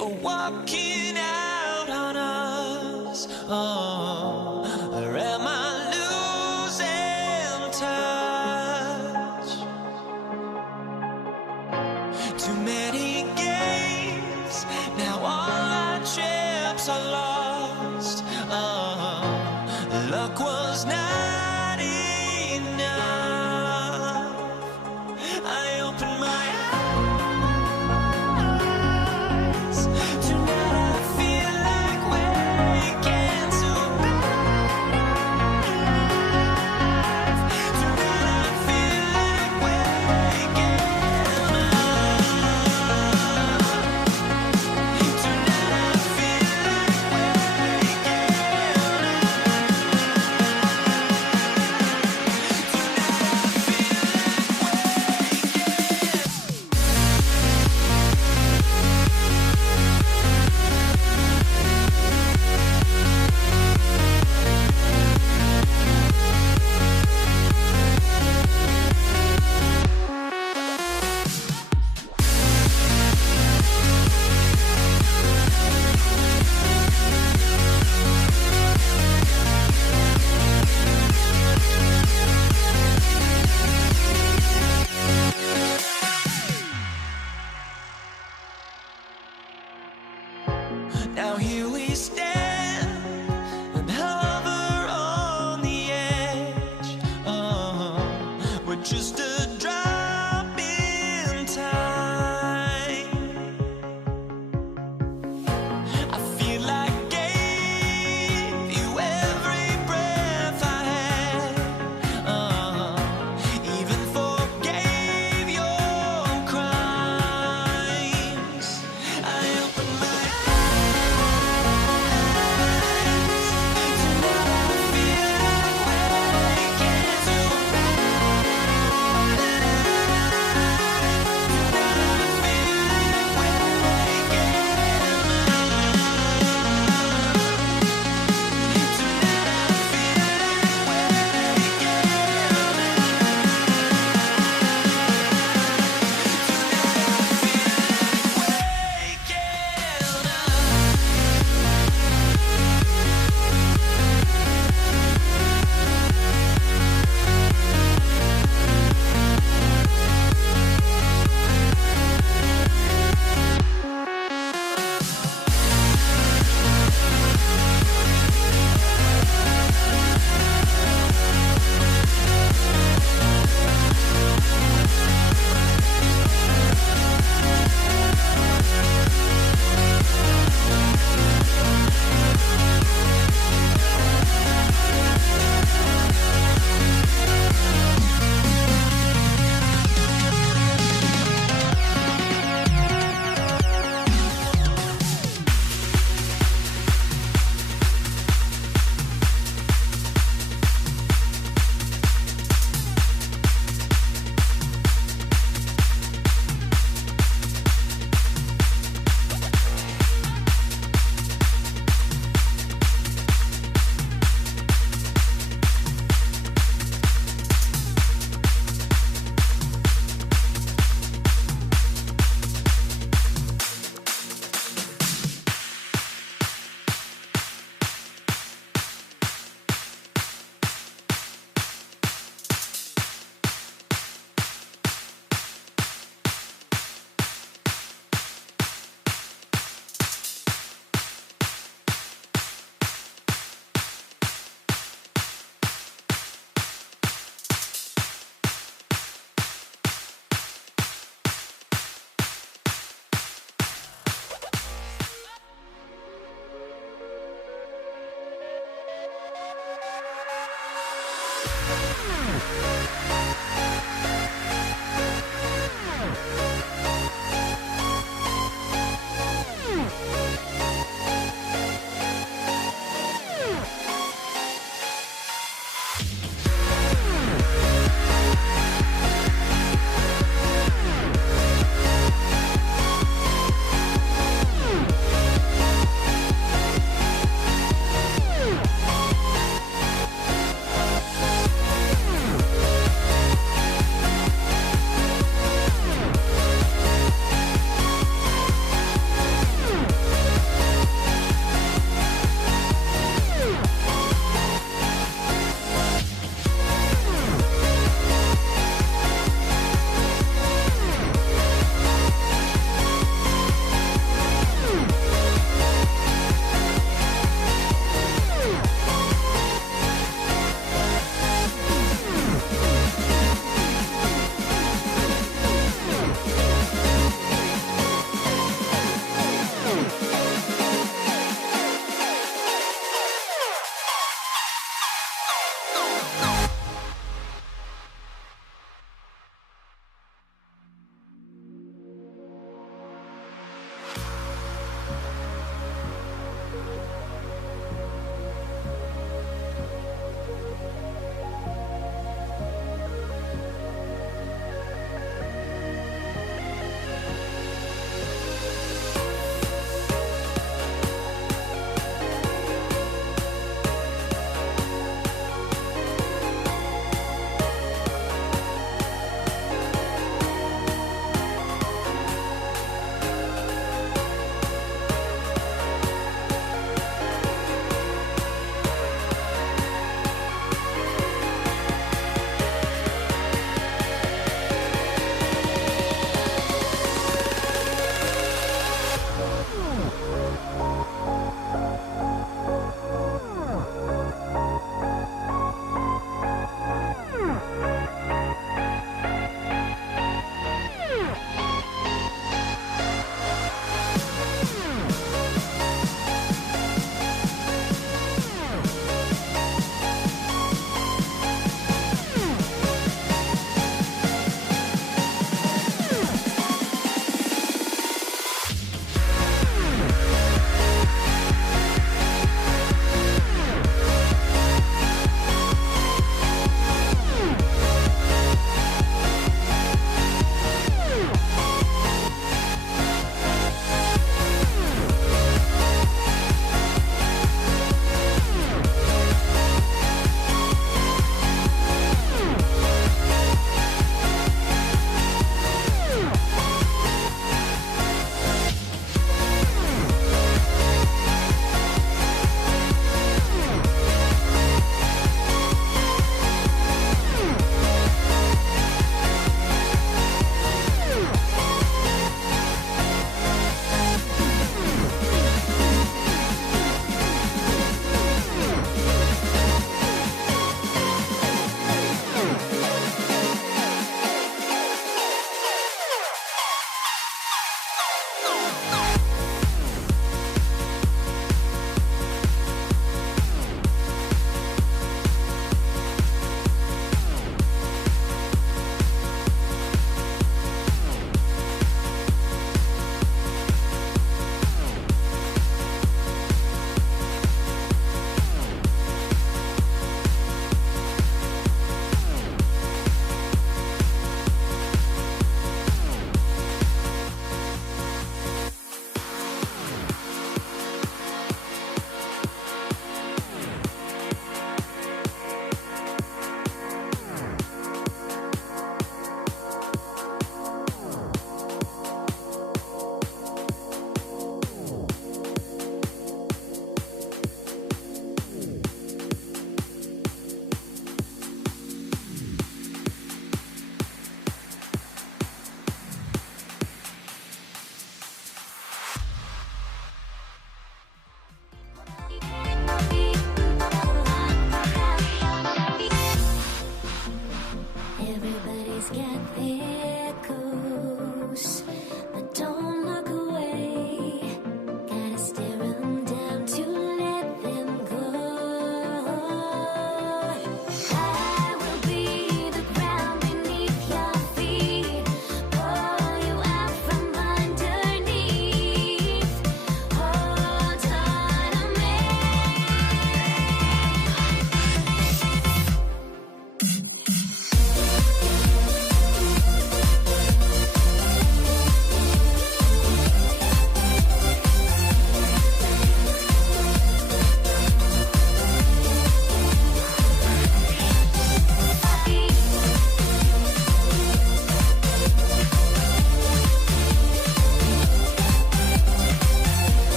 for walking out on us? Oh, or am I losing touch? Too many games, now all our chips are lost. Oh, luck was not enough. I opened my eyes. Tonight I feel like waking to life. Tonight I feel like waking up.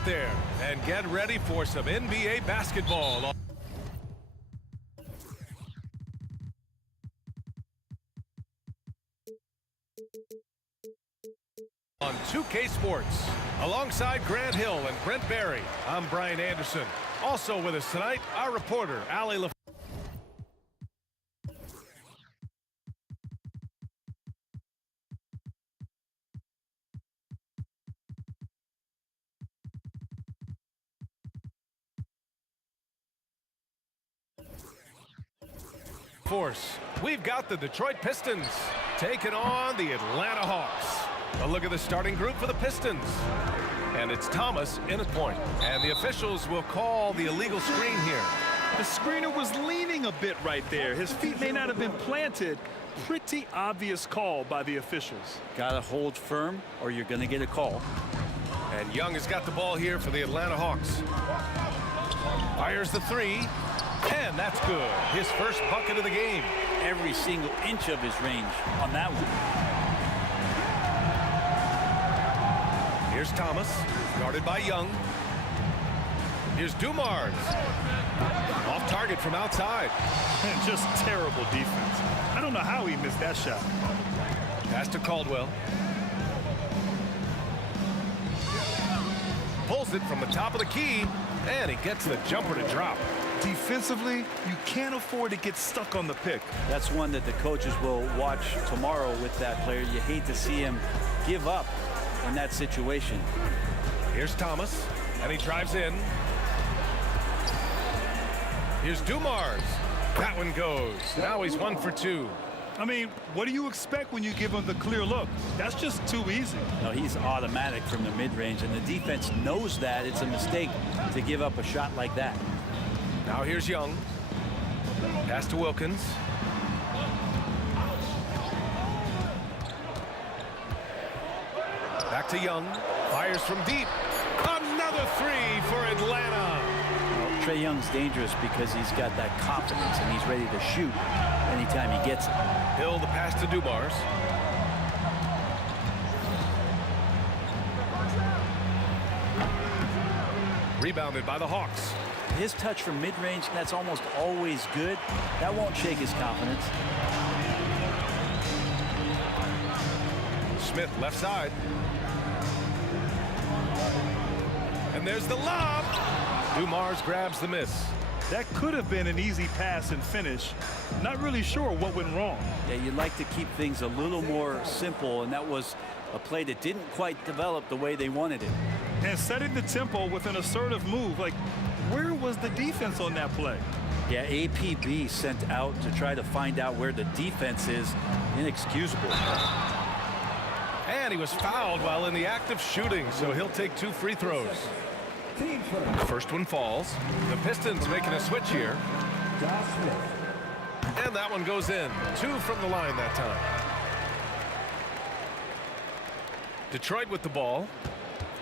out there and get ready for some NBA basketball. On 2K Sports, alongside Grant Hill and Brent Barry, I'm Brian Anderson. Also with us tonight, our reporter, Allie LaFleur. Force. We've got the Detroit Pistons taking on the Atlanta Hawks. A look at the starting group for the Pistons. And it's Thomas in at point. And the officials will call the illegal screen here. The screener was leaning a bit right there. His feet may not have been planted. Pretty obvious call by the officials. Gotta hold firm or you're gonna get a call. And Young has got the ball here for the Atlanta Hawks. Fires the three. And that's good. His first bucket of the game. Every single inch of his range on that one. Here's Thomas, guarded by Young. Here's Dumars. Off target from outside. And just terrible defense. I don't know how he missed that shot. Pass to Caldwell. Pulls it from the top of the key, and he gets the jumper to drop. Defensively, you can't afford to get stuck on the pick. That's one that the coaches will watch tomorrow with that player. You hate to see him give up in that situation. Here's Thomas, and he drives in. Here's Dumars. That one goes. Now he's 1 for 2. I mean, what do you expect when you give him the clear look? That's just too easy. No, he's automatic from the mid-range, and the defense knows that it's a mistake to give up a shot like that. Now here's Young. Pass to Wilkins. Back to Young. Fires from deep. Another three for Atlanta. Well, Trae Young's dangerous because he's got that confidence and he's ready to shoot anytime he gets it. Hill the pass to Dumars. Rebounded by the Hawks. His touch from mid-range, that's almost always good. That won't shake his confidence. Smith left side. And there's the lob. Dumars grabs the miss. That could have been an easy pass and finish. Not really sure what went wrong. Yeah, you'd like to keep things a little more simple, and that was a play that didn't quite develop the way they wanted it. And setting the tempo with an assertive move. Like, where was the defense on that play? Yeah, APB sent out to try to find out where the defense is. Inexcusable. And he was fouled while in the act of shooting, so he'll take 2 free throws. The first one falls. The Pistons making a switch here. And that one goes in. 2 from the line that time. Detroit with the ball.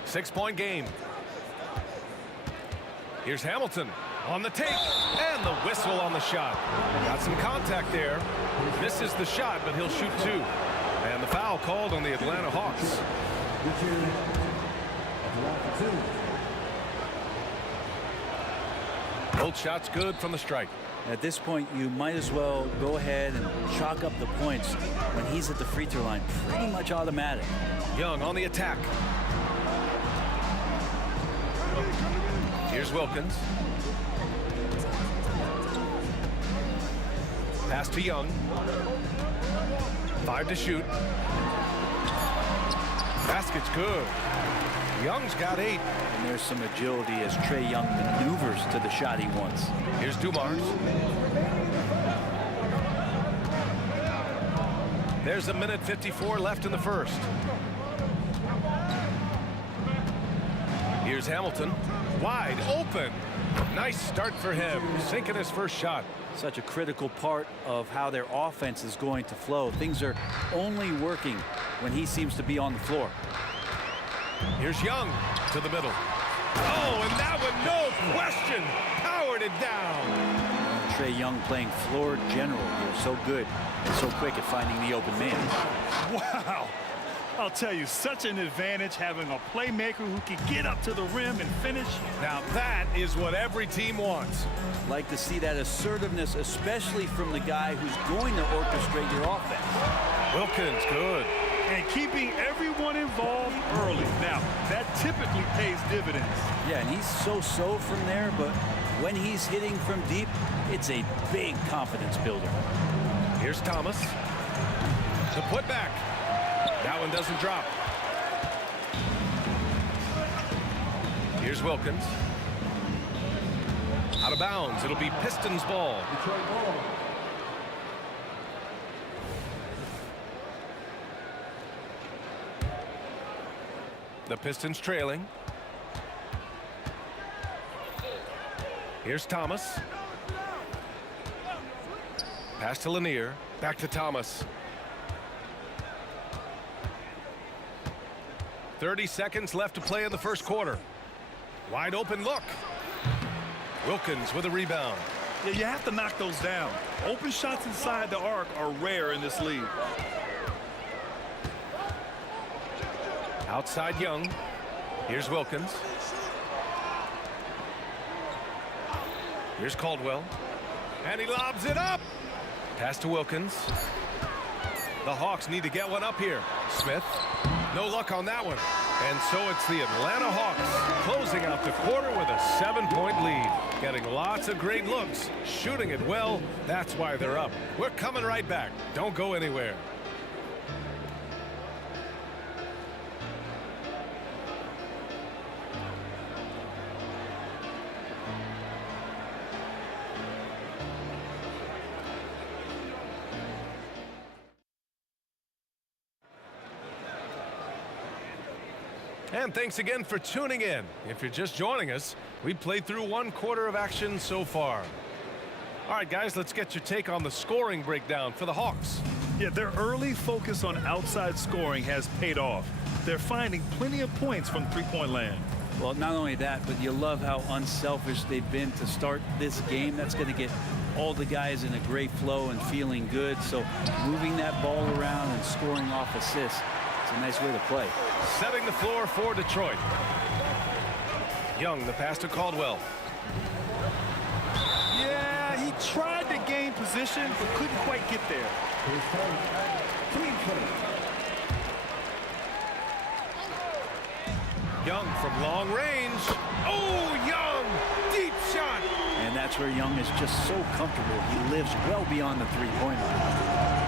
6-point game. Here's Hamilton on the take, and the whistle on the shot. Got some contact there. Misses the shot, but he'll shoot 2. And the foul called on the Atlanta Hawks. Both shots good from the strike. At this point, you might as well go ahead and chalk up the points when he's at the free throw line. Pretty much automatic. Young on the attack. Here's Wilkins. Pass to Young. 5 to shoot. Basket's good. Young's got 8. And there's some agility as Trae Young maneuvers to the shot he wants. Here's Dumars. There's 1:54 left in the first. Here's Hamilton. Wide open. Nice start for him. Sinking his first shot. Such a critical part of how their offense is going to flow. Things are only working when he seems to be on the floor. Here's Young to the middle. Oh, and that one, no question, powered it down. Trae Young playing floor general here. So good and so quick at finding the open man. Wow. I'll tell you, such an advantage having a playmaker who can get up to the rim and finish. Now that is what every team wants. Like to see that assertiveness, especially from the guy who's going to orchestrate your offense. Wilkins, good. And keeping everyone involved early. Now, that typically pays dividends. Yeah, and he's so-so from there, but when he's hitting from deep, it's a big confidence builder. Here's Thomas. The putback. That one doesn't drop. Here's Wilkins. Out of bounds. It'll be Pistons ball. The Pistons trailing. Here's Thomas. Pass to Lanier. Back to Thomas. 30 seconds left to play in the first quarter. Wide open look. Wilkins with a rebound. Yeah, you have to knock those down. Open shots inside the arc are rare in this league. Outside Young. Here's Wilkins. Here's Caldwell. And he lobs it up. Pass to Wilkins. The Hawks need to get one up here. Smith. No luck on that one. And so it's the Atlanta Hawks closing out the quarter with a 7-point lead. Getting lots of great looks. Shooting it well. That's why they're up. We're coming right back. Don't go anywhere. And thanks again for tuning in. If you're just joining us, we've played through one quarter of action so far. All right, guys, let's get your take on the scoring breakdown for the Hawks. Yeah, their early focus on outside scoring has paid off. They're finding plenty of points from three-point land. Well, not only that, but you love how unselfish they've been to start this game. That's going to get all the guys in a great flow and feeling good. So moving that ball around and scoring off assists, it's a nice way to play. Setting the floor for Detroit. Young, the pass to Caldwell. Yeah, he tried to gain position, but couldn't quite get there. Young from long range. Oh, Young! Deep shot! And that's where Young is just so comfortable. He lives well beyond the three-point line.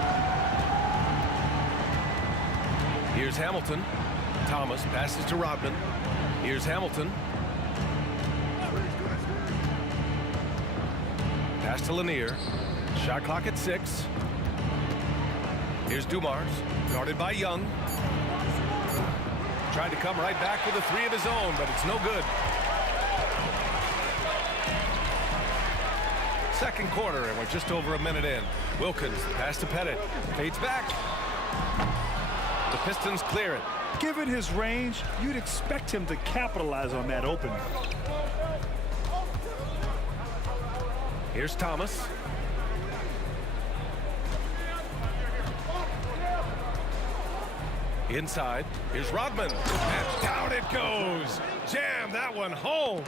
Here's Hamilton. Thomas passes to Rodman. Here's Hamilton. Pass to Lanier. Shot clock at 6. Here's Dumars, guarded by Young. Tried to come right back with a 3 of his own, but it's no good. Second quarter, and we're just over a minute in. Wilkins, pass to Pettit. Fades back. The Pistons clear it. Given his range, you'd expect him to capitalize on that opening. Here's Thomas. Inside, here's Rodman. And down it goes. Jam that one home.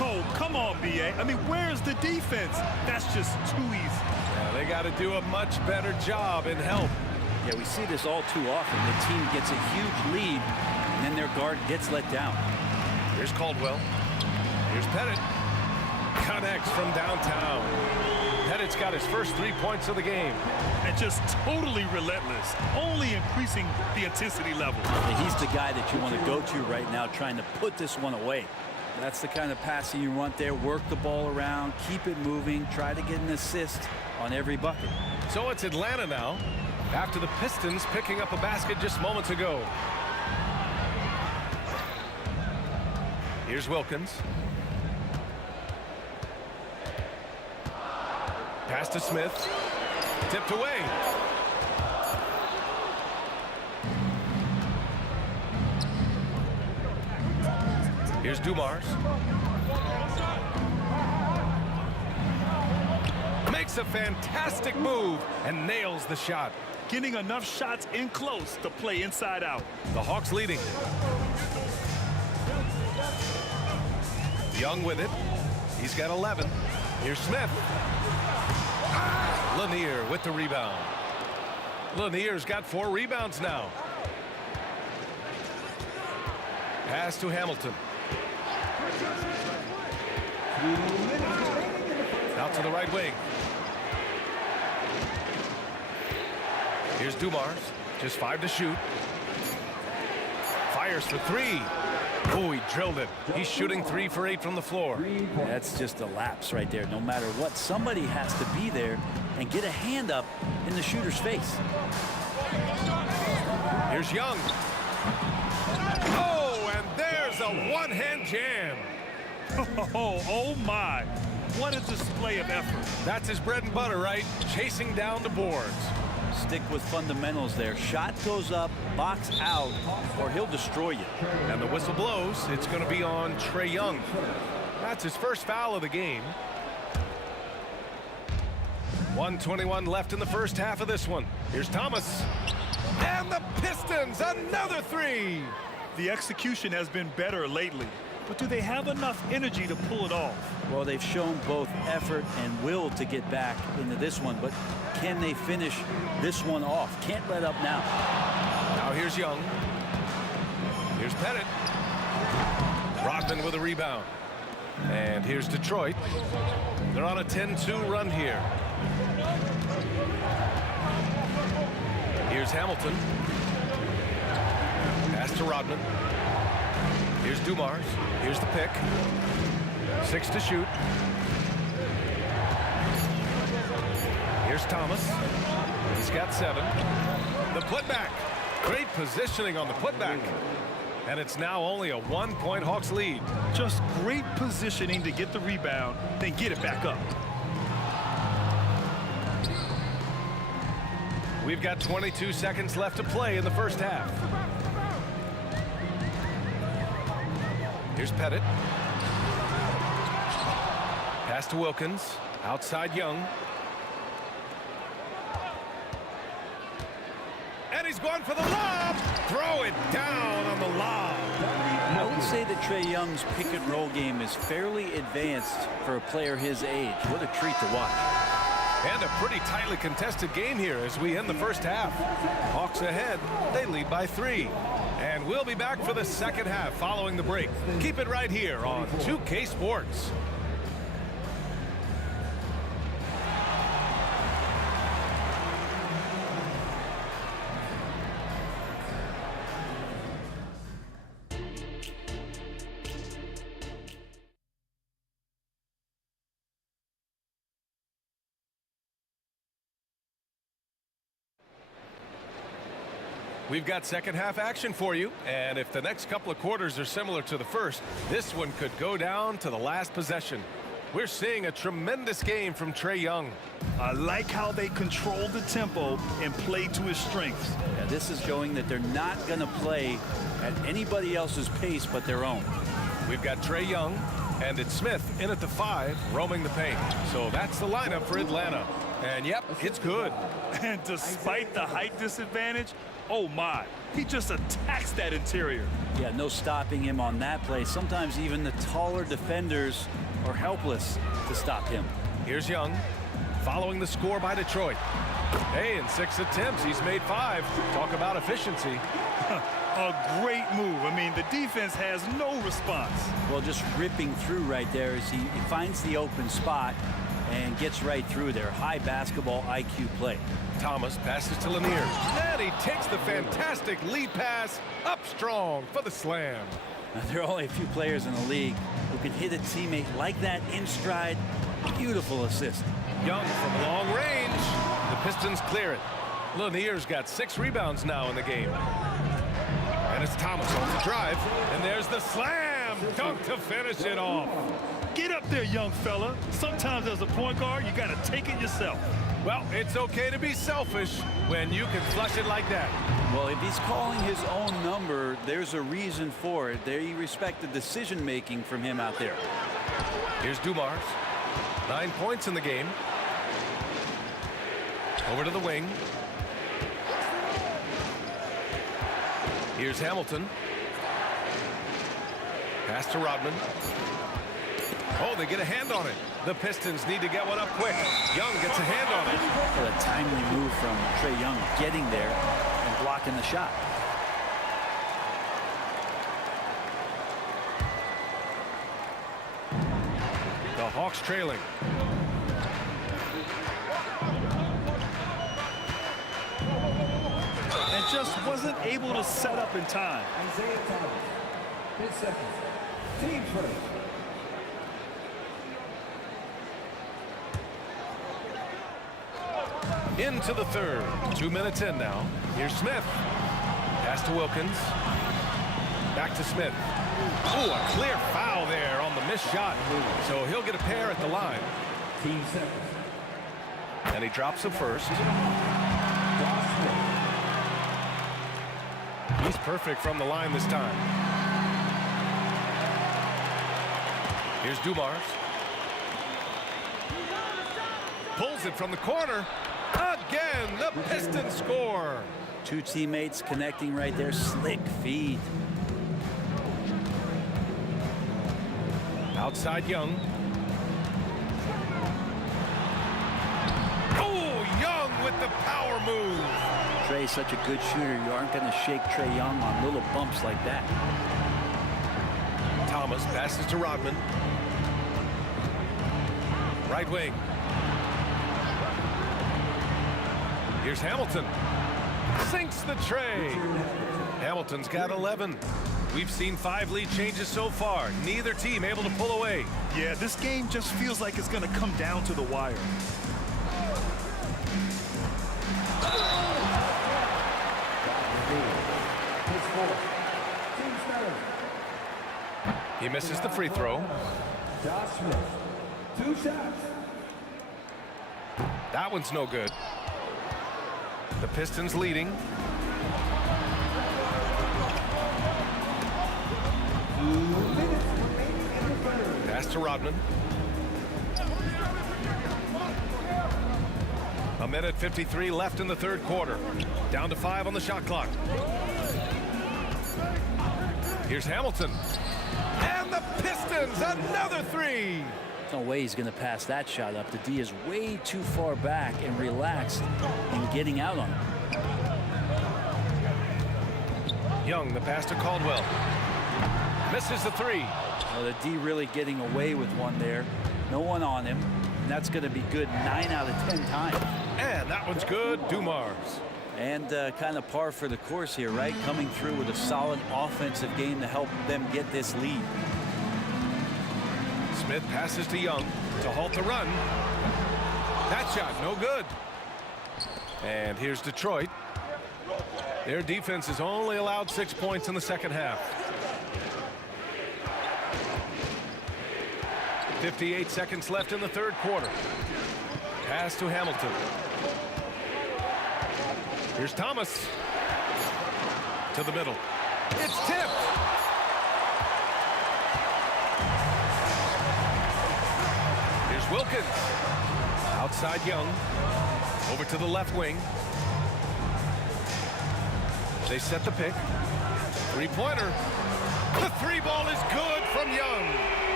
Oh, come on, B.A. I mean, where's the defense? That's just too easy. Yeah, they got to do a much better job in help. Yeah, we see this all too often. The team gets a huge lead, and then their guard gets let down. Here's Caldwell. Here's Pettit. Connects from downtown. Pettit's got his first 3 points of the game. And just totally relentless, only increasing the intensity level. And he's the guy that you want to go to right now, trying to put this one away. That's the kind of passing you want there. Work the ball around, keep it moving, try to get an assist on every bucket. So it's Atlanta now, after the Pistons picking up a basket just moments ago. Here's Wilkins. Pass to Smith. Tipped away. Here's Dumars. Makes a fantastic move and nails the shot. getting enough shots in close to play inside out. The Hawks leading. Young with it. He's got 11. Here's Smith. Lanier with the rebound. Lanier's got 4 rebounds now. Pass to Hamilton. Out to the right wing. Here's Dumars. Just 5 to shoot. Fires for 3. Oh, he drilled it. He's shooting 3 for 8 from the floor. That's just a lapse right there. No matter what, somebody has to be there and get a hand up in the shooter's face. Here's Young. Oh, and there's a one-hand jam. Oh my. What a display of effort. That's his bread and butter, right? Chasing down the boards. Stick with fundamentals there. Shot goes up, box out, or he'll destroy you. And the whistle blows. It's going to be on Trae Young. That's his first foul of the game. 1:21 left in the first half of this one. Here's Thomas. And the Pistons, another 3. The execution has been better lately, but do they have enough energy to pull it off? Well, they've shown both effort and will to get back into this one, but can they finish this one off? Can't let up now. Now here's Young. Here's Pettit. Rodman with a rebound. And here's Detroit. They're on a 10-2 run here. Here's Hamilton. Pass to Rodman. Here's Dumars. Here's the pick. 6 to shoot. Here's Thomas. He's got 7. The putback. Great positioning on the putback. And it's now only a 1-point Hawks lead. Just great positioning to get the rebound, then get it back up. We've got 22 seconds left to play in the first half. Here's Pettit. Pass to Wilkins. Outside Young. And he's going for the lob. Throw it down on the lob. I would say that Trae Young's pick and roll game is fairly advanced for a player his age. What a treat to watch. And a pretty tightly contested game here as we end the first half. Hawks ahead. They lead by 3. And we'll be back for the second half following the break. Keep it right here on 2K Sports. We've got second half action for you, and if the next couple of quarters are similar to the first, this one could go down to the last possession. We're seeing a tremendous game from Trae Young. I like how they control the tempo and play to his strengths. Yeah, this is showing that they're not going to play at anybody else's pace but their own. We've got Trae Young, and it's Smith in at the 5, roaming the paint. So that's the lineup for Atlanta. And yep, it's good. And despite the height disadvantage, oh my, he just attacks that interior. Yeah, no stopping him on that play. Sometimes even the taller defenders are helpless to stop him. Here's Young, following the score by Detroit. Hey, in 6 attempts, he's made 5. Talk about efficiency. A great move. I mean, the defense has no response. Well, just ripping through right there as he finds the open spot and gets right through there. High basketball IQ play. Thomas passes to Lanier. And he takes the fantastic lead pass up strong for the slam. Now, there are only a few players in the league who can hit a teammate like that in stride. Beautiful assist. Young from long range. The Pistons clear it. Lanier's got 6 rebounds now in the game. And it's Thomas on the drive. And there's the slam dunk to finish it off. Get up there, young fella. Sometimes as a point guard, you got to take it yourself. Well, it's okay to be selfish when you can flush it like that. Well, if he's calling his own number, there's a reason for it. They respect the decision-making from him out there. Here's Dumars. 9 points in the game. Over to the wing. Here's Hamilton. Pass to Rodman. Oh, they get a hand on it. The Pistons need to get one up quick. Young gets a hand on it. What a timely move from Trae Young getting there and blocking the shot. The Hawks trailing. And just wasn't able to set up in time. Isaiah Thomas, 10 seconds. Team first. Into the third. 2 minutes in now. Here's Smith. Pass to Wilkins. Back to Smith. Oh, a clear foul there on the missed shot. So he'll get a pair at the line. Team seconds. And he drops the first. He's perfect from the line this time. Here's Dumars. Pulls it from the corner. Again, the Pistons score. Two teammates connecting right there. Slick feed. Outside Young. Oh, Young with the power move. Trae's such a good shooter. You aren't going to shake Trae Young on little bumps like that. Thomas passes to Rodman. Right wing. Here's Hamilton. Sinks the tray. Hamilton's got 11. We've seen 5 lead changes so far. Neither team able to pull away. Yeah, this game just feels like it's going to come down to the wire. Team seven. He misses the free throw. Josh Smith, 2 shots. That one's no good. The Pistons leading. Pass to Rodman. 1:53 left in the third quarter. Down to 5 on the shot clock. Here's Hamilton. And the Pistons, another 3. No way he's going to pass that shot up. The D is way too far back and relaxed in getting out on it. Young, the pass to Caldwell. Misses the 3. Well, the D really getting away with one there. No one on him. And that's going to be good 9 out of 10 times. And that one's good. Dumars. And kind of par for the course here, right? Coming through with a solid offensive game to help them get this lead. Smith passes to Young to halt the run. That shot, no good. And here's Detroit. Their defense has only allowed 6 points in the second half. 58 seconds left in the third quarter. Pass to Hamilton. Here's Thomas. To the middle. It's tipped. Here's Wilkins. Outside Young. Over to the left wing. They set the pick. Three-pointer. The 3 ball is good from Young.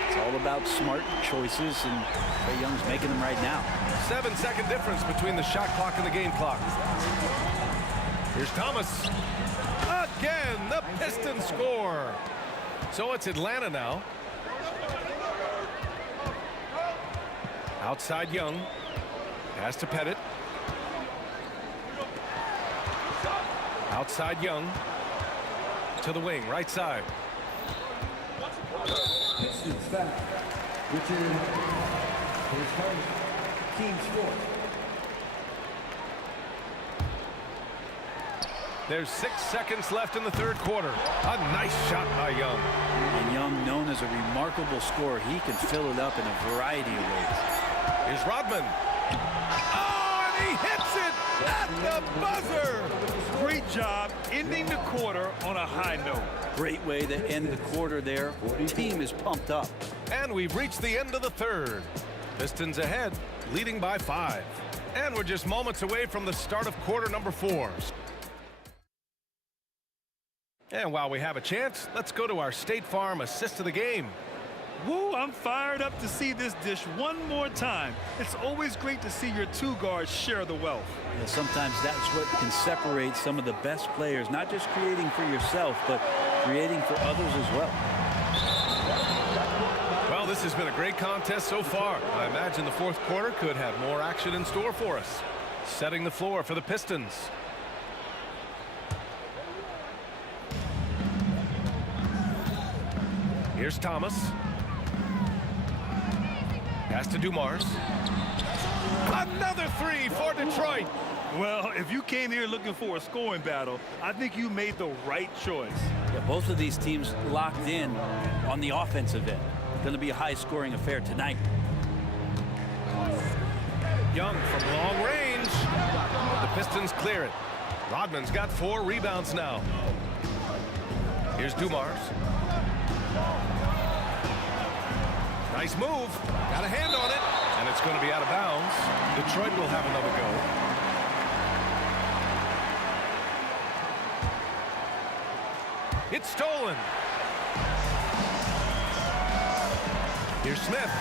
It's all about smart choices, and Trae Young's making them right now. 7-second difference between the shot clock and the game clock. Here's Thomas. Again, the Pistons score. So it's Atlanta now. Outside Young. Pass to Pettit. Outside Young. To the wing, right side. Pistons foul. Richard, his first. Team fourth. There's 6 seconds left in the third quarter. A nice shot by Young. And Young, known as a remarkable scorer, he can fill it up in a variety of ways. Here's Rodman. Oh, and he hits it at the buzzer. Great job ending the quarter on a high note. Great way to end the quarter there. Team is pumped up. And we've reached the end of the third. Pistons ahead, leading by 5. And we're just moments away from the start of quarter number 4. And while we have a chance, let's go to our State Farm assist of the game. Woo, I'm fired up to see this dish one more time. It's always great to see your two guards share the wealth. Yeah, sometimes that's what can separate some of the best players, not just creating for yourself, but creating for others as well. Well, this has been a great contest so far. I imagine the fourth quarter could have more action in store for us. Setting the floor for the Pistons. Here's Thomas. Pass to Dumars. Another three for Detroit. Well, if you came here looking for a scoring battle, I think you made the right choice. Yeah, both of these teams locked in on the offensive end. Going to be a high-scoring affair tonight. Young from long range. The Pistons clear it. Rodman's got 4 rebounds now. Here's Dumars. Nice move. Got a hand on it. And it's going to be out of bounds. Detroit will have another go. It's stolen. Here's Smith.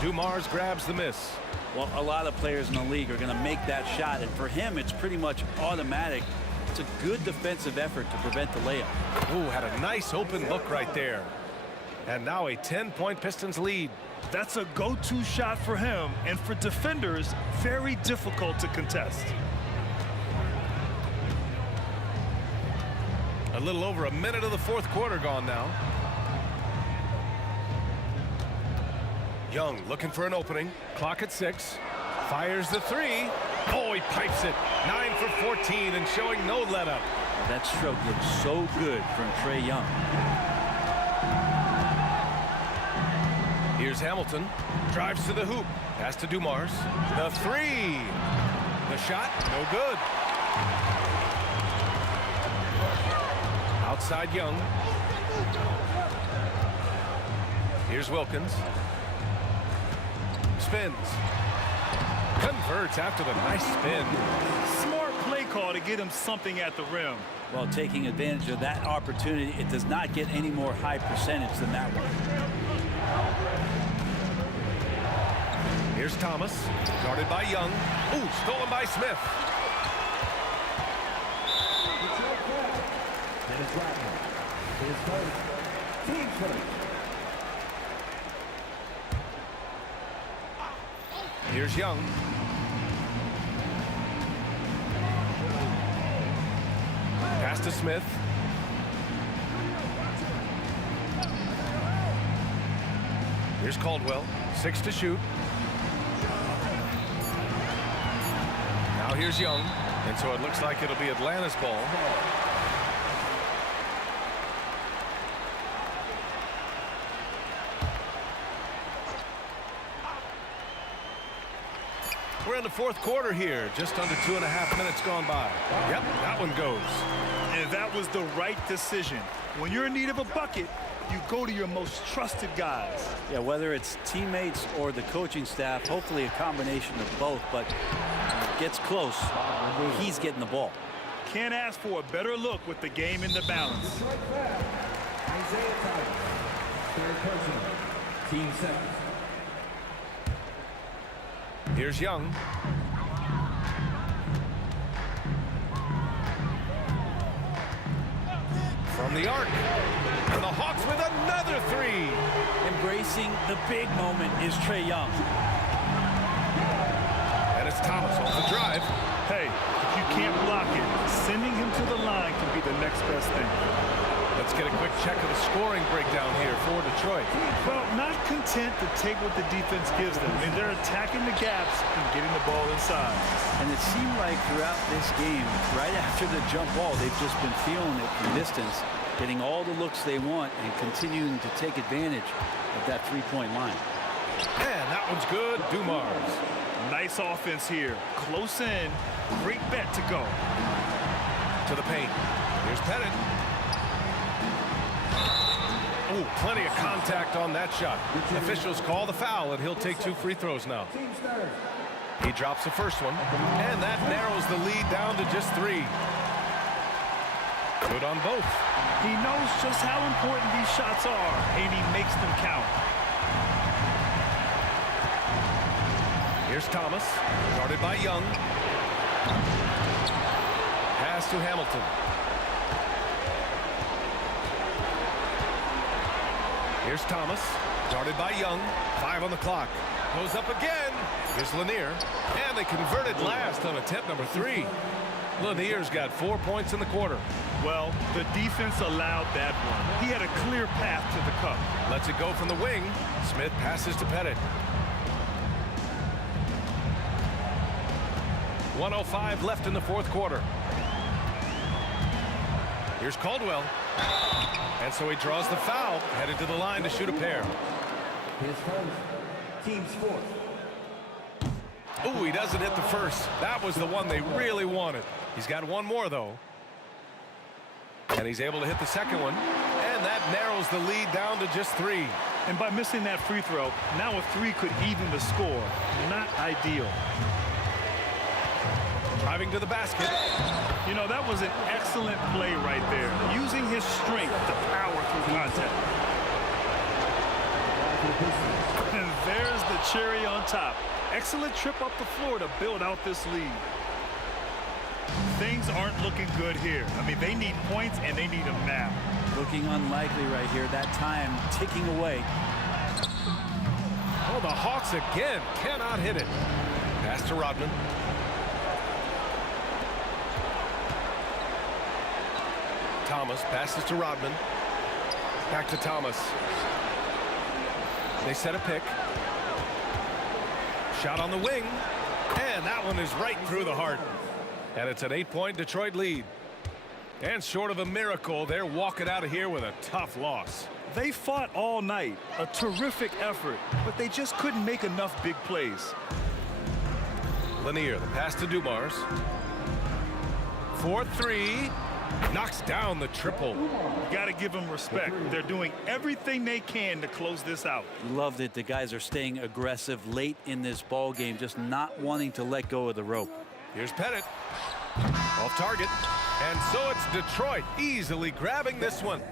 Dumars grabs the miss. Well, a lot of players in the league are going to make that shot, and for him, it's pretty much automatic. It's a good defensive effort to prevent the layup. Ooh, had a nice open look right there. And now a 10-point Pistons lead. That's a go-to shot for him, and for defenders, very difficult to contest. A little over a minute of the fourth quarter gone now. Young looking for an opening. Clock at 6. Fires the 3. Oh, he pipes it. 9 for 14 and showing no let-up. That stroke looks so good from Trae Young. Here's Hamilton. Drives to the hoop. Pass to Dumars. The 3. The shot, no good. Outside Young. Here's Wilkins. Spins. Converts after the nice spin. Smart play call to get him something at the rim. Well, taking advantage of that opportunity, it does not get any more high percentage than that one. Here's Thomas. Guarded by Young. Ooh, stolen by Smith. Here's Young. Pass to Smith. Here's Caldwell. 6 to shoot. Now here's Young. And so it looks like it'll be Atlanta's ball. We're in the fourth quarter here. Just under 2.5 minutes gone by. Yep, that one goes. And that was the right decision. When you're in need of a bucket, you go to your most trusted guys. Yeah, whether it's teammates or the coaching staff, hopefully a combination of both, but gets close, he's getting the ball. Can't ask for a better look with the game in the balance. Isaiah Thomas, third personal, team seconds. Here's Young. From the arc. And the Hawks with another 3. Embracing the big moment is Trae Young. And it's Thomas off the drive. Hey, if you can't block it, sending him to the line can be the next best thing. Let's get a quick check of the scoring breakdown here for Detroit. Well, not content to take what the defense gives them. I mean, they're attacking the gaps and getting the ball inside. And it seemed like throughout this game, right after the jump ball, they've just been feeling it from distance, getting all the looks they want and continuing to take advantage of that three-point line. And that one's good. Dumars. Nice offense here. Close in. Great bet to go. To the paint. Here's Pettit. Oh, plenty of contact on that shot. Officials call the foul, and he'll take 2 free throws now. He drops the first one, and that narrows the lead down to just 3. Good on both. He knows just how important these shots are, and he makes them count. Here's Thomas, guarded by Young. Pass to Hamilton. Here's Thomas, guarded by Young. 5 on the clock. Goes up again. Here's Lanier. And they converted last on attempt number 3. Lanier's got 4 points in the quarter. Well, the defense allowed that one. He had a clear path to the cup. Lets it go from the wing. Smith passes to Pettit. 1:05 left in the fourth quarter. Here's Caldwell. And so he draws the foul, headed to the line to shoot a pair. His first. Team's fourth. Ooh, he doesn't hit the first. That was the one they really wanted. He's got one more, though. And he's able to hit the second one. And that narrows the lead down to just 3. And by missing that free throw, now a 3 could even the score. Not ideal. Driving to the basket. You know, that was an excellent play right there. Using his strength to power through contact. And there's the cherry on top. Excellent trip up the floor to build out this lead. Things aren't looking good here. I mean, they need points, and they need them now. Looking unlikely right here. That time ticking away. Oh, the Hawks again cannot hit it. Pass to Rodman. Thomas passes to Rodman. Back to Thomas. They set a pick. Shot on the wing. And that one is right through the heart. And it's an 8-point Detroit lead. And short of a miracle, they're walking out of here with a tough loss. They fought all night. A terrific effort, but they just couldn't make enough big plays. Lanier, the pass to Dumars. 4-3. Knocks down the triple. You got to give them respect. They're doing everything they can to close this out. Love that the guys are staying aggressive late in this ball game, just not wanting to let go of the rope. Here's Pettit. Off target. And so it's Detroit easily grabbing this one.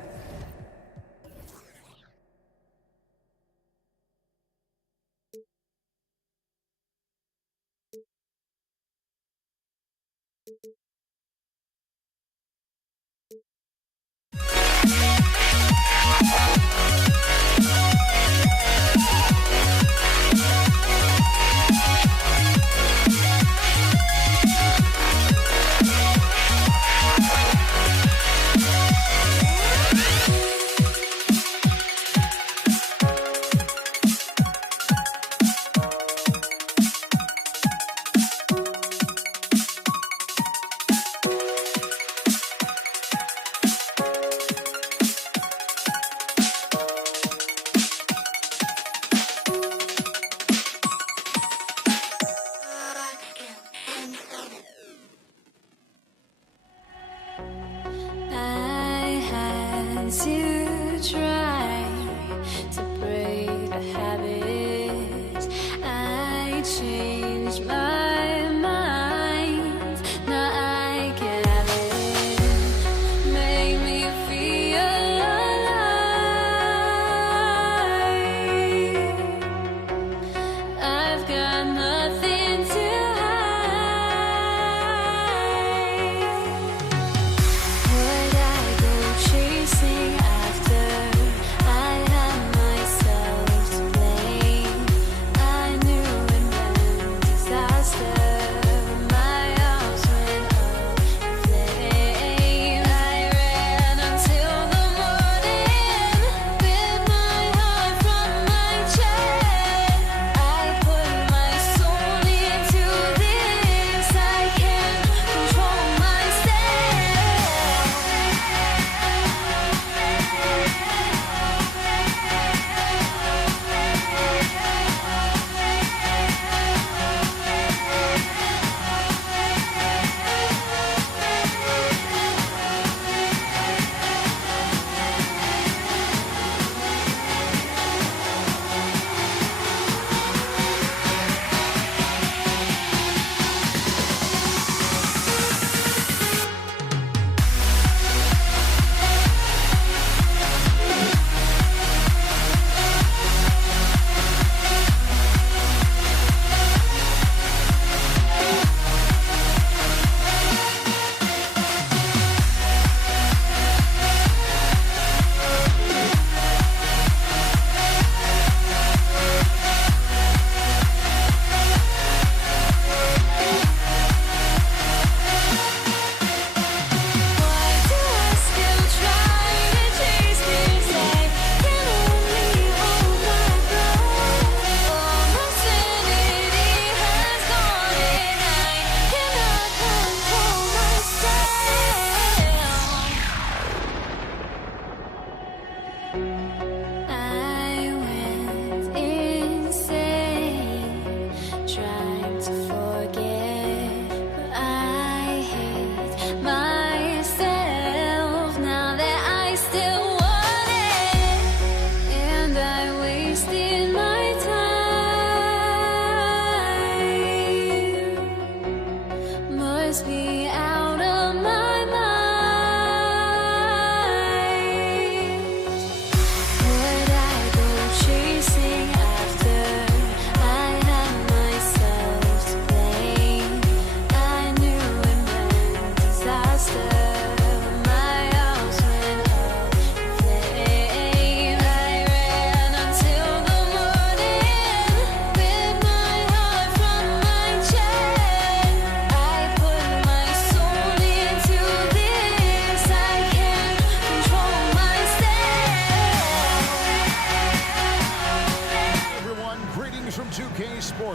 I had to try to break the habit. I changed my mind. Now I can have it. Make me feel alive. I've got nothing to hide. Would I go chasing after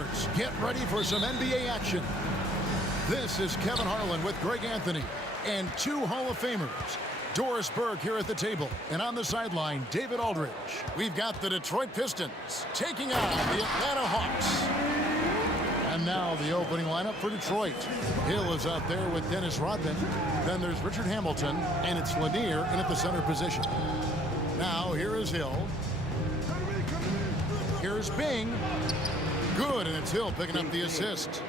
Gamers, get ready for some NBA action. This is Kevin Harlan with Greg Anthony and two Hall of Famers. Doris Burke here at the table, and on the sideline, David Aldridge. We've got the Detroit Pistons taking on the Atlanta Hawks. And now the opening lineup for Detroit. Hill is out there with Dennis Rodman. Then there's Richard Hamilton, and it's Lanier in at the center position. Now here is Hill. Here's Bing. Good, and it's Hill picking up the assist.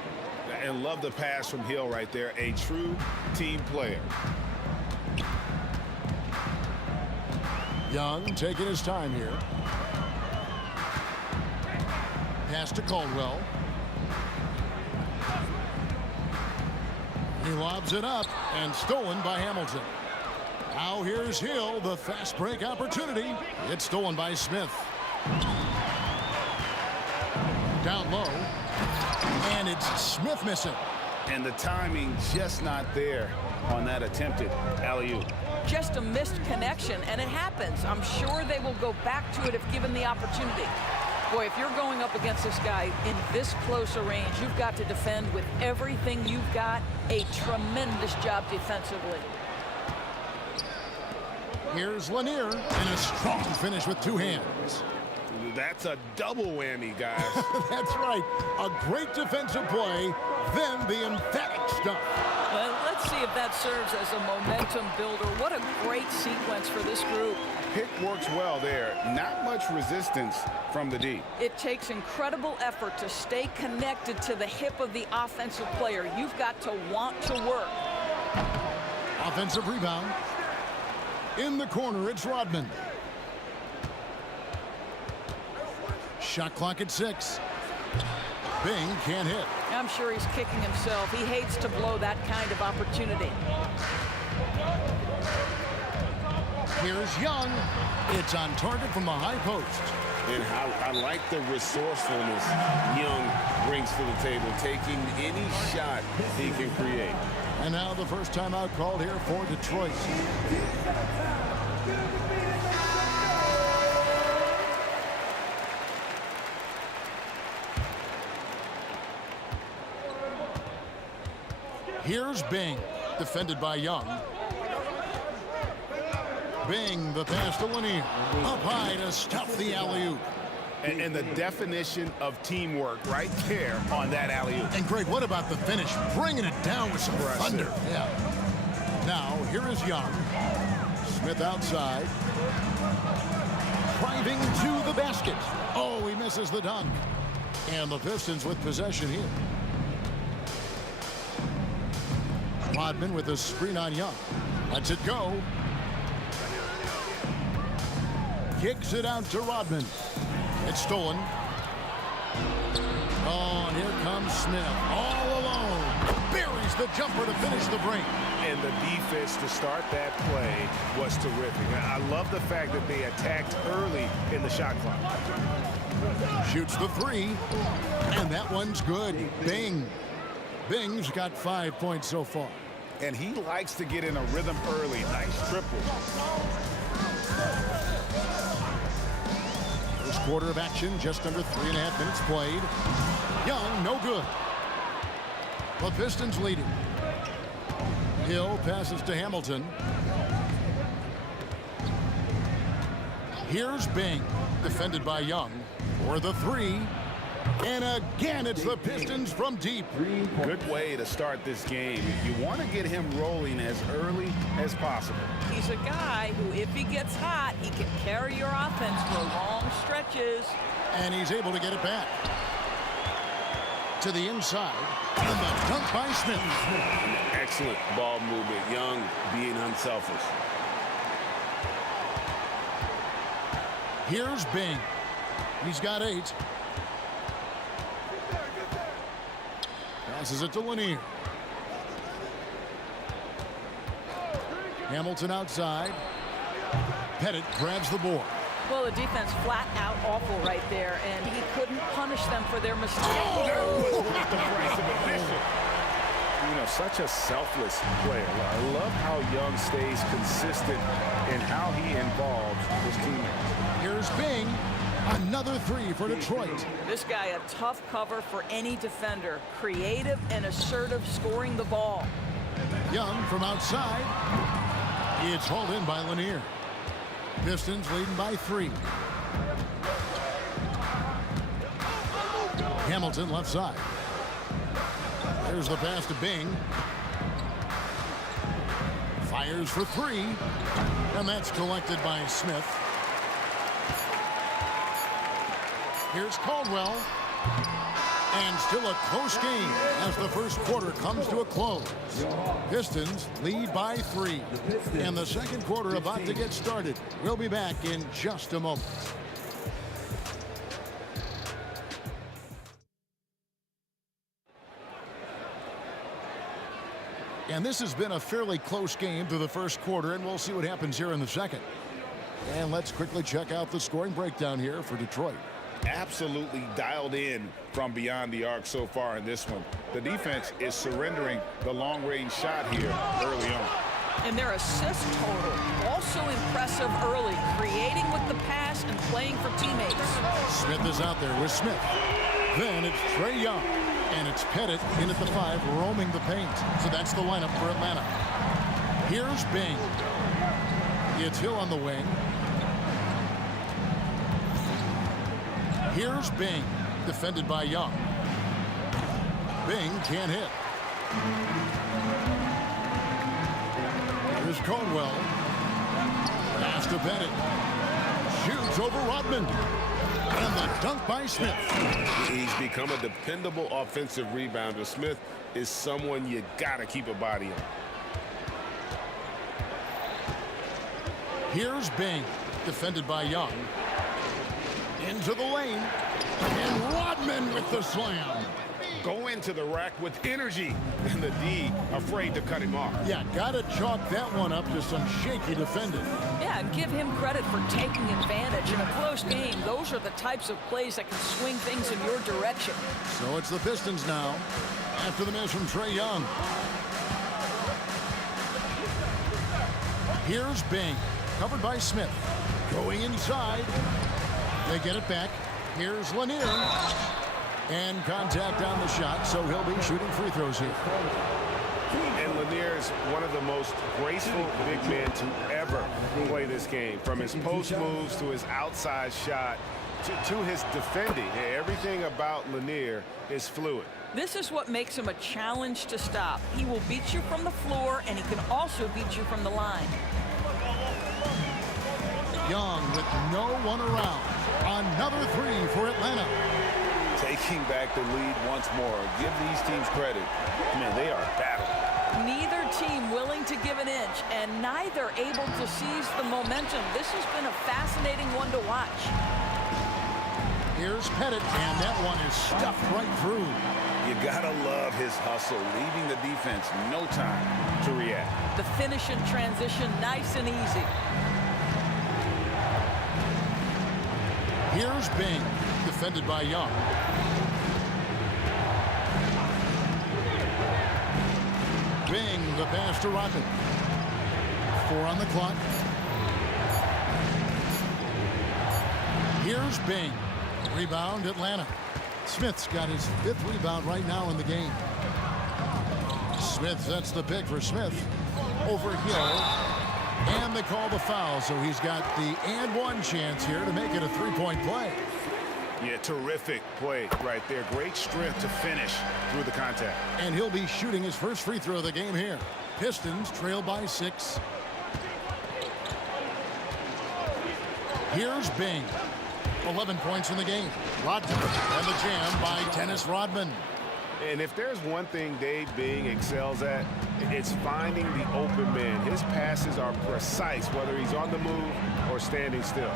And love the pass from Hill right there. A true team player. Young taking his time here. Pass to Caldwell. He lobs it up and stolen by Hamilton. Now here's Hill, the fast break opportunity. It's stolen by Smith. Down low. And it's Smith missing. And the timing just not there on that attempted alley-oop. Just a missed connection, and it happens. I'm sure they will go back to it if given the opportunity. Boy, if you're going up against this guy in this close a range, you've got to defend with everything you've got. A tremendous job defensively. Here's Lanier, and a strong finish with two hands. That's a double whammy, guys. That's right. A great defensive play, then the emphatic stuff. Well, let's see if that serves as a momentum builder. What a great sequence for this group. Pick works well there. Not much resistance from the D. It takes incredible effort to stay connected to the hip of the offensive player. You've got to want to work. Offensive rebound. In the corner, it's Rodman. Shot clock at 6. Bing can't hit. I'm sure he's kicking himself. He hates to blow that kind of opportunity. Here's Young. It's on target from the high post. And I like the resourcefulness Young brings to the table, taking any shot he can create. And now the first timeout called here for Detroit. Here's Bing, defended by Young. Bing, the pass to Lanier. Up high to stuff the alley-oop. And the definition of teamwork right there on that alley-oop. And Greg, what about the finish? Bringing it down with some thunder. Yeah. Now, here is Young. Smith outside. Driving to the basket. Oh, he misses the dunk. And the Pistons with possession here. Rodman with a screen on Young. Lets it go. Kicks it out to Rodman. It's stolen. Oh, and here comes Smith. All alone. Buries the jumper to finish the break. And the defense to start that play was terrific. I love the fact that they attacked early in the shot clock. Shoots the three. And that one's good. Bing. Bing's got 5 points so far. And he likes to get in a rhythm early. Nice triple. First quarter of action, just under 3.5 minutes played. Young, no good. The Pistons leading. Hill passes to Hamilton. Here's Bing, defended by Young. For the three. And again, it's the Pistons from deep. Good way to start this game. You want to get him rolling as early as possible. He's a guy who, if he gets hot, he can carry your offense for long stretches. And he's able to get it back. To the inside. And the dunk by Smith. Excellent ball movement. Young being unselfish. Here's Bing. He's got 8. Passes it to Lanier. Hamilton outside. Pettit grabs the board. Well, the defense flat out awful right there, and he couldn't punish them for their mistake. The price of admission. You know, such a selfless player. I love how Young stays consistent in how he involves his teammates. Here's Bing. Another three for Detroit. This guy a tough cover for any defender. Creative and assertive scoring the ball. Young from outside. It's hauled in by Lanier. Pistons leading by 3. Hamilton left side. There's the pass to Bing. Fires for 3. And that's collected by Smith. Here's Caldwell. And still a close game as the first quarter comes to a close. Pistons lead by 3. And the second quarter about to get started. We'll be back in just a moment. And this has been a fairly close game through the first quarter, and we'll see what happens here in the second. And let's quickly check out the scoring breakdown here for Detroit. Absolutely dialed in from beyond the arc so far in this one. The defense is surrendering the long-range shot here early on. And their assist total also impressive early, creating with the pass and playing for teammates. Smith is out there with Smith. Then it's Trae Young. And it's Pettit in at the 5, roaming the paint. So that's the lineup for Atlanta. Here's Bing. It's Hill on the wing. Here's Bing, defended by Young. Bing can't hit. Here's Caldwell. Pass to Pettit. Shoots over Rodman. And the dunk by Smith. He's become a dependable offensive rebounder. Smith is someone you got to keep a body on. Here's Bing, defended by Young. Into the lane. And Rodman with the slam. Go into the rack with energy. And the D afraid to cut him off. Yeah, got to chalk that one up to some shaky defending. Yeah, and give him credit for taking advantage. In a close game, those are the types of plays that can swing things in your direction. So it's the Pistons now, after the miss from Trae Young. Here's Bing, covered by Smith. Going inside. They get it back. Here's Lanier. And contact on the shot, so he'll be shooting free throws here. And Lanier is one of the most graceful big men to ever play this game. From his post moves to his outside shot to his defending. Everything about Lanier is fluid. This is what makes him a challenge to stop. He will beat you from the floor, and he can also beat you from the line. Young with no one around. Another 3 for Atlanta. Taking back the lead once more. Give these teams credit. Man, they are battling. Neither team willing to give an inch, and neither able to seize the momentum. This has been a fascinating one to watch. Here's Pettit, and that one is stuffed right through. You gotta love his hustle, leaving the defense no time to react. The finish in transition, nice and easy. Here's Bing, defended by Young. Bing, the pass to Rodman. 4 on the clock. Here's Bing. Rebound, Atlanta. Smith's got his 5th rebound right now in the game. Smith sets the pick for Smith. Over Hill. And they call the foul, so he's got the and one chance here to make it a 3-point play. Yeah, terrific play right there. Great strength to finish through the contact. And he'll be shooting his first free throw of the game here. Pistons trail by 6. Here's Bing. 11 points in the game. Rodman and the jam by Dennis Rodman. And if there's one thing Dave Bing excels at, it's finding the open man. His passes are precise, whether he's on the move or standing still.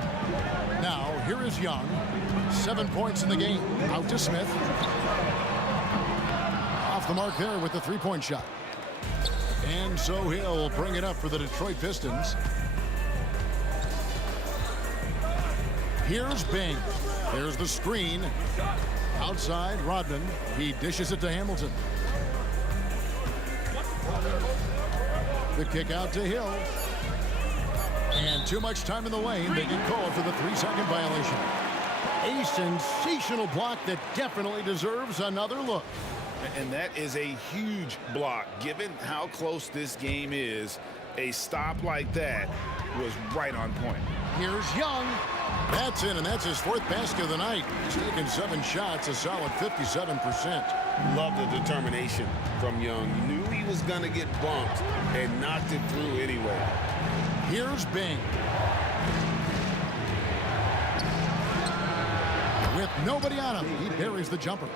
Now, here is Young. 7 points in the game. Out to Smith. Off the mark there with the 3-point shot. And so he'll bring it up for the Detroit Pistons. Here's Bing. There's the screen. Outside, Rodman. He dishes it to Hamilton. The kick out to Hill. And too much time in the lane. They get called for the 3-second violation. A sensational block that definitely deserves another look. And that is a huge block. Given how close this game is, a stop like that was right on point. Here's Young. That's in, and that's his 4th basket of the night. He's taken 7 shots, a solid 57%. Love the determination from Young. Knew he was going to get bumped and knocked it through anyway. Here's Bing. With nobody on him, he buries the jumper.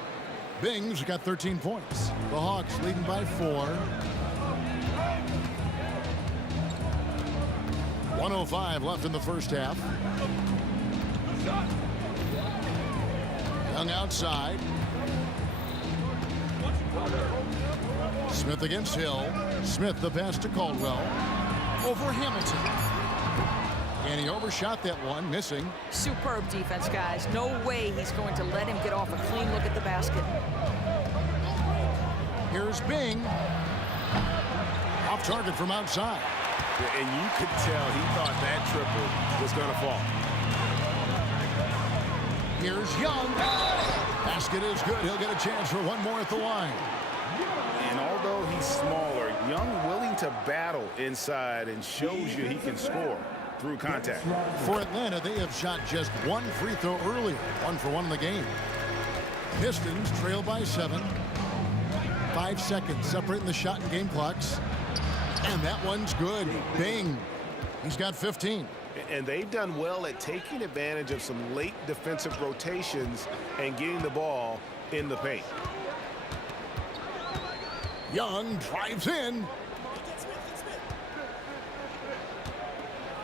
Bing's got 13 points. The Hawks leading by 4. 1:05 left in the first half. Young outside. Smith against Hill. Smith the pass to Caldwell. Over Hamilton. And he overshot that one, missing. Superb defense, guys. No way he's going to let him get off a clean look at the basket. Here's Bing. Off target from outside. And you could tell he thought that triple was going to fall. Here's Young. Basket is good. He'll get a chance for one more at the line. And although he's smaller, Young willing to battle inside and shows you he can score through contact. For Atlanta, they have shot just 1 free throw earlier. 1 for 1 in the game. Pistons trail by 7. 5 seconds separating the shot and game clocks. And that one's good. Bing. He's got 15. And they've done well at taking advantage of some late defensive rotations and getting the ball in the paint. Young drives in.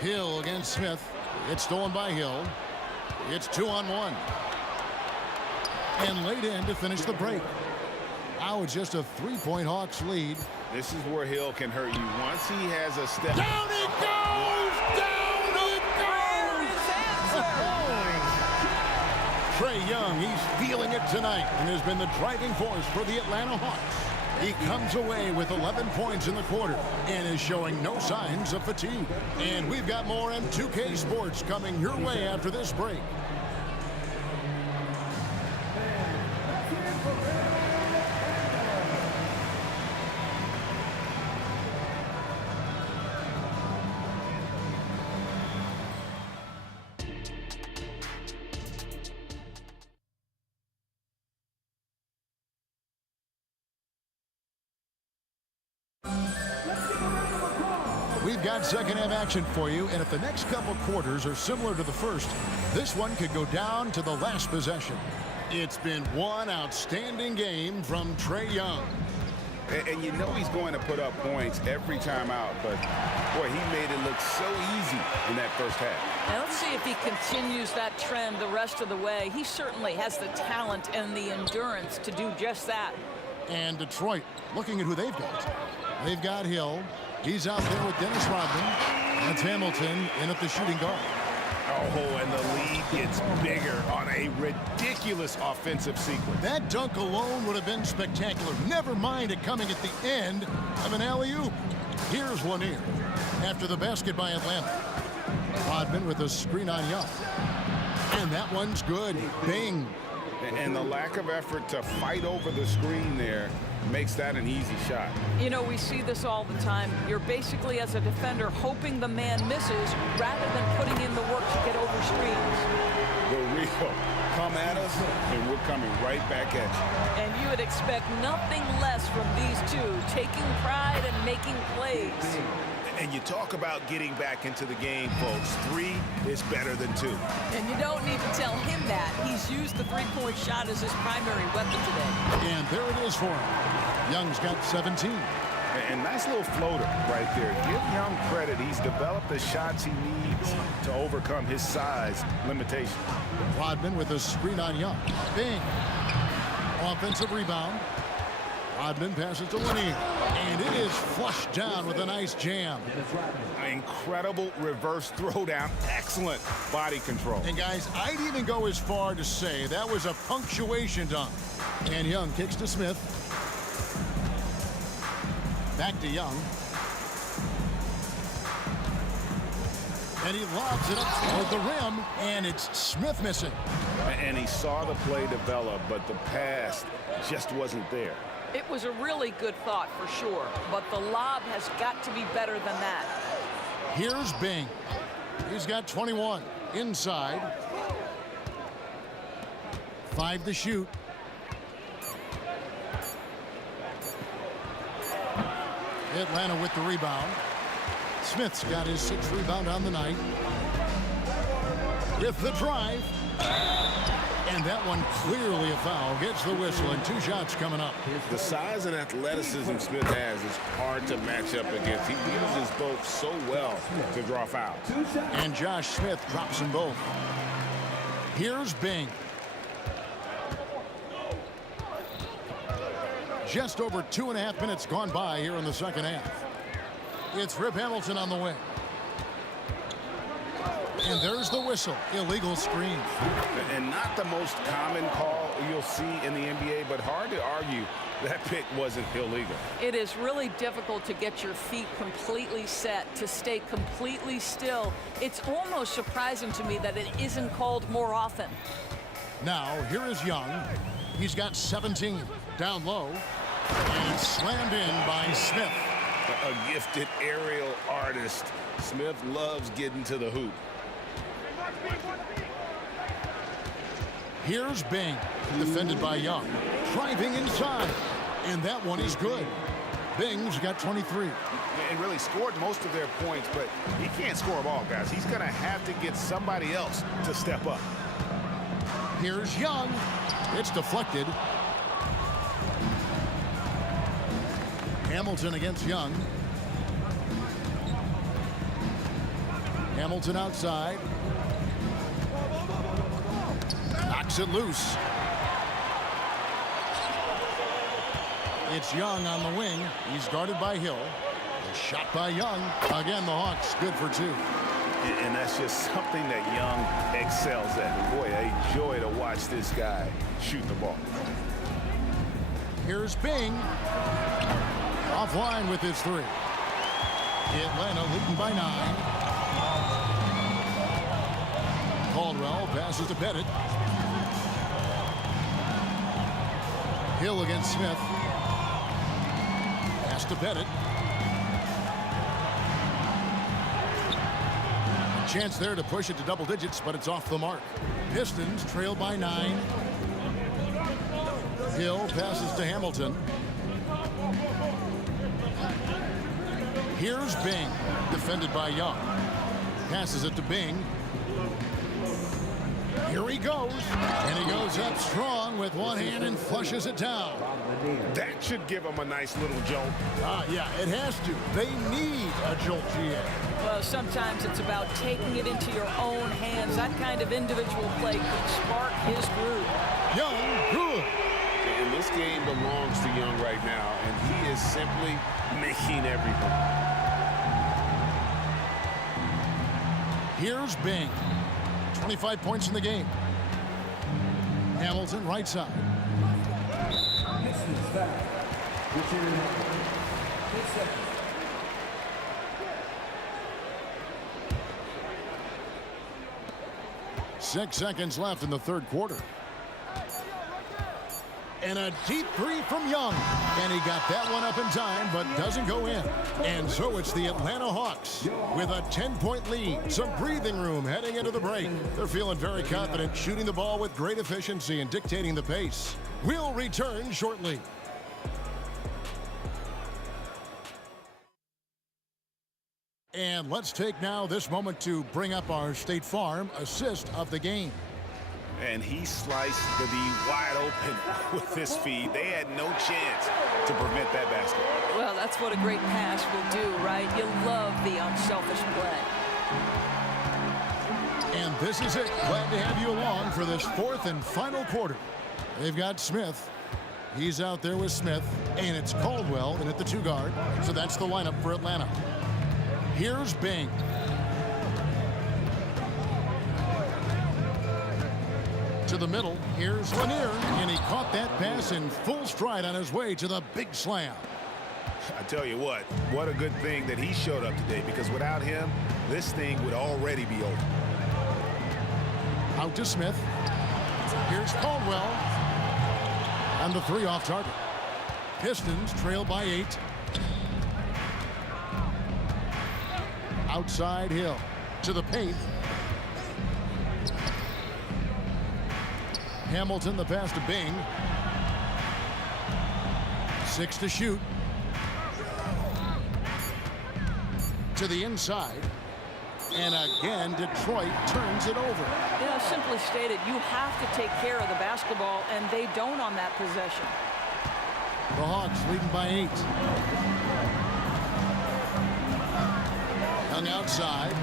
Hill against Smith. It's stolen by Hill. It's 2-on-1. And laid in to finish the break. Now it's just a 3-point Hawks lead. This is where Hill can hurt you. Once he has a step. Down it goes! Down it goes! Trae Young, he's feeling it tonight and has been the driving force for the Atlanta Hawks. He comes away with 11 points in the quarter and is showing no signs of fatigue. And we've got more M2K Sports coming your way after this break. We've got second half action for you, and if the next couple quarters are similar to the first, this one could go down to the last possession. It's been one outstanding game from Trae Young. And you know he's going to put up points every time out, but boy, he made it look so easy in that first half. Now let's see if he continues that trend the rest of the way. He certainly has the talent and the endurance to do just that. And Detroit, looking at who they've got. They've got Hill. He's out there with Dennis Rodman. That's Hamilton in at the shooting guard. Oh, and the lead gets bigger on a ridiculous offensive sequence. That dunk alone would have been spectacular. Never mind it coming at the end of an alley-oop. Here's Lanier after the basket by Atlanta. Rodman with a screen on Young. And that one's good. Bing. And the lack of effort to fight over the screen there makes that an easy shot. You know, we see this all the time. You're basically, as a defender, hoping the man misses rather than putting in the work to get over screens. The real come at us, and we're coming right back at you. And you would expect nothing less from these two, taking pride and making plays. And you talk about getting back into the game, folks. 3 is better than 2. And you don't need to tell him that. He's used the three-point shot as his primary weapon today. And there it is for him. Young's got 17. And nice little floater right there. Give Young credit. He's developed the shots he needs to overcome his size limitation. Rodman with a screen on Young. Bing. Offensive rebound. Rodman passes to Lanier. And it is flushed down with a nice jam. Incredible reverse throwdown. Excellent body control. And guys, I'd even go as far to say that was a punctuation dunk. And Young kicks to Smith. Back to Young. And he lobs it up toward the rim, and it's Smith missing. And he saw the play develop, but the pass just wasn't there. It was a really good thought for sure, but the lob has got to be better than that. Here's Bing. He's got 21. Inside. 5 to shoot. Atlanta with the rebound. Smith's got his 6th rebound on the night. With the drive. And that one clearly a foul. Gets the whistle and 2 shots coming up. The size and athleticism Smith has is hard to match up against. He uses both so well to draw fouls. And Josh Smith drops them both. Here's Bing. Just over 2.5 minutes gone by here in the second half. It's Rip Hamilton on the wing. And there's the whistle. Illegal screen. And not the most common call you'll see in the NBA, but hard to argue that pick wasn't illegal. It is really difficult to get your feet completely set, to stay completely still. It's almost surprising to me that it isn't called more often. Now, here is Young. He's got 17. Down low. And it's slammed in by Smith. A gifted aerial artist. Smith loves getting to the hoop. Here's Bing, defended by Young. Driving inside. And that one is good. Bing's got 23. And really scored most of their points, but he can't score them all, guys. He's going to have to get somebody else to step up. Here's Young. It's deflected. Hamilton against Young. Hamilton outside. Knocks it loose. It's Young on the wing. He's guarded by Hill. A shot by Young. Again, the Hawks good for 2. And that's just something that Young excels at. Boy, a joy to watch this guy shoot the ball. Here's Bing. Offline with his 3. Atlanta leading by 9. Caldwell passes to Pettit. Hill against Smith. Pass to Pettit. A chance there to push it to double digits, but it's off the mark. Pistons trail by 9. Hill passes to Hamilton. Here's Bing, defended by Young. Passes it to Bing. Here he goes. And he goes up strong with one hand and flushes it down. That should give him a nice little jolt. Yeah, it has to. They need a jolt, GA. Well, sometimes it's about taking it into your own hands. That kind of individual play could spark his groove. Young, good. And this game belongs to Young right now, and he is simply making everything. Here's Bing. 25 points in the game. Hamilton, right side. Pistons foul. Return 8 seconds. Six seconds left in the third quarter. And a deep 3 from Young. And he got that one up in time, but doesn't go in. And so it's the Atlanta Hawks with a 10-point lead. Some breathing room heading into the break. They're feeling very confident, shooting the ball with great efficiency and dictating the pace. We'll return shortly. And let's take now this moment to bring up our State Farm assist of the game. And he sliced the D wide open with his feed. They had no chance to prevent that basket. Well, that's what a great pass will do, right? You love the unselfish play. And this is it. Glad to have you along for this fourth and final quarter. They've got Smith. He's out there with Smith. And it's Caldwell in at the 2 guard. So that's the lineup for Atlanta. Here's Bing. To the middle, here's Lanier, and he caught that pass in full stride on his way to the big slam. I tell you what a good thing that he showed up today, because without him, this thing would already be over. Out to Smith. Here's Caldwell. And the 3 off target. Pistons trail by 8. Outside Hill to the paint. Hamilton the pass to Bing. 6 to shoot. To the inside. And again, Detroit turns it over. You know, simply stated, you have to take care of the basketball, and they don't on that possession. The Hawks leading by 8. Young outside.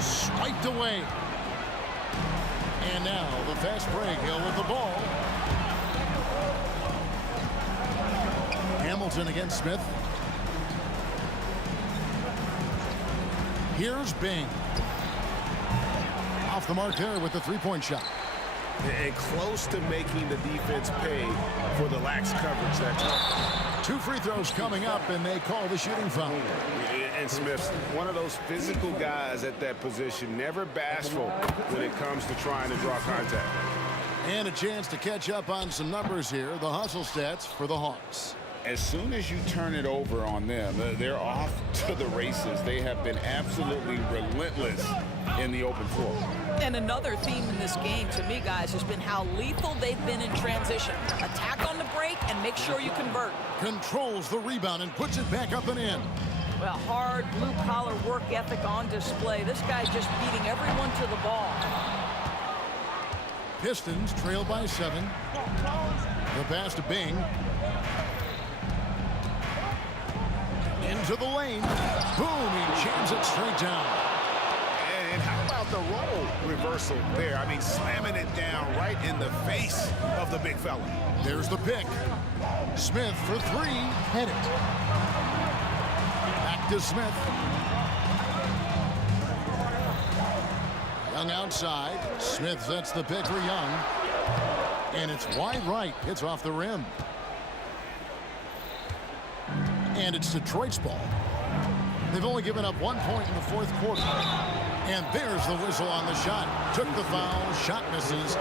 Swiped away. And now the fast break. Hill with the ball. Hamilton against Smith. Here's Bing. Off the mark there with the 3-point shot. And close to making the defense pay for the lax coverage. That's 2 free throws coming up, and they call the shooting foul. And Smith's one of those physical guys at that position, never bashful when it comes to trying to draw contact. And a chance to catch up on some numbers here. The hustle stats for the Hawks. As soon as you turn it over on them, they're off to the races. They have been absolutely relentless in the open floor. And another theme in this game, to me, guys, has been how lethal they've been in transition. Attack on the break and make sure you convert. Controls the rebound and puts it back up and in. Well, hard blue-collar work ethic on display. This guy just beating everyone to the ball. Pistons trail by 7. The pass to Bing. Into the lane. Boom, he jams it straight down. And how about the role reversal there? I mean, slamming it down right in the face of the big fella. There's the pick. Smith for 3. Hit it. Back to Smith. Young outside. Smith sets the pick for Young. And it's wide right. Hits off the rim. And it's Detroit's ball. They've only given up 1 point in the 4th quarter. And there's the whistle on the shot. Took the foul. Shot misses.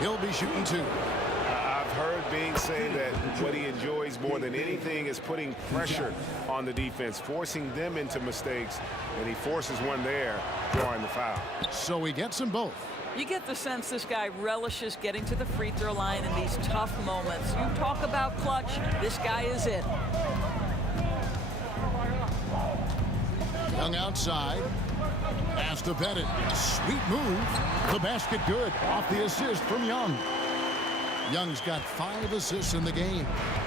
He'll be shooting 2. I've heard Bing say that what he enjoys more than anything is putting pressure on the defense, forcing them into mistakes, and he forces one there, drawing the foul. So he gets them both. You get the sense this guy relishes getting to the free throw line in these tough moments. You talk about clutch, this guy is it. Young outside. Pass to Pettit. Sweet move. The basket good. Off the assist from Young. Young's got 5 assists in the game.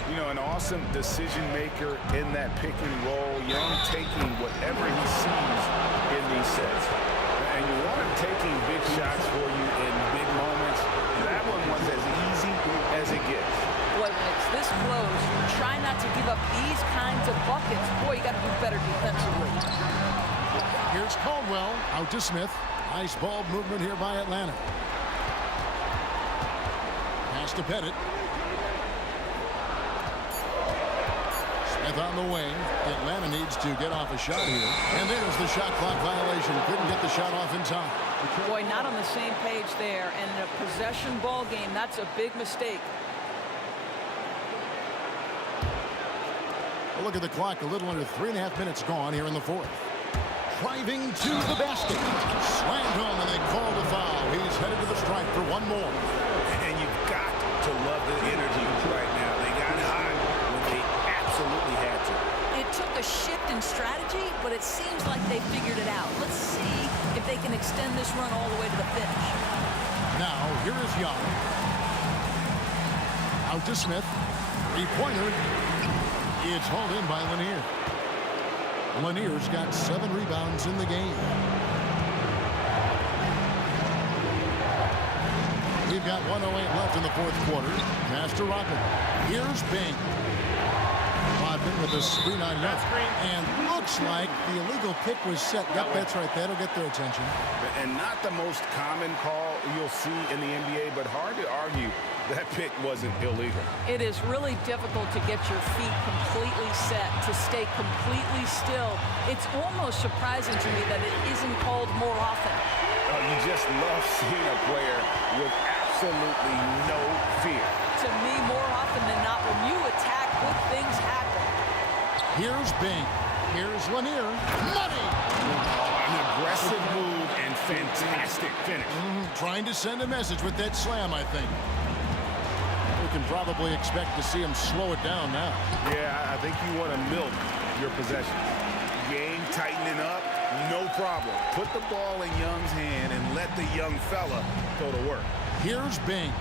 You know, an awesome decision maker in that pick and roll. Young taking whatever he sees in these sets. And you want him taking big shots for you in big moments. That one was as easy as it gets. Boy, when it's this close, you try not to give up these kinds of buckets. Boy, you got to do better defensively. Here's Caldwell. Out to Smith. Nice ball movement here by Atlanta. Pass to Pettit. Smith on the wing. Atlanta needs to get off a shot here. And there's the shot clock violation. Couldn't get the shot off in time. Boy, not on the same page there. And in a possession ball game, that's a big mistake. A look at the clock. A little under 3.5 minutes gone here in the 4th. Driving to the basket. Slammed home, and they called a foul. He's headed to the stripe for one more. And you've got to love the energy right now. They got hot when they absolutely had to. It took a shift in strategy, but it seems like they figured it out. Let's see if they can extend this run all the way to the finish. Now, here is Young. Out to Smith. 3-pointer. It's hauled in by Lanier. Lanier's got 7 rebounds in the game. We've got 1:08 left in the 4th quarter. Pass to Rocket. Here's Bing. Brought Rodman with a screen on Young. And looks like the illegal pick was set. Yep, that's right. That'll get their attention. And not the most common call you'll see in the NBA, but hard to argue that pick wasn't illegal. It is really difficult to get your feet completely set, to stay completely still. It's almost surprising to me that it isn't called more often. You just love seeing a player with absolutely no fear. To me, more often than not, when you attack, good things happen. Here's Bing. Here's Lanier. Money! An aggressive move and fantastic finish. Trying to send a message with that slam, I think. We can probably expect to see him slow it down now. Yeah, I think you want to milk your possession. Game tightening up, no problem. Put the ball in Young's hand and let the young fella go to work. Here's Bing.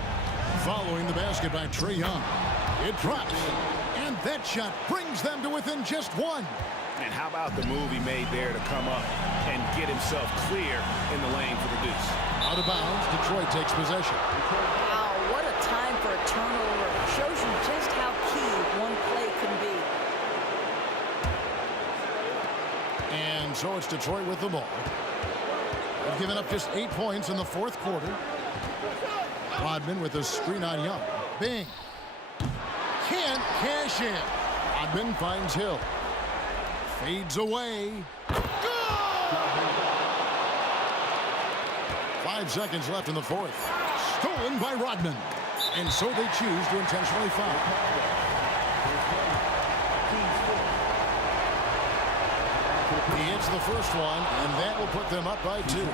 Following the basket by Trae Young. It drops. And that shot brings them to within just one. And how about the move he made there to come up and get himself clear in the lane for the deuce? Out of bounds, Detroit takes possession. Wow, what a time for a turnover. Shows you just how key one play can be. And so it's Detroit with the ball. They've given up just 8 points in the fourth quarter. Rodman with a screen on Young. Bing. Can't cash in. Rodman finds Hill. Fades away. Good! 5 seconds left in the fourth. Stolen by Rodman. And so they choose to intentionally foul. He hits the first one, and that will put them up by 2.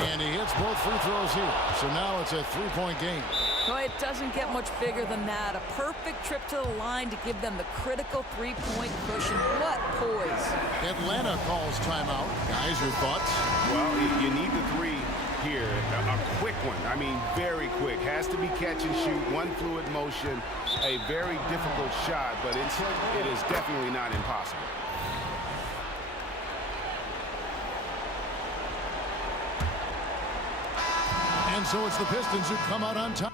And he hits both free throws here. So now it's a 3-point game. Boy, it doesn't get much bigger than that. A perfect trip to the line to give them the critical 3-point cushion. What poise. Atlanta calls timeout. Guys, your thoughts? Well, you need the three here. A quick one. I mean, very quick. Has to be catch and shoot. One fluid motion. A very difficult shot, but it is definitely not impossible. And so it's the Pistons who come out on top.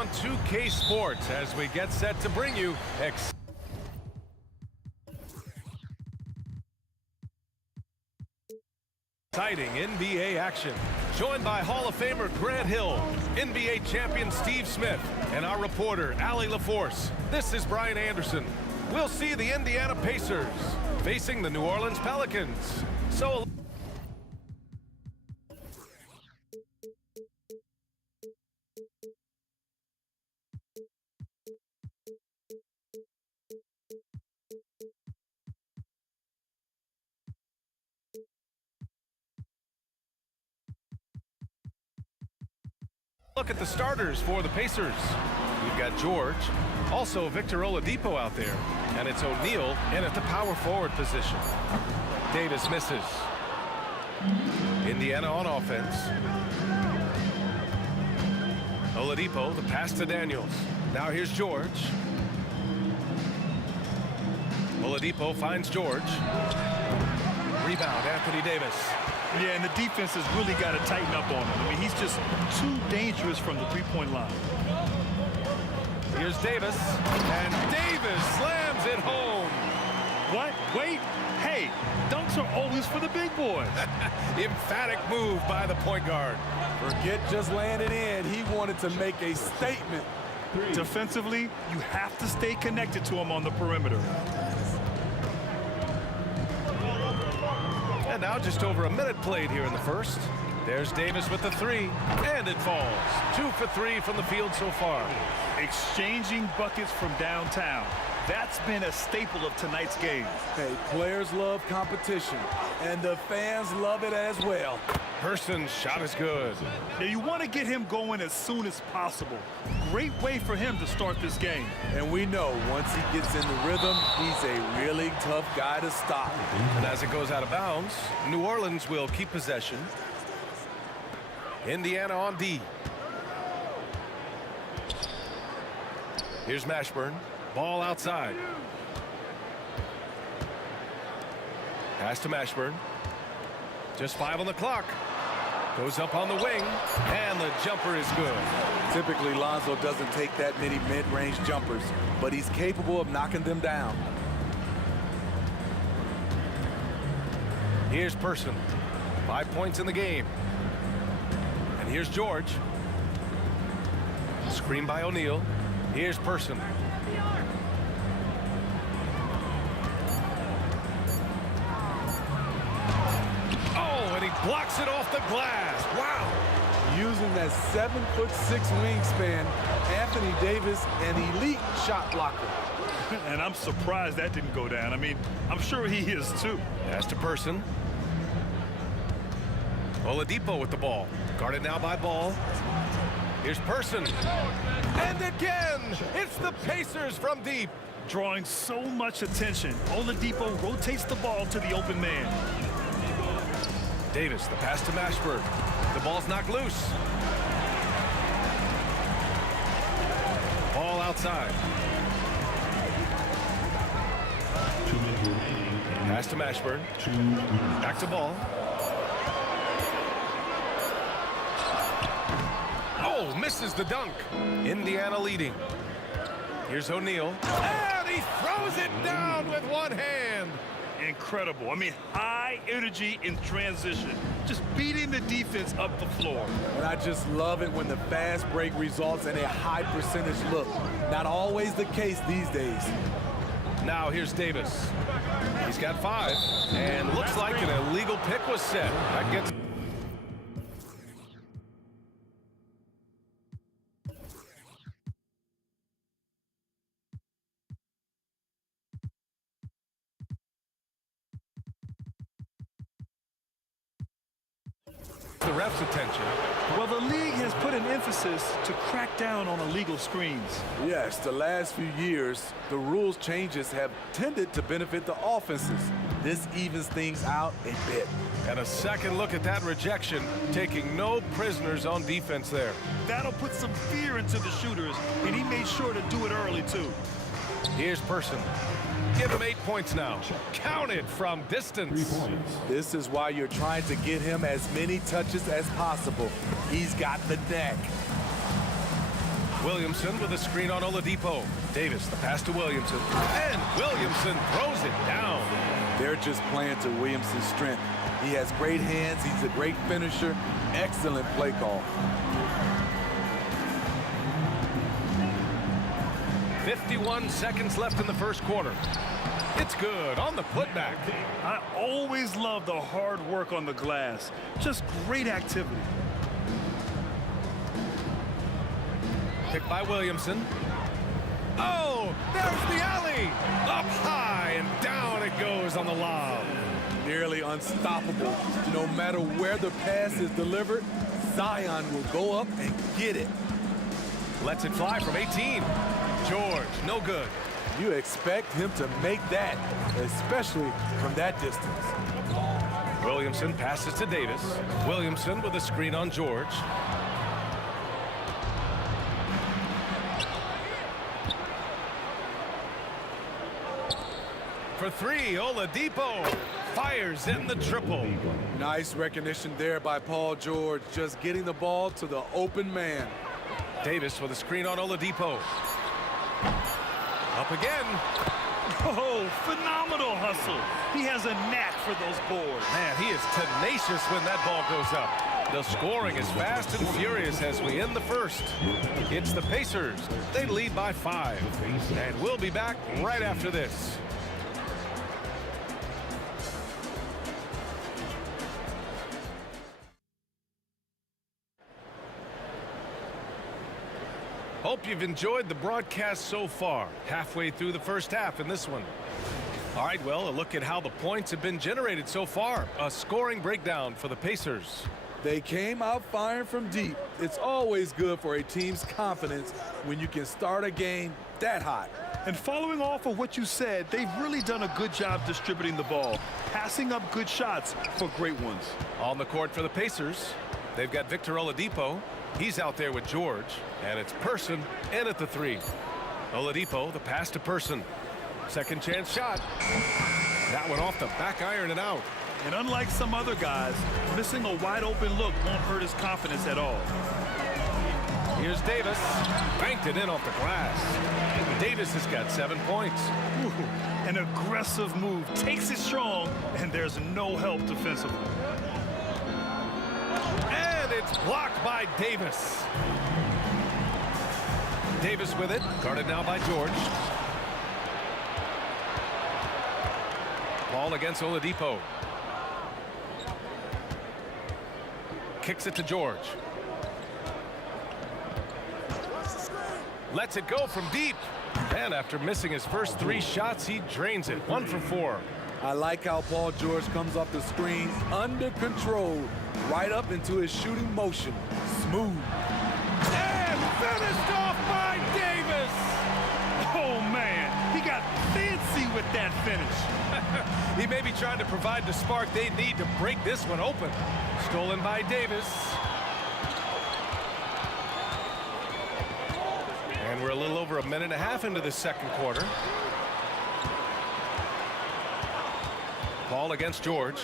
on 2K Sports as we get set to bring you exciting NBA action. Joined by Hall of Famer Grant Hill, NBA champion Steve Smith, and our reporter Allie LaForce. This is Brian Anderson. We'll see the Indiana Pacers facing the New Orleans Pelicans. So look at the starters for the Pacers. We've got George, also Victor Oladipo out there, and it's O'Neal in at the power forward position. Davis misses. Indiana on offense. Oladipo, the pass to Daniels. Now here's George. Oladipo finds George. Rebound, Anthony Davis. Yeah, and the defense has really got to tighten up on him. I mean, he's just too dangerous from the three-point line. Here's Davis, and Davis slams it home. What? Wait. Hey, dunks are always for the big boys. Emphatic move by the point guard. Forget just laying it in. He wanted to make a statement. Defensively, you have to stay connected to him on the perimeter. And now just over a minute played here in the first. There's Davis with the three, and it falls. 2 for 3 from the field so far. Exchanging buckets from downtown. That's been a staple of tonight's game. Hey, players love competition, and the fans love it as well. Person's shot is good. Now, you want to get him going as soon as possible. Great way for him to start this game. And we know once he gets in the rhythm, he's a really tough guy to stop. And as it goes out of bounds, New Orleans will keep possession. Indiana on D. Here's Mashburn. Ball outside. Pass to Mashburn. Just 5 on the clock. Goes up on the wing, and the jumper is good. Typically, Lonzo doesn't take that many mid-range jumpers, but he's capable of knocking them down. Here's Person. 5 points in the game. And here's George. Screen by O'Neal. Here's Person. Oh, and he blocks it off the glass. Wow. Using that 7'6" wingspan, Anthony Davis, an elite shot blocker. And I'm surprised that didn't go down. I mean, I'm sure he is too. Pass to Person. Oladipo with the ball. Guarded now by Ball. Here's Person. And again, it's the Pacers from deep. Drawing so much attention. Oladipo rotates the ball to the open man. Davis, the pass to Mashburn. The ball's knocked loose. Ball outside. Pass to Mashburn. Back to Ball. Oh, misses the dunk. Indiana leading. Here's O'Neal. And he throws it down with one hand. Incredible. I mean, high energy in transition. Just beating the defense up the floor. And I just love it when the fast break results in a high percentage look. Not always the case these days. Now here's Davis. He's got 5. And looks like an illegal pick was set. That gets... the ref's attention. Well, the league has put an emphasis to crack down on illegal screens. Yes, the last few years, the rules changes have tended to benefit the offenses. This evens things out a bit. And a second look at that rejection, taking no prisoners on defense there. That'll put some fear into the shooters, and he made sure to do it early, too. Here's Person. Give him 8 points now. Count it from distance. This is why you're trying to get him as many touches as possible. He's got the neck. Williamson with a screen on Oladipo. Davis, the pass to Williamson. And Williamson throws it down. They're just playing to Williamson's strength. He has great hands. He's a great finisher. Excellent play call. 51 seconds left in the first quarter. It's good on the putback. I always love the hard work on the glass. Just great activity. Picked by Williamson. Oh, there's the alley. Up high and down it goes on the lob. Nearly unstoppable. No matter where the pass is delivered, Zion will go up and get it. Lets it fly from 18. George, no good. You expect him to make that, especially from that distance. Williamson passes to Davis. Williamson with a screen on George. For three, Oladipo fires in the triple. Nice recognition there by Paul George, just getting the ball to the open man. Davis with a screen on Oladipo. Up again. Oh, phenomenal hustle. He has a knack for those boards. Man, he is tenacious when that ball goes up. The scoring is fast and furious as we end the first. It's the Pacers. They lead by 5. And we'll be back right after this. Hope you've enjoyed the broadcast so far. Halfway through the first half in this one. All right, well, a look at how the points have been generated so far. A scoring breakdown for the Pacers. They came out firing from deep. It's always good for a team's confidence when you can start a game that hot. And following off of what you said, they've really done a good job distributing the ball, passing up good shots for great ones. On the court for the Pacers, they've got Victor Oladipo. He's out there with George, and it's Person in at the 3. Oladipo, the pass to Person. Second chance shot. That one off the back iron and out. And unlike some other guys, missing a wide open look won't hurt his confidence at all. Here's Davis. Banked it in off the glass. Davis has got 7 points. Ooh, an aggressive move, takes it strong, and there's no help defensively. And it's blocked by Davis. Davis with it, guarded now by George. Ball against Oladipo. Kicks it to George. Lets it go from deep. And after missing his first 3 shots, he drains it. 1 for 4. I like how Paul George comes off the screen under control, right up into his shooting motion. Smooth. And finished off by Davis. Oh, man, he got fancy with that finish. He may be trying to provide the spark they need to break this one open. Stolen by Davis. And we're a little over a minute and a half into the second quarter. Ball against George.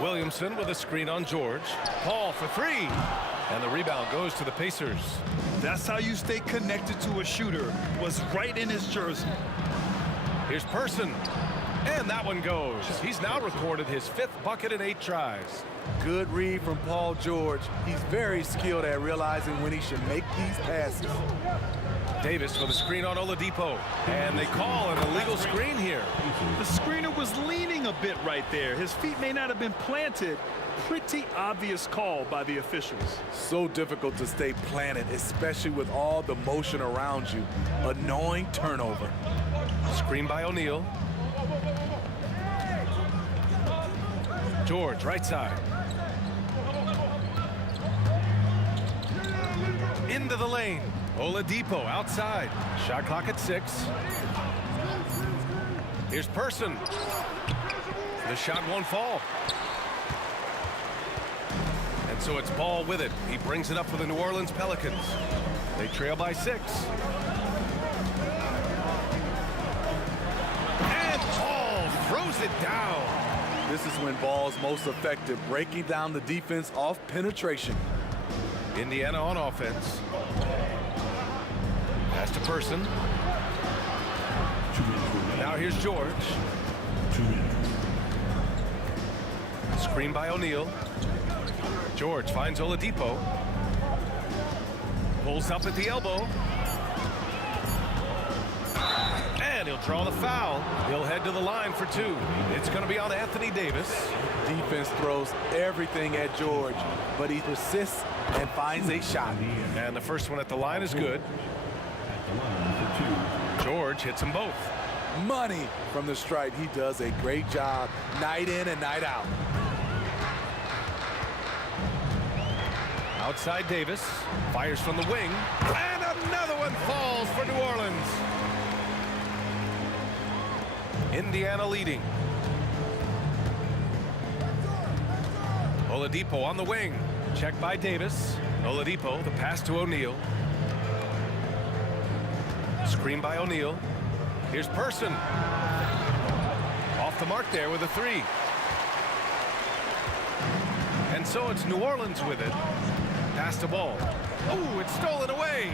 Williamson with a screen on George. Paul for 3. And the rebound goes to the Pacers. That's how you stay connected to a shooter, was right in his jersey. Here's Person. And that one goes. He's now recorded his 5th bucket in 8 tries. Good read from Paul George. He's very skilled at realizing when he should make these passes. Davis with a screen on Oladipo. And they call an illegal screen here. The screener was leaning a bit right there. His feet may not have been planted. Pretty obvious call by the officials. So difficult to stay planted, especially with all the motion around you. Annoying turnover. Screen by O'Neal. George, right side. Into the lane. Oladipo outside. Shot clock at 6. Here's Person. The shot won't fall. And so it's Ball with it. He brings it up for the New Orleans Pelicans. They trail by 6. And Ball throws it down. This is when Ball's most effective, breaking down the defense off penetration. Indiana on offense. Pass to Person. Now here's George. Screen by O'Neal. George finds Oladipo. Pulls up at the elbow. And he'll draw the foul. He'll head to the line for two. It's going to be on Anthony Davis. Defense throws everything at George, but he persists and finds a shot. And the first one at the line is good. George hits them both. Money from the stripe. He does a great job night in and night out. Outside Davis. Fires from the wing. And another one falls for New Orleans. Indiana leading. Oladipo on the wing. Check by Davis. Oladipo, the pass to O'Neal. Screen by O'Neal. Here's Person. Off the mark there with a three. And so it's New Orleans with it. Pass the ball. Oh, it's stolen away.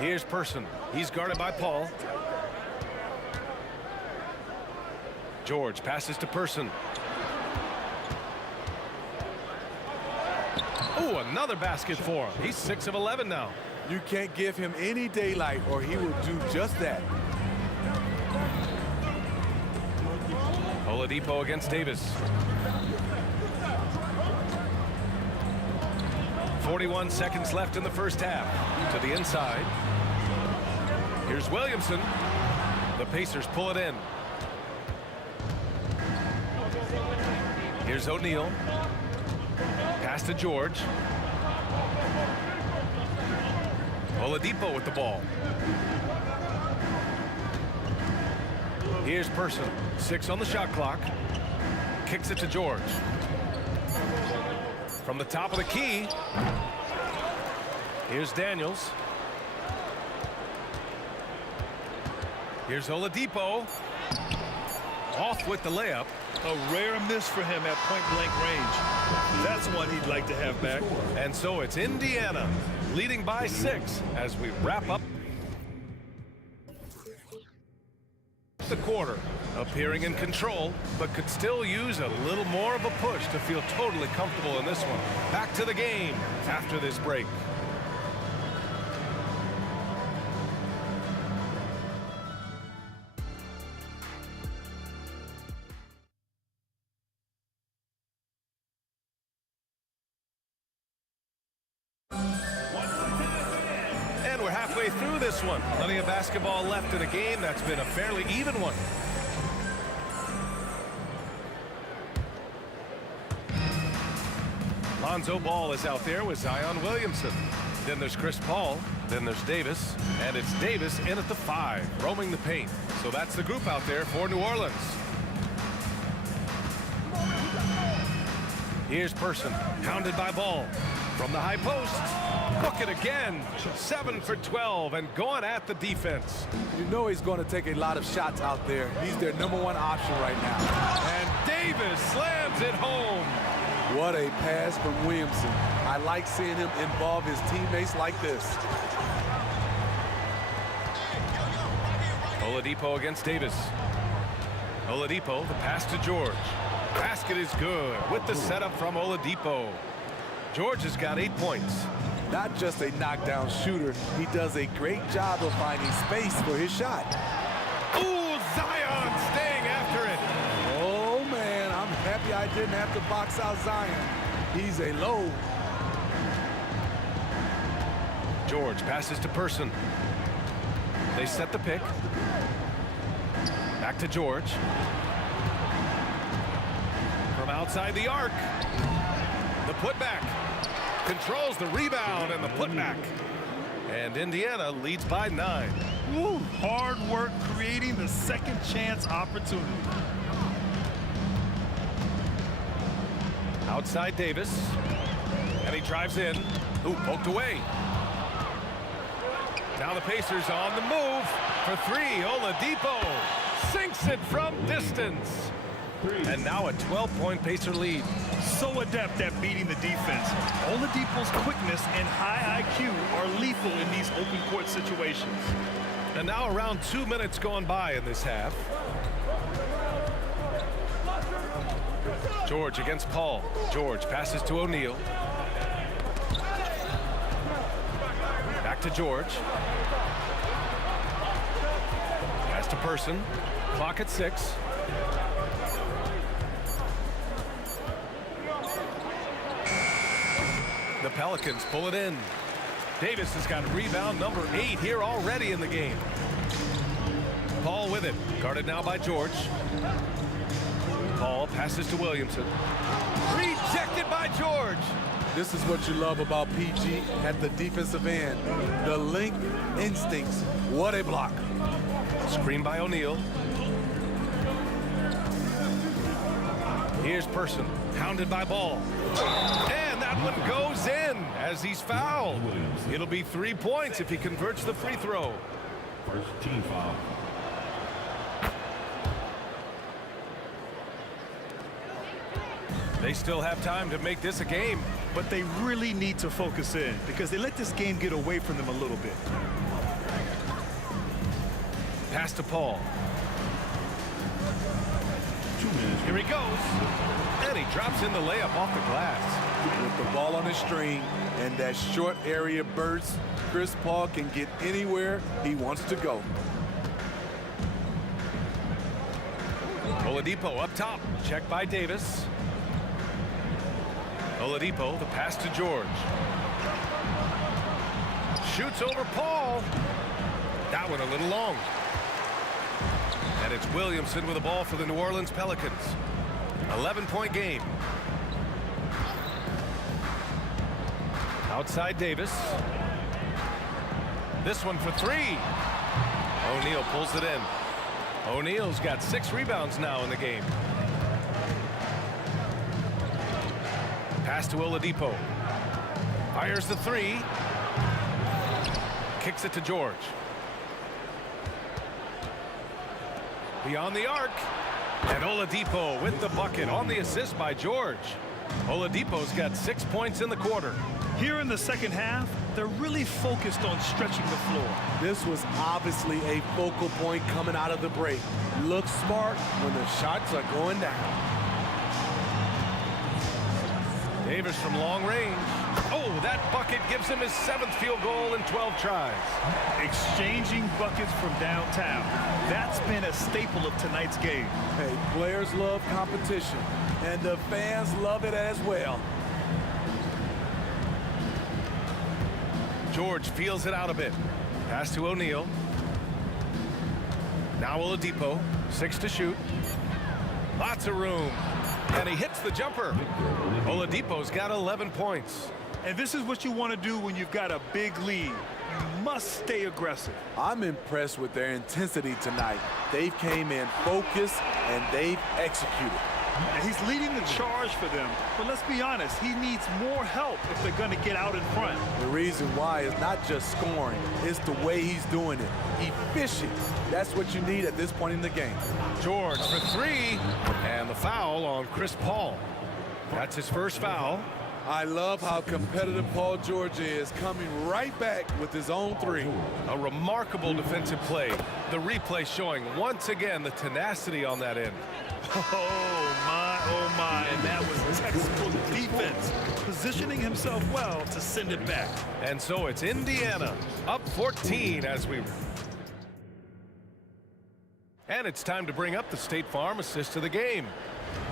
Here's Person. He's guarded by Paul. George passes to Person. Oh, another basket for him. He's 6 of 11 now. You can't give him any daylight or he will do just that. Oladipo against Davis. 41 seconds left in the first half. To the inside. Here's Williamson. The Pacers pull it in. Here's O'Neal. Pass to George. Oladipo with the ball. Here's Person. 6 on the shot clock. Kicks it to George. From the top of the key. Here's Daniels. Here's Oladipo. Off with the layup. A rare miss for him at point-blank range. That's one he'd like to have back. And so it's Indiana leading by 6 as we wrap up the quarter. Appearing in control, but could still use a little more of a push to feel totally comfortable in this one. Back to the game after this break. And we're halfway through this one. Plenty of basketball left in a game that's been a fairly even one. Lonzo Ball is out there with Zion Williamson. Then there's Chris Paul. Then there's Davis. And it's Davis in at the 5, roaming the paint. So that's the group out there for New Orleans. Here's Person, hounded by Ball. From the high post. Book it again. 7 for 12 and going at the defense. You know he's going to take a lot of shots out there. He's their #1 option right now. And Davis slams it home. What a pass from Williamson. I like seeing him involve his teammates like this. Oladipo against Davis. Oladipo, the pass to George. Basket is good with the setup from Oladipo. George has got 8 points. Not just a knockdown shooter, he does a great job of finding space for his shot. Ooh, Zion staying after it. Oh man, I'm happy I didn't have to box out Zion. He's a low. George passes to Person. They set the pick. Back to George. From outside the arc. The putback. Controls the rebound and the putback. And Indiana leads by 9. Woo, hard work creating the second chance opportunity. Outside Davis. And he drives in. Ooh, poked away. Now the Pacers on the move for 3. Oladipo sinks it from distance. And now a 12-point Pacer lead. So adept at beating the defense. Oladipo's quickness and high IQ are lethal in these open court situations. And now around 2 minutes gone by in this half. George against Paul. George passes to O'Neal. Back to George. Pass to Person. Clock at 6. The Pelicans pull it in. Davis has got rebound number 8 here already in the game. Paul with it. Guarded now by George. Paul passes to Williamson. Rejected by George. This is what you love about PG at the defensive end. The link instincts. What a block. Screen by O'Neal. Here's Person. Hounded by Ball. And that one goes in as he's fouled. It'll be 3 points if he converts the free throw. First team foul. They still have time to make this a game. But they really need to focus in because they let this game get away from them a little bit. Pass to Paul. 2 minutes. Here he goes. And he drops in the layup off the glass. With the ball on the string and that short area burst, Chris Paul can get anywhere he wants to go. Oladipo up top. Check by Davis. Oladipo, the pass to George. Shoots over Paul. That one a little long. And it's Williamson with the ball for the New Orleans Pelicans. 11-point game. Outside Davis. This one for 3. O'Neal pulls it in. O'Neal's got 6 rebounds now in the game. Pass to Oladipo. Fires the 3. Kicks it to George. Beyond the arc. And Oladipo with the bucket on the assist by George. Oladipo's got 6 points in the quarter. Here in the second half, they're really focused on stretching the floor. This was obviously a focal point coming out of the break. Look smart when the shots are going down. Davis from long range. Oh, that bucket gives him his 7th field goal in 12 tries. Exchanging buckets from downtown. That's been a staple of tonight's game. Hey, players love competition, and the fans love it as well. George feels it out a bit. Pass to O'Neal. Now Oladipo. 6 to shoot. Lots of room. And he hits the jumper. Oladipo's got 11 points. And this is what you want to do when you've got a big lead. You must stay aggressive. I'm impressed with their intensity tonight. They've came in focused, and they've executed. And he's leading the charge for them. But let's be honest, he needs more help if they're going to get out in front. The reason why is not just scoring, it's the way he's doing it. Efficient. That's what you need at this point in the game. George for 3. And the foul on Chris Paul. That's his first foul. I love how competitive Paul George is, coming right back with his own 3. A remarkable defensive play. The replay showing once again the tenacity on that end. Oh my, and that was textbook defense, positioning himself well to send it back. And so it's Indiana up 14 as we... And it's time to bring up the State Farm assist of the game.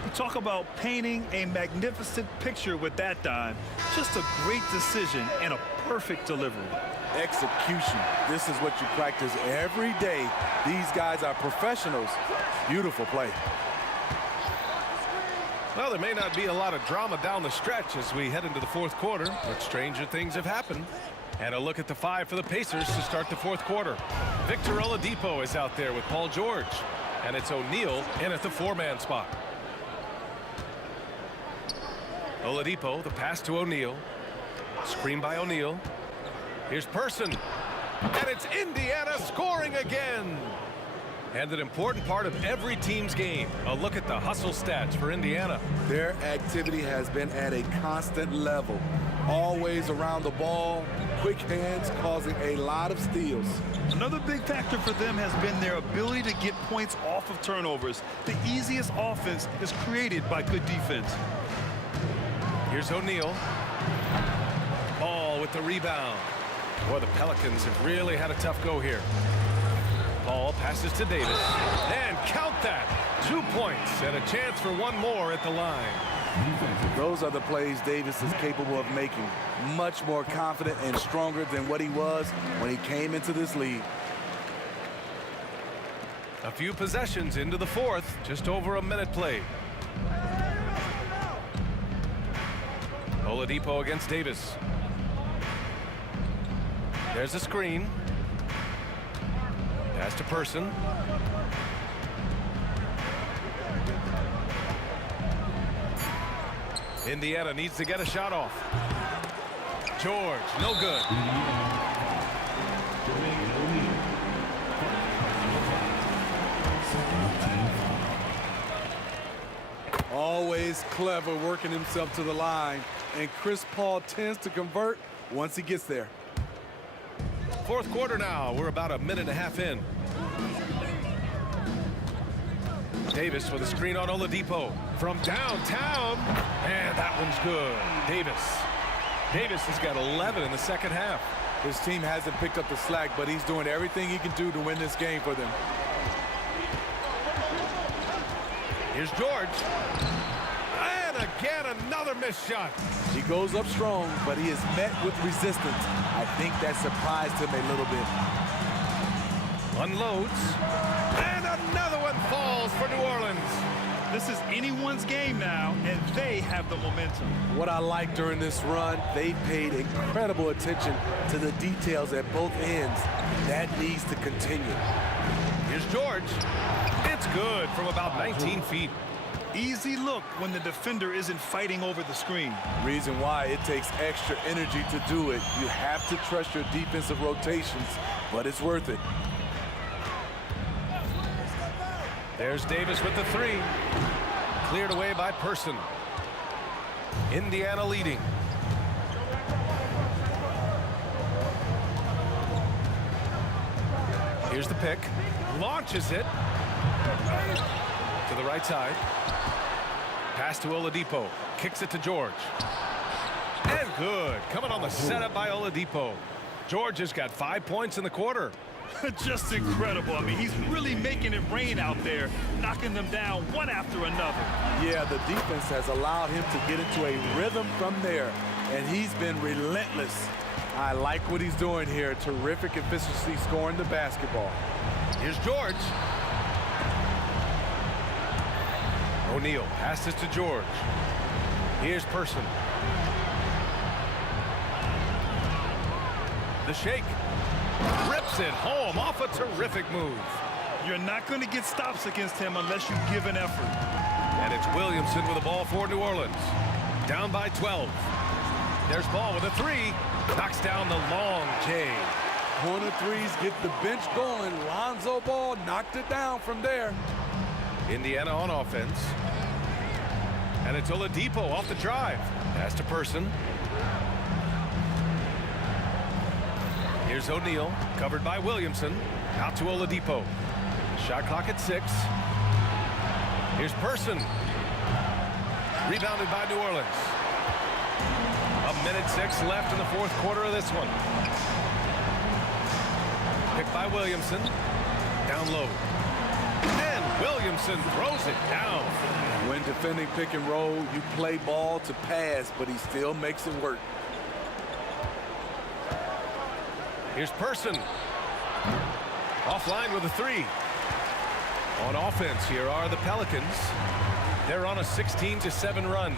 You talk about painting a magnificent picture with that, Don. Just a great decision and a perfect delivery. Execution. This is what you practice every day. These guys are professionals. Beautiful play. Well, there may not be a lot of drama down the stretch as we head into the fourth quarter, but stranger things have happened. And a look at the 5 for the Pacers to start the fourth quarter. Victor Oladipo is out there with Paul George. And it's O'Neal in at the 4-man spot. Oladipo, the pass to O'Neal. Screen by O'Neal. Here's Person. And it's Indiana scoring again. And an important part of every team's game. A look at the hustle stats for Indiana. Their activity has been at a constant level. Always around the ball, quick hands causing a lot of steals. Another big factor for them has been their ability to get points off of turnovers. The easiest offense is created by good defense. Here's O'Neal. Ball with the rebound. Boy, the Pelicans have really had a tough go here. Ball passes to Davis. And count that. 2 points and a chance for one more at the line. Those are the plays Davis is capable of making. Much more confident and stronger than what he was when he came into this league. A few possessions into the fourth. Just over a minute played. Oladipo against Davis. There's a screen. Pass to Person. Indiana needs to get a shot off. George, no good. Always clever working himself to the line. And Chris Paul tends to convert once he gets there. Fourth quarter now. We're about a minute and a half in. Davis with a screen on Oladipo from downtown. And that one's good. Davis has got 11 in the second half. His team hasn't picked up the slack, but he's doing everything he can do to win this game for them. Here's George. And again, another missed shot. He goes up strong, but he is met with resistance. I think that surprised him a little bit. Unloads. And another one falls for New Orleans. This is anyone's game now, and they have the momentum. What I like during this run, they paid incredible attention to the details at both ends. That needs to continue. Here's George. It's good from about 19 feet. Easy look when the defender isn't fighting over the screen. Reason why it takes extra energy to do it. You have to trust your defensive rotations, but it's worth it. There's Davis with the three. Cleared away by Person. Indiana leading. Here's the pick. Launches it. To the right side. Pass to Oladipo. Kicks it to George. And good. Coming on the setup by Oladipo. George has got 5 points in the quarter. Just incredible. I mean, he's really making it rain out there, knocking them down one after another. Yeah, the defense has allowed him to get into a rhythm from there, and he's been relentless. I like what he's doing here. Terrific efficiency scoring the basketball. Here's George. O'Neal passes to George. Here's Person. The shake. Rips it home off a terrific move. You're not going to get stops against him unless you give an effort. And it's Williamson with the ball for New Orleans. Down by 12. There's Ball with a three. Knocks down the long J. Corner threes get the bench going. Lonzo Ball knocked it down from there. Indiana on offense. And it's Oladipo off the drive. Pass to Person. Here's O'Neal, covered by Williamson. Out to Oladipo. Shot clock at 6. Here's Person. Rebounded by New Orleans. 1:06 left in the fourth quarter of this one. Picked by Williamson. Down low. And Williamson throws it down. When defending pick and roll, you play ball to pass, but he still makes it work. Here's Person. Offline with a three. On offense, here are the Pelicans. They're on a 16-7 run.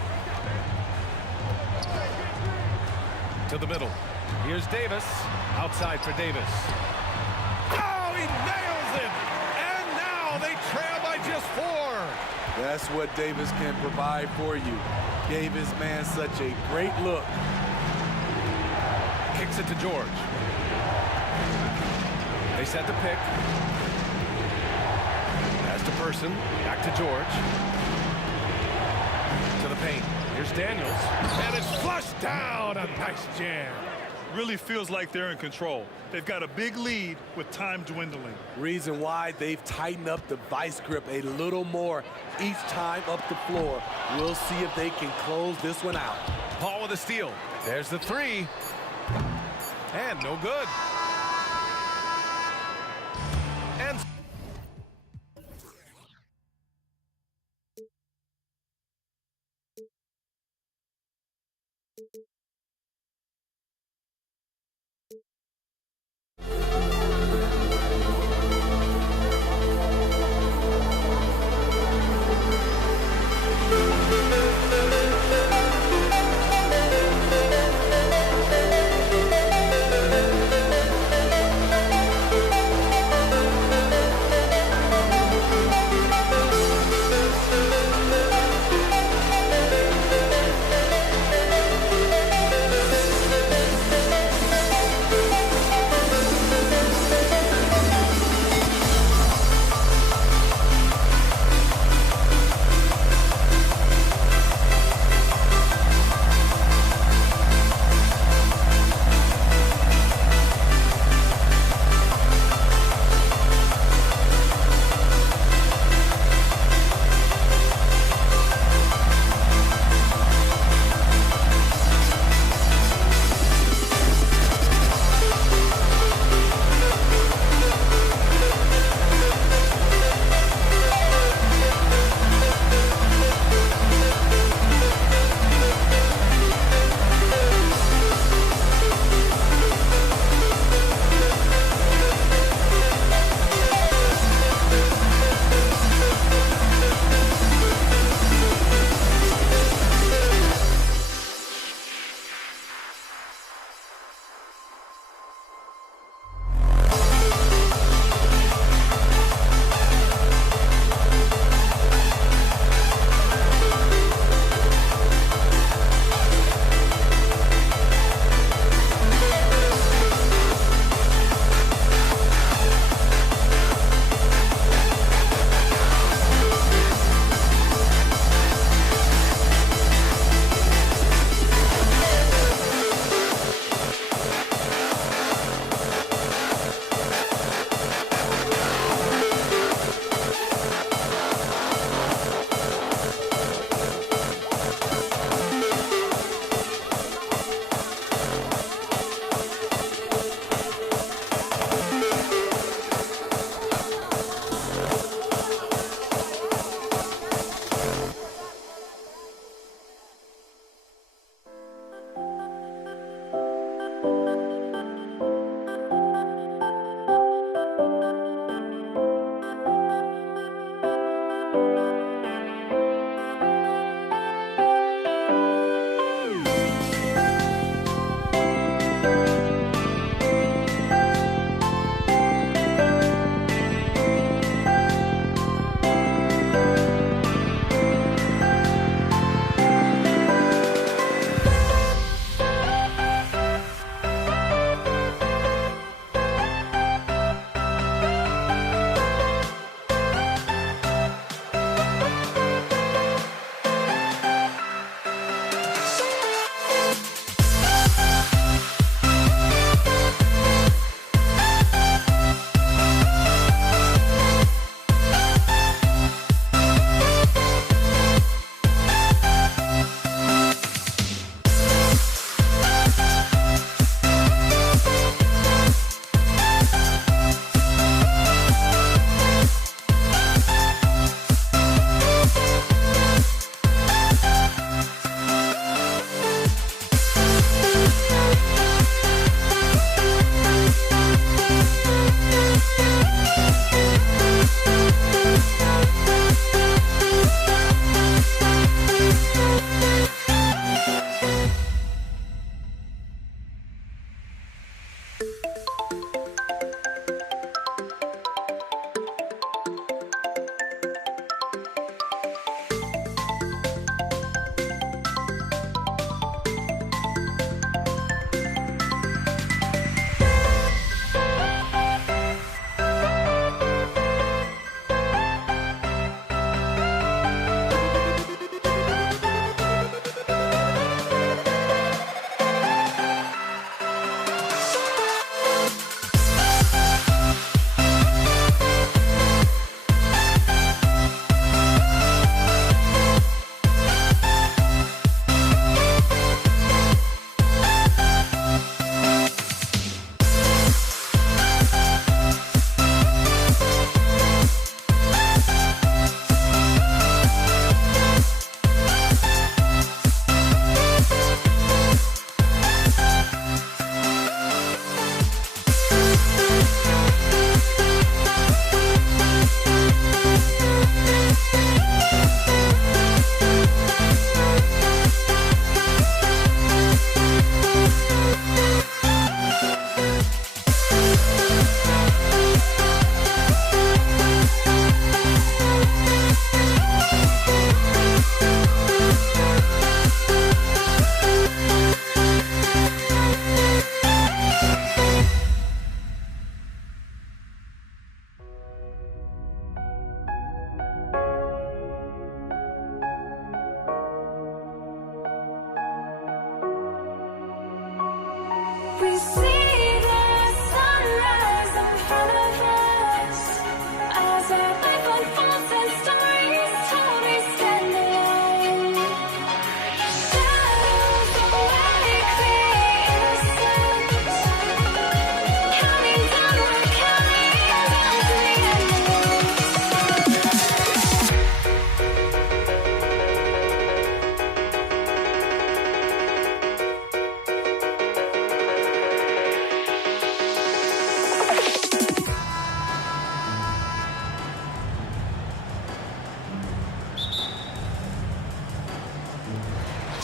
To the middle. Here's Davis. Outside for Davis. Oh, he nails it! And now they trail by just 4. That's what Davis can provide for you. Gave his man such a great look. Kicks it to George. They set the pick. Jefferson, back to George. To the paint. Here's Daniels. And it's flushed down. A nice jam. Really feels like they're in control. They've got a big lead with time dwindling. Reason why they've tightened up the vice grip a little more each time up the floor. We'll see if they can close this one out. Paul with a steal. There's the three. And no good. And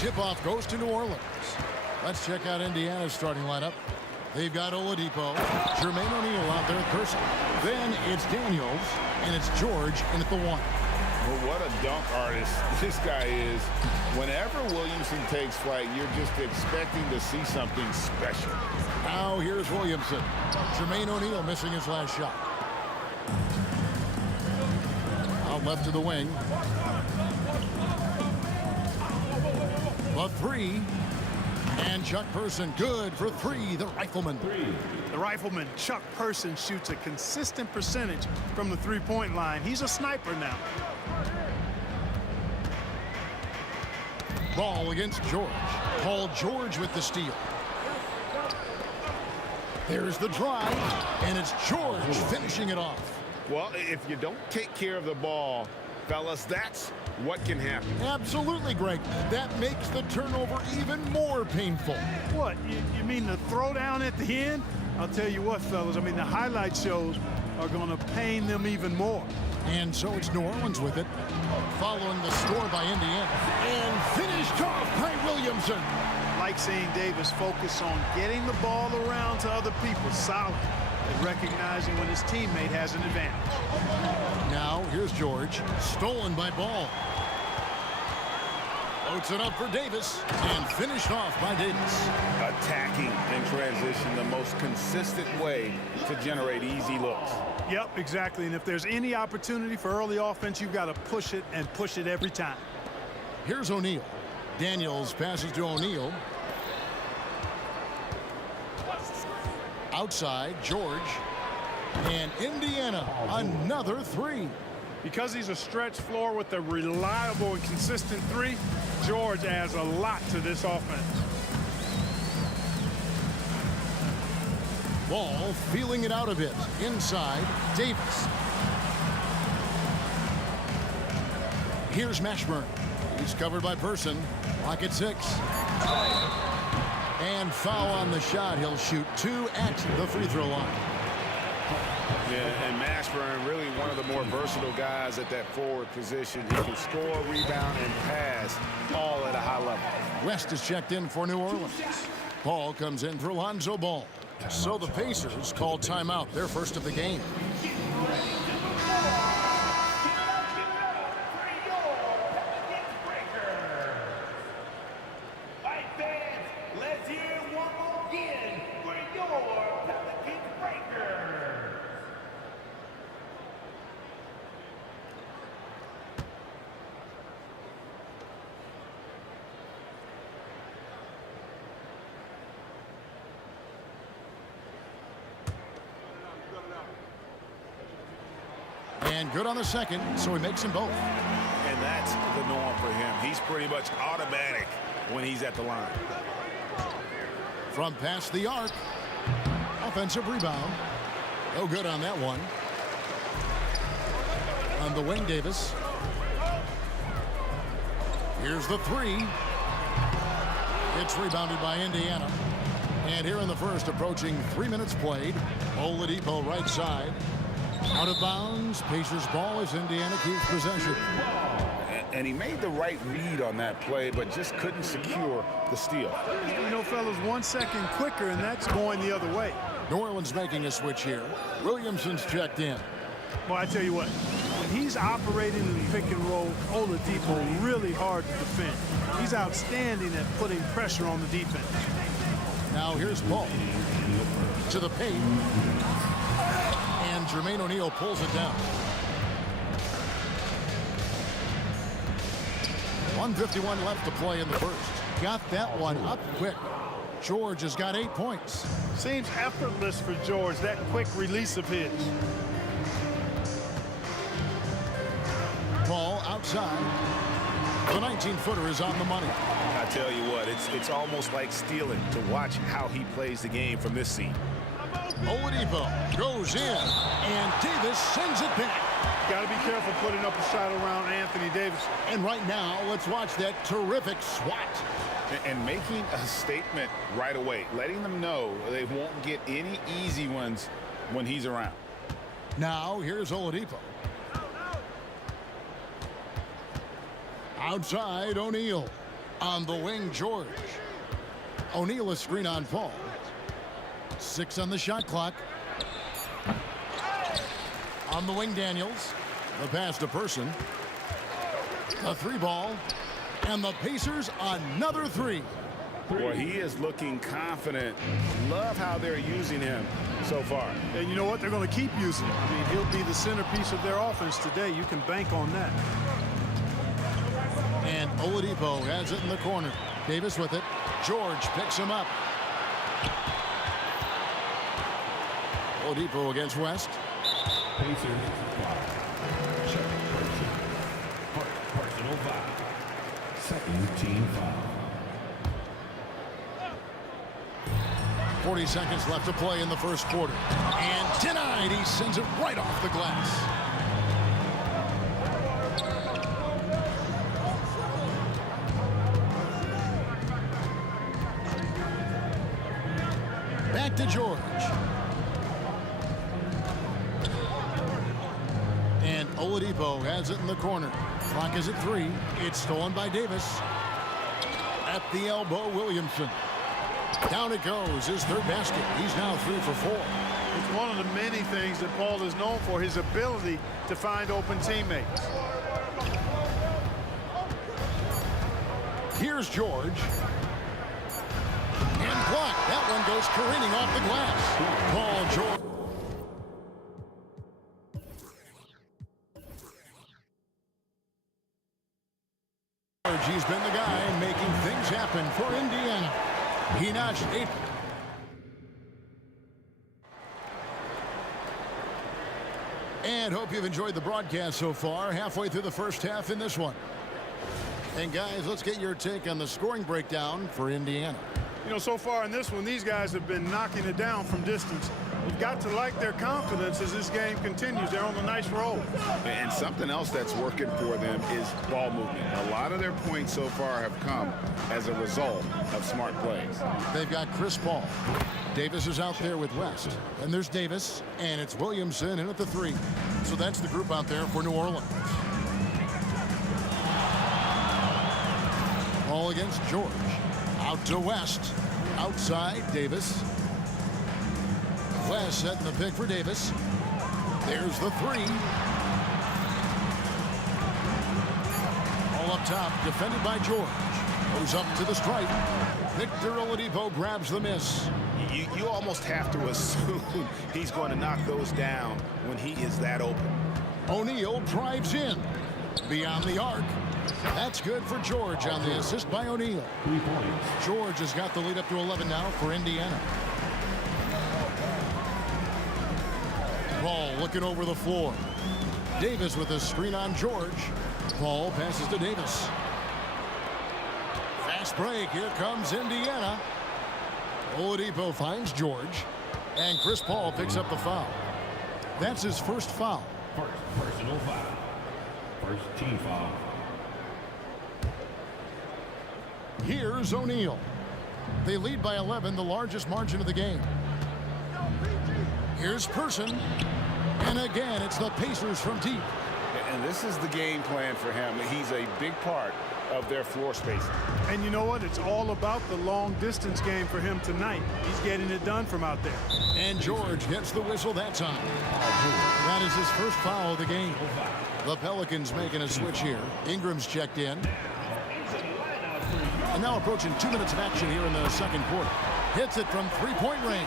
Tip-off goes to New Orleans. Let's check out Indiana's starting lineup. They've got Oladipo, Jermaine O'Neal out there at person. Then it's Daniels, and it's George in at the 1. Well, what a dunk artist this guy is. Whenever Williamson takes flight, you're just expecting to see something special. Now here's Williamson. Jermaine O'Neal missing his last shot. Out left to the wing. The 3. And Chuck Person good for 3, the Rifleman. The Rifleman, Chuck Person, shoots a consistent percentage from the three-point line. He's a sniper now. Ball against George. Paul George with the steal. There's the drive, and it's George finishing it off. Well, if you don't take care of the ball, fellas, that's what can happen. Absolutely, Greg. That makes the turnover even more painful. What, you mean the throwdown at the end? I'll tell you what, fellas, I mean, the highlight shows are going to pain them even more. And so it's New Orleans with it, following the score by Indiana. And finished off by Williamson. Like seeing Davis focus on getting the ball around to other people, solid, and recognizing when his teammate has an advantage. Now here's George, stolen by Ball. Floats it up for Davis, and finished off by Davis. Attacking in transition, the most consistent way to generate easy looks. Yep, exactly. And if there's any opportunity for early offense, you've got to push it and push it every time. Here's O'Neal. Daniels passes to O'Neal. Outside, George. And Indiana, another 3. Because he's a stretch floor with a reliable and consistent 3, George adds a lot to this offense. Ball feeling it out a bit. Inside, Davis. Here's Mashburn. He's covered by Person. Lock at 6. And foul on the shot. He'll shoot 2 at the free throw line. Yeah, and Mashburn, really one of the more versatile guys at that forward position. He can score, rebound, and pass all at a high level. West is checked in for New Orleans. Ball comes in for Lonzo Ball. So the Pacers call timeout, their first of the game. And good on the second, so he makes them both. And that's the norm for him. He's pretty much automatic when he's at the line. From past the arc. Offensive rebound. No good on that one. On the wing, Davis. Here's the 3. It's rebounded by Indiana. And here in the first, approaching 3 minutes played. Oladipo right side. Out of bounds. Pacers ball as Indiana keeps possession. And he made the right read on that play, but just couldn't secure the steal. You know, fellas, 1 second quicker, and that's going the other way. New Orleans making a switch here. Williamson's checked in. Well, I tell you what, when he's operating in the pick and roll, Oladipo really hard to defend. He's outstanding at putting pressure on the defense. Now here's Paul to the paint. And Jermaine O'Neal pulls it down. 1:51 left to play in the first. Got that one up quick. George has got 8 points. Seems effortless for George, that quick release of his. Ball outside. The 19-footer is on the money. I tell you what, it's almost like stealing to watch how he plays the game from this seat. Oladipo goes in, and Davis sends it back. Got to be careful putting up a shot around Anthony Davis. And right now, let's watch that terrific swat. And making a statement right away, letting them know they won't get any easy ones when he's around. Now, here's Oladipo. Outside, O'Neal. On the wing, George. O'Neal a screen on Paul. 6 on the shot clock. On the wing, Daniels. The pass to Person. The 3 ball. And the Pacers another 3. Boy, he is looking confident. Love how they're using him so far. And you know what? They're going to keep using him. I mean, he'll be the centerpiece of their offense today. You can bank on that. And Oladipo has it in the corner. Davis with it. George picks him up. Oladipo against West. Pacers, foul. Check Person. Personal foul. Second team foul. 40 seconds left to play in the first quarter. And denied. He sends it right off the glass. Back to George. And Oladipo has it in the corner. Clock is at 3. It's stolen by Davis. At the elbow, Williamson. Down it goes, his 3rd basket. He's now 3 for 4. It's one of the many things that Paul is known for, his ability to find open teammates. Here's George. And blocked. That one goes careening off the glass. Paul George. He's been the guy making things happen for Indiana. He notched 8. And hope you've enjoyed the broadcast so far. Halfway through the first half in this one. And guys, let's get your take on the scoring breakdown for Indiana. You know, so far in this one, these guys have been knocking it down from distance. You've got to like their confidence as this game continues. They're on a nice roll. And something else that's working for them is ball movement. A lot of their points so far have come as a result of smart plays. They've got Chris Paul. Davis is out there with West. And there's Davis, and it's Williamson in at the 3. So that's the group out there for New Orleans. Ball against George. Out to West. Outside, Davis. West setting the pick for Davis. There's the 3. All up top, defended by George. Goes up to the stripe. Victor Oladipo grabs the miss. You almost have to assume he's going to knock those down when he is that open. O'Neal drives in. Beyond the arc. That's good for George on the assist by O'Neal. 3 points. George has got the lead up to 11 now for Indiana. Paul looking over the floor. Davis with a screen on George. Paul passes to Davis. Fast break. Here comes Indiana. Oladipo finds George. And Chris Paul picks up the foul. That's his first foul. First personal foul. First team foul. Here's O'Neal. They lead by 11, the largest margin of the game. Here's Person. And again, it's the Pacers from deep. And this is the game plan for him. He's a big part of their floor spacing. And you know what? It's all about the long distance game for him tonight. He's getting it done from out there. And George gets the whistle that time. That is his first foul of the game. The Pelicans making a switch here. Ingram's checked in. And now approaching 2 minutes of action here in the second quarter. Hits it from 3-point range.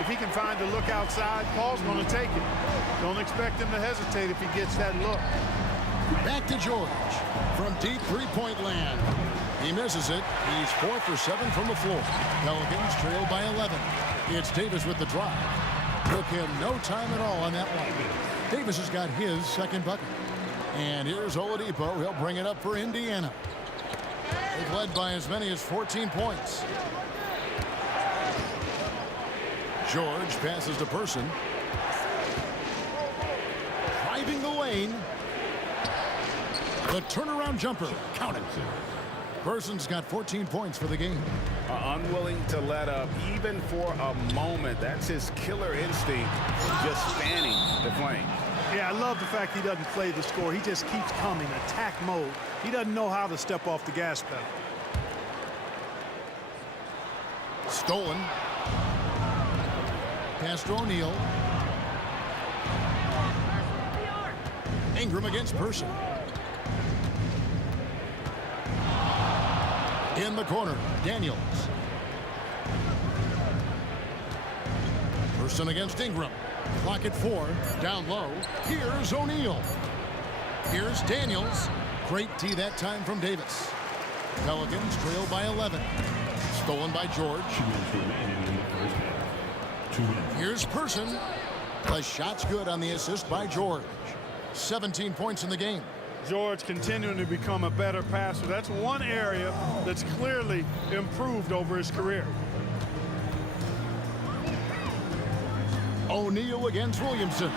If he can find a look outside, Paul's going to take it. Don't expect him to hesitate if he gets that look. Back to George from deep 3-point land. He misses it. He's 4 for 7 from the floor. Pelicans trail by 11. It's Davis with the drive. Took him no time at all on that one. Davis has got his second bucket. And here's Oladipo. He'll bring it up for Indiana. They've led by as many as 14 points. George passes to Person. Driving the lane. The turnaround jumper. Count it. Person's got 14 points for the game. Unwilling to let up even for a moment. That's his killer instinct, just fanning the flame. Yeah, I love the fact he doesn't play the score. He just keeps coming, attack mode. He doesn't know how to step off the gas pedal. Stolen. Pass to O'Neal. Ingram against Person. In the corner, Daniels. Person against Ingram. Clock at 4. Down low. Here's O'Neal. Here's Daniels. Great tee that time from Davis. Pelicans trail by 11. Stolen by George. 2 minutes remaining in the first half. 2 minutes. Here's Person. The shot's good on the assist by George. 17 points in the game. George continuing to become a better passer. That's one area that's clearly improved over his career. O'Neal against Williamson.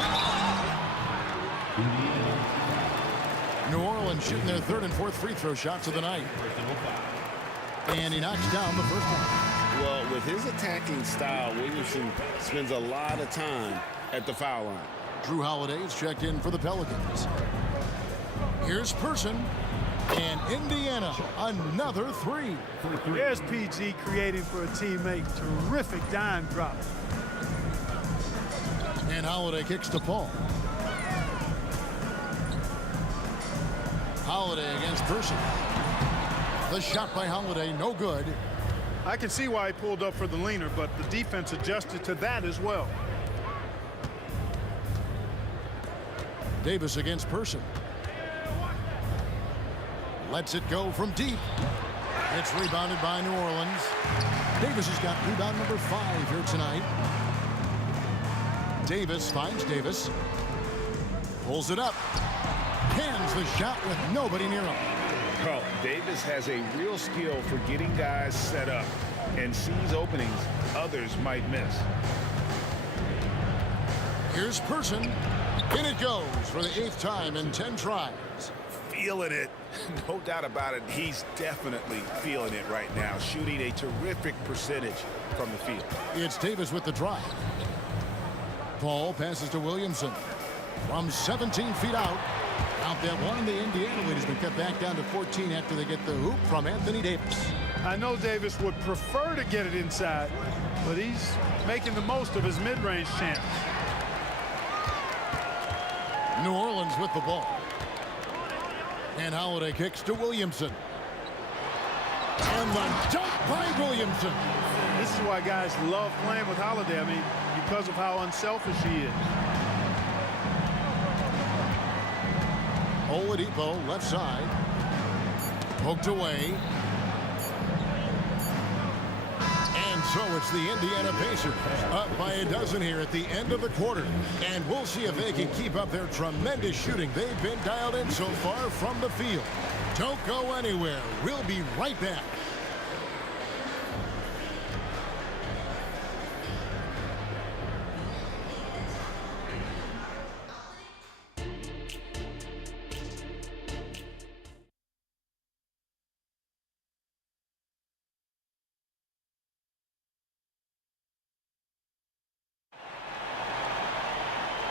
New Orleans shooting their third and fourth free throw shots of the night. And he knocks down the first one. Well, with his attacking style, Williamson spends a lot of time at the foul line. Drew Holiday is checked in for the Pelicans. Here's Person. And Indiana, another three. There's PG creating for a teammate. Terrific dime drop. And Holiday kicks to Paul. Holiday against Person. The shot by Holiday, no good. I can see why he pulled up for the leaner, but the defense adjusted to that as well. Davis against Person. Lets it go from deep. It's rebounded by New Orleans. Davis has got rebound number 5 here tonight. Davis finds Davis. Pulls it up. Cans the shot with nobody near him. Well, Davis has a real skill for getting guys set up and sees openings others might miss. Here's Person. In it goes for the 8th time in 10 tries. Feeling it. No doubt about it. He's definitely feeling it right now. Shooting a terrific percentage from the field. It's Davis with the drive. Paul passes to Williamson. From 17 feet out. Out that one. The Indiana lead has been cut back down to 14 after they get the hoop from Anthony Davis. I know Davis would prefer to get it inside, but he's making the most of his mid-range chance. New Orleans with the ball. And Holiday kicks to Williamson. And the dunk by Williamson. This is why guys love playing with Holiday. I mean, because of how unselfish he is. Oladipo left side. Poked away. And so it's the Indiana Pacers up by a dozen here at the end of the quarter. And we'll see if they can keep up their tremendous shooting. They've been dialed in so far from the field. Don't go anywhere. We'll be right back.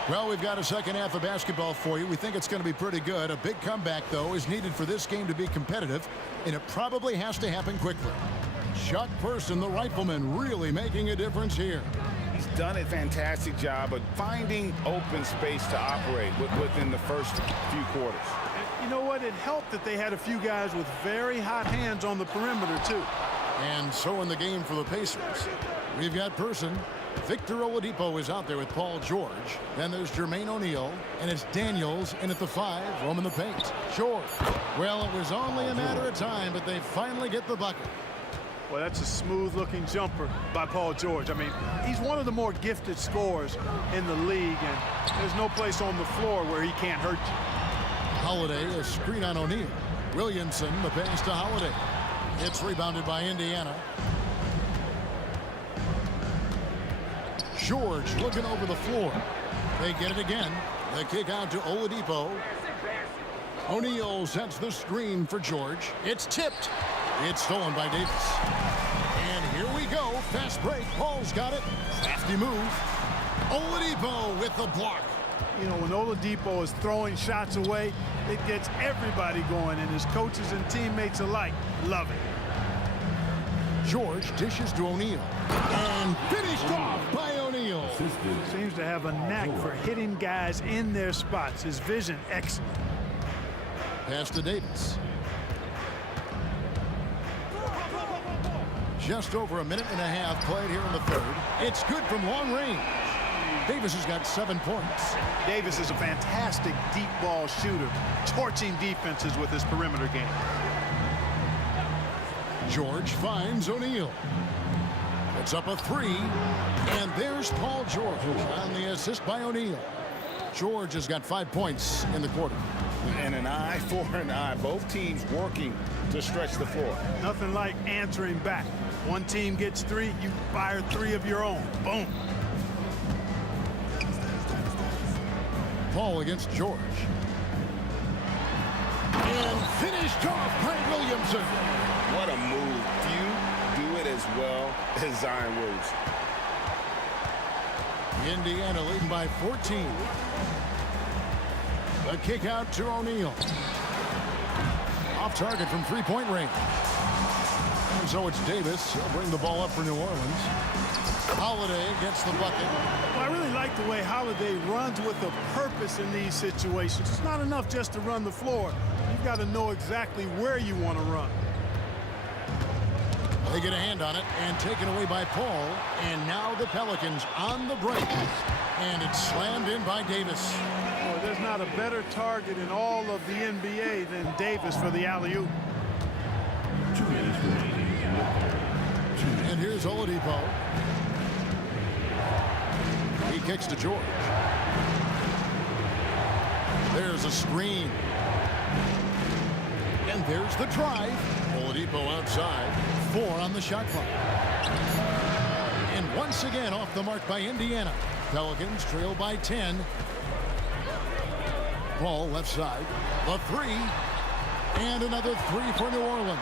Well, we've got a second half of basketball for you. We think it's going to be pretty good. A big comeback, though, is needed for this game to be competitive, and it probably has to happen quickly. Chuck Person, the rifleman, really making a difference here. He's done a fantastic job of finding open space to operate within the first few quarters. You know what? It helped that they had a few guys with very hot hands on the perimeter, too. And so in the game for the Pacers, we've got Person. Victor Oladipo is out there with Paul George. Then there's Jermaine O'Neal, and it's Daniels in at the 5, roaming the paint. George. Well, it was only a matter of time, but they finally get the bucket. Well, that's a smooth-looking jumper by Paul George. I mean, he's one of the more gifted scorers in the league, and there's no place on the floor where he can't hurt you. Holiday, a screen on O'Neal. Williamson, the pass to Holiday. It's rebounded by Indiana. George looking over the floor. They get it again. The kick out to Oladipo. O'Neal sets the screen for George. It's tipped. It's stolen by Davis. And here we go. Fast break. Paul's got it. Crafty move. Oladipo with the block. You know, when Oladipo is throwing shots away, it gets everybody going, and his coaches and teammates alike love it. George dishes to O'Neal. And finished off by O'Neal. Seems to have a knack for hitting guys in their spots. His vision, excellent. Pass to Davis. Just over a minute and a half played here in the third. It's good from long range. Davis has got 7 points. Davis is a fantastic deep ball shooter, torching defenses with his perimeter game. George finds O'Neal. Puts up a 3. And there's Paul George on the assist by O'Neal. George has got 5 points in the quarter. And an eye for an eye. Both teams working to stretch the floor. Nothing like answering back. One team gets 3, you fire 3 of your own. Boom. Paul against George. And finished off by Williamson. What a move. Few do it as well as Zion Williamson. Indiana leading by 14. A kick out to O'Neal. Off target from three-point range. And so it's Davis. He'll bring the ball up for New Orleans. Holiday gets the bucket. Well, I really like the way Holiday runs with a purpose in these situations. It's not enough just to run the floor. You've got to know exactly where you want to run. They get a hand on it and taken away by Paul. And now the Pelicans on the break. And it's slammed in by Davis. Well, there's not a better target in all of the NBA than Davis for the alley-oop. 2 minutes remaining in the third. And here's Oladipo. He kicks to George. There's a screen. And there's the drive. Oladipo outside. 4 on the shot clock. And once again off the mark by Indiana. Pelicans trail by 10. Ball left side. The 3. And another 3 for New Orleans.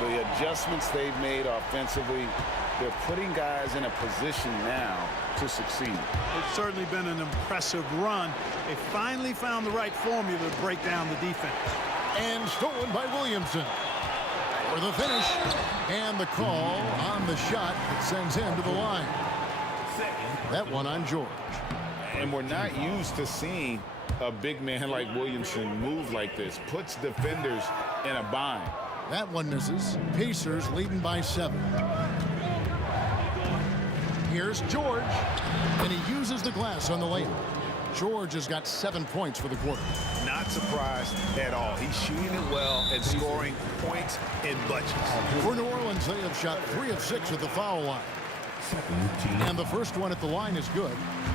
The adjustments they've made offensively, they're putting guys in a position now to succeed. It's certainly been an impressive run. They finally found the right formula to break down the defense. And stolen by Williamson. For the finish. And the call on the shot that sends him to the line. That one on George. And we're not used to seeing a big man like Williamson move like this. Puts defenders in a bind. That one misses. Pacers leading by 7. Here's George. And he uses the glass on the layup. George has got 7 points for the quarter. Not surprised at all. He's shooting it well and scoring points in bunches. For New Orleans, they have shot 3 of 6 at the foul line. And the first one at the line is good.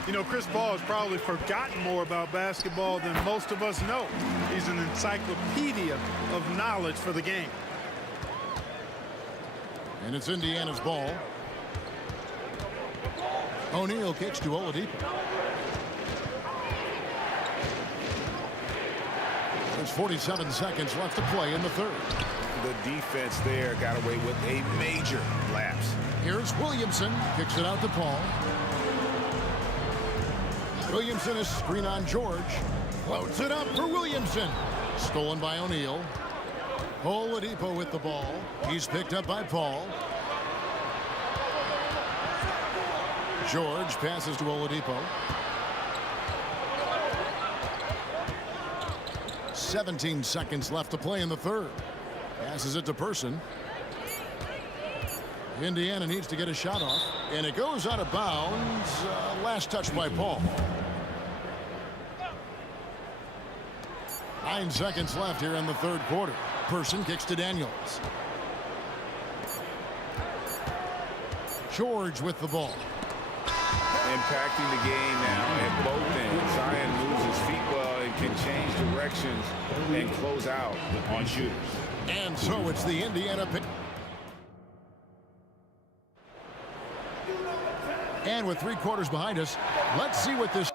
You know, Chris Paul has probably forgotten more about basketball than most of us know. He's an encyclopedia of knowledge for the game. And it's Indiana's ball. O'Neal kicks to Oladipo. There's 47 seconds left to play in the third. The defense there got away with a major lapse. Here's Williamson. Kicks it out to Paul. Williamson is screen on George. Floats it up for Williamson. Stolen by O'Neal. Oladipo with the ball. He's picked up by Paul. George passes to Oladipo. 17 seconds left to play in the third. Passes it to Person. Indiana needs to get a shot off. And it goes out of bounds. Last touch by Paul. 9 seconds left here in the third quarter. Person kicks to Daniels. George with the ball. Impacting the game now at both ends. Zion moves his feet well and can change directions and close out on shooters. And so it's the Indiana pick. And with 3 quarters behind us, let's see what this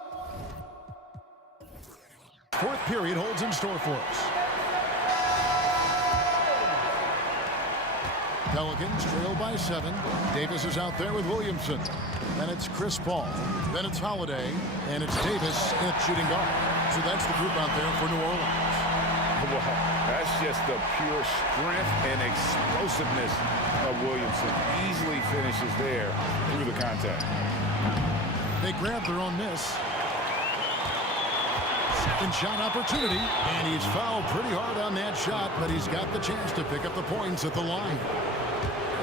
fourth period holds in store for us. Pelicans trail by 7. Davis is out there with Williamson. Then it's Chris Paul. Then it's Holiday. And it's Davis at shooting guard. So that's the group out there for New Orleans. Well, that's just the pure strength and explosiveness of Williamson. Easily finishes there through the contact. They grab their own miss. Second shot opportunity, and he's fouled pretty hard on that shot, but he's got the chance to pick up the points at the line.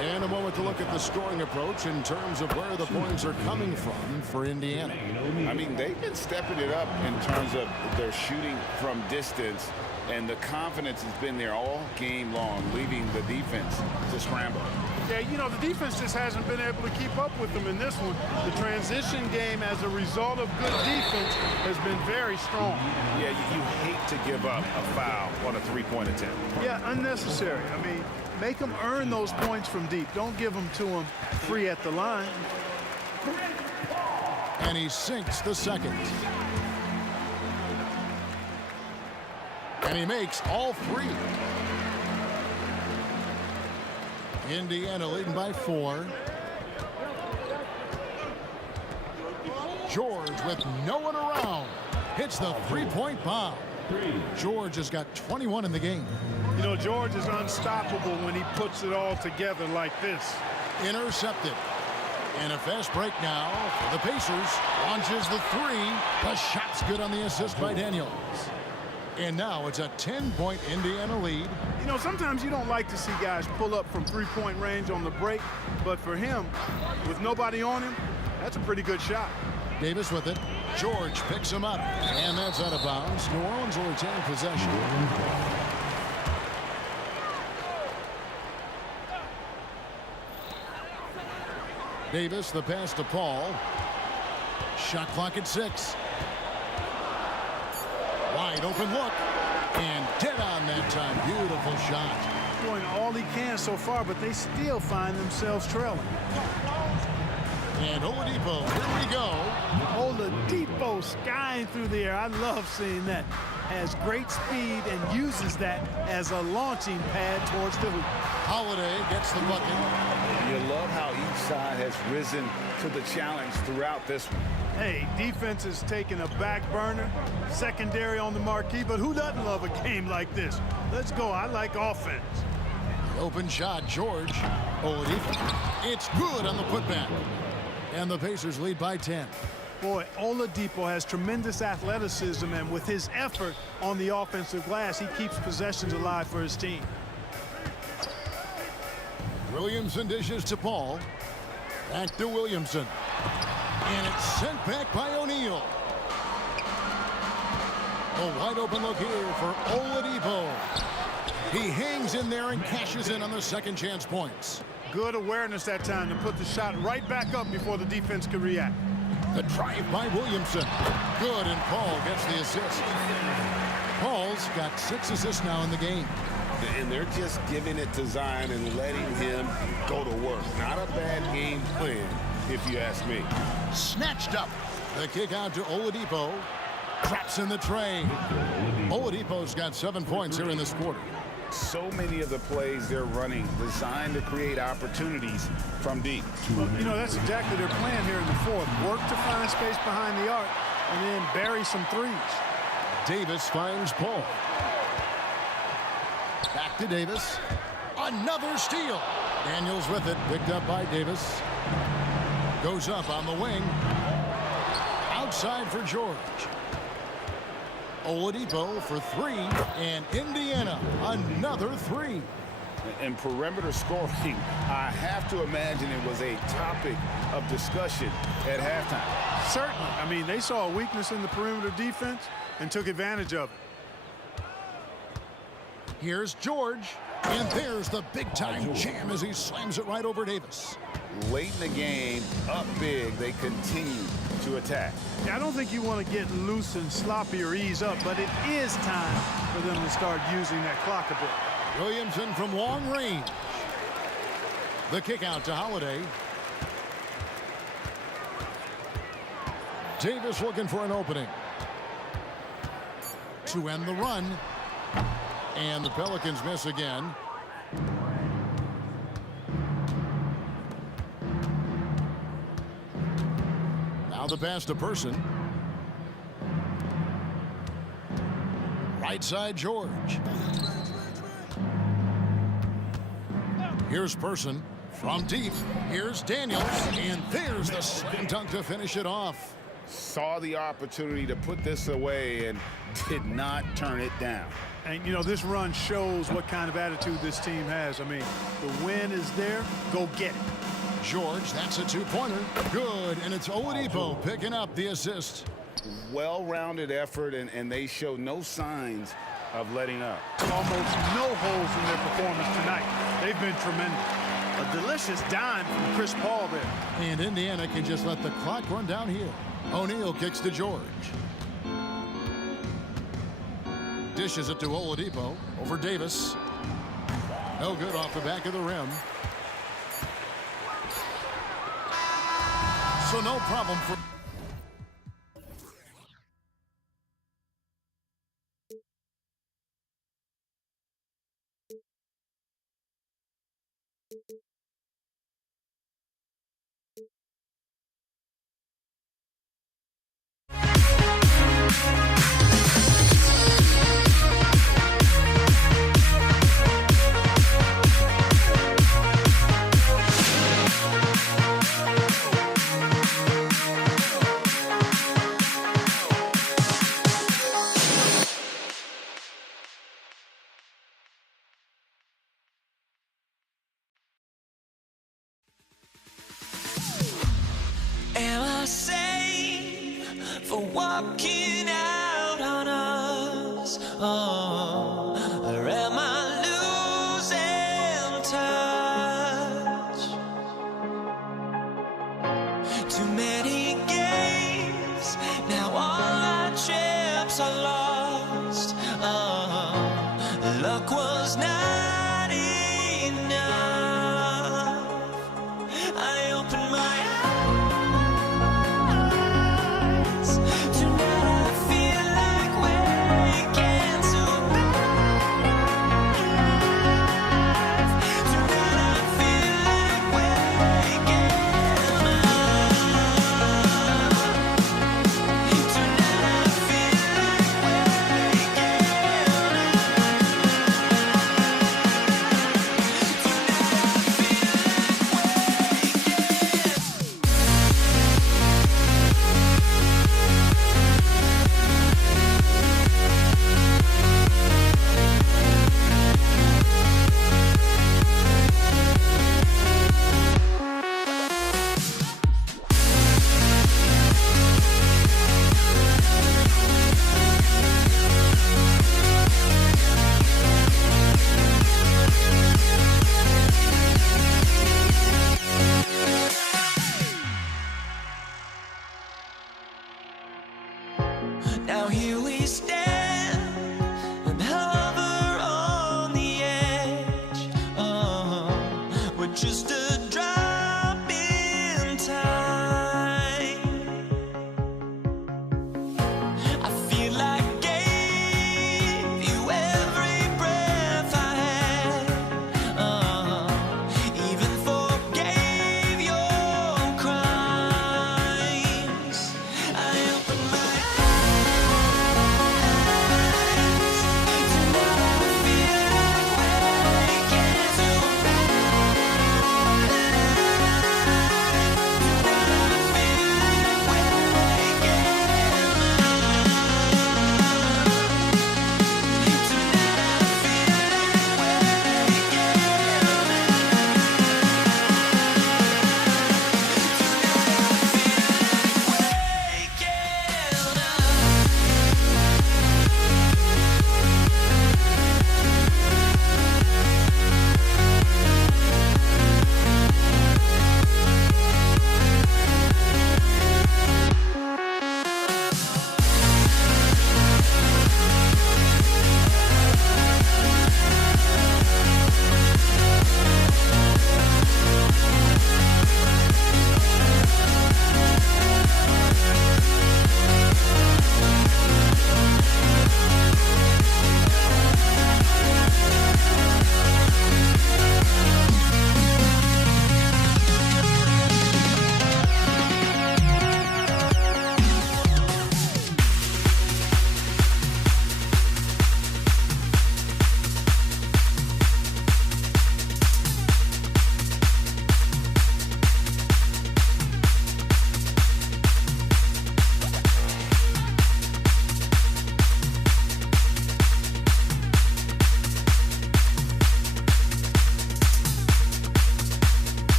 And a moment to look at the scoring approach in terms of where the points are coming from for Indiana. I mean, they've been stepping it up in terms of their shooting from distance, and the confidence has been there all game long, leaving the defense to scramble. Yeah, you know, the defense just hasn't been able to keep up with them in this one. The transition game, as a result of good defense, has been very strong. Yeah, you hate to give up a foul on a three-point attempt. Yeah, unnecessary. I mean, make them earn those points from deep. Don't give them to them free at the line. And he sinks the second. And he makes all three. Indiana leading by 4. George with no one around hits the three-point bomb. George has got 21 in the game. You know, George is unstoppable when he puts it all together like this. Intercepted. And a fast break now for the Pacers. Launches the 3. The shot's good on the assist by Daniels. And now it's a 10-point Indiana lead. You know, sometimes you don't like to see guys pull up from three-point range on the break, but for him, with nobody on him, that's a pretty good shot. Davis with it. George picks him up, and that's out of bounds. New Orleans will retain possession. Davis, the pass to Paul. Shot clock at 6. Wide open look, and dead on that time. Beautiful shot. Doing all he can so far, but they still find themselves trailing. And Oladipo, here we go. Oladipo skying through the air. I love seeing that. Has great speed and uses that as a launching pad towards the hoop. Holiday gets the bucket. You love how each side has risen to the challenge throughout this one. Hey, defense is taking a back burner, secondary on the marquee, but who doesn't love a game like this? Let's go. I like offense. Open shot, George. Oladipo. It's good on the putback. And the Pacers lead by 10. Boy, Oladipo has tremendous athleticism, and with his effort on the offensive glass, he keeps possessions alive for his team. Williamson dishes to Paul. Back to Williamson. And it's sent back by O'Neal. A wide open look here for Oladipo. He hangs in there and cashes in on the second chance points. Good awareness that time to put the shot right back up before the defense could react. The drive by Williamson. Good, and Paul gets the assist. Paul's got 6 assists now in the game. And they're just giving it to Zion and letting him go to work. Not a bad game plan, if you ask me. Snatched up. The kick out to Oladipo. Traps in the tray. Oladipo's got 7 points here in this quarter. So many of the plays they're running designed to create opportunities from deep. Well, you know, that's exactly their plan here in the fourth. Work to find space behind the arc and then bury some threes. Davis finds Paul. Back to Davis. Another steal. Daniels with it. Picked up by Davis. Goes up on the wing. Outside for George. Oladipo for 3. And Indiana another 3. And perimeter scoring, I have to imagine it was a topic of discussion at halftime. Certainly. I mean, they saw a weakness in the perimeter defense and took advantage of it. Here's George. And there's the big-time jam as he slams it right over Davis. Late in the game, up big, they continue to attack. I don't think you want to get loose and sloppy or ease up, but it is time for them to start using that clock a bit. Williamson from long range. The kick out to Holiday. Davis looking for an opening. To end the run. And the Pelicans miss again. Now the pass to Person. Right Right side, George. Here's Person from deep. Here's Daniels. And there's the slam dunk to finish it off. Saw the opportunity to put this away and did not turn it down. And, you know, this run shows what kind of attitude this team has. I mean, the win is there. Go get it. George, that's a two-pointer. Good, and it's Oladipo picking up the assist. Well-rounded effort, and they show no signs of letting up. Almost no holes in their performance tonight. They've been tremendous. A delicious dime from Chris Paul there. And Indiana can just let the clock run down here. O'Neal kicks to George. Dishes it to Oladipo over Davis. No good off the back of the rim. So no problem for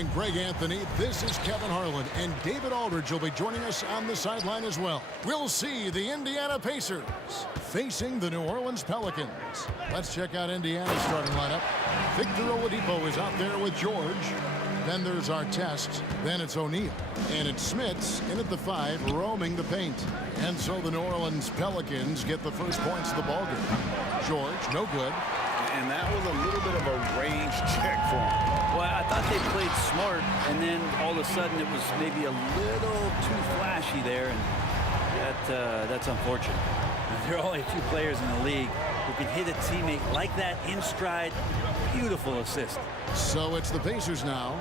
And Greg Anthony, this is Kevin Harlan, and David Aldridge will be joining us on the sideline as well. We'll see the Indiana Pacers facing the New Orleans Pelicans. Let's check out Indiana's starting lineup. Victor Oladipo is out there with George. Then there's Artest. Then it's O'Neal. And it's Smits in at the 5, roaming the paint. And so the New Orleans Pelicans get the first points of the ballgame. George, no good. And that was a little bit of a range check for him. Well, I thought they played smart, and then all of a sudden it was maybe a little too flashy there, and that's unfortunate. There are only a few players in the league who can hit a teammate like that in stride. Beautiful assist. So it's the Pacers now,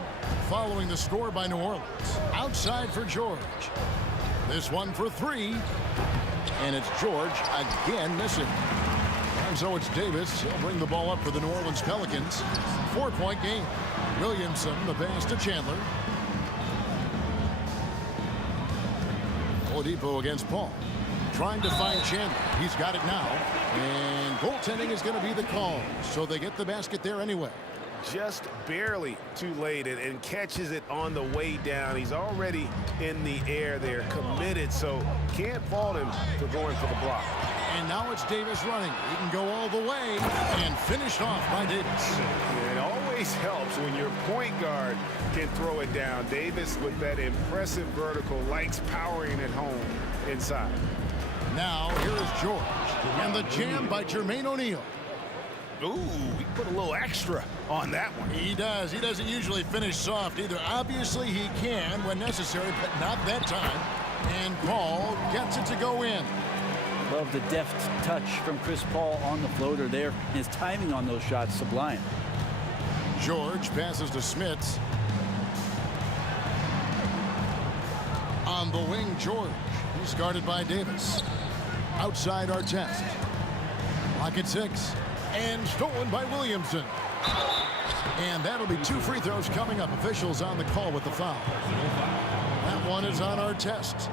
following the score by New Orleans. Outside for George. This one for 3, and it's George again missing. And so it's Davis. He'll bring the ball up for the New Orleans Pelicans. 4-point game. Williamson, the pass to Chandler. Oladipo against Paul. Trying to find Chandler. He's got it now. And goaltending is going to be the call. So they get the basket there anyway. Just barely too late and catches it on the way down. He's already in the air there, committed, so can't fault him for going for the block. And now it's Davis running. He can go all the way and finished off by Davis. It always helps when your point guard can throw it down. Davis, with that impressive vertical, likes powering it home inside. Now here is George. And the jam by Jermaine O'Neal. Ooh, he put a little extra on that one. He does. He doesn't usually finish soft either. Obviously, he can when necessary, but not that time. And Paul gets it to go in. Love the deft touch from Chris Paul on the floater there. His timing on those shots, sublime. George passes to Smits. On the wing, George. He's guarded by Davis. Outside Artest. Lock at 6. And stolen by Williamson. And that'll be 2 free throws coming up. Officials on the call with the foul. That one is on Artest.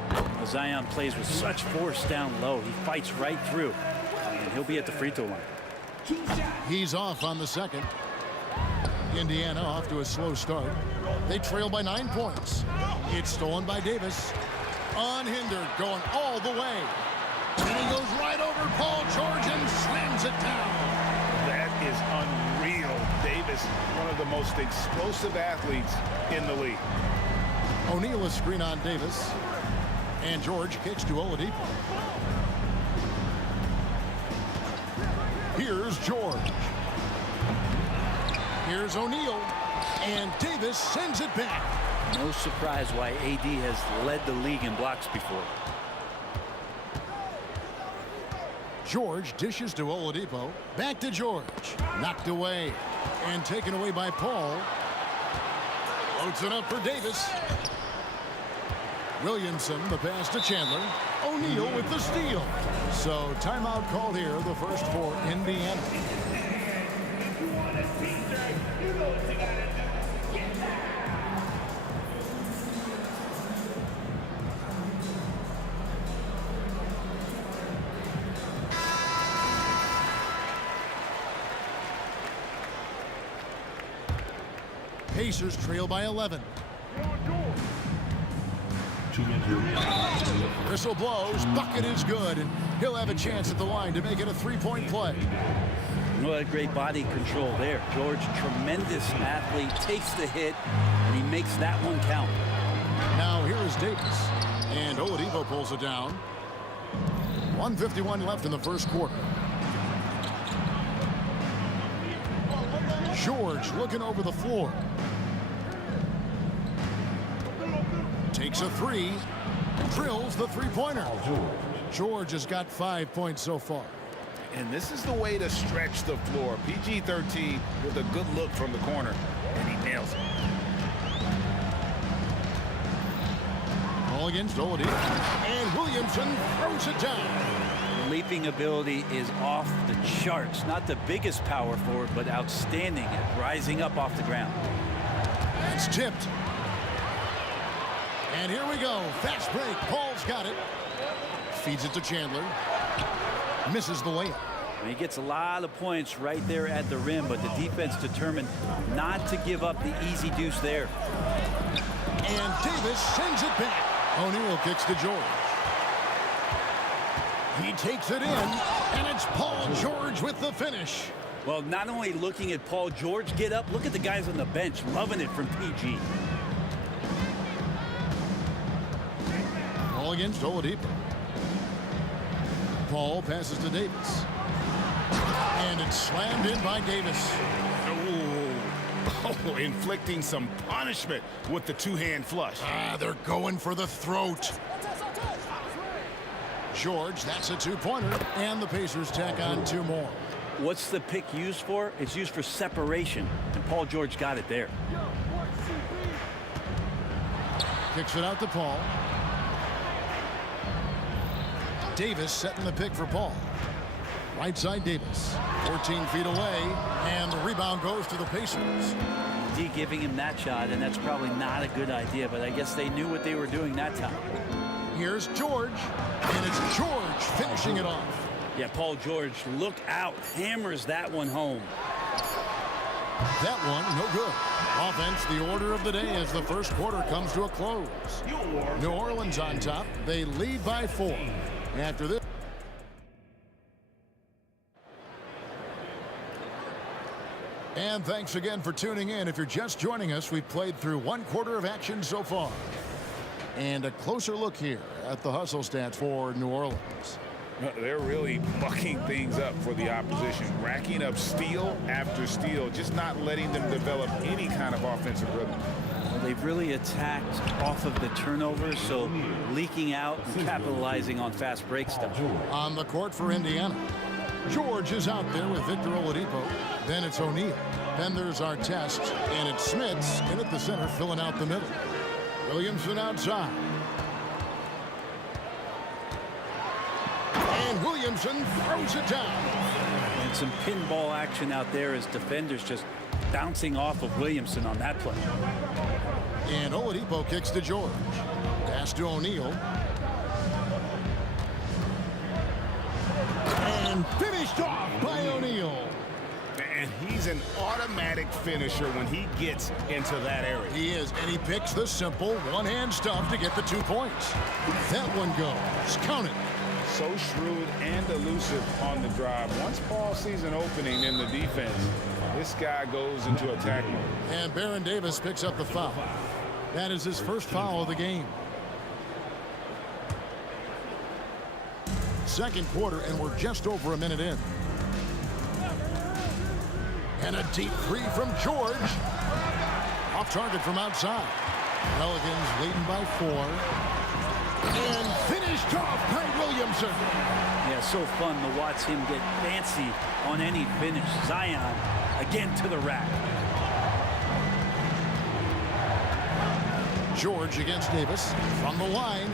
Zion plays with such force down low. He fights right through. And he'll be at the free throw line. He's off on the second. Indiana off to a slow start. They trail by 9 points. It's stolen by Davis. Unhindered, going all the way. And he goes right over Paul George and slams it down. That is unreal. Davis, one of the most explosive athletes in the league. O'Neal a screen on Davis. And George kicks to Oladipo. Here's George. Here's O'Neal. And Davis sends it back. No surprise why AD has led the league in blocks before. George dishes to Oladipo. Back to George. Knocked away. And taken away by Paul. Loads it up for Davis. Williamson, the pass to Chandler. O'Neal with the steal. So timeout called here, the first for Indiana. Pacers trail by 11. Whistle blows, bucket is good, and he'll have a chance at the line to make it a 3-point play. Well, great body control there. George, tremendous athlete, takes the hit, and he makes that one count. Now here is Davis. And Oladipo pulls it down. 1:51 left in the first quarter. George looking over the floor. Takes a three. Drills the three-pointer. George has got 5 points so far. And this is the way to stretch the floor. PG-13 with a good look from the corner, and he nails it. Ball against Oladipo. And Williamson throws it down. Leaping ability is off the charts. Not the biggest power forward, but outstanding at rising up off the ground. It's tipped. And here we go. Fast break. Paul's got it. Feeds it to Chandler. Misses the layup. He gets a lot of points right there at the rim, but the defense determined not to give up the easy deuce there. And Davis sends it back. O'Neal kicks to George. He takes it in, and it's Paul George with the finish. Well, not only looking at Paul George get up, look at the guys on the bench loving it from PG. Ball against Oladipo. Paul passes to Davis. And it's slammed in by Davis. Oh, inflicting some punishment with the two-hand flush. They're going for the throat. George, that's a two-pointer, and the Pacers tack on two more. What's the pick used for? It's used for separation, and Paul George got it there. Kicks it out to Paul. Davis setting the pick for Paul. Right side Davis, 14 feet away, and the rebound goes to the Pacers. D giving him that shot, and that's probably not a good idea, but I guess they knew what they were doing that time. Here's George, and it's George finishing it off. Yeah, Paul George, look out, hammers that one home. That one, no good. Offense, the order of the day as the first quarter comes to a close. New Orleans on top. They lead by 4. After this. And thanks again for tuning in. If you're just joining us, we've played through one quarter of action so far. And a closer look here at the hustle stats for New Orleans. They're really mucking things up for the opposition, racking up steal after steal, just not letting them develop any kind of offensive rhythm. Well, they've really attacked off of the turnovers, so leaking out and capitalizing on fast break stuff. On the court for Indiana, George is out there with Victor Oladipo. Then it's O'Neal. Then there's Artest, and it's Smits in at the center, filling out the middle. Williamson outside. And Williamson throws it down. And some pinball action out there as defenders just bouncing off of Williamson on that play. And Oladipo kicks to George. Pass to O'Neal. And finished off by O'Neal. And he's an automatic finisher when he gets into that area. He is, and he picks the simple one-hand stuff to get the 2 points. That one goes. Count it. So shrewd and elusive on the drive. Once Paul sees an opening in the defense, this guy goes into attack mode. And Baron Davis picks up the foul. That is his first foul of the game. Second quarter, and we're just over a minute in. And a deep three from George. Off target from outside. Pelicans leading by 4. And finished off by Williamson. Yeah, so fun to watch him get fancy on any finish. Zion again to the rack. George against Davis from the line.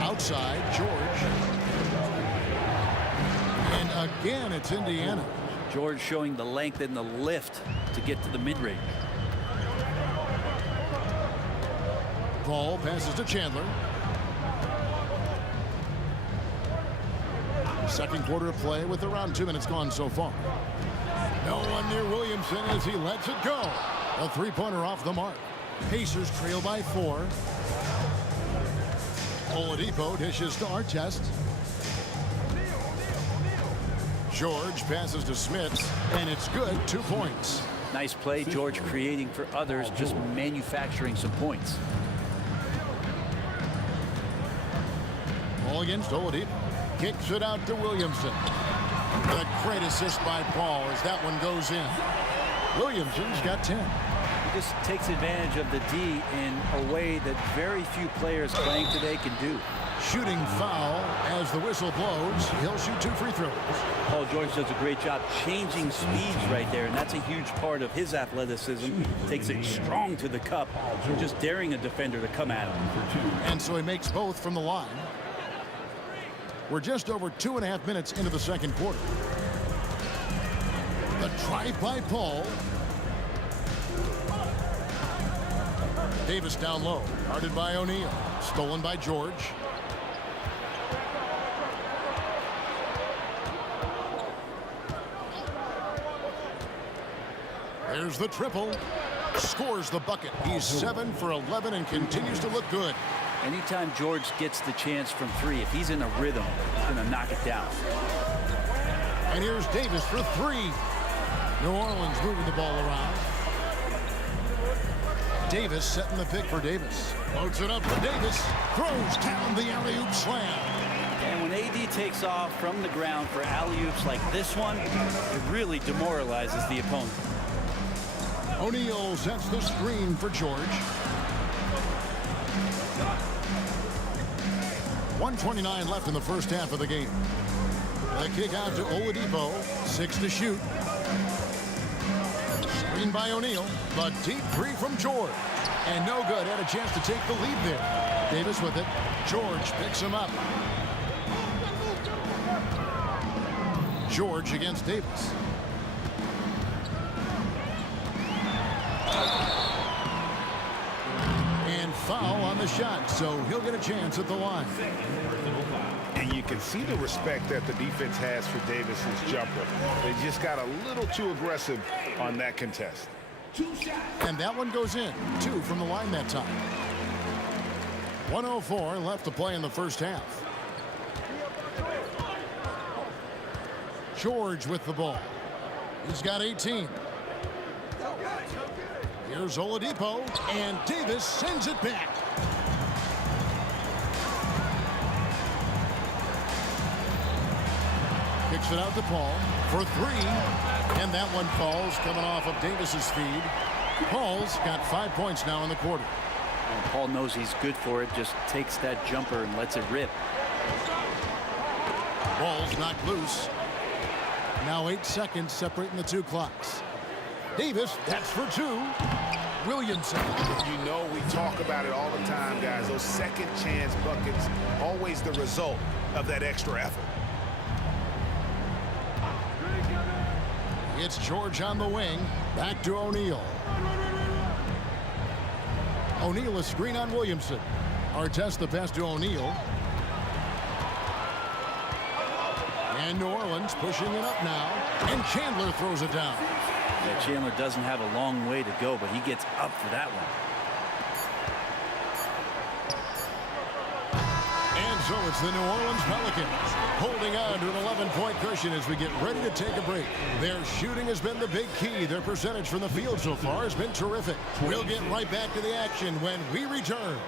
Outside, George. And again, it's Indiana. George showing the length and the lift to get to the mid-range. Paul passes to Chandler. Second quarter of play with around 2 minutes gone so far. No one near Williamson as he lets it go. A three-pointer off the mark. Pacers trail by 4. Oladipo dishes to Artest. George passes to Smith, and it's good. 2 points. Nice play, George, creating for others, just manufacturing some points. Ball against Oladipo. Kicks it out to Williamson. A great assist by Paul as that one goes in. Williamson's got 10. He just takes advantage of the D in a way that very few players playing today can do. Shooting foul as the whistle blows. He'll shoot 2 free throws. Paul George does a great job changing speeds right there, and that's a huge part of his athleticism. Takes it strong to the cup, just daring a defender to come at him. And so he makes both from the line. We're just over 2.5 minutes into the second quarter. The drive by Paul. Davis down low, guarded by O'Neal. Stolen by George. There's the triple. Scores the bucket. He's 7 for 11 and continues to look good. Anytime George gets the chance from 3, if he's in a rhythm, he's going to knock it down. And here's Davis for 3. New Orleans moving the ball around. Davis setting the pick for Davis. Loads it up for Davis. Throws down the alley-oop slam. And when AD takes off from the ground for alley-oops like this one, it really demoralizes the opponent. O'Neal sets the screen for George. 1:29 left in the first half of the game. The kick out to Oladipo. 6 to shoot. Screen by O'Neal. The deep 3 from George. And no good. Had a chance to take the lead there. Davis with it. George picks him up. George against Davis. And foul on the shot, so he'll get a chance at the line. And you can see the respect that the defense has for Davis's jumper. They just got a little too aggressive on that contest. And that one goes in. 2 from the line that time. 1:04 left to play in the first half. George with the ball. He's got 18. Here's Oladipo, and Davis sends it back. Kicks it out to Paul for 3, and that one falls coming off of Davis's feed. Paul's got 5 points now in the quarter. And Paul knows he's good for it, just takes that jumper and lets it rip. Ball's knocked loose. Now 8 seconds separating the 2 clocks. Davis, that's for 2. Williamson. You know, we talk about it all the time, guys. Those second chance buckets, always the result of that extra effort. It's George on the wing. Back to O'Neal. O'Neal a screen on Williamson. Artest the pass to O'Neal. And New Orleans pushing it up now. And Chandler throws it down. Yeah, Chandler doesn't have a long way to go, but he gets up for that one. And so it's the New Orleans Pelicans holding on to an 11-point cushion as we get ready to take a break. Their shooting has been the big key. Their percentage from the field so far has been terrific. We'll get right back to the action when we return.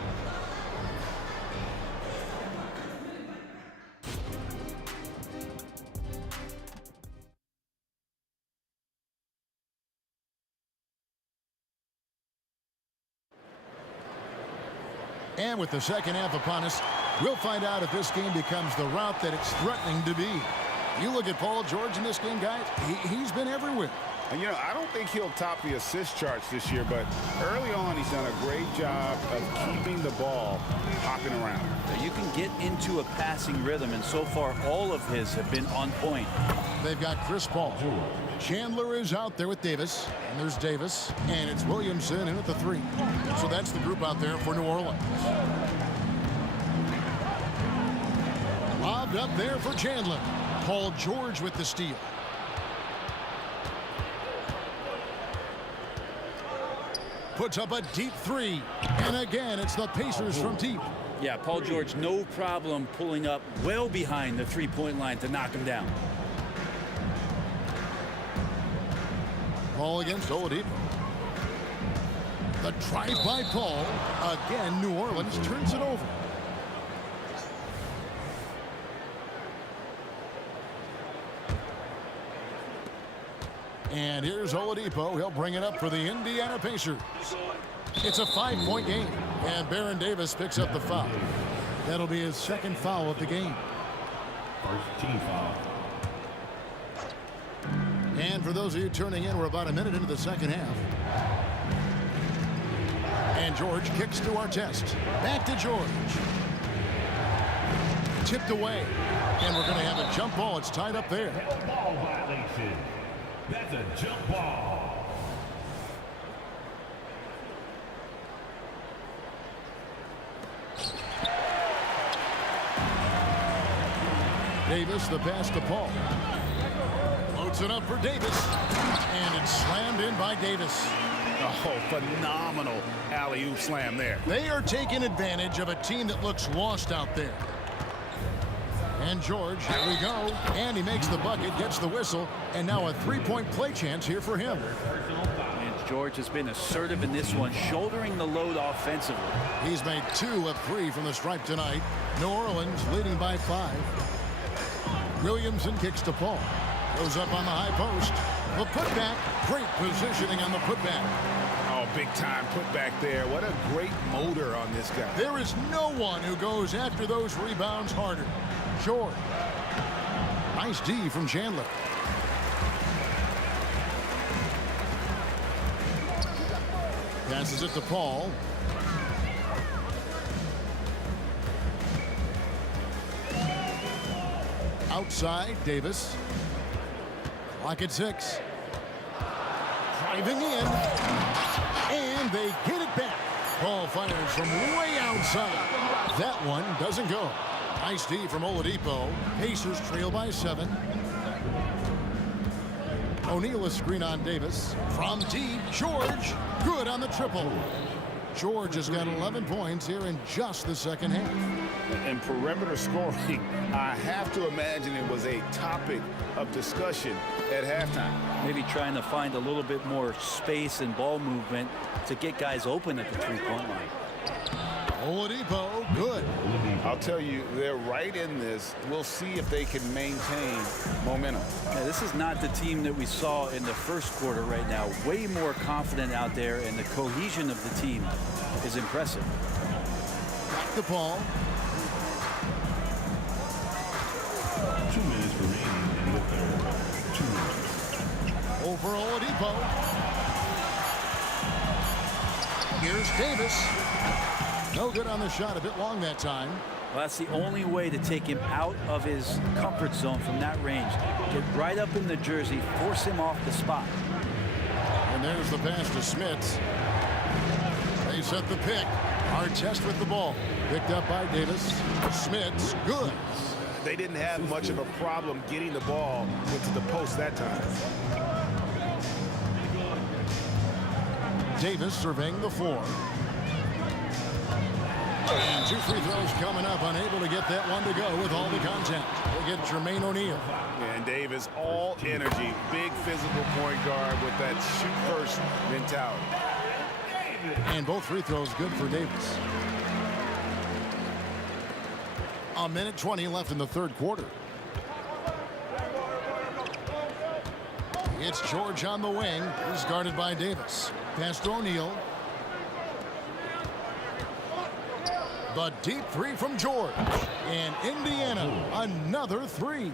And with the second half upon us, we'll find out if this game becomes the route that it's threatening to be. You look at Paul George in this game, guys, he's been everywhere. And, you know, I don't think he'll top the assist charts this year, but early on he's done a great job of keeping the ball hopping around. You can get into a passing rhythm, and so far all of his have been on point. They've got Chris Paul. Chandler is out there with Davis, and there's Davis, and it's Williamson in at the 3. So that's the group out there for New Orleans. Lobbed up there for Chandler. Paul George with the steal. Puts up a deep 3, and again it's the Pacers from deep. Yeah, Paul George, no problem pulling up well behind the three-point line to knock him down. Paul against Oladipo. The drive by Paul. Again, New Orleans turns it over. And here's Oladipo. He'll bring it up for the Indiana Pacers. It's a 5-point game, and Baron Davis picks up the foul. That'll be his second foul of the game. First team foul. And for those of you tuning in, we're about a minute into the second half. And George kicks to Artest. Back to George. Tipped away. And we're going to have a jump ball. It's tied up there. Ball violation. That's a jump ball. Davis, the pass to Paul. Floats it up for Davis. And it's slammed in by Davis. Oh, phenomenal alley-oop slam there. They are taking advantage of a team that looks lost out there. And George, here we go. And he makes the bucket, gets the whistle, and now a three-point play chance here for him. And George has been assertive in this one, shouldering the load offensively. He's made 2 of 3 from the stripe tonight. New Orleans leading by 5. Williamson kicks to Paul. Goes up on the high post. The putback. Great positioning on the putback. Oh, big-time putback there. What a great motor on this guy. There is no one who goes after those rebounds harder. George. Nice D from Chandler. Passes it to Paul. Outside, Davis. Clock at 6. Driving in. And they get it back. Ball fires from way outside. That one doesn't go. Nice D from Oladipo. Pacers trail by 7. O'Neal a screen on Davis. From deep, George. Good on the triple. George has got 11 points here in just the second half. In perimeter scoring, I have to imagine it was a topic of discussion at halftime. Maybe trying to find a little bit more space and ball movement to get guys open at the three-point line. Oladipo, good. I'll tell you, they're right in this. We'll see if they can maintain momentum. Yeah, this is not the team that we saw in the first quarter right now. Way more confident out there, and the cohesion of the team is impressive. Back to Paul. 2 minutes remaining in the third. 2 minutes. Over Oladipo. Here's Davis. No good on the shot, a bit long that time. Well, that's the only way to take him out of his comfort zone from that range. Get right up in the jersey, force him off the spot. And there's the pass to Smits. They set the pick. Artest with the ball. Picked up by Davis. Smits, good. They didn't have much of a problem getting the ball into the post that time. Davis surveying the floor. And 2 free throws coming up, unable to get that one to go with all the contact. We'll get Jermaine O'Neal. And Davis, all energy, big physical point guard with that shoot-first mentality. And both free throws good for Davis. A minute 20 left in the third quarter. It's George on the wing. He's guarded by Davis. Pass to O'Neal. The deep 3 from George. And Indiana, another 3.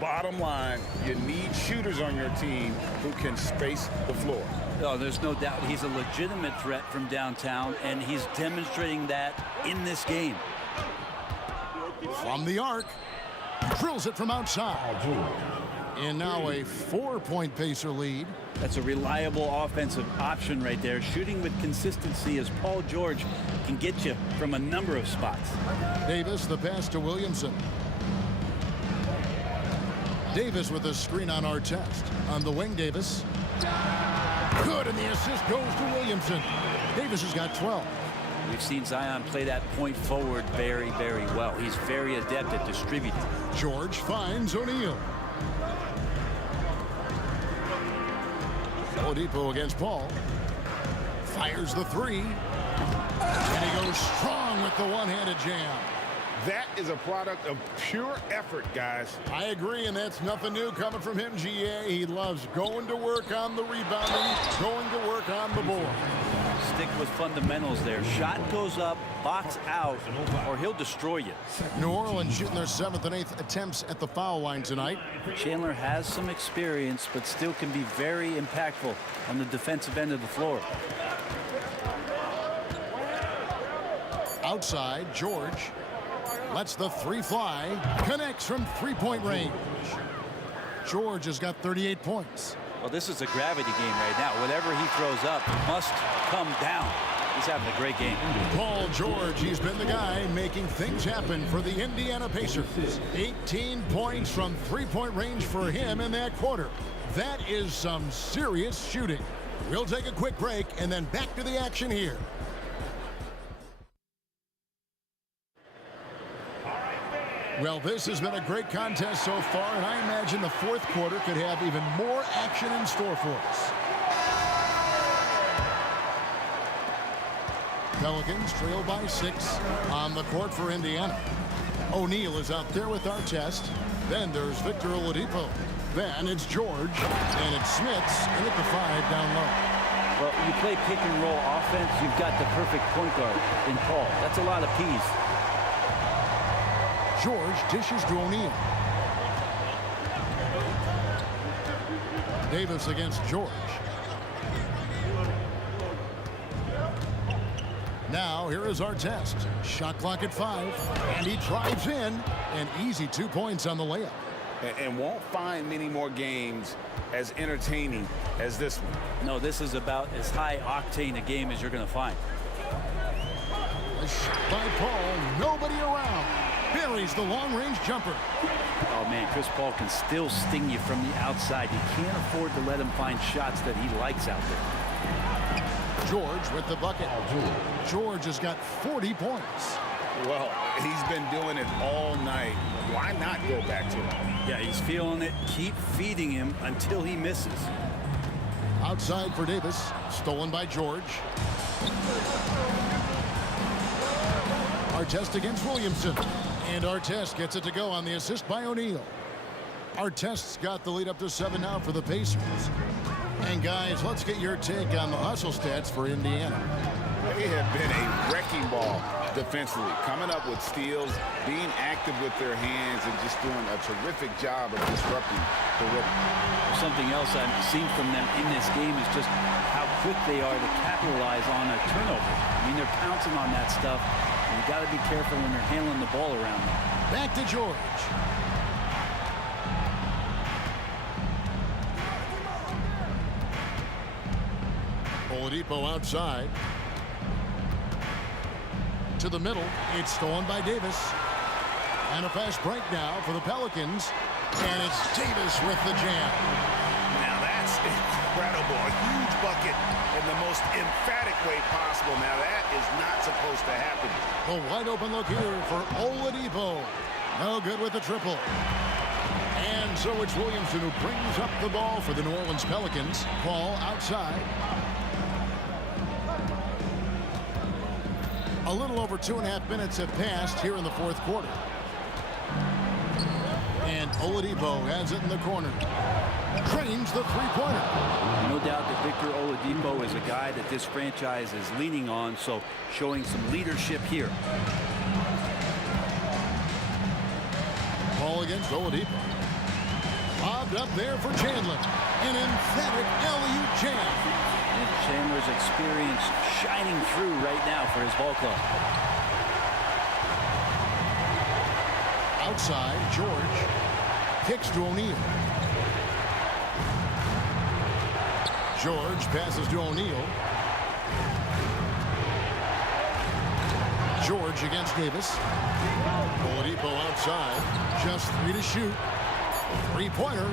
Bottom line, you need shooters on your team who can space the floor. Oh, there's no doubt he's a legitimate threat from downtown, and he's demonstrating that in this game. From the arc. Drills it from outside. And now a 4-point Pacer lead. That's a reliable offensive option right there. Shooting with consistency as Paul George can get you from a number of spots. Davis, the pass to Williamson. Davis with a screen on Artest. On the wing, Davis. Good, and the assist goes to Williamson. Davis has got 12. We've seen Zion play that point forward very, very well. He's very adept at distributing. George finds O'Neal. Oladipo against Paul. Fires the three. And he goes strong with the one-handed jam. That is a product of pure effort, guys. I agree, and that's nothing new coming from him, GA. He loves going to work on the rebounding, going to work on the board. Stick with fundamentals there. Shot goes up, box out, or he'll destroy you. New Orleans shooting their 7th and 8th attempts at the foul line tonight. Chandler has some experience, but still can be very impactful on the defensive end of the floor. Outside, George lets the three fly, connects from three-point range. George has got 38 points. Well, this is a gravity game right now. Whatever he throws up must come down. He's having a great game. Paul George, he's been the guy making things happen for the Indiana Pacers. 18 points from three-point range for him in that quarter. That is some serious shooting. We'll take a quick break and then back to the action here. Well, this has been a great contest so far, and I imagine the fourth quarter could have even more action in store for us. Pelicans trail by 6 on the court for Indiana. O'Neal is out there with Artest. Then there's Victor Oladipo. Then it's George, and it's Smits, and at the 5 down low. Well, you play pick and roll offense, you've got the perfect point guard in Paul. That's a lot of P's. George dishes to O'Neal. Davis against George. Now here is Artest. Shot clock at 5, and he drives in. An easy 2 points on the layup. And won't find many more games as entertaining as this one. No, this is about as high octane a game as you're going to find. A shot by Paul, nobody around. Buries the long-range jumper. Oh, man, Chris Paul can still sting you from the outside. You can't afford to let him find shots that he likes out there. George with the bucket. George has got 40 points. Well, he's been doing it all night. Why not go back to him? Yeah, he's feeling it. Keep feeding him until he misses. Outside for Davis. Stolen by George. Artest against Williamson. And Artest gets it to go on the assist by O'Neal. Artest's got the lead up to 7 now for the Pacers. And guys, let's get your take on the hustle stats for Indiana. They have been a wrecking ball defensively, coming up with steals, being active with their hands, and just doing a terrific job of disrupting the rhythm. Something else I've seen from them in this game is just how quick they are to capitalize on a turnover. I mean, they're pouncing on that stuff. You got to be careful when you're handling the ball around them. Back to George. Oladipo outside. To the middle. It's stolen by Davis. And a fast break now for the Pelicans. And it's Davis with the jam. Now that's incredible. A huge bucket in the most emphatic way possible. Now that is not supposed to happen. A wide open look here for Oladipo. No good with the triple. And so it's Williamson who brings up the ball for the New Orleans Pelicans. Paul outside. A little over 2.5 minutes have passed here in the fourth quarter. And Oladipo has it in the corner. Trains the three-pointer. No doubt that Victor Oladipo is a guy that this franchise is leaning on, so showing some leadership here. Ball against Oladipo. Bobbed up there for Chandler. An emphatic alley-oop jam. And Chandler's experience shining through right now for his ball club. Outside, George kicks to O'Neal. George passes to O'Neal. George against Davis. Oladipo outside. Just 3 to shoot. Three-pointer.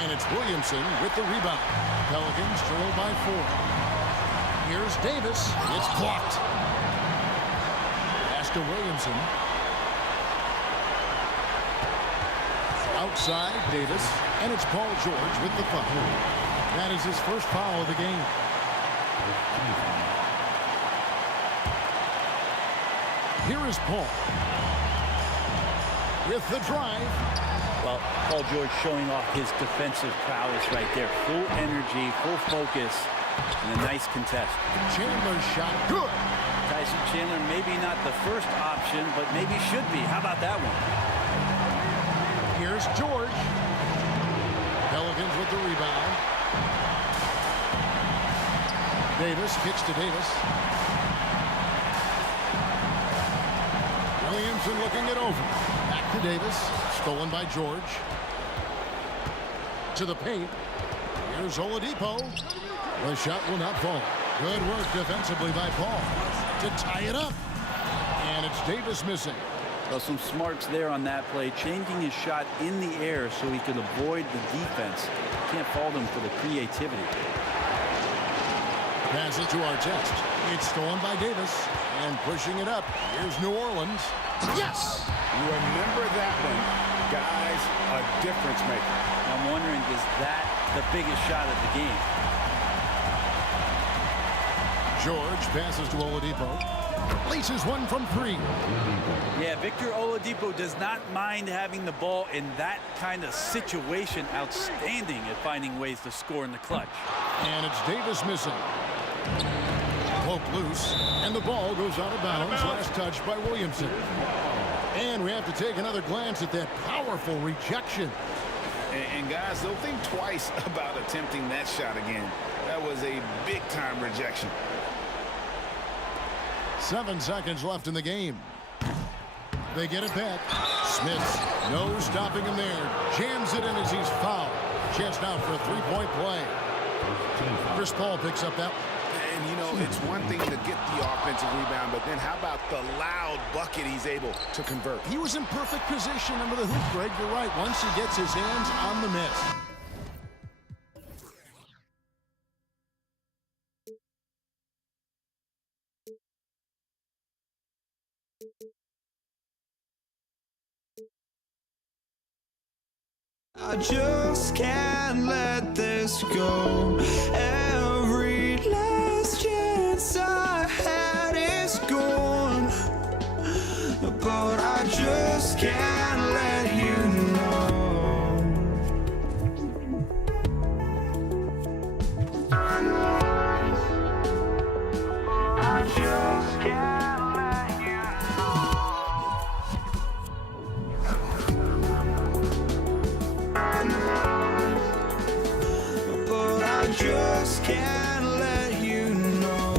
And it's Williamson with the rebound. Pelicans trail by 4. Here's Davis. It's blocked. Pass to Williamson. Outside, Davis. And it's Paul George with the foul. That is his first foul of the game. Here is Paul. With the drive. Well, Paul George showing off his defensive prowess right there. Full energy, full focus, and a nice contest. Chandler's shot, good. Tyson Chandler, maybe not the first option, but maybe should be. How about that one? Here's George. Pelicans with the rebound. Davis, kicks to Davis. Williamson looking it over. Back to Davis. Stolen by George. To the paint. Here's Oladipo. The shot will not fall. Good work defensively by Paul to tie it up. And it's Davis missing. Well, some smarts there on that play, changing his shot in the air so he could avoid the defense. Can't fault him for the creativity. Pass it to Artest. It's stolen by Davis. And pushing it up. Here's New Orleans. Yes! You remember that one. Guys, a difference maker. I'm wondering, is that the biggest shot of the game? George passes to Oladipo. Laces one from three. Yeah, Victor Oladipo does not mind having the ball in that kind of situation. Outstanding at finding ways to score in the clutch. And it's Davis missing. Poked loose, and the ball goes out of bounds. Last touch by Williamson. And we have to take another glance at that powerful rejection. And guys, they'll think twice about attempting that shot again. That was a big-time rejection. 7 seconds left in the game. They get it back. Smith, no stopping him there. Jams it in as he's fouled. Chance now for a three-point play. Chris Paul picks up that. And, you know, it's one thing to get the offensive rebound, but then how about the loud bucket he's able to convert? He was in perfect position under the hoop, Greg. You're right. Once he gets his hands on the miss. I just can't let this go. Every last chance I had is gone, but I just can't let you know. I just can't let you but I just can't let you know.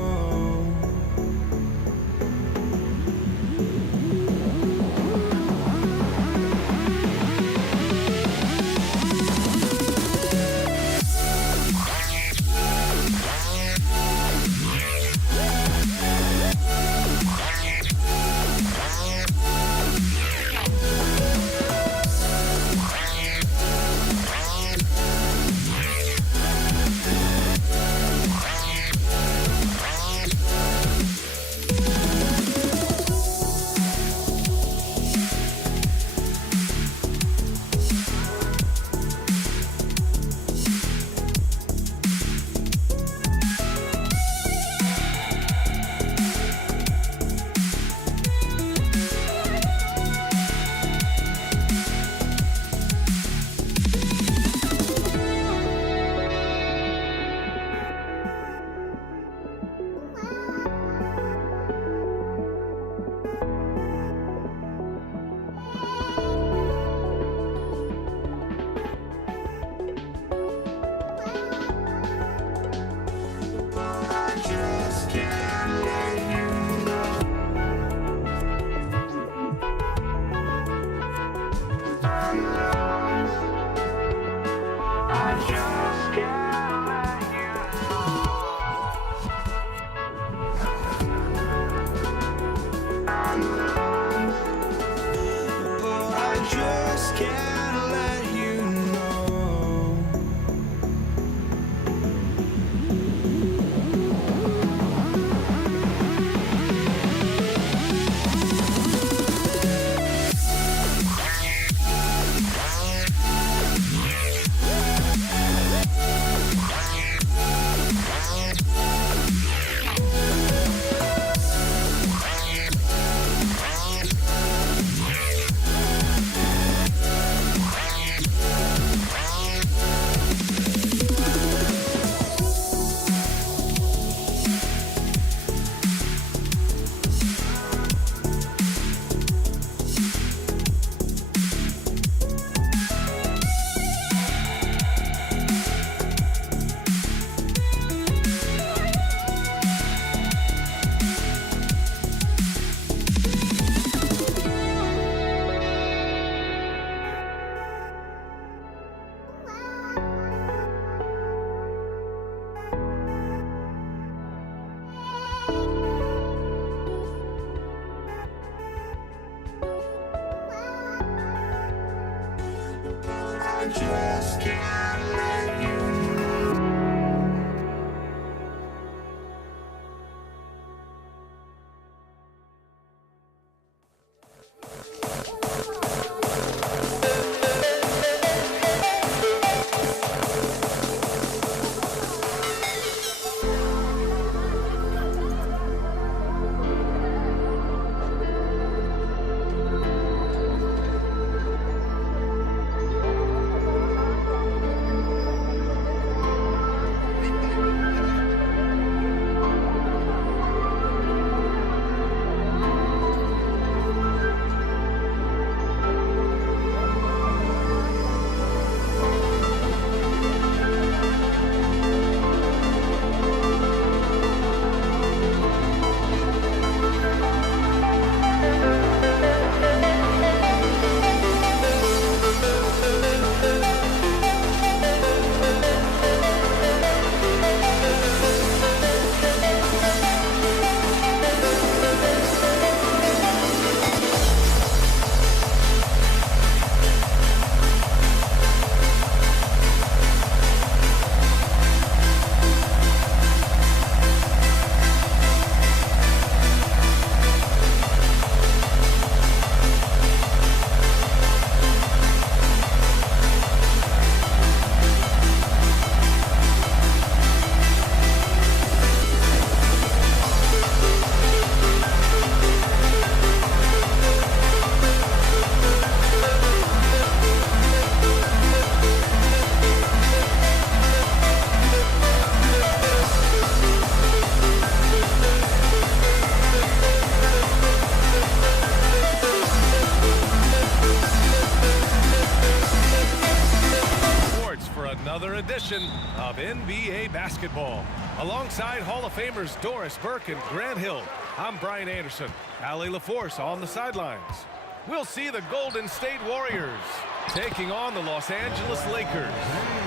edition of NBA basketball. Alongside Hall of Famers Doris Burke and Grant Hill, I'm Brian Anderson. Allie LaForce on the sidelines. We'll see the Golden State Warriors taking on the Los Angeles Lakers.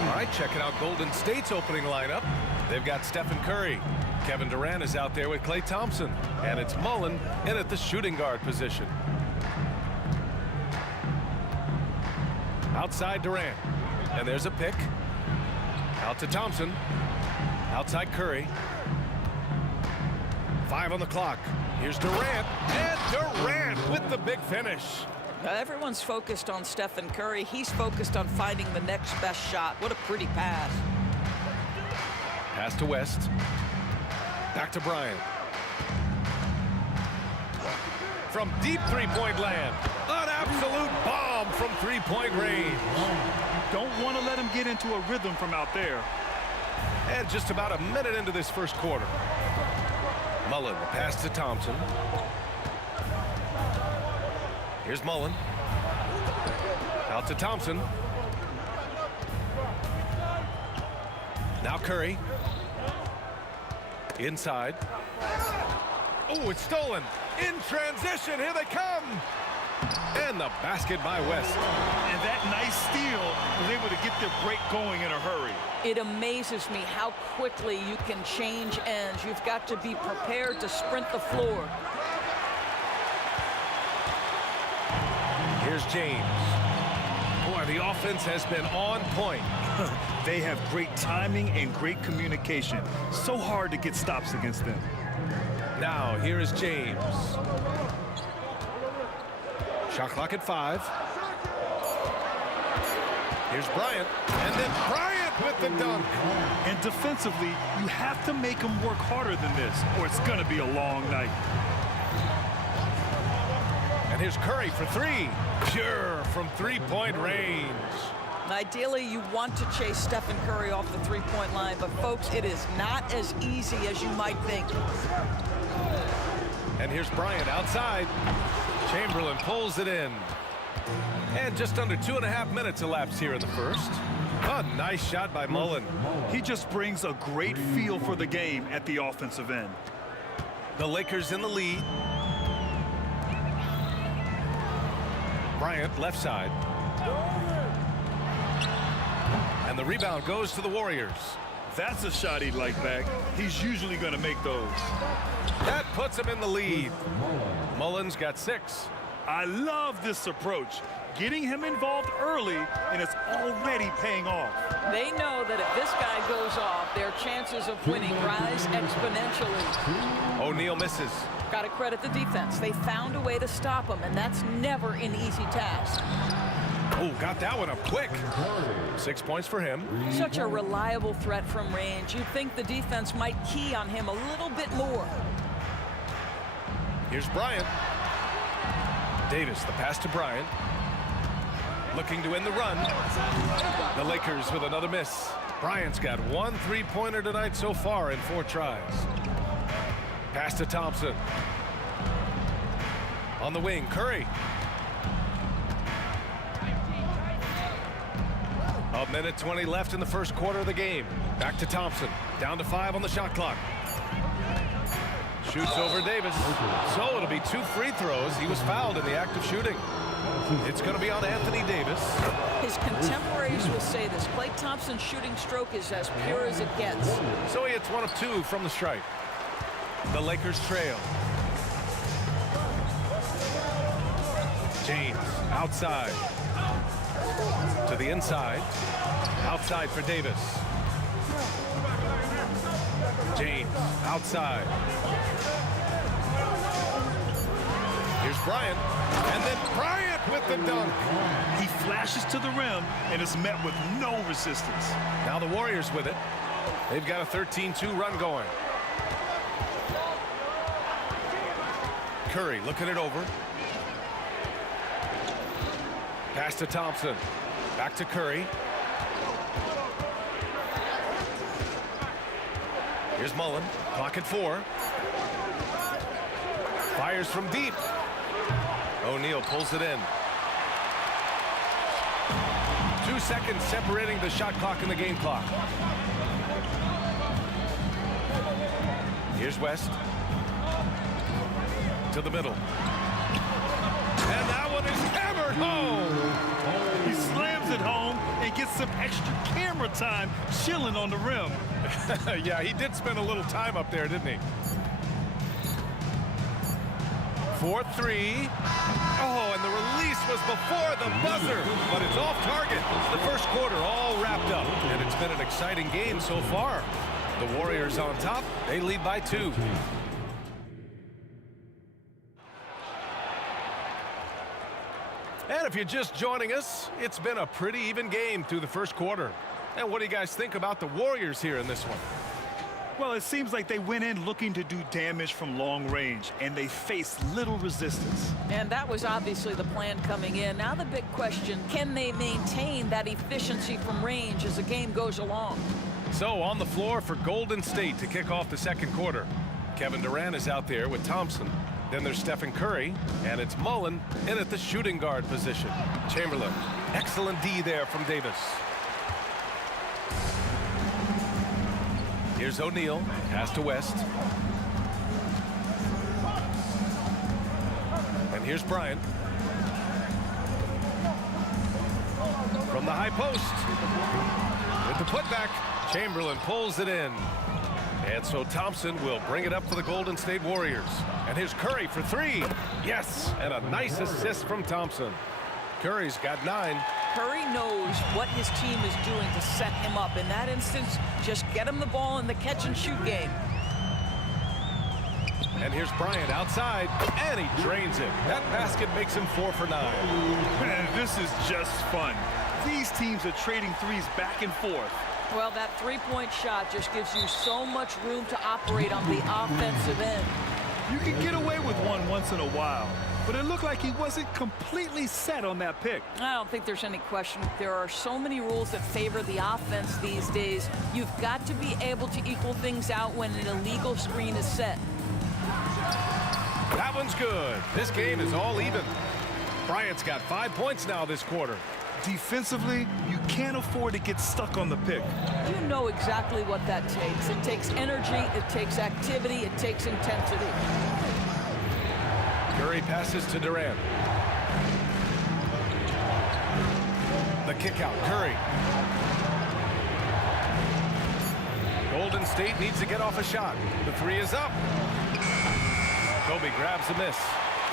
All right, checking out Golden State's opening lineup. They've got Stephen Curry. Kevin Durant is out there with Klay Thompson. And it's Mullen in at the shooting guard position. Outside Durant. And there's a pick. Out to Thompson. Outside Curry. 5 on the clock. Here's Durant. And Durant with the big finish. Now everyone's focused on Stephen Curry. He's focused on finding the next best shot. What a pretty pass. Pass to West. Back to Bryant. From deep three-point land. An absolute bomb from three-point range. Don't want to let him get into a rhythm from out there. And just about a minute into this first quarter. Mullen, the pass to Thompson. Here's Mullen. Out to Thompson. Now Curry. Inside. Oh, it's stolen. In transition, here they come. And the basket by West. And that nice steal was able to get their break going in a hurry. It amazes me how quickly you can change ends. You've got to be prepared to sprint the floor. Here's James. Boy, the offense has been on point. They have great timing and great communication. So hard to get stops against them. Now, here is James. Shot clock at 5. Here's Bryant. And then Bryant with the dunk. And defensively, you have to make them work harder than this, or it's going to be a long night. And here's Curry for 3. Pure from three-point range. Ideally, you want to chase Stephen Curry off the three-point line, but folks, it is not as easy as you might think. And here's Bryant outside. Chamberlain pulls it in. And just under 2.5 minutes elapsed here in the first. A nice shot by Mullen. He just brings a great feel for the game at the offensive end. The Lakers in the lead. Bryant left side. And the rebound goes to the Warriors. That's a shot he'd like back. He's usually going to make those. That puts him in the lead. Mullen's got 6. I love this approach. Getting him involved early, and it's already paying off. They know that if this guy goes off, their chances of winning rise exponentially. O'Neal misses. Got to credit the defense. They found a way to stop him, and that's never an easy task. Oh, got that one up quick. 6 points for him. Such a reliable threat from range. You'd think the defense might key on him a little bit more. Here's Bryant. Davis, the pass to Bryant. Looking to win the run. The Lakers with another miss. Bryant's got 1 3-pointer tonight so far in 4 tries. Pass to Thompson. On the wing, Curry. A minute 20 left in the first quarter of the game. Back to Thompson. Down to 5 on the shot clock. Shoots over Davis. So it'll be 2 free throws. He was fouled in the act of shooting. It's going to be on Anthony Davis. His contemporaries will say this. Klay Thompson's shooting stroke is as pure as it gets. So he hits 1 of 2 from the stripe. The Lakers trail. James outside. To the inside. Outside for Davis. James outside. Here's Bryant. And then Bryant with the dunk. He flashes to the rim and is met with no resistance. Now the Warriors with it. They've got a 13-2 run going. Curry looking it over. Pass to Thompson. Back to Curry. Here's Mullen. Clock at 4. Fires from deep. O'Neal pulls it in. 2 2 seconds separating the shot clock and the game clock. Here's West. To the middle. And that one is hammered home. He slams it home and gets some extra camera time chilling on the rim. Yeah, he did spend a little time up there, didn't he? 4-3. Oh, and the release was before the buzzer, but it's off target. The first quarter all wrapped up, and it's been an exciting game so far. The Warriors on top. They lead by 2. And if you're just joining us, it's been a pretty even game through the first quarter. And what do you guys think about the Warriors here in this one? Well, it seems like they went in looking to do damage from long range, and they faced little resistance. And that was obviously the plan coming in. Now the big question, can they maintain that efficiency from range as the game goes along? So on the floor for Golden State to kick off the second quarter. Kevin Durant is out there with Thompson. Then there's Stephen Curry, and it's Mullen in at the shooting guard position. Chamberlain, excellent D there from Davis. Here's O'Neal, pass to West. And here's Bryant. From the high post. With the putback, Chamberlain pulls it in. And so Thompson will bring it up for the Golden State Warriors. And here's Curry for 3. Yes, and a nice assist from Thompson. Curry's got 9. Curry knows what his team is doing to set him up. In that instance, just get him the ball in the catch-and-shoot game. And here's Bryant outside, and he drains it. That basket makes him 4 for 9. Man, this is just fun. These teams are trading threes back and forth. Well, that three-point shot just gives you so much room to operate on the offensive end. You can get away with one once in a while, but it looked like he wasn't completely set on that pick. I don't think there's any question. There are so many rules that favor the offense these days. You've got to be able to equal things out when an illegal screen is set. That one's good. This game is all even. Bryant's got 5 points now this quarter. Defensively, you can't afford to get stuck on the pick. You know exactly what that takes. It takes energy, it takes activity, it takes intensity. Curry passes to Durant. The kick out, Curry. Golden State needs to get off a shot. The 3 is up. Kobe grabs a miss.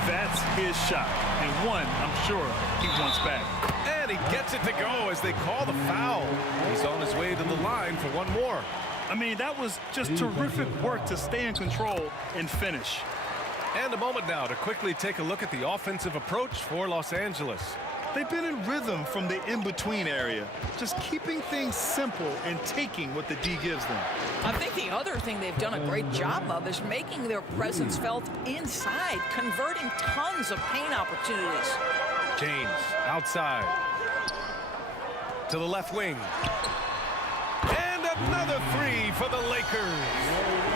That's his shot, and one I'm sure he wants back. And he gets it to go as they call the foul. He's on his way to the line for one more. I mean, that was just terrific work to stay in control and finish. And a moment now to quickly take a look at the offensive approach for Los Angeles. They've been in rhythm from the in-between area, just keeping things simple and taking what the D gives them. I think the other thing they've done a great job of is making their presence felt inside, converting tons of paint opportunities. James outside to the left wing. And another 3 for the Lakers.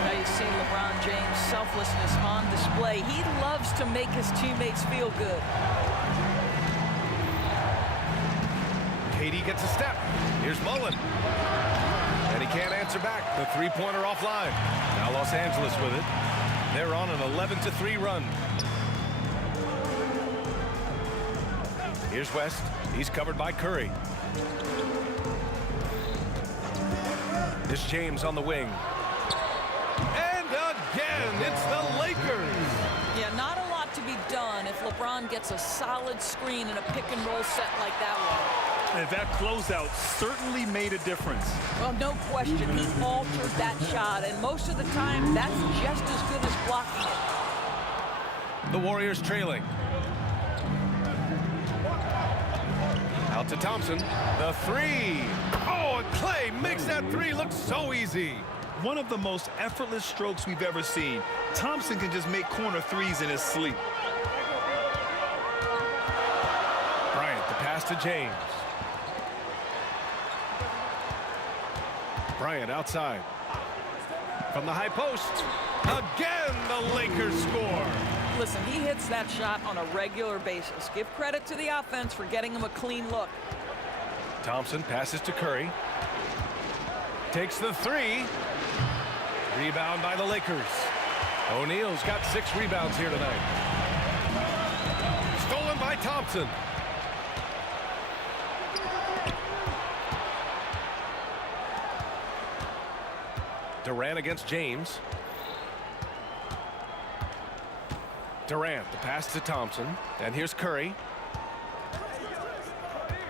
Now you see LeBron James' selflessness on display. He loves to make his teammates feel good. KD gets a step. Here's Mullen. And he can't answer back. The three-pointer offline. Now Los Angeles with it. They're on an 11-3 run. Here's West. He's covered by Curry. This James on the wing. And again, it's the Lakers. Yeah, not a lot to be done if LeBron gets a solid screen in a pick-and-roll set like that one. And that closeout certainly made a difference. Well, no question. He altered that shot, and most of the time, that's just as good as blocking it. The Warriors trailing. Out to Thompson. The 3. Oh, and Clay makes that 3 look so easy. One of the most effortless strokes we've ever seen. Thompson can just make corner threes in his sleep. Bryant, the pass to James. Bryant outside. From the high post. Again, the Lakers score. Listen, he hits that shot on a regular basis. Give credit to the offense for getting him a clean look. Thompson passes to Curry. Takes the three. Rebound by the Lakers. O'Neal's got 6 rebounds here tonight. Stolen by Thompson. Durant against James. Durant, the pass to Thompson. And here's Curry.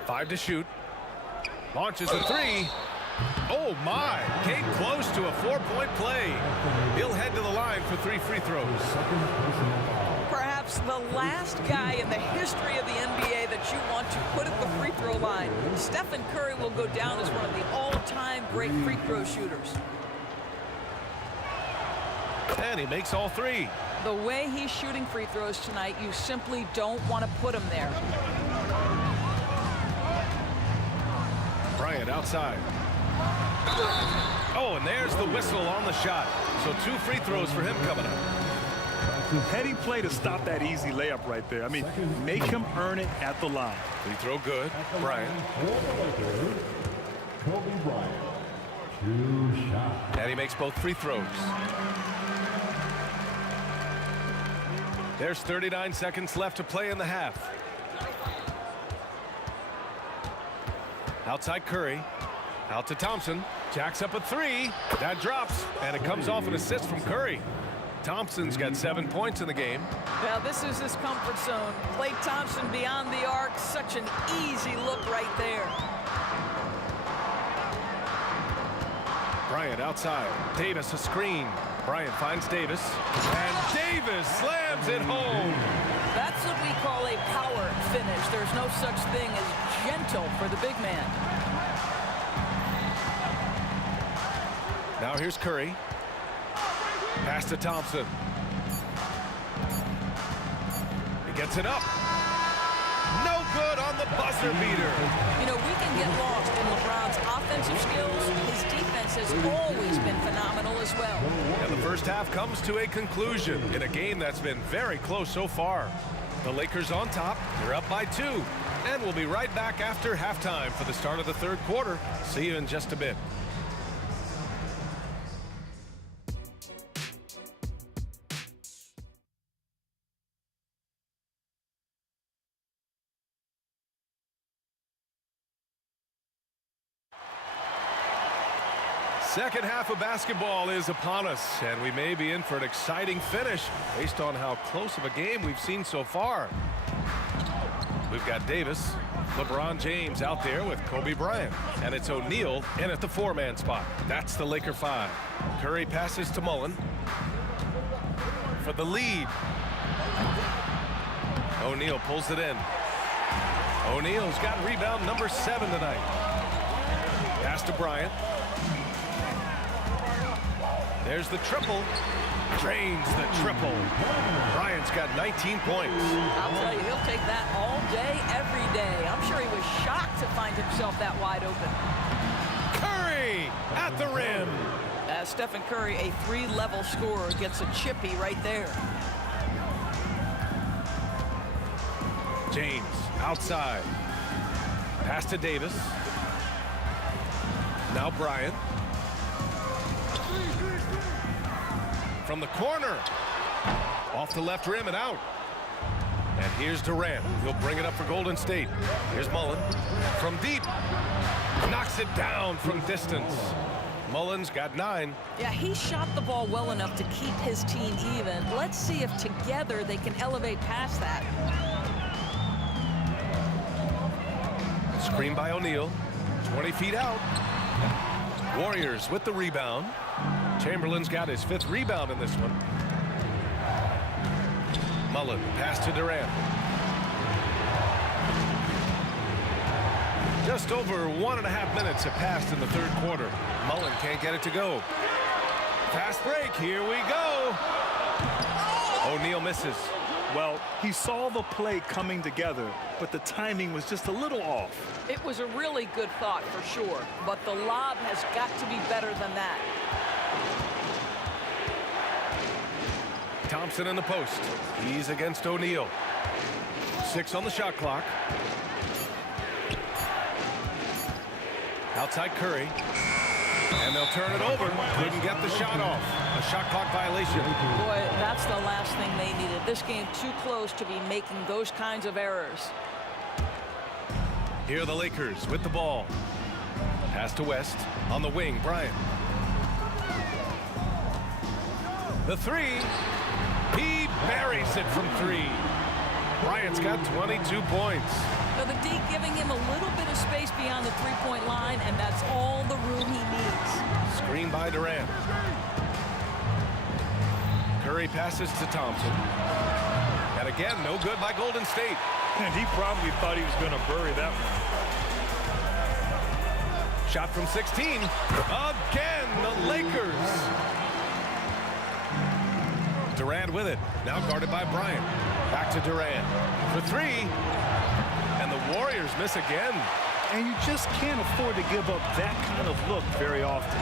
5 to shoot. Launches a three. Oh my, came close to a 4-point play. He'll head to the line for 3 free throws. Perhaps the last guy in the history of the NBA that you want to put at the free throw line. Stephen Curry will go down as one of the all-time great free throw shooters. And he makes all 3. The way he's shooting free throws tonight, you simply don't want to put him there. Bryant outside. Oh, and there's the whistle on the shot. So 2 free throws for him coming up. Heady play to stop that easy layup right there. I mean, make him earn it at the line. Free throw good. Bryant. Kobe Bryant. 2 shots. And he makes both free throws. There's 39 seconds left to play in the half. Outside Curry. Out to Thompson. Jacks up a 3. That drops. And it comes off an assist from Curry. Thompson's got 7 points in the game. Well, this is his comfort zone. Klay Thompson beyond the arc. Such an easy look right there. Bryant outside. Davis a screen. Bryant finds Davis. And Davis slams it home. That's what we call a power finish. There's no such thing as gentle for the big man. Now here's Curry. Pass to Thompson. He gets it up. No good on the buzzer beater. You know, we can get lost in LeBron's offensive skills. His defense has always been phenomenal as well. And the first half comes to a conclusion in a game that's been very close so far. The Lakers on top. They're up by 2. And we'll be right back after halftime for the start of the 3rd quarter. See you in just a bit. Second half of basketball is upon us, and we may be in for an exciting finish based on how close of a game we've seen so far. We've got Davis, LeBron James out there with Kobe Bryant, and it's O'Neal in at the 4-man spot. That's the Laker 5. Curry passes to Mullen for the lead. O'Neal pulls it in. O'Neal's got rebound number 7 tonight. Pass to Bryant. There's the triple. Drains the triple. Bryant's got 19 points. I'll tell you, he'll take that all day, every day. I'm sure he was shocked to find himself that wide open. Curry at the rim. Stephen Curry, a 3-level scorer, gets a chippy right there. James outside. Pass to Davis. Now Bryant. From the corner. Off the left rim and out. And here's Durant. He'll bring it up for Golden State. Here's Mullen. From deep. Knocks it down from distance. Mullen's got 9. Yeah, he shot the ball well enough to keep his team even. Let's see if together they can elevate past that. Screen by O'Neal. 20 feet out. Warriors with the rebound. Chamberlain's got his 5th rebound in this one. Mullen, pass to Durant. Just over 1.5 minutes have passed in the 3rd quarter. Mullen can't get it to go. Fast break, here we go. O'Neal misses. Well, he saw the play coming together, but the timing was just a little off. It was a really good thought for sure, but the lob has got to be better than that. Thompson in the post. He's against O'Neal. 6 on the shot clock. Outside Curry. And they'll turn it over. Couldn't get the shot off. A shot clock violation. Boy, that's the last thing they needed. This game too close to be making those kinds of errors. Here are the Lakers with the ball. Pass to West. On the wing, Bryant. The three. He buries it from three. Bryant's got 22 points. So the D giving him a little bit of space beyond the three-point line, and that's all the room he needs. Screen by Durant. Curry passes to Thompson. And again, no good by Golden State. And he probably thought he was going to bury that one. Shot from 16. Again, the Lakers. Durant with it. Now guarded by Bryant. Back to Durant. For three. And the Warriors miss again. And you just can't afford to give up that kind of look very often.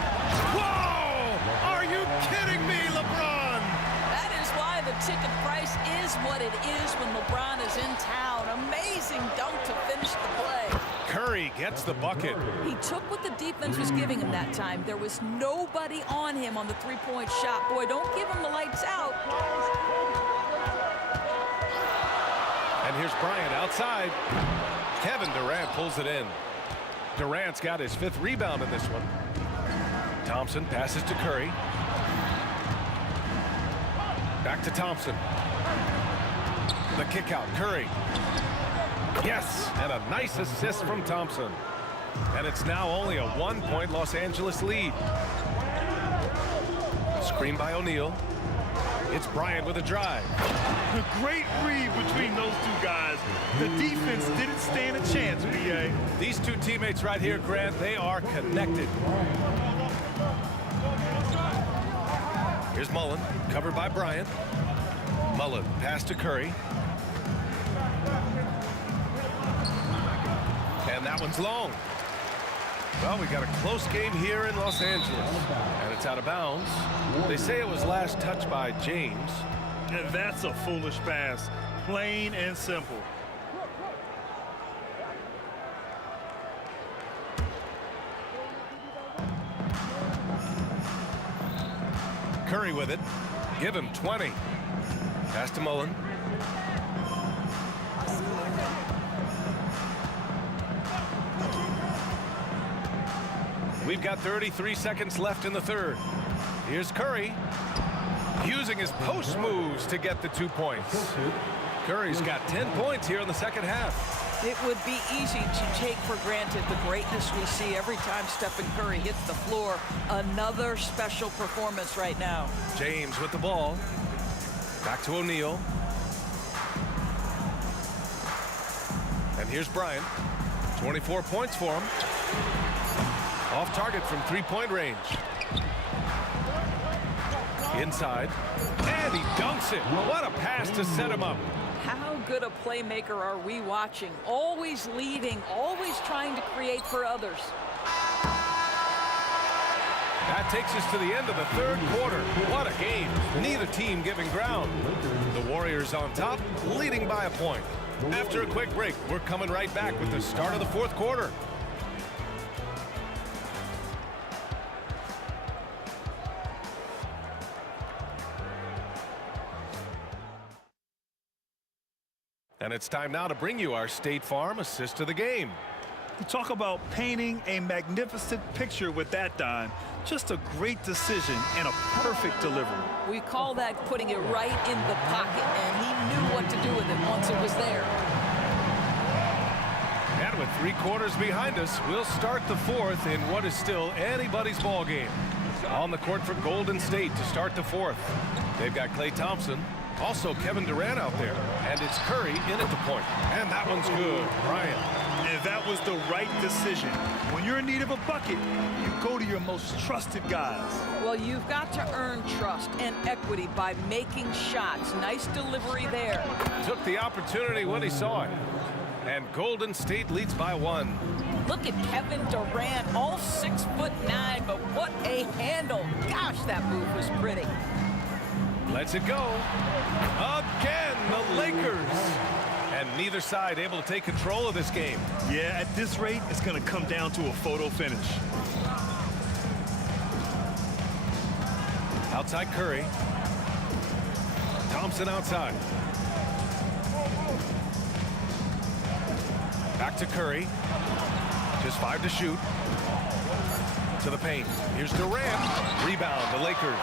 Whoa! Are you kidding me, LeBron? That is why the ticket price is what it is when LeBron is in town. Amazing dunk to finish the play. Curry gets the bucket. He took what the defense was giving him that time. There was nobody on him on the three-point shot. Boy, don't give him the lights out. And here's Bryant outside. Kevin Durant pulls it in. Durant's got his 5th rebound in this one. Thompson passes to Curry. Back to Thompson. The kick out, Curry. Yes, and a nice assist from Thompson. And it's now only a 1-point Los Angeles lead. Screen by O'Neal. It's Bryant with a drive. A great read between those two guys. The defense didn't stand a chance, B.A. These two teammates right here, Grant, they are connected. Here's Mullen, covered by Bryant. Mullen, pass to Curry. And that one's long. Well, we got a close game here in Los Angeles. And it's out of bounds. They say it was last touched by James. And that's a foolish pass. Plain and simple. Curry with it. Give him 20. Pass to Mullen. We've got 33 seconds left in the third. Here's Curry, using his post moves to get the 2 points. Curry's got 10 points here in the second half. It would be easy to take for granted the greatness we see every time Stephen Curry hits the floor. Another special performance right now. James with the ball. Back to O'Neal. And here's Bryant. 24 points for him. Off target from three-point range. Inside. And he dunks it. What a pass to set him up. How good a playmaker are we watching? Always leading, always trying to create for others. That takes us to the end of the third quarter. What a game. Neither team giving ground. The Warriors on top, leading by a point. After a quick break, we're coming right back with the start of the fourth quarter. And it's time now to bring you our State Farm assist of the game. You talk about painting a magnificent picture with that dime. Just a great decision and a perfect delivery. We call that putting it right in the pocket, and he knew what to do with it once it was there. And with 3 quarters behind us, we'll start the fourth in what is still anybody's ball game. On the court for Golden State to start the fourth. They've got Klay Thompson, also Kevin Durant out there, and it's Curry in at the point. And that one's good, Bryant. And that was the right decision. When you're in need of a bucket, you go to your most trusted guys. Well, you've got to earn trust and equity by making shots. Nice delivery there. Took the opportunity when he saw it. And Golden State leads by 1. Look at Kevin Durant, all 6'9", but what a handle. Gosh, that move was pretty. Lets it go. Again, the Lakers. And neither side able to take control of this game. Yeah, at this rate, it's going to come down to a photo finish. Outside Curry. Thompson outside. Back to Curry. Just 5 to shoot. To the paint. Here's Durant. Rebound, the Lakers.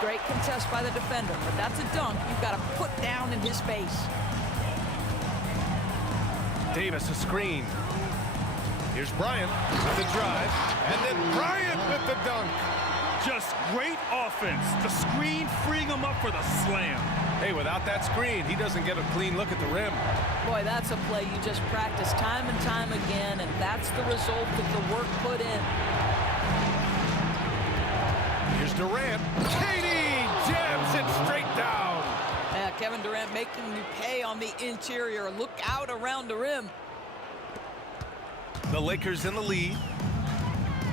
Great contest by the defender, but that's a dunk you've got to put down in his face. Davis a screen. Here's Bryant with the drive. And then Bryant with the dunk. Just great offense. The screen freeing him up for the slam. Hey, without that screen, he doesn't get a clean look at the rim. Boy, that's a play you just practice time and time again, and that's the result of the work put in. Here's Durant. Katie jams it straight down. Yeah, Kevin Durant making you pay on the interior. Look out around the rim. The Lakers in the lead.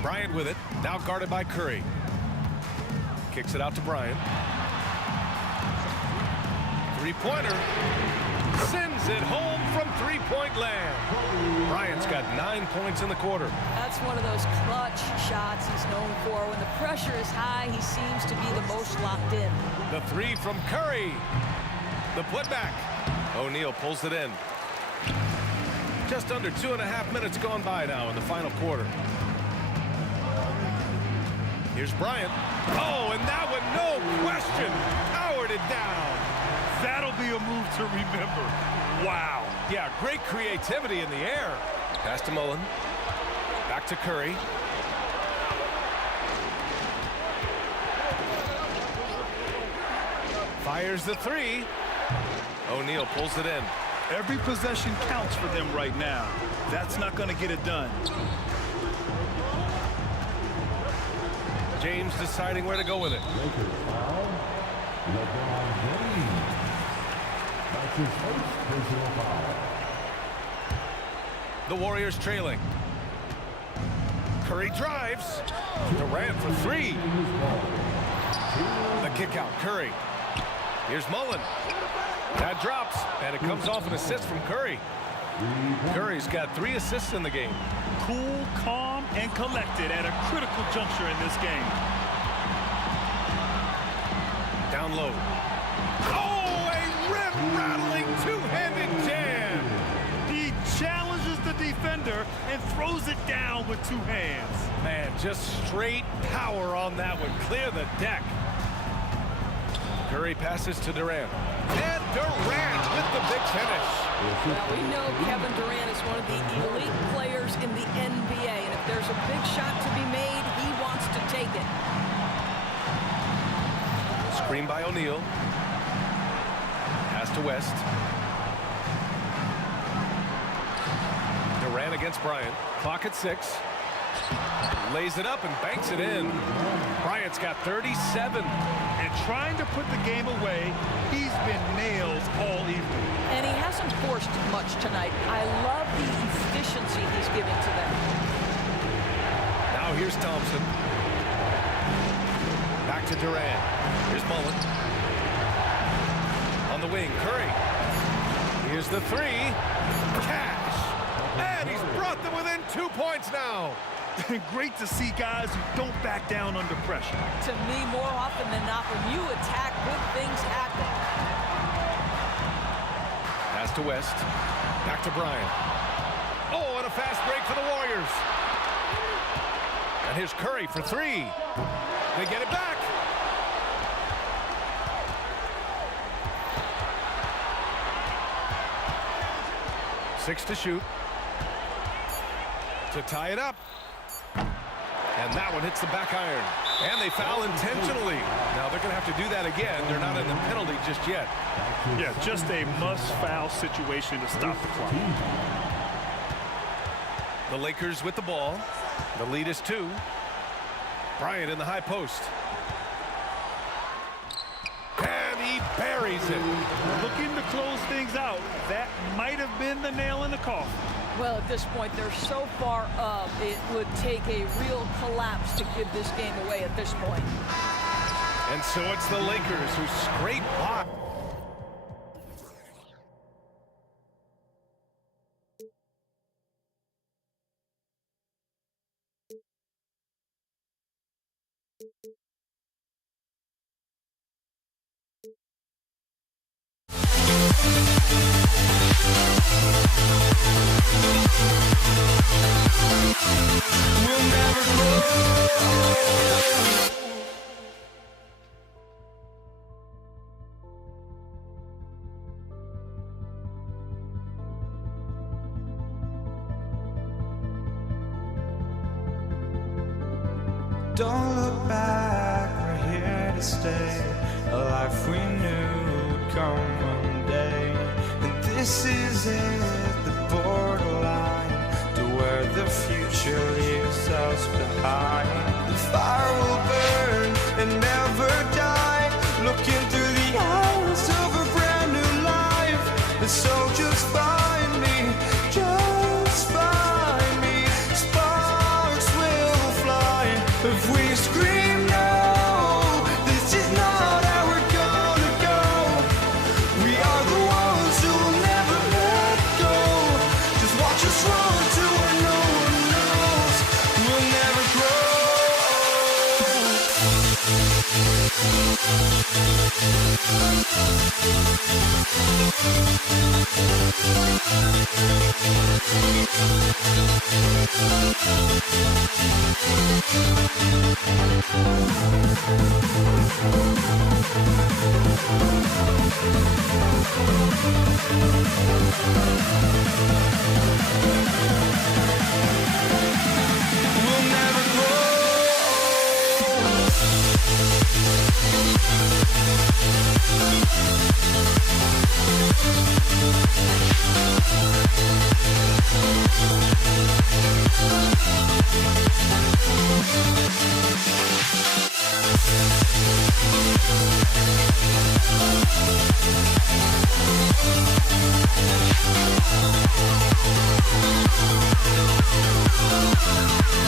Bryant with it. Now guarded by Curry. Kicks it out to Bryant. Three-pointer. Sends it home from three-point land. Bryant's got 9 points in the quarter. That's one of those clutch shots he's known for. When the pressure is high, he seems to be the most locked in. The three from Curry. The putback. O'Neal pulls it in. Just under 2.5 minutes gone by now in the final quarter. Here's Bryant. Oh, and that one, no question, powered it down. That'll be a move to remember. Wow. Yeah, great creativity in the air. Pass to Mullen. Back to Curry. Fires the three. O'Neal pulls it in. Every possession counts for them right now. That's not going to get it done. James deciding where to go with it. Lakers foul. LeBron James. That's his first personal foul. The Warriors trailing. Curry drives. Durant for three. The kick out, Curry. Here's Mullen. That drops, and it comes off an assist from Curry. Curry's got 3 assists in the game. Cool, calm, and collected at a critical juncture in this game. Down low. Oh, a rim-rattling two-handed jam. He challenges the defender and throws it down with 2 hands. Man, just straight power on that one. Clear the deck. Curry passes to Durant. And Durant with the big finish. Well, we know Kevin Durant is one of the elite players in the NBA, and if there's a big shot to be made, he wants to take it. Screen by O'Neal. Pass to West. Durant against Bryant. Clock at 6. Lays it up and banks it in. Bryant's got 37. And trying to put the game away, he's been nails all evening. And he hasn't forced much tonight. I love the efficiency he's giving to them. Now here's Thompson. Back to Durant. Here's Mullen. On the wing, Curry. Here's the three. Cash. And he's brought them within 2 points now. Great to see guys who don't back down under pressure. To me, more often than not, when you attack, good things happen. Pass to West. Back to Bryant. Oh, and a fast break for the Warriors. And here's Curry for three. They get it back. Six to shoot. To tie it up. And that one hits the back iron. And they foul intentionally. Now they're going to have to do that again. They're not in the penalty just yet. Yeah, just a must-foul situation to stop the clock. The Lakers with the ball. The lead is 2. Bryant in the high post. And he buries it. Looking to close things out. That might have been the nail in the coffin. Well, at this point, they're so far up, it would take a real collapse to give this game away at this point. And so it's the Lakers who scrape by. We'll never grow. Don't look back, we're here to stay. A life we knew would come one day. And this is it, the borderline to where the future leaves us behind. The fire will burn and never die, looking through the eyes of a brand new life. And so just find me, just find me. Sparks will fly if we scream no. This is not how we're gonna go. We are the ones who will never let go. Just watch us run to where no one knows. We'll never grow. We'll never grow.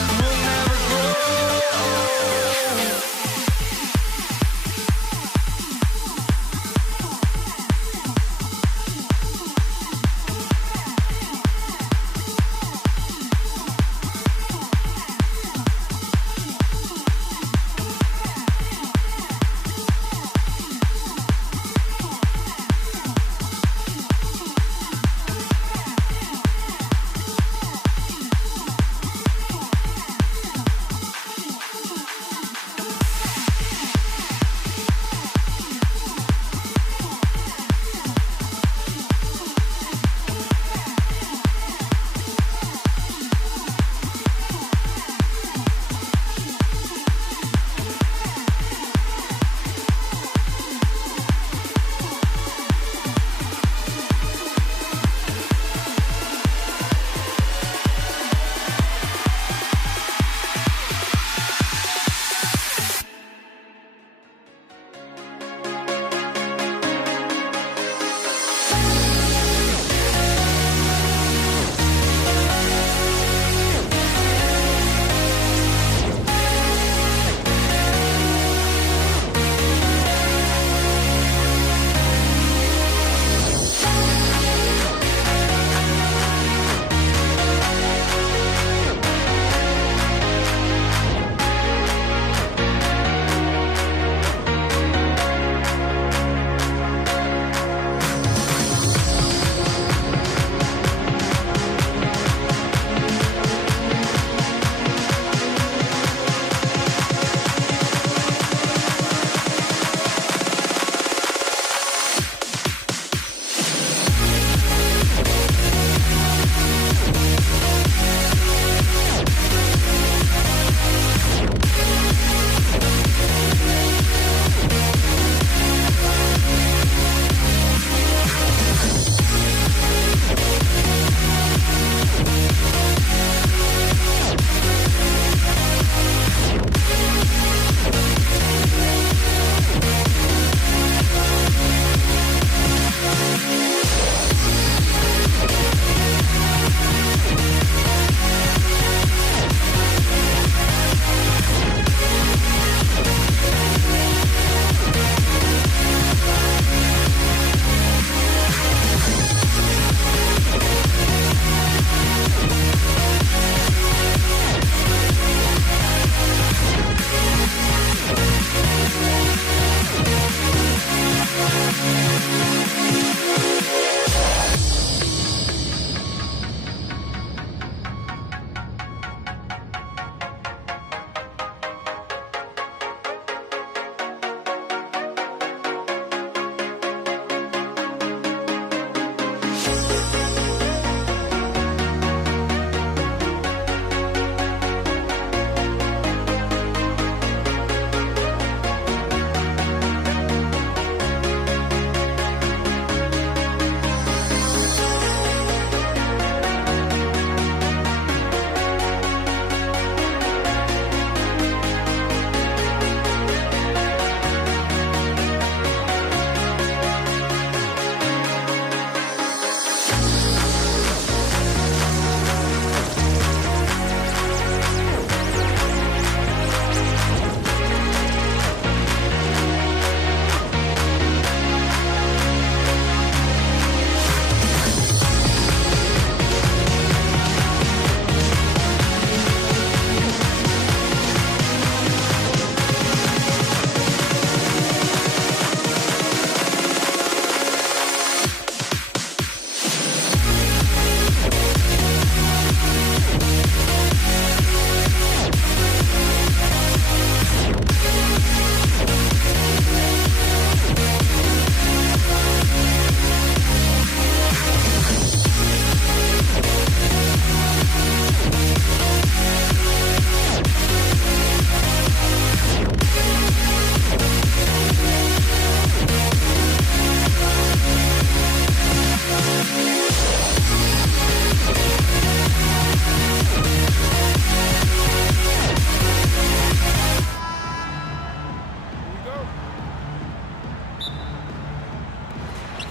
We'll never grow.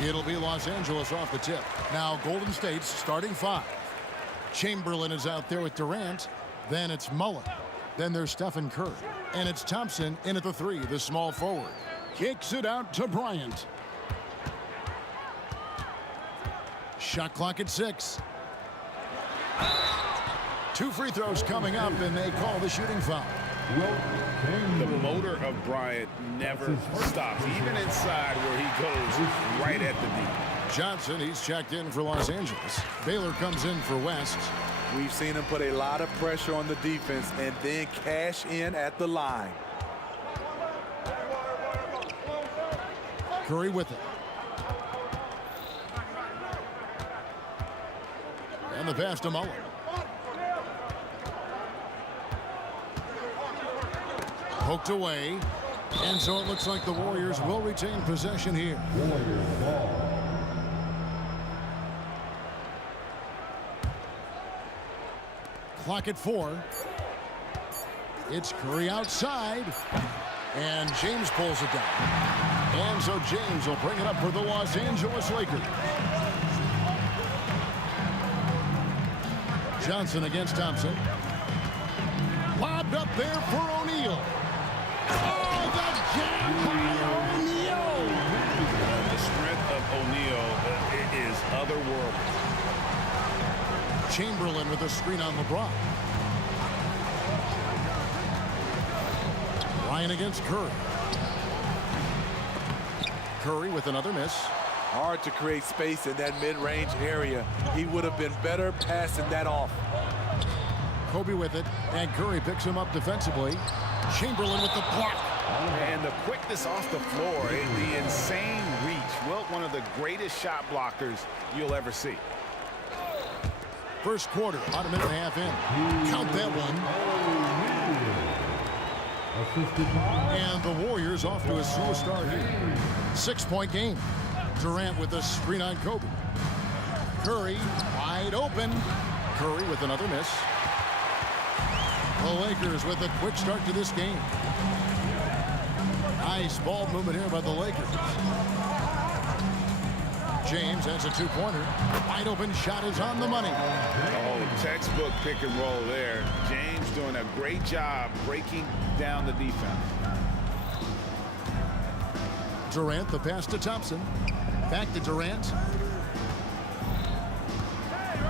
It'll be Los Angeles off the tip. Now Golden State's starting 5. Chamberlain is out there with Durant. Then it's Mullen. Then there's Stephen Curry. And it's Thompson in at the 3, the small forward. Kicks it out to Bryant. Shot clock at 6. 2 free throws coming up, and they call the shooting foul. The motor of Bryant never stops, even inside where he goes right at the D. Johnson, he's checked in for Los Angeles. Baylor comes in for West. We've seen him put a lot of pressure on the defense and then cash in at the line. Curry with it. And the pass to Mullen. Poked away. And so it looks like the Warriors will retain possession here. Clock at 4. It's Curry outside. And James pulls it down. And so James will bring it up for the Los Angeles Lakers. Johnson against Thompson. Lobbed up there for O'Neal. Oh, the jam by O'Neal. The strength of O'Neal is otherworldly. Chamberlain with a screen on LeBron. Ryan against Curry. Curry with another miss. Hard to create space in that mid-range area. He would have been better passing that off. Kobe with it, and Curry picks him up defensively. Chamberlain with the block. And the quickness off the floor, the insane reach. Wilt, one of the greatest shot blockers you'll ever see. First quarter, about a minute and a half in. Count that one. And the Warriors off to a slow start here. 6-point game. Durant with a screen on Kobe. Curry wide open. Curry with another miss. The Lakers with a quick start to this game. Nice ball movement here by the Lakers. James has a 2-pointer. Wide open shot is on the money. Oh, textbook pick and roll there. James doing a great job breaking down the defense. Durant, the pass to Thompson. Back to Durant.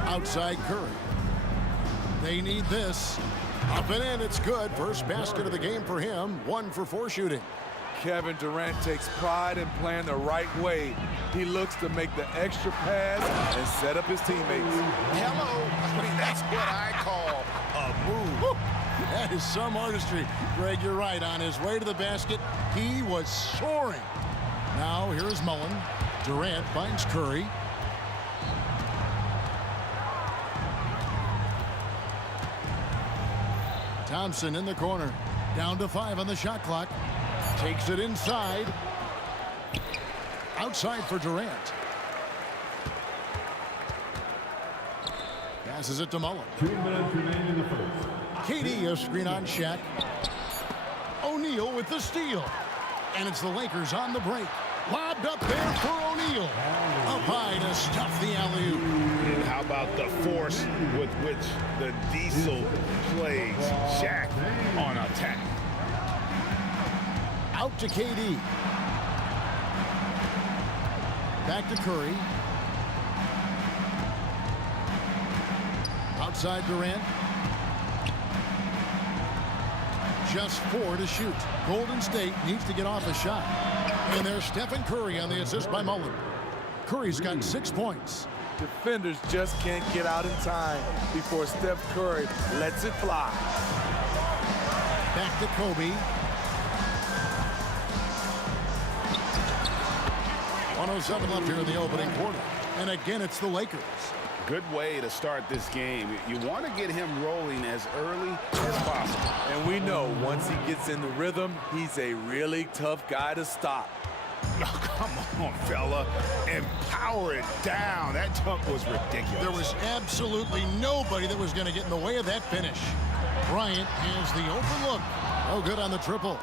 Outside Curry. They need this. Up and in, it's good. First basket of the game for him. 1 for 4 shooting. Kevin Durant takes pride in playing the right way. He looks to make the extra pass and set up his teammates. Hello. I mean, that's what I call a move. Woo. That is some artistry. Greg, you're right. On his way to the basket, he was soaring. Now, here is Mullen. Durant finds Curry. Thompson in the corner. Down to 5 on the shot clock. Takes it inside. Outside for Durant. Passes it to Mullen. 2 minutes remaining in the first. KD a screen on Shaq. O'Neal with the steal. And it's the Lakers on the break. Lobbed up there for O'Neal. Up high to stuff the alley-oop. And how about the force with which the Diesel plays Shaq on attack? Out to KD. Back to Curry. Outside Durant. Just 4 to shoot. Golden State needs to get off a shot. And there's Stephen Curry on the assist by Mullen. Curry's got 6 points. Defenders just can't get out in time before Steph Curry lets it fly. Back to Kobe. 1:07 left here in the opening quarter. And again, it's the Lakers. Good way to start this game. You want to get him rolling as early as possible. And we know once he gets in the rhythm, he's a really tough guy to stop. Oh, come on, fella. And power it down. That jump was ridiculous. There was absolutely nobody that was going to get in the way of that finish. Bryant has the open look. Oh, good on the triple.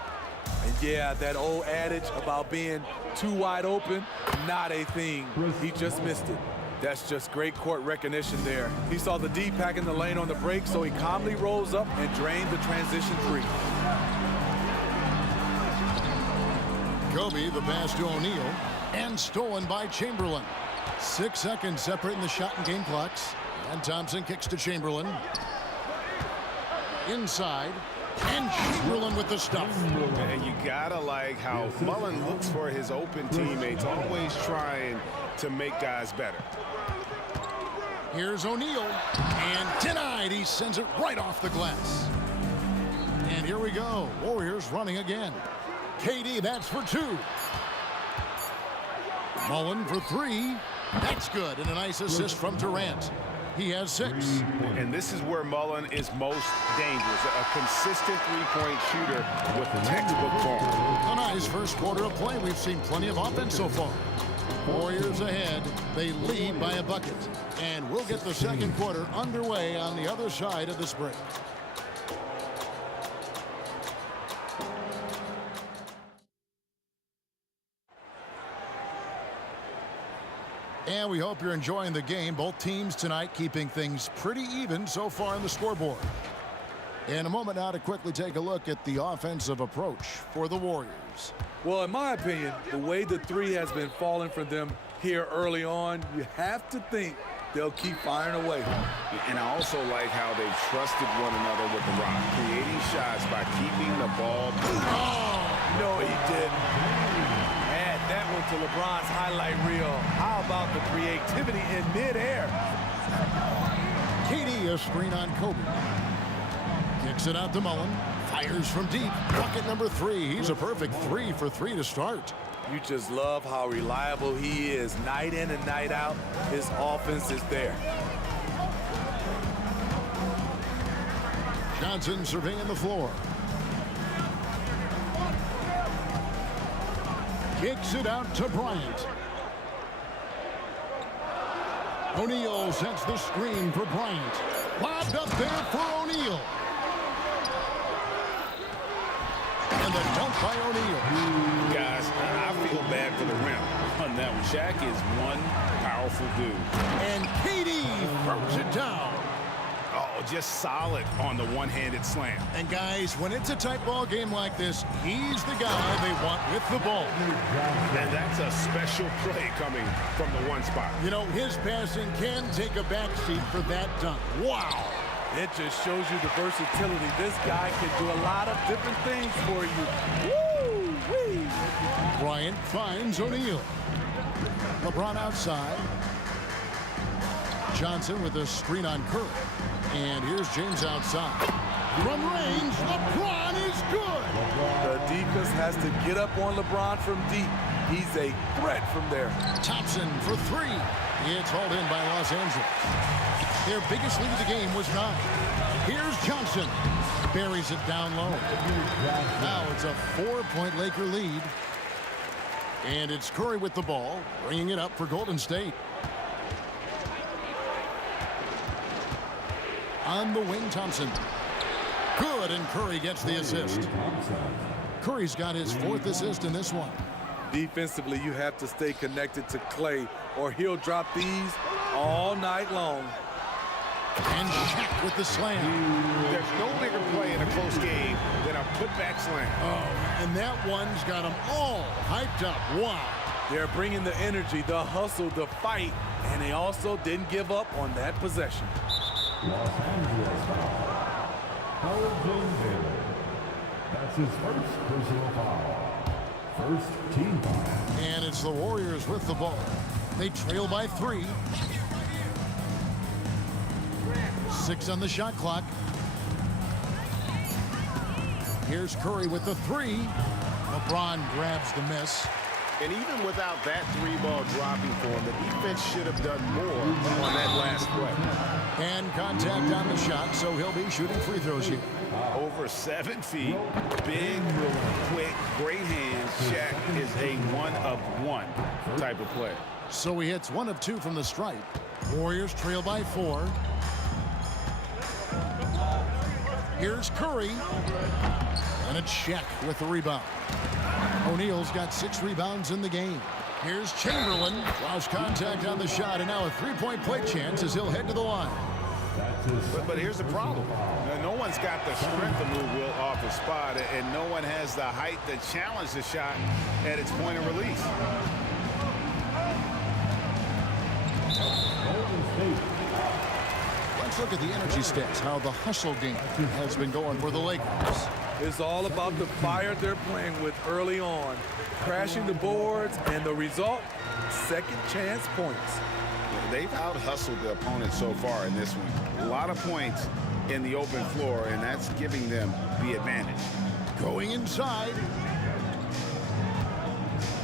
And yeah, that old adage about being too wide open, not a thing. He just missed it. That's just great court recognition there. He saw the D pack in the lane on the break, so he calmly rolls up and drained the transition three. Kobe, the pass to O'Neal, and stolen by Chamberlain. 6 seconds separating the shot and game clocks. And Thompson kicks to Chamberlain. Inside, and Chamberlain with the stuff. And you gotta like how Mullen looks for his open teammates, always trying to make guys better. Here's O'Neal, and denied. He sends it right off the glass. And here we go. Warriors running again. KD, that's for 2. Mullen for 3. That's good, and a nice assist from Durant. He has 6. And this is where Mullen is most dangerous. A consistent three-point shooter with textbook form. A nice first quarter of play. We've seen plenty of offense so far. Warriors ahead. They lead by a bucket. And we'll get the second quarter underway on the other side of this break. And we hope you're enjoying the game. Both teams tonight keeping things pretty even so far on the scoreboard. In a moment now to quickly take a look at the offensive approach for the Warriors. Well, in my opinion, the way the three has been falling for them here early on, you have to think they'll keep firing away. And I also like how they've trusted one another with the rock, creating shots by keeping the ball. Oh, no, he didn't. Add that one to LeBron's highlight reel. How about the creativity in midair? KD, a screen on Kobe. Kicks it out to Mullen. Fires from deep. Bucket number 3. He's a perfect 3 for 3 to start. You just love how reliable he is. Night in and night out, his offense is there. Johnson surveying the floor. Kicks it out to Bryant. O'Neal sets the screen for Bryant. Lobbed up there for O'Neal. And the dunk by O'Neal. Guys, I feel bad for the rim on that one. Shaq is one powerful dude. And KD throws it down. Oh, just solid on the one-handed slam. And guys, when it's a tight ball game like this, he's the guy they want with the ball. And that's a special play coming from the one spot. You know, his passing can take a backseat for that dunk. Wow. It just shows you the versatility. This guy can do a lot of different things for you. Woo-wee. Bryant finds O'Neal. LeBron outside. Johnson with a screen on Curry. And here's James outside. From range, LeBron is good. The defense has to get up on LeBron from deep. He's a threat from there. Thompson for 3. It's hauled in by Los Angeles. Their biggest lead of the game was 9. Here's Johnson. Buries it down low. Now it's a 4-point Laker lead. And it's Curry with the ball, bringing it up for Golden State. On the wing, Thompson. Good, and Curry gets the assist. Curry's got his 4th assist in this one. Defensively, you have to stay connected to Clay, or he'll drop these all night long. And Shaq with the slam. There's no bigger play in a close game than a putback slam. Oh, and that one's got them all hyped up. Wow. They're bringing the energy, the hustle, the fight, and they also didn't give up on that possession. Los Angeles foul. Paul George. That's his first personal foul. First team foul. And it's the Warriors with the ball. They trail by 3. 6 on the shot clock. Here's Curry with the 3. LeBron grabs the miss. And even without that 3-ball dropping for him, the defense should have done more on that last play. And contact on the shot, so he'll be shooting free throws here. Over 7 feet, big, quick, great hands. Shaq is a one-of-one type of player. So he hits 1 of 2 from the stripe. Warriors trail by 4. Here's Curry. And it's Shaq with the rebound. O'Neal's got 6 rebounds in the game. Here's Chamberlain. Lost contact on the shot, and now a three-point play chance as he'll head to the line. But here's the problem. No one's got the strength to move Will off the spot, and no one has the height to challenge the shot at its point of release. Let's look at the energy stats, how the hustle game has been going for the Lakers. It's all about the fire they're playing with early on, crashing the boards, and the result, second chance points. They've out-hustled the opponent so far in this one. A lot of points in the open floor, and that's giving them the advantage. Going inside.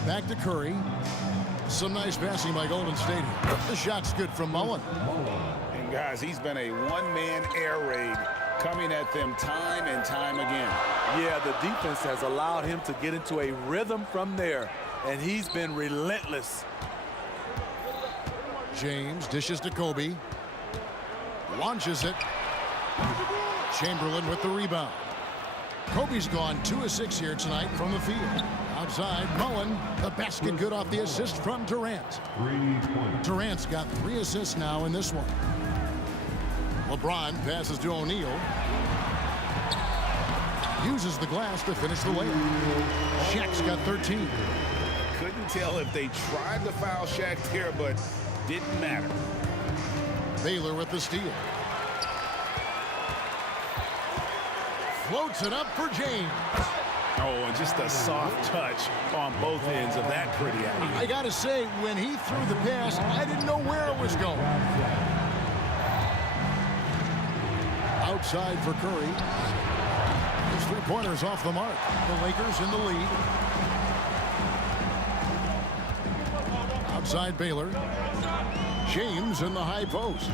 Back to Curry. Some nice passing by Golden State. The shot's good from Mullen. And guys, he's been a one-man air raid coming at them time and time again. Yeah, the defense has allowed him to get into a rhythm from there, and he's been relentless. James dishes to Kobe. Launches it. Chamberlain with the rebound. Kobe's gone 2 of 6 here tonight from the field. Outside, Mullen. The basket good off the assist from Durant. Durant's got 3 assists now in this one. LeBron passes to O'Neal. Uses the glass to finish the layup. Shaq's got 13. Couldn't tell if they tried to foul Shaq there, but didn't matter. Baylor with the steal. Floats it up for James. Oh, and just a soft touch on both ends of that pretty alley. I gotta say, when he threw the pass, I didn't know where it was going. Outside for Curry. His 3-pointers off the mark. The Lakers in the lead. Outside Baylor. James in the high post.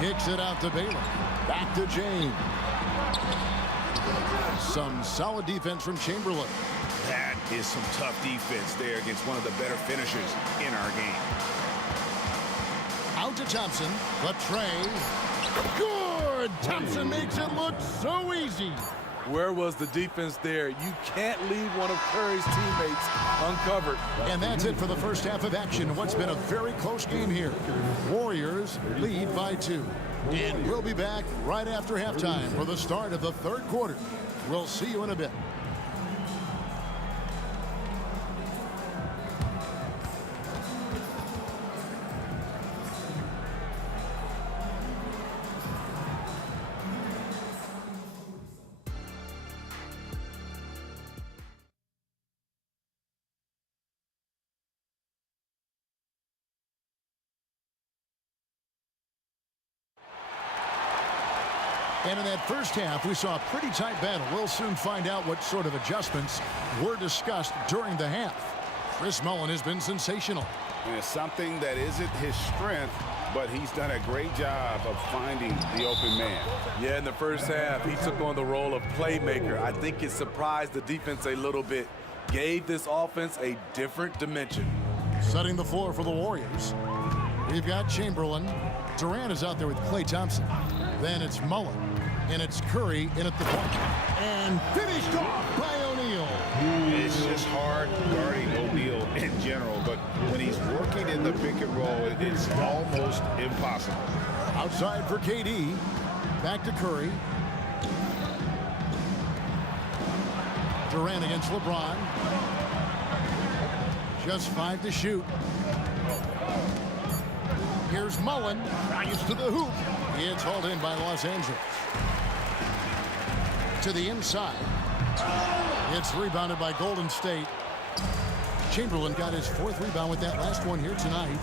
Kicks it out to Baylor. Back to James. Some solid defense from Chamberlain. That is some tough defense there against one of the better finishers in our game. Out to Thompson. The tray. Good! Thompson makes it look so easy. Where was the defense there? You can't leave one of Curry's teammates uncovered. And that's it for the first half of action. What's been a very close game here. Warriors lead by 2. And we'll be back right after halftime for the start of the third quarter. We'll see you in a bit. And in that first half, we saw a pretty tight battle. We'll soon find out what sort of adjustments were discussed during the half. Chris Mullen has been sensational. And it's something that isn't his strength, but he's done a great job of finding the open man. Yeah, in the first half, he took on the role of playmaker. I think it surprised the defense a little bit. Gave this offense a different dimension. Setting the floor for the Warriors. We've got Chamberlain. Durant is out there with Klay Thompson. Then it's Mullen. And it's Curry in at the point. And finished off by O'Neal. It's just hard guarding O'Neal in general, but when he's working in the pick and roll, it's almost impossible. Outside for KD. Back to Curry. Durant against LeBron. Just 5 to shoot. Here's Mullen. Tries to the hoop. It's hauled in by Los Angeles. To the inside. It's rebounded by Golden State. Chamberlain got his 4th rebound with that last one here tonight.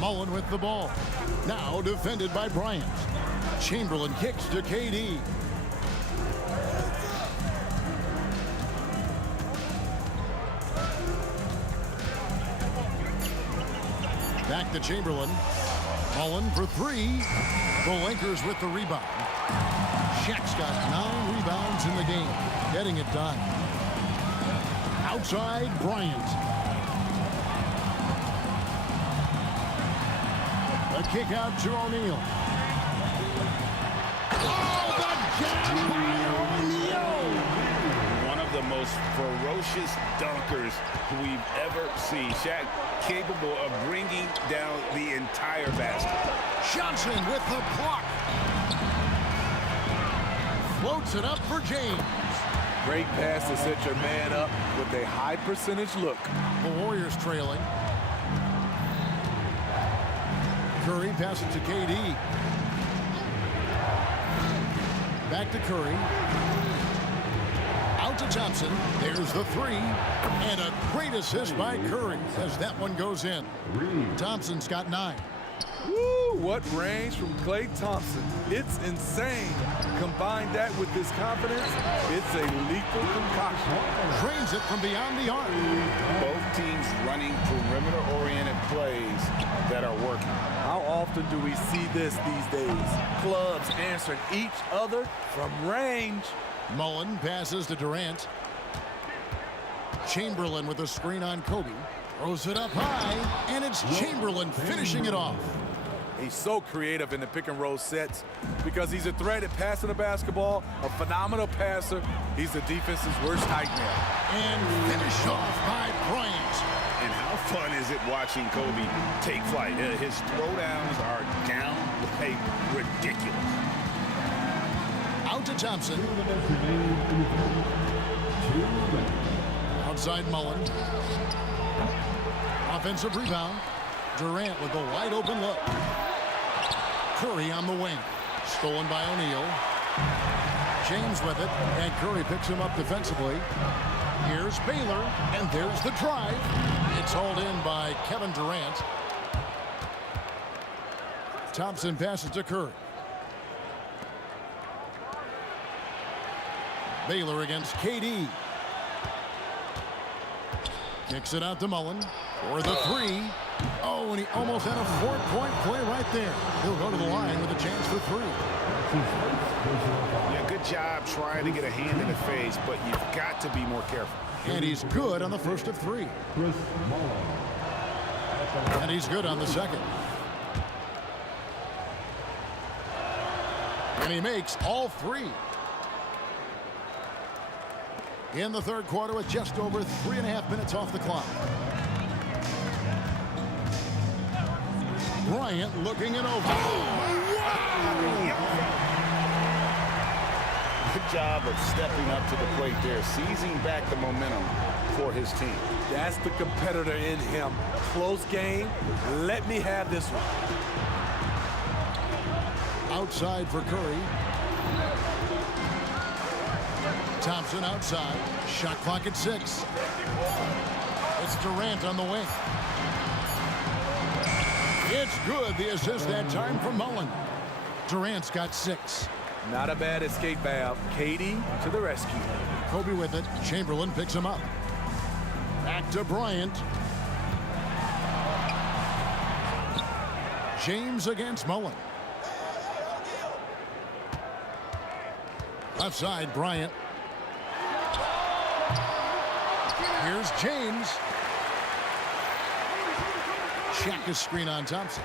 Mullen with the ball. Now defended by Bryant. Chamberlain kicks to KD. Back to Chamberlain. Mullen for 3. The Lakers with the rebound. Shaq's got 9 rebounds in the game. Getting it done. Outside, Bryant. A kick out to O'Neal. Oh, the jam by O'Neal! the most ferocious dunkers we've ever seen. Shaq capable of bringing down the entire basket. Johnson with the block. Floats it up for James. Great pass to set your man up with a high percentage look. The Warriors trailing. Curry passes to KD. Back to Curry. Out to Thompson. There's the three. And a great assist by Curry as that one goes in. Thompson's got 9. Woo, what range from Klay Thompson. It's insane. Combine that with this confidence, it's a lethal concoction. Drains it from beyond the arc. Both teams running perimeter-oriented plays that are working. How often do we see this these days? Clubs answering each other from range. Mullen passes to Durant. Chamberlain with a screen on Kobe. Throws it up high, and it's Chamberlain finishing it off. He's so creative in the pick and roll sets because he's a threat at passing the basketball, a phenomenal passer. He's the defense's worst nightmare. And finished off by Bryant. And how fun is it watching Kobe take flight? His throwdowns are downright ridiculous. Out to Thompson. Outside Mullen. Offensive rebound. Durant with a wide open look. Curry on the wing. Stolen by O'Neal. James with it, and Curry picks him up defensively. Here's Baylor, and there's the drive. It's hauled in by Kevin Durant. Thompson passes to Curry. Baylor against KD. Kicks it out to Mullen for the three. Oh, and he almost had a 4-point play right there. He'll go to the line with a chance for 3. Yeah, good job trying to get a hand in the face, but you've got to be more careful. And he's good on the first of 3. And he's good on the second. And he makes all 3. In the third quarter with just over 3.5 minutes off the clock. Bryant looking it over. Good job of stepping up to the plate there, seizing back the momentum for his team. That's the competitor in him. Close game. Let me have this one. Outside for Curry. Thompson outside. Shot clock at 6. It's Durant on the wing. It's good. The assist that time from Mullen. Durant's got 6. Not a bad escape valve. KD to the rescue. Kobe with it. Chamberlain picks him up. Back to Bryant. James against Mullen. Left side, Bryant. Here's James. Check his screen on Thompson.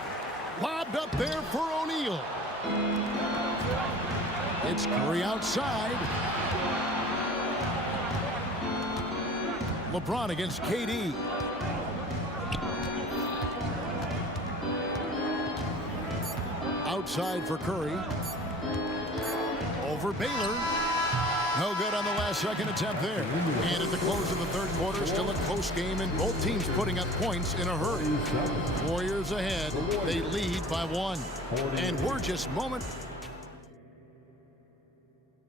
Lobbed up there for O'Neal. It's Curry outside. LeBron against KD. Outside for Curry. Over Baylor. No good on the last second attempt there. And at the close of the third quarter, still a close game, and both teams putting up points in a hurry. Warriors ahead. They lead by 1. And we're just moments.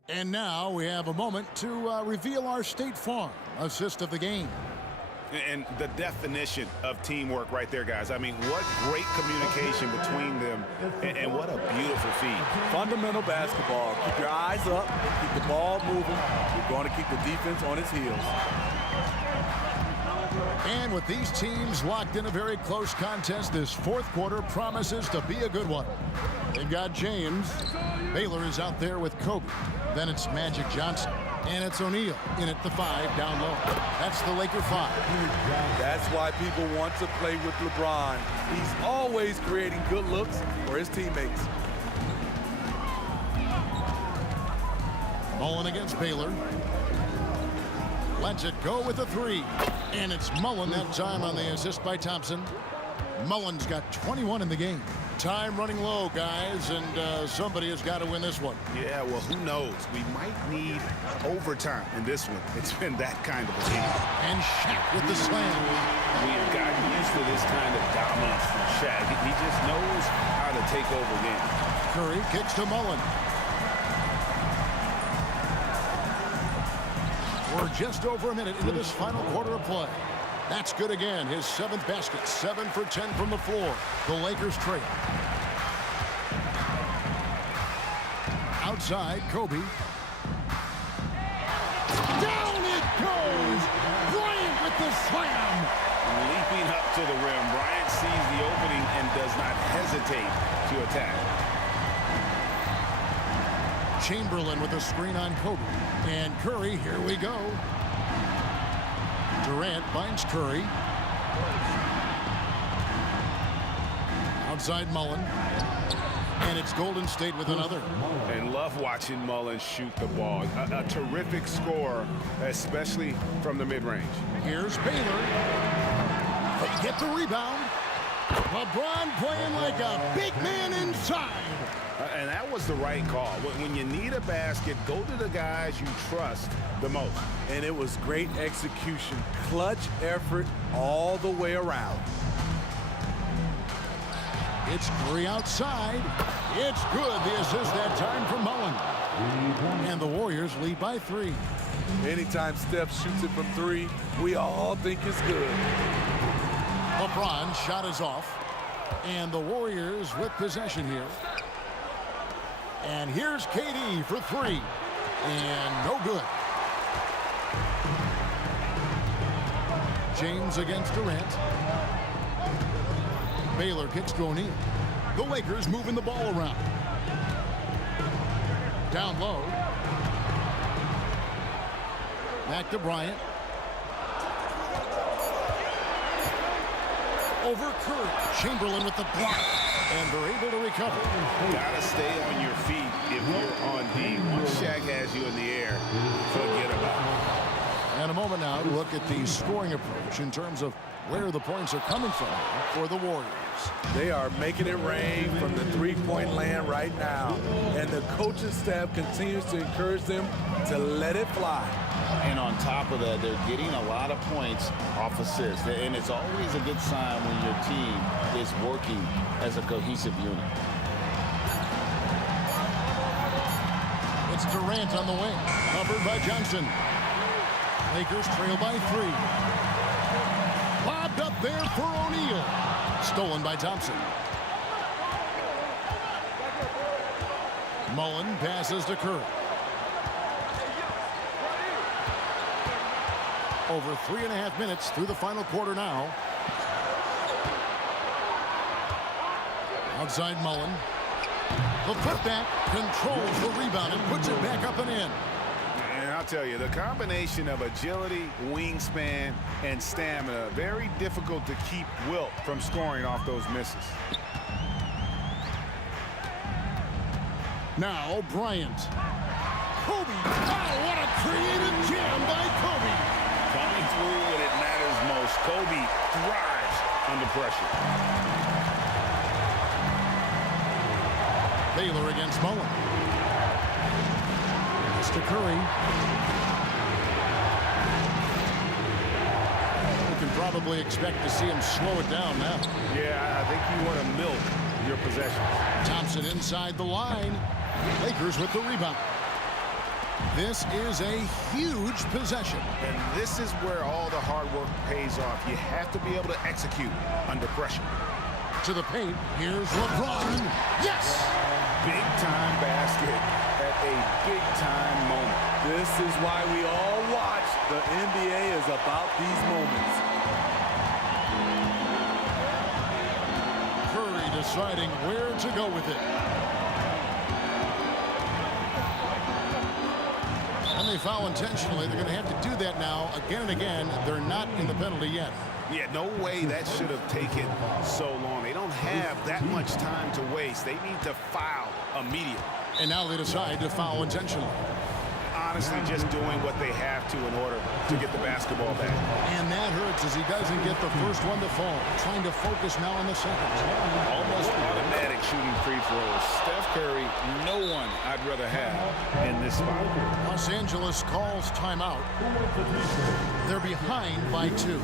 And now we have a moment to reveal our State Farm assist of the game. And the definition of teamwork right there, guys. I mean, what great communication between them, and what a beautiful feed. Fundamental basketball. Keep your eyes up, keep the ball moving. You're going to keep the defense on its heels. And with these teams locked in a very close contest, this fourth quarter promises to be a good one. They've got James. Baylor is out there with Kobe. Then it's Magic Johnson. And it's O'Neal in at the 5 down low. That's the Laker 5. That's why people want to play with LeBron. He's always creating good looks for his teammates. Mullen against Baylor. Lets it go with the three. And it's Mullen that time on the assist by Thompson. Mullen's got 21 in the game. Time running low, guys, and somebody has got to win this one. Yeah, well, who knows? We might need overtime in this one. It's been that kind of a game. And Shaq with the slam. We have gotten used to this kind of dominance from Shaq. He just knows how to take over games. Curry kicks to Mullen. We're just over a minute into this final quarter of play. That's good again. His 7th basket. 7 for 10 from the floor. The Lakers trail. Outside, Kobe. Down it goes! Bryant with the slam! Leaping up to the rim, Bryant sees the opening and does not hesitate to attack. Chamberlain with a screen on Kobe. And Curry, here we go. Durant finds Curry. Outside Mullen. And it's Golden State with another. And love watching Mullen shoot the ball. A terrific scorer, especially from the mid-range. Here's Baylor. They get the rebound. LeBron playing like a big man inside. And that was the right call. When you need a basket, go to the guys you trust the most. And it was great execution. Clutch effort all the way around. It's Curry outside. It's good. The assist that time from Mullen. And the Warriors lead by 3. Anytime Steph shoots it from 3, we all think it's good. LeBron's shot is off. And the Warriors with possession here. And here's KD for 3. And no good. James against Durant. Baylor kicks to O'Neal. The Lakers moving the ball around. Down low. Back to Bryant. Over Curry. Chamberlain with the block. And they're able to recover. Gotta stay on your feet if you're on D. Once Shaq has you in the air, forget about it. And a moment now to look at the scoring approach in terms of where the points are coming from for the Warriors. They are making it rain from the three-point land right now. And the coaching staff continues to encourage them to let it fly. And on top of that, they're getting a lot of points off assists. And it's always a good sign when your team is working as a cohesive unit. It's Durant on the wing. Covered by Johnson. Lakers trail by 3. Lobbed up there for O'Neal. Stolen by Thompson. Mullen passes to Curry. Over 3.5 minutes through the final quarter now. Outside Mullen. The putback controls the rebound and puts it back up and in. And I'll tell you, the combination of agility, wingspan, and stamina, very difficult to keep Wilt from scoring off those misses. Now Bryant. Kobe. Oh, what a creative jam by Kobe. Coming through when it matters most. Kobe thrives under pressure. Baylor against Mullen. It's to Curry. You can probably expect to see him slow it down now. Yeah, I think you want to milk your possession. Thompson inside the line. Lakers with the rebound. This is a huge possession. And this is where all the hard work pays off. You have to be able to execute under pressure. To the paint. Here's LeBron. Yes! Big-time basket at a big-time moment. This is why we all watch. The NBA is about these moments. Curry deciding where to go with it. And they foul intentionally. They're going to have to do that now again and again. They're not in the penalty yet. Yeah, no way that should have taken so long. They don't have that much time to waste. They need to foul immediately. And now they decide to foul intentionally. honestly just doing what they have to in order to get the basketball back. And that hurts as he doesn't get the first one to fall. Trying to focus now on the second. Almost automatic shooting free throws. Steph Curry, no one I'd rather have in this spot. Los Angeles calls timeout. They're behind by 2.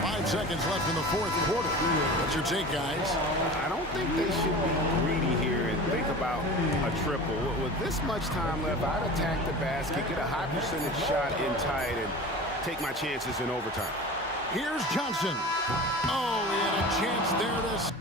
5 seconds left in the fourth quarter. What's your take, guys? I don't think they should be greedy here and think about a triple. With this much time left, I'd attack the basket, get a high percentage shot in tight, and take my chances in overtime. Here's Johnson. Oh, he had a chance there to...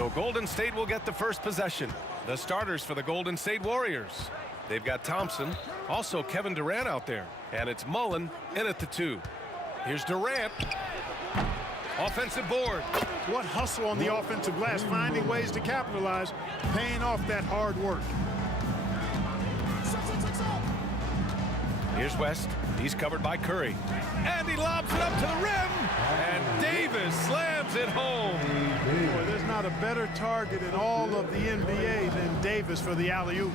So Golden State will get the first possession. The starters for the Golden State Warriors. They've got Thompson, also Kevin Durant out there. And it's Mullen in at the 2. Here's Durant. Offensive board. What hustle on the offensive glass, finding ways to capitalize, paying off that hard work. Here's West. He's covered by Curry. And he lobs it up to the rim. And Davis slams it home. Boy, there's not a better target in all of the NBA than Davis for the alley-oop.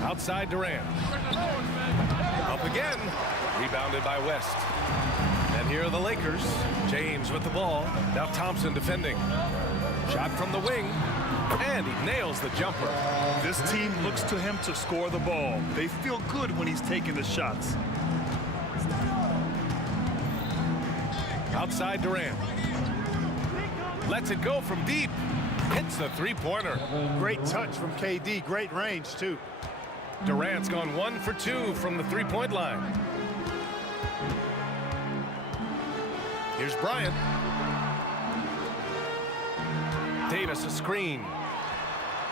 Outside Durant. Up again. Rebounded by West. And here are the Lakers. James with the ball. Now Thompson defending. Shot from the wing. And he nails the jumper. This team looks to him to score the ball. They feel good when he's taking the shots. Outside Durant. Lets it go from deep. Hits the three-pointer. Great touch from KD. Great range, too. Durant's gone 1 for 2 from the three-point line. Here's Bryant. Davis a screen.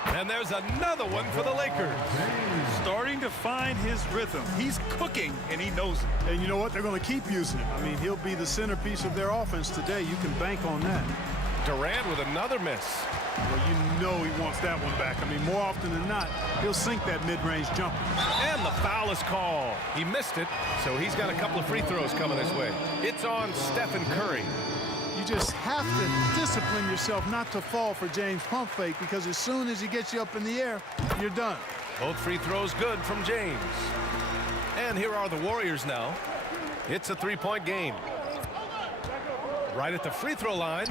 And there's another one for the Lakers. Starting to find his rhythm. He's cooking, and he knows it. And you know what? They're going to keep using him. I mean, he'll be the centerpiece of their offense today. You can bank on that. Durant with another miss. Well, you know he wants that one back. I mean, more often than not, he'll sink that mid-range jumper. And the foul is called. He missed it, so he's got a couple of free throws coming his way. It's on Stephen Curry. You just have to discipline yourself not to fall for James' pump fake, because as soon as he gets you up in the air, you're done. Both free throws good from James. And here are the Warriors now. It's a three-point game. Right at the free throw line,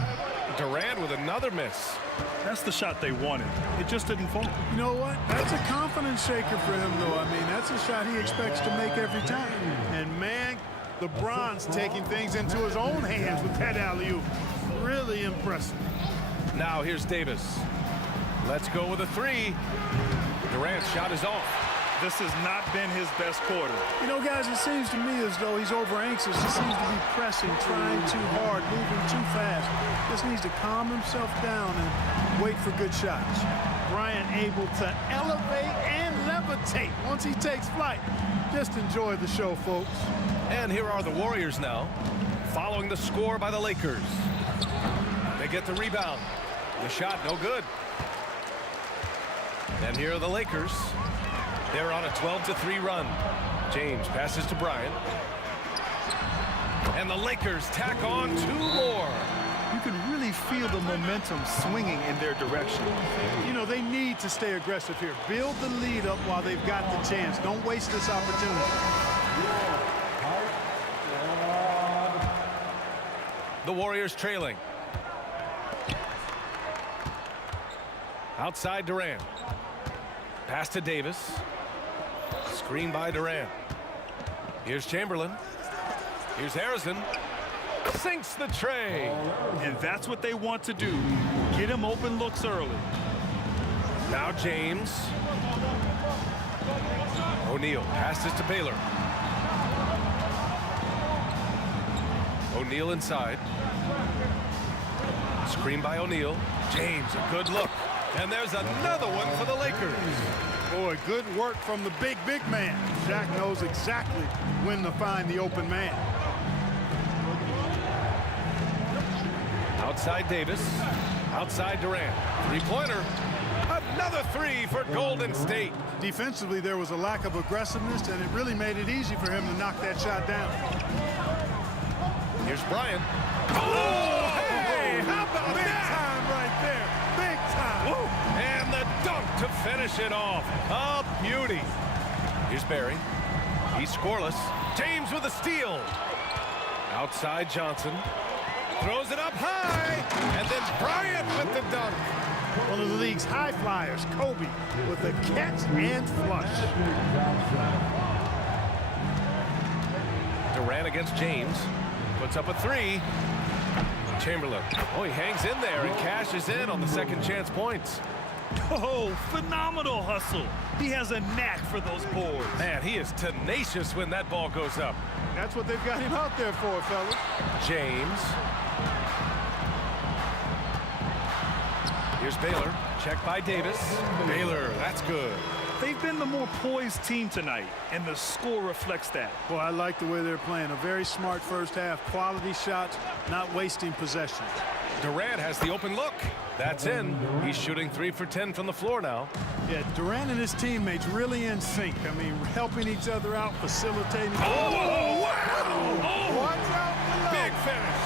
Durant with another miss. That's the shot they wanted. It just didn't fall. You know what? That's a confidence shaker for him, though. I mean, that's a shot he expects to make every time. And, man, LeBron's taking things into his own hands with that alley-oop. Really impressive. Now here's Davis. Let's go with a 3. Durant's shot is off. This has not been his best quarter. You know, guys, it seems to me as though he's over-anxious. He seems to be pressing, trying too hard, moving too fast. Just needs to calm himself down and wait for good shots. Bryant able to elevate and levitate once he takes flight. Just enjoy the show, folks. And here are the Warriors now, following the score by the Lakers. They get the rebound. The shot, no good. And here are the Lakers. They're on a 12-3 run. James passes to Bryant. And the Lakers tack on 2 more. You can really feel the momentum swinging in their direction. You know, they need to stay aggressive here. Build the lead up while they've got the chance. Don't waste this opportunity. The Warriors trailing. Outside Durant. Pass to Davis. Screen by Durant. Here's Chamberlain. Here's Harrison. Sinks the tray. And that's what they want to do. Get him open looks early. Now James. O'Neal passes to Baylor. O'Neal inside. Screen by O'Neal. James, a good look. And there's another one for the Lakers. Boy, good work from the big man. Shaq knows exactly when to find the open man. Outside Davis. Outside Durant. Three-pointer. Another 3 for Golden State. Defensively, there was a lack of aggressiveness, and it really made it easy for him to knock that shot down. Here's Bryant. Oh, hey, how about big that? Time right there. Big time. Woo. And the dunk to finish it off. A beauty. Here's Barry. He's scoreless. James with a steal. Outside Johnson. Throws it up high. And then Bryant with the dunk. One of the league's high flyers, Kobe, with the catch and flush. Durant against James. Puts up a 3. Chamberlain. Oh, he hangs in there and cashes in on the second chance points. Oh, phenomenal hustle. He has a knack for those boards. Man, he is tenacious when that ball goes up. That's what they've got him out there for, fellas. James. Here's Baylor. Check by Davis. Baylor, that's good. They've been the more poised team tonight, and the score reflects that. Well, I like the way they're playing. A very smart first half. Quality shots, not wasting possessions. Durant has the open look. That's in. He's shooting 3 for 10 from the floor now. Yeah, Durant and his teammates really in sync. I mean, helping each other out, facilitating. Oh, wow! Oh, watch out below. Big finish.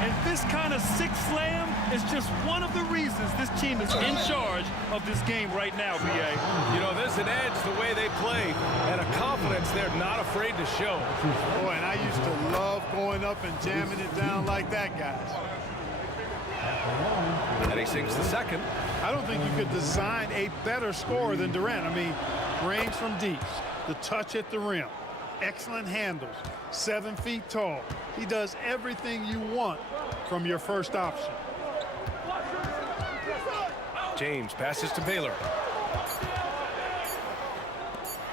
And this kind of sick slam is just one of the reasons this team is in charge of this game right now, B.A. You know, there's an edge the way they play and a confidence they're not afraid to show. Boy, and I used to love going up and jamming it down like that, guys. And he sinks the second. I don't think you could design a better scorer than Durant. I mean, range from deep, the touch at the rim, excellent handles, 7 feet tall. He does everything you want from your first option. James passes to Baylor.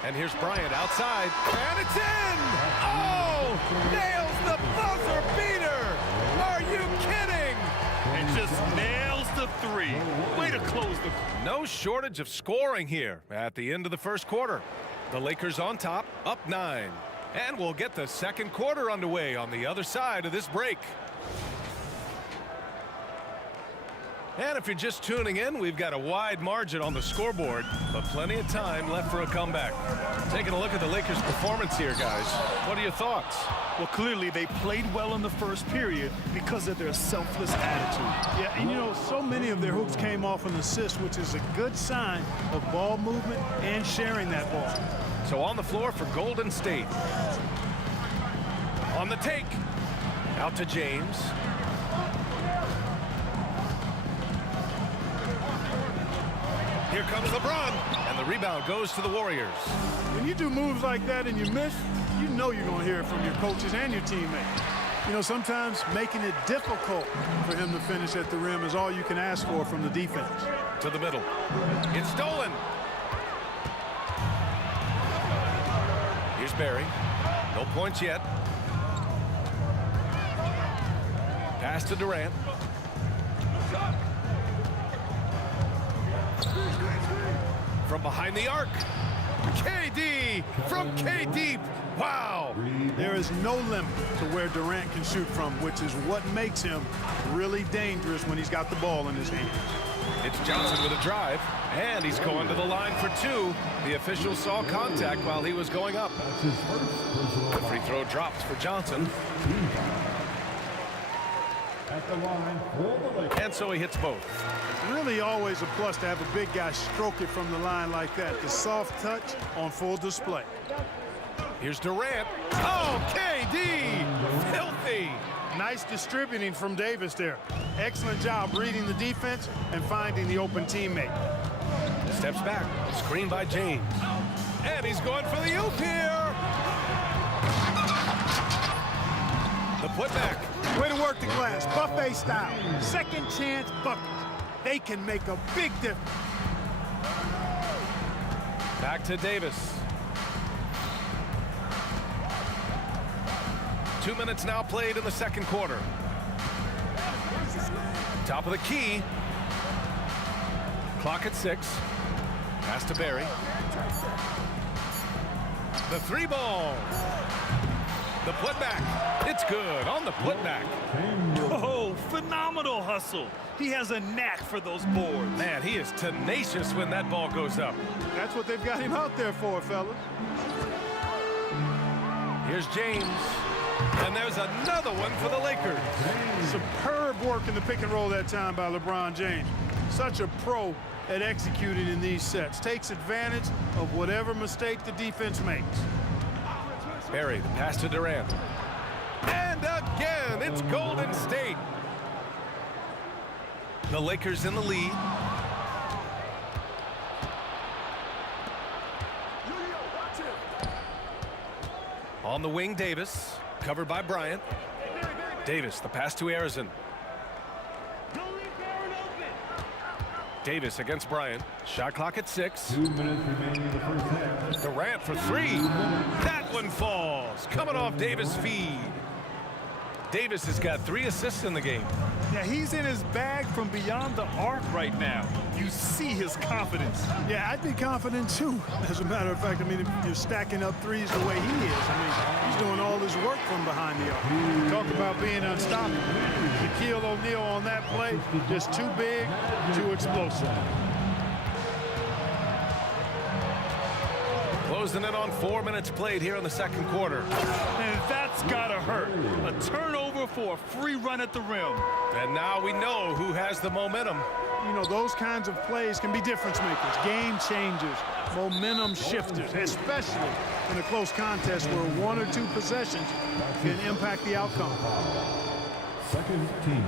And here's Bryant outside. And it's in! Oh! Nails the buzzer beater! Are you kidding? And just nails the three. Way to close the... No shortage of scoring here at the end of the first quarter. The Lakers on top, up 9. And we'll get the second quarter underway on the other side of this break. And if you're just tuning in, we've got a wide margin on the scoreboard, but plenty of time left for a comeback. Taking a look at the Lakers' performance here, guys. What are your thoughts? Well, clearly they played well in the first period because of their selfless attitude. Yeah, and you know, so many of their hoops came off an assist, which is a good sign of ball movement and sharing that ball. So on the floor for Golden State. On the take. Out to James. Here comes LeBron, and the rebound goes to the Warriors. When you do moves like that and you miss, you know you're going to hear it from your coaches and your teammates. You know, sometimes making it difficult for him to finish at the rim is all you can ask for from the defense. To the middle. It's stolen. Here's Barry. No points yet. Pass to Durant. From behind the arc. KD from K-Deep. Wow. There is no limit to where Durant can shoot from, which is what makes him really dangerous when he's got the ball in his hands. It's Johnson with a drive, and he's going to the line for 2. The official saw contact while he was going up. The free throw drops for Johnson. At the line for the Lakers. And so he hits both. Really always a plus to have a big guy stroke it from the line like that. The soft touch on full display. Here's Durant. Oh, KD! Filthy! Nice distributing from Davis there. Excellent job reading the defense and finding the open teammate. Steps back. Screen by James. And he's going for the oop here. The putback. Way to work the glass. Buffet style. Second chance buckets. They can make a big difference. Back to Davis. 2 minutes now played in the second quarter. Top of the key. Clock at 6. Pass to Barry. The 3 ball. The putback. It's good on the putback. Oh, phenomenal hustle. He has a knack for those boards. Man, he is tenacious when that ball goes up. That's what they've got him out there for, fellas. Here's James. And there's another one for the Lakers. Superb work in the pick and roll that time by LeBron James. Such a pro at executing in these sets. Takes advantage of whatever mistake the defense makes. Barry, the pass to Durant. And again, it's Golden State. The Lakers in the lead. On the wing, Davis. Covered by Bryant. Davis, the pass to Arizon. Davis against Bryant. Shot clock at 6. 2 minutes remaining in the first half. Durant for 3. That one falls. Coming off Davis' feed. Davis has got 3 assists in the game. Yeah, he's in his bag from beyond the arc right now. You see his confidence. Yeah, I'd be confident too. As a matter of fact, I mean, if you're stacking up threes the way he is, I mean, he's doing all his work from behind the arc. Talk about being unstoppable. Shaquille O'Neal on that play, just too big, too explosive. Closing in on 4 minutes played here in the second quarter. And that's gotta hurt. A turnover for a free run at the rim. And now we know who has the momentum. You know, those kinds of plays can be difference makers, game changers, momentum shifters, especially in a close contest where 1 or 2 possessions can impact the outcome. Second team.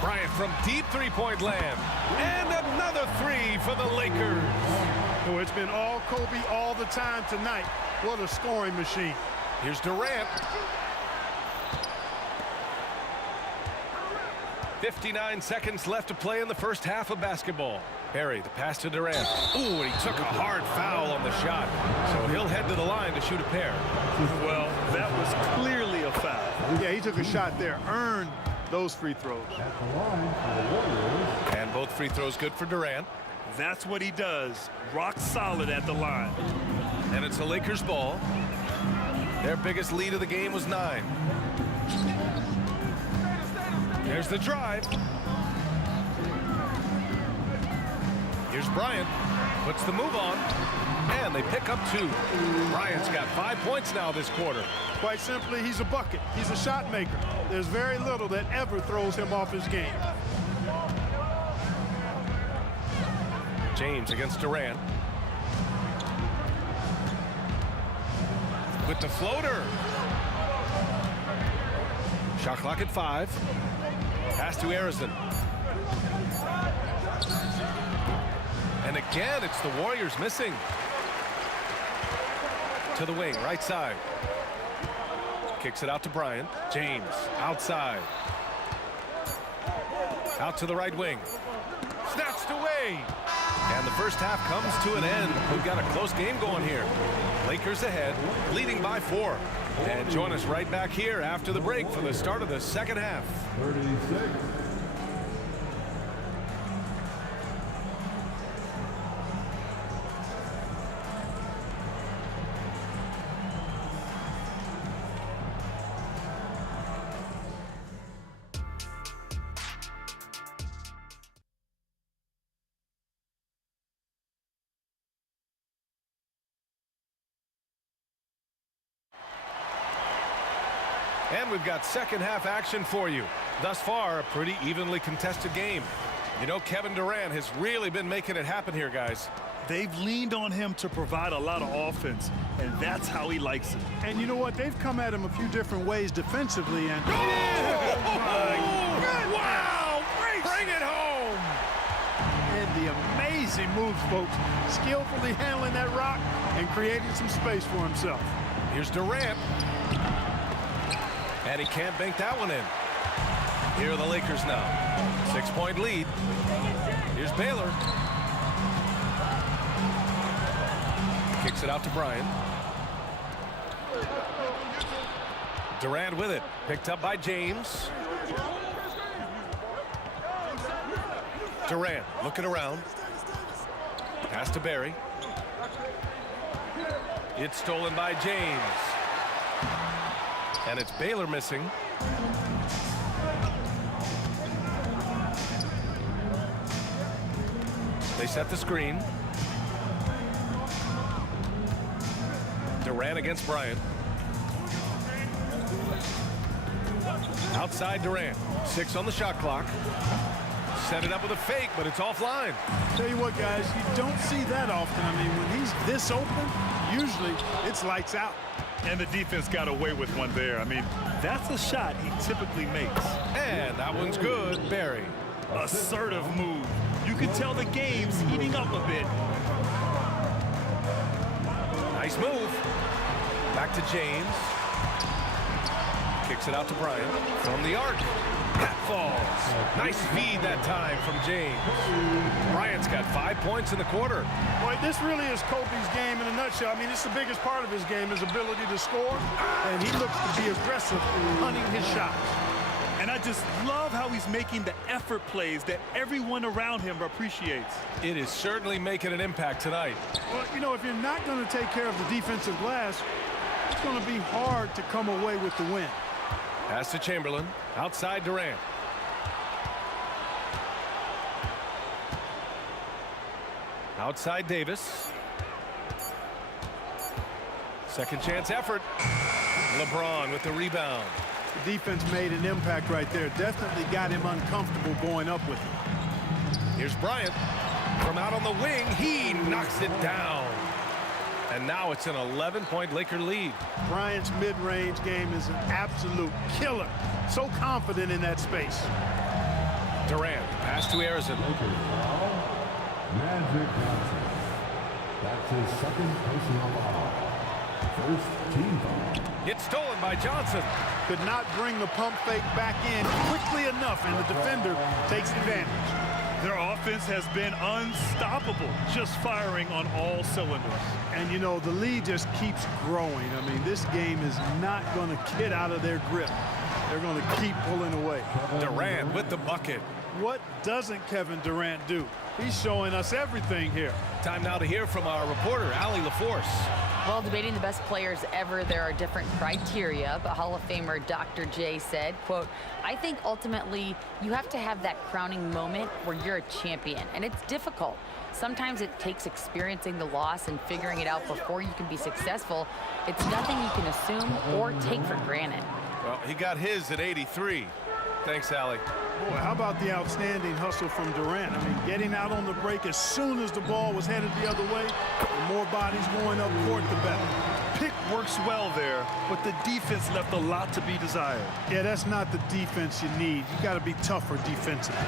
Bryant from deep three-point land. And another 3 for the Lakers. Oh, it's been all Kobe all the time tonight. What a scoring machine. Here's Durant. 59 seconds left to play in the first half of basketball. Barry, the pass to Durant. Ooh, and he took a hard foul on the shot. So he'll head to the line to shoot a pair. Well, that was clearly a foul. Yeah, he took a shot there, earned those free throws. At the line for the Warriors. And both free throws good for Durant. That's what he does. Rock solid at the line. And it's the Lakers' ball. Their biggest lead of the game was 9. There's the drive. Here's Bryant. Puts the move on. And they pick up 2. Bryant's got 5 points now this quarter. Quite simply, he's a bucket. He's a shot maker. There's very little that ever throws him off his game. James against Durant. With the floater. Shot clock at 5. Pass to Arizon. And again, it's the Warriors missing. To the wing, right side. Kicks it out to Bryant. James, outside. Out to the right wing. Snatched away. And the first half comes to an end. We've got a close game going here. Lakers ahead, leading by 4. And join us right back here after the break for the start of the second half. 36. And we've got second half action for you. Thus far, a pretty evenly contested game. You know, Kevin Durant has really been making it happen here, guys. They've leaned on him to provide a lot of offense, and that's how he likes it. And you know what? They've come at him a few different ways defensively. And Wow! Bring it home! And the amazing moves, folks. Skillfully handling that rock and creating some space for himself. Here's Durant. And he can't bank that one in. Here are the Lakers now. 6-point lead. Here's Baylor. Kicks it out to Bryant. Durant with it. Picked up by James. Durant looking around. Pass to Barry. It's stolen by James. And it's Baylor missing. They set the screen. Durant against Bryant. Outside Durant. 6 on the shot clock. Set it up with a fake, but it's offline. Tell you what, guys, you don't see that often. I mean, when he's this open, usually it's lights out. And the defense got away with one there. I mean, that's a shot he typically makes. And that one's good. Barry. Assertive move. You can tell the game's heating up a bit. Nice move. Back to James. Kicks it out to Bryant from the arc. That falls. Nice feed that time from James. Bryant's got 5 points in the quarter. Boy, this really is Kobe's game in a nutshell. I mean, it's the biggest part of his game, his ability to score, and he looks to be aggressive, hunting his shots. And I just love how he's making the effort plays that everyone around him appreciates. It is certainly making an impact tonight. Well, you know, if you're not going to take care of the defensive glass, it's going to be hard to come away with the win. Pass to Chamberlain. Outside Durant. Outside Davis. Second chance effort. LeBron with the rebound. The defense made an impact right there. Definitely got him uncomfortable going up with it. Here's Bryant. From out on the wing, he knocks it down. And now it's an 11-point Laker lead. Bryant's mid-range game is an absolute killer. So confident in that space. Durant, pass to Arizona. Magic Johnson. That's his second personal foul. First team foul. It's stolen by Johnson. Could not bring the pump fake back in quickly enough, and the defender takes advantage. Their offense has been unstoppable, just firing on all cylinders. And, you know, the lead just keeps growing. I mean, this game is not going to get out of their grip. They're going to keep pulling away. Durant with the bucket. What doesn't Kevin Durant do? He's showing us everything here. Time now to hear from our reporter, Allie LaForce. Well, debating the best players ever, there are different criteria, but Hall of Famer Dr. J said, quote, I think ultimately you have to have that crowning moment where you're a champion, and it's difficult. Sometimes it takes experiencing the loss and figuring it out before you can be successful. It's nothing you can assume or take for granted. Well, he got his at 83. Thanks, Allie. Boy, how about the outstanding hustle from Durant? I mean, getting out on the break as soon as the ball was headed the other way, the more bodies going up court, the better. Pick works well there, but the defense left a lot to be desired. Yeah, that's not the defense you need. You got to be tougher defensively.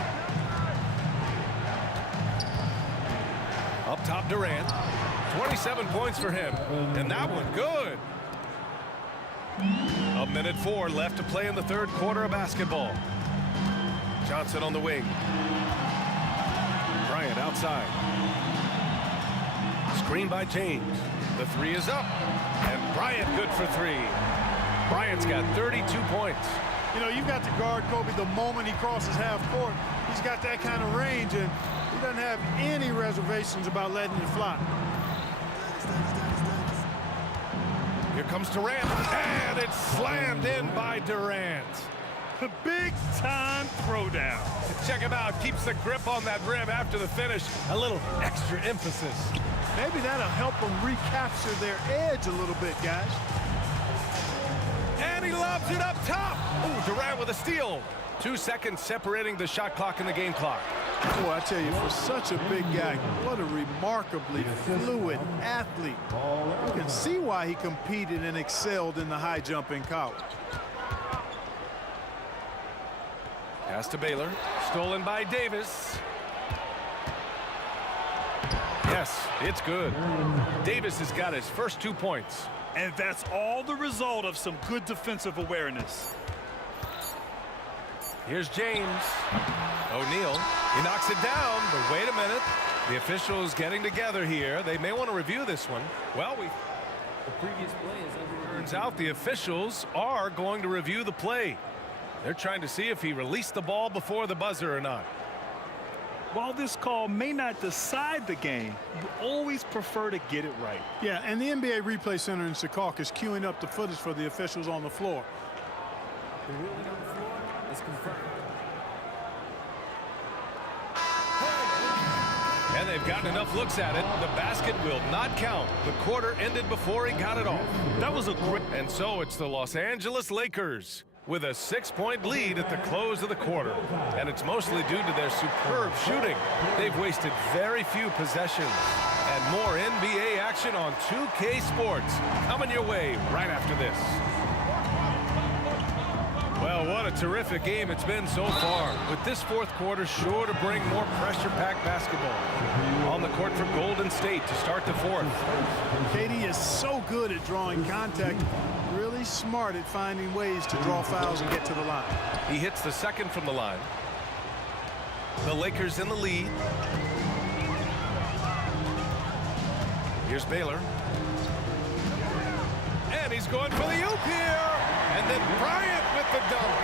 Up top, Durant. 27 points for him. And that one good. A minute 4 left to play in the third quarter of basketball. Johnson on the wing. Bryant outside. Screen by James. The three is up. And Bryant good for 3. Bryant's got 32 points. You know, you've got to guard Kobe the moment he crosses half court. He's got that kind of range, and he doesn't have any reservations about letting it fly. Here comes Durant, and it's slammed in by Durant. The big-time throwdown. Check him out. Keeps the grip on that rim after the finish. A little extra emphasis. Maybe that'll help them recapture their edge a little bit, guys. And he lobs it up top. Ooh, Durant with a steal. 2 seconds separating the shot clock and the game clock. Boy, I tell you, for such a big guy, what a remarkably fluid athlete. You can see why he competed and excelled in the high jump in college. Pass to Baylor. Stolen by Davis. Yes, it's good. Davis has got his first 2 points. And that's all the result of some good defensive awareness. Here's James. O'Neal. He knocks it down, but wait a minute. The officials getting together here. They may want to review this one. Well, the previous play is over. Turns out the officials are going to review the play. They're trying to see if he released the ball before the buzzer or not. While this call may not decide the game, you always prefer to get it right. Yeah, and the NBA Replay Center in Secaucus is queuing up the footage for the officials on the floor. The ruling on the floor is confirmed. And they've gotten enough looks at it. The basket will not count. The quarter ended before he got it off. That was a great... And so it's the Los Angeles Lakers with a 6-point lead at the close of the quarter. And it's mostly due to their superb shooting. They've wasted very few possessions. And more NBA action on 2K Sports coming your way right after this. Well, what a terrific game it's been so far. With this fourth quarter sure to bring more pressure-packed basketball. On the court for Golden State to start the fourth. KD is so good at drawing contact. Really really smart at finding ways to draw fouls and get to the line. He hits the second from the line. The Lakers in the lead. Here's Baylor. And he's going for the oop here. And then Bryant with the dunk.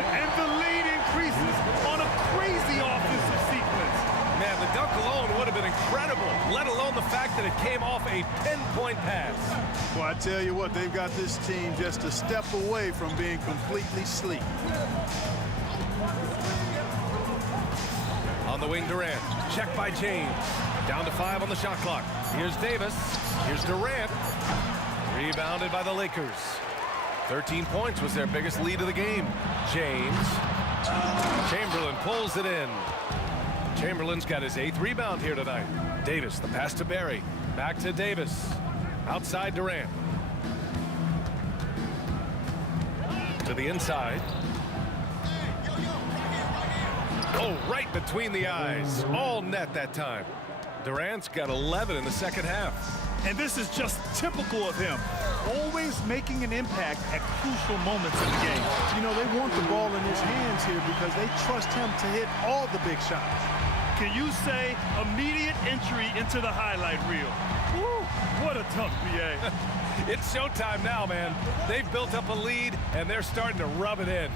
And the lead increases on a crazy offensive sequence. Man, the dunk alone would have been incredible, let alone the fact that it came off a pinpoint pass. Well, I tell you what, they've got this team just a step away from being completely sleek. On the wing, Durant. Check by James. Down to 5 on the shot clock. Here's Davis. Here's Durant. Rebounded by the Lakers. 13 points was their biggest lead of the game. James. Chamberlain pulls it in. Chamberlain's got his 8th rebound here tonight. Davis, the pass to Barry. Back to Davis. Outside Durant. To the inside. Oh, right between the eyes. All net that time. Durant's got 11 in the second half. And this is just typical of him. Always making an impact at crucial moments in the game. You know, they want the ball in his hands here because they trust him to hit all the big shots. Can you say immediate entry into the highlight reel? Woo, what a tough BA. It's showtime now, man. They've built up a lead, and they're starting to rub it in.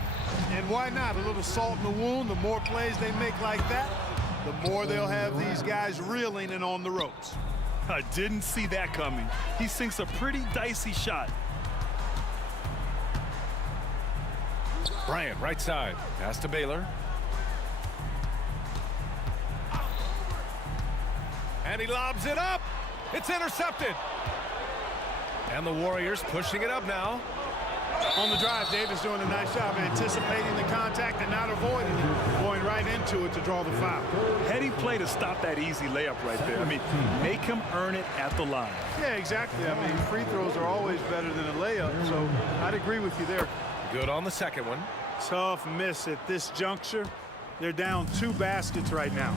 And why not? A little salt in the wound. The more plays they make like that, the more they'll have these guys reeling and on the ropes. I didn't see that coming. He sinks a pretty dicey shot. Bryant, right side. Pass to Baylor. And he lobs it up. It's intercepted. And the Warriors pushing it up now. On the drive, Davis doing a nice job anticipating the contact and not avoiding it, going right into it to draw the foul. Heady play to stop that easy layup right there. I mean, make him earn it at the line. Yeah, exactly. I mean, free throws are always better than a layup, so I'd agree with you there. Good on the second one. Tough miss at this juncture. They're down 2 baskets right now.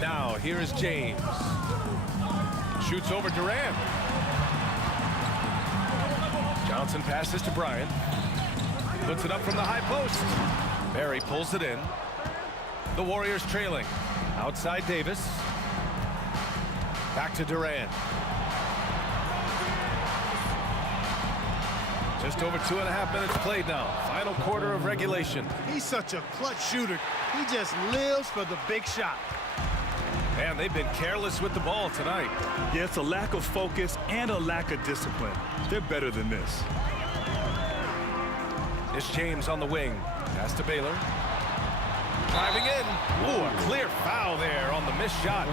Now, here is James. Shoots over Durant. Johnson passes to Bryant. Puts it up from the high post. Barry pulls it in. The Warriors trailing. Outside Davis. Back to Durant. Just over 2.5 minutes played now. Final quarter of regulation. He's such a clutch shooter. He just lives for the big shot. And they've been careless with the ball tonight. Yeah, it's a lack of focus and a lack of discipline. They're better than this. It's James on the wing. Pass to Baylor. Driving in. Ooh, a clear foul there on the missed shot.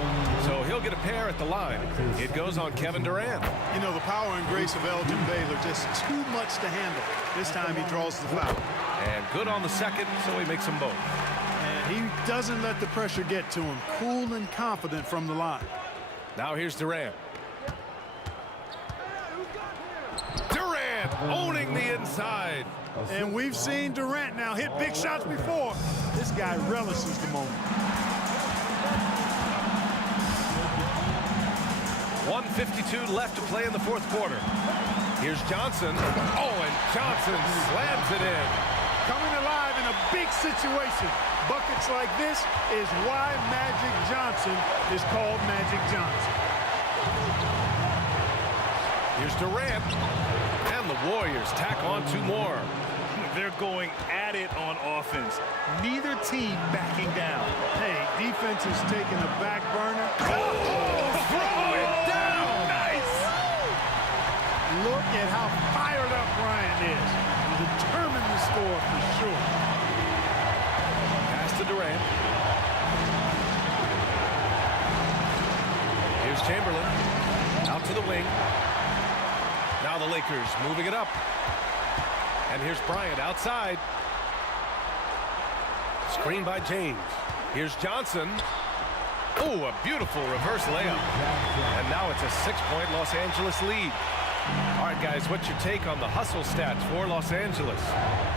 So he'll get a pair at the line. It goes on Kevin Durant. You know, the power and grace of Elgin Baylor, just too much to handle. This time he draws the foul. And good on the second, so he makes them both. And he doesn't let the pressure get to him. Cool and confident from the line. Now here's Durant. Durant owning the inside. And we've seen Durant now hit big shots before. This guy relishes the moment. 1:52 left to play in the fourth quarter. Here's Johnson. Oh, and Johnson slams it in. Coming alive in a big situation. Buckets like this is why Magic Johnson is called Magic Johnson. Here's Durant. And the Warriors tack on 2 more. They're going at it on offense. Neither team backing down. Hey, defense is taking a back burner. Oh, throw it down. Nice. Look at how fired up Bryant is. Determined to score for sure. Pass to Durant. Here's Chamberlain. Out to the wing. Now the Lakers moving it up. And here's Bryant outside. Screen by James. Here's Johnson. Oh, a beautiful reverse layup. And now it's a 6-point Los Angeles lead. All right, guys, what's your take on the hustle stats for Los Angeles?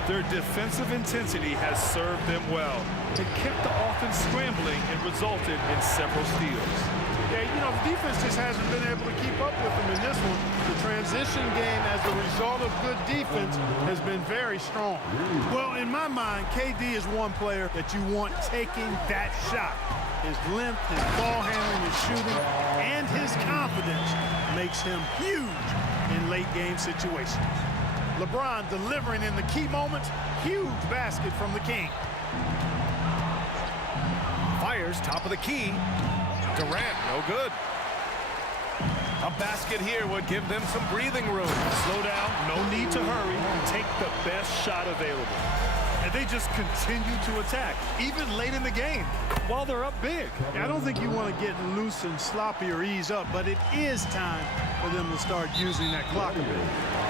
Their defensive intensity has served them well. It kept the offense scrambling and resulted in several steals. Yeah, you know, the defense just hasn't been able to keep up with them in this one. The transition game as a result of good defense has been very strong. Well, in my mind, KD is one player that you want taking that shot. His length, his ball handling, his shooting, and his confidence makes him huge in late game situations. LeBron delivering in the key moments. Huge basket from the King. Fires top of the key. Durant, no good. A basket here would give them some breathing room. Slow down, no need to hurry. Take the best shot available. And they just continue to attack, even late in the game, while they're up big. I don't think you want to get loose and sloppy or ease up, but it is time for them to start using that clock a bit.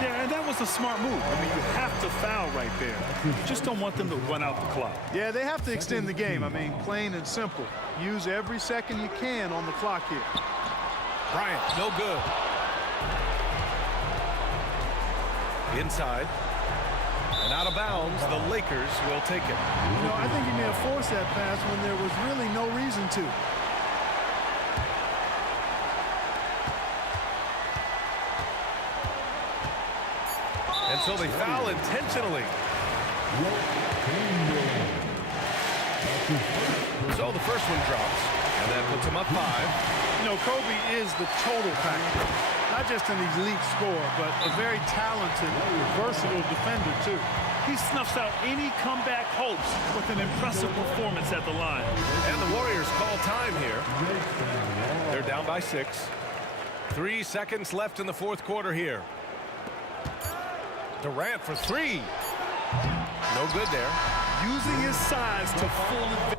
Yeah, and that was a smart move. I mean, you have to foul right there. You just don't want them to run out the clock. Yeah, they have to extend the game. I mean, plain and simple. Use every second you can on the clock here. Bryant, no good. Inside. And out of bounds, the Lakers will take it. You know, I think he may have forced that pass when there was really no reason to. And so they foul intentionally. So the first one drops, and that puts him up 5. You know, Kobe is the total package. Not just an elite scorer, but a very talented, versatile defender, too. He snuffs out any comeback hopes with an impressive performance at the line. And the Warriors call time here. They're down by 6. 3 seconds left in the fourth quarter here. Durant for 3. No good there. Using his size to full advantage.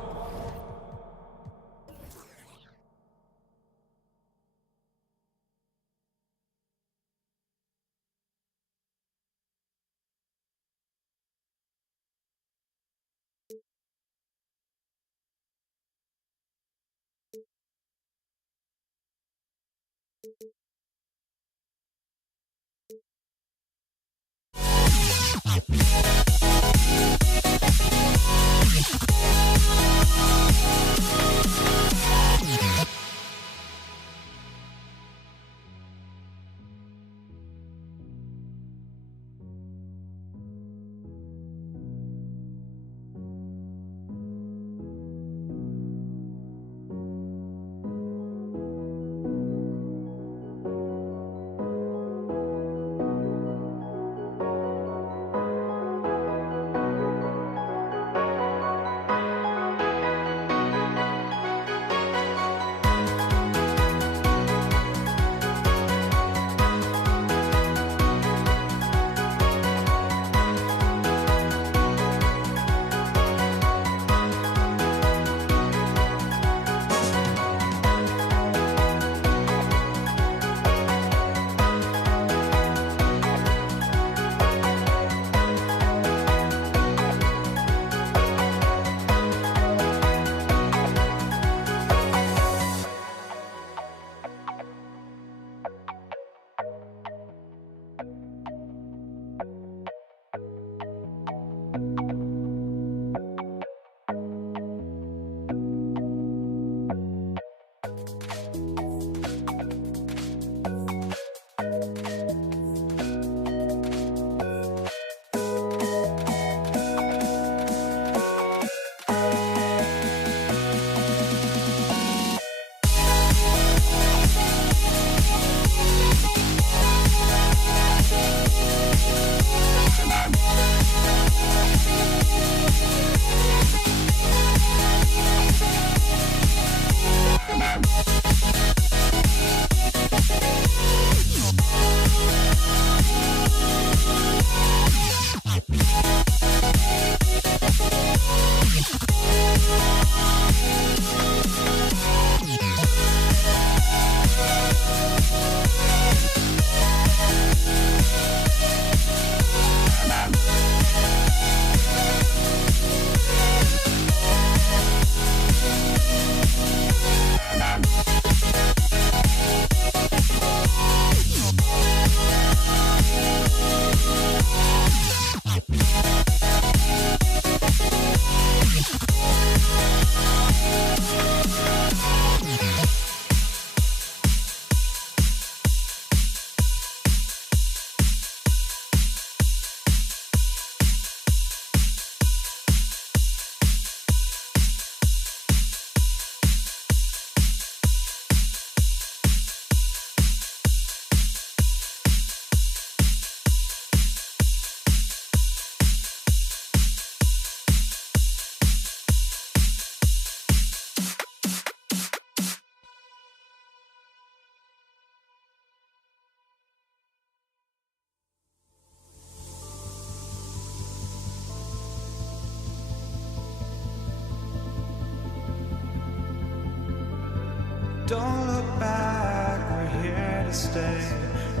Don't look back, we're here to stay.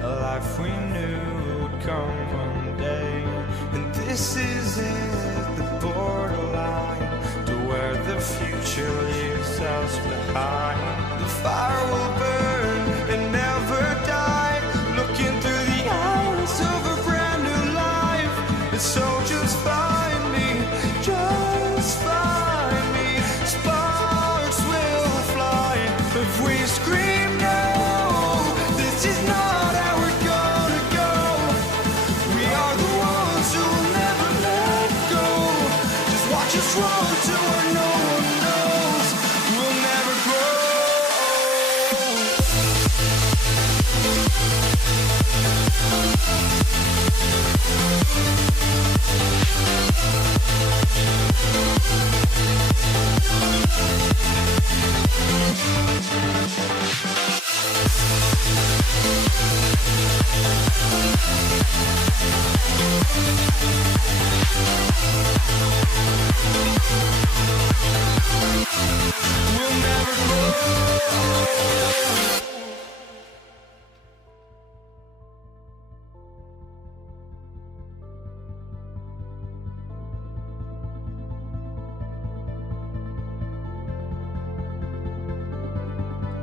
A life we knew would come one day. And this is it, the borderline to where the future leaves us behind. The fire will burn and never die, looking through the eyes of a brand new life. And so just find me, just find me. Sparks will fly if we scream no. This is not how we're gonna go. We are the ones who will never let go. Just watch us run to where no one knows. We'll never grow. We'll never grow.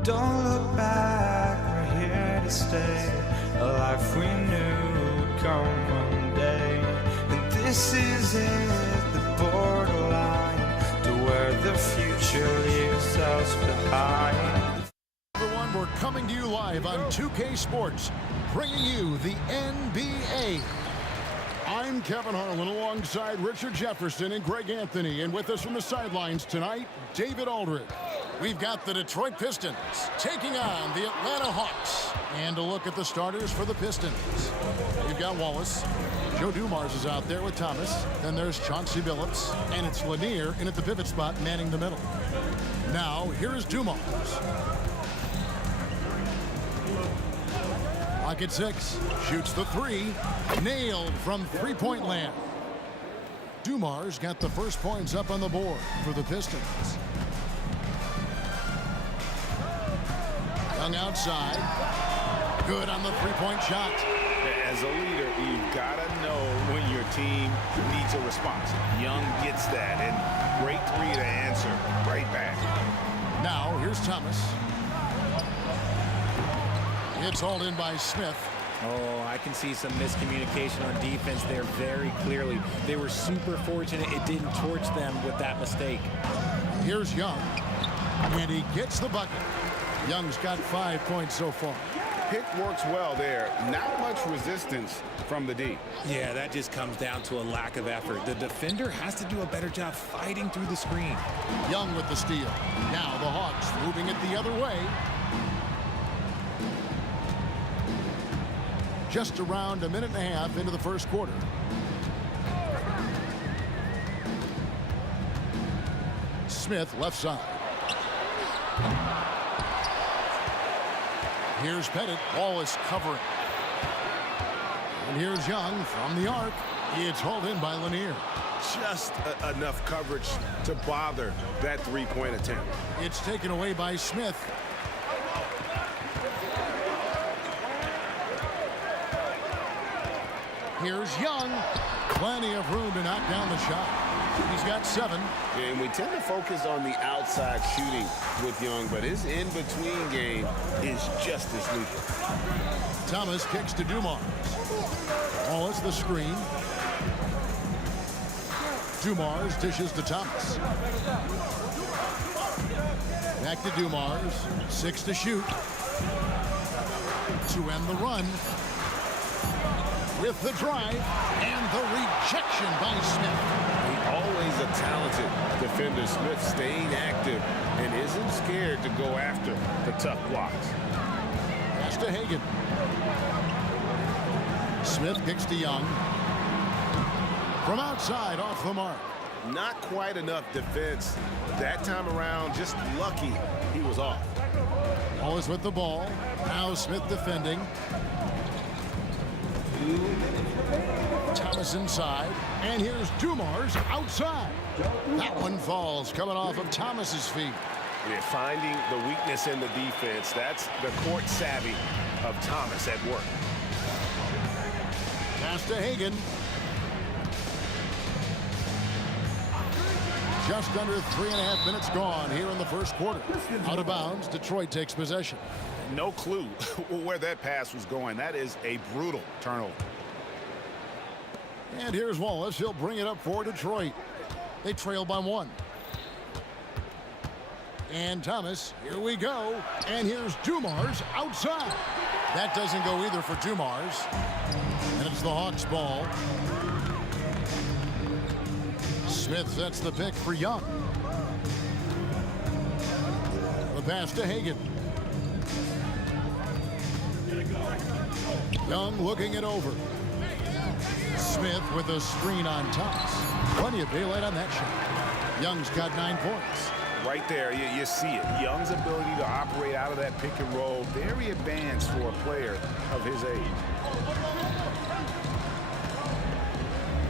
Don't look back, we're here to stay. A life we knew would come one day. And this is it, the borderline to where the future leaves us behind. Everyone, we're coming to you live on 2K Sports, bringing you the NBA. I'm Kevin Harlan alongside Richard Jefferson and Greg Anthony. And with us from the sidelines tonight, David Aldridge. We've got the Detroit Pistons taking on the Atlanta Hawks. And a look at the starters for the Pistons. We've got Wallace. Joe Dumars is out there with Thomas. Then there's Chauncey Billups. And it's Lanier in at the pivot spot, manning the middle. Now, here's Dumars. Lock at 6. Shoots the 3. Nailed from three-point land. Dumars got the first points up on the board for the Pistons. Young outside. Good on the three-point shot. As a leader, you've got to know when your team needs a response. Young gets that, and great three to answer right back. Now, here's Thomas. It's hauled in by Smith. Oh, I can see some miscommunication on defense there very clearly. They were super fortunate it didn't torch them with that mistake. Here's Young, and he gets the bucket. Young's got 5 points so far. Pick works well there. Not much resistance from the D. Yeah, that just comes down to a lack of effort. The defender has to do a better job fighting through the screen. Young with the steal. Now the Hawks moving it the other way. Just around a minute and a half into the first quarter. Smith left side. Here's Pettit. Wallace covering. And here's Young from the arc. It's hauled in by Lanier. Just enough coverage to bother that three-point attempt. It's taken away by Smith. Here's Young. Plenty of room to knock down the shot. He's got 7. And we tend to focus on the outside shooting with Young, but his in-between game is just as lethal. Thomas kicks to Dumars. Wallace the screen. Dumars dishes to Thomas. Back to Dumars. 6 to shoot. To end the run. With the drive and the rejection by Smith. Always a talented defender. Smith staying active and isn't scared to go after the tough blocks. Pass to Hagan. Smith kicks to Young. From outside, off the mark. Not quite enough defense that time around. Just lucky he was off. Wallace with the ball. Now Smith defending. Thomas inside. And here's Dumars outside. That one falls coming off of Thomas's feet. Yeah, finding the weakness in the defense. That's the court savvy of Thomas at work. Pass to Hagan. Just under 3.5 minutes gone here in the first quarter. Out of bounds, Detroit takes possession. No clue where that pass was going. That is a brutal turnover. And here's Wallace. He'll bring it up for Detroit. They trail by 1. And Thomas, here we go. And here's Dumars outside. That doesn't go either for Dumars. And it's the Hawks' ball. Smith sets the pick for Young. The pass to Hagan. Young looking it over. Smith with a screen on Thomas. Plenty of daylight on that shot. Young's got 9 points. Right there, you see it. Young's ability to operate out of that pick and roll, very advanced for a player of his age.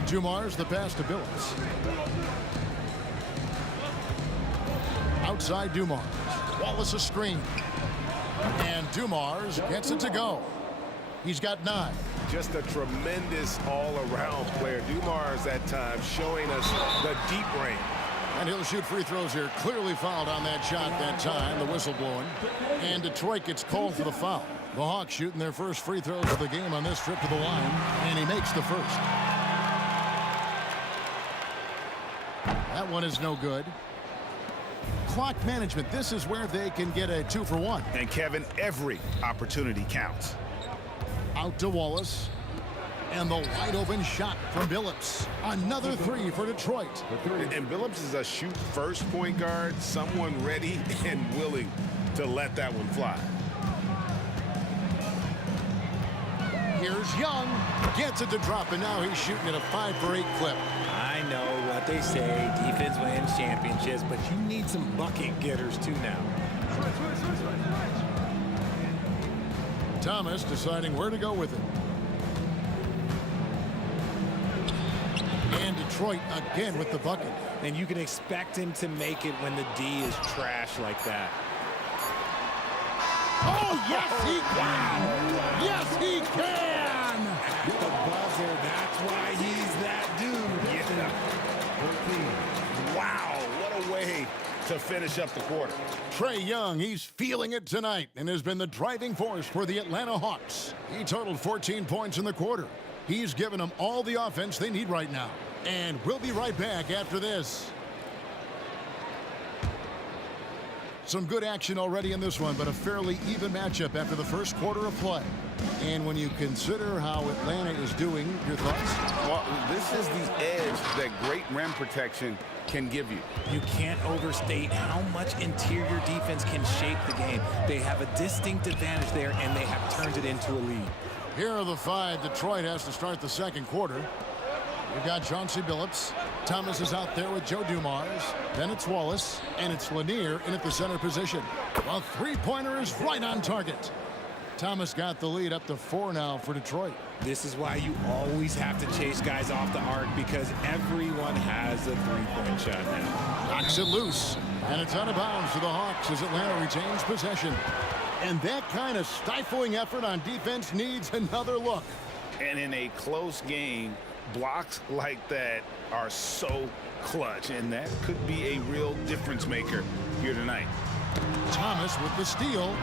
Dumars, the pass to Billups. Outside Dumars. Wallace a screen. And Dumars gets it to go. He's got 9. Just a tremendous all-around player. Dumars that time showing us the deep range. And he'll shoot free throws here. Clearly fouled on that shot that time. The whistle blowing. And Detroit gets called for the foul. The Hawks shooting their first free throws of the game on this trip to the line. And he makes the first. That one is no good. Clock management. This is where they can get a 2-for-1. And Kevin, every opportunity counts. Out to Wallace. And the wide open shot from Billups. Another 3 for Detroit. And Billups is a shoot-first point guard, someone ready and willing to let that one fly. Here's Young. Gets it to drop, and now he's shooting at a 5-for-8 clip. I know what they say, defense wins championships, but you need some bucket getters too now. Thomas deciding where to go with it. And Detroit again with the bucket. And you can expect him to make it when the D is trash like that. Oh, yes, he can! Yes, he can! At the buzzer, that's why he's that dude. Yeah. Wow, what a way to finish up the quarter. Trae Young, he's feeling it tonight and has been the driving force for the Atlanta Hawks. He totaled 14 points in the quarter. He's given them all the offense they need right now. And we'll be right back after this. Some good action already in this one, but a fairly even matchup after the first quarter of play. And when you consider how Atlanta is doing, your thoughts? Well, this is the edge that great rim protection can give you. You can't overstate how much interior defense can shape the game. They have a distinct advantage there, and they have turned it into a lead. Here are the 5 Detroit has to start the second quarter. We've got Chauncey Billups. Thomas is out there with Joe Dumars. Then it's Wallace, and it's Lanier in at the center position. A three-pointer is right on target. Thomas got the lead up to 4 now for Detroit. This is why you always have to chase guys off the arc, because everyone has a three-point shot now. Knocks it loose, and it's out of bounds to the Hawks as Atlanta retains possession. And that kind of stifling effort on defense needs another look. And in a close game, blocks like that are so clutch, and that could be a real difference maker here tonight. Thomas with the steal.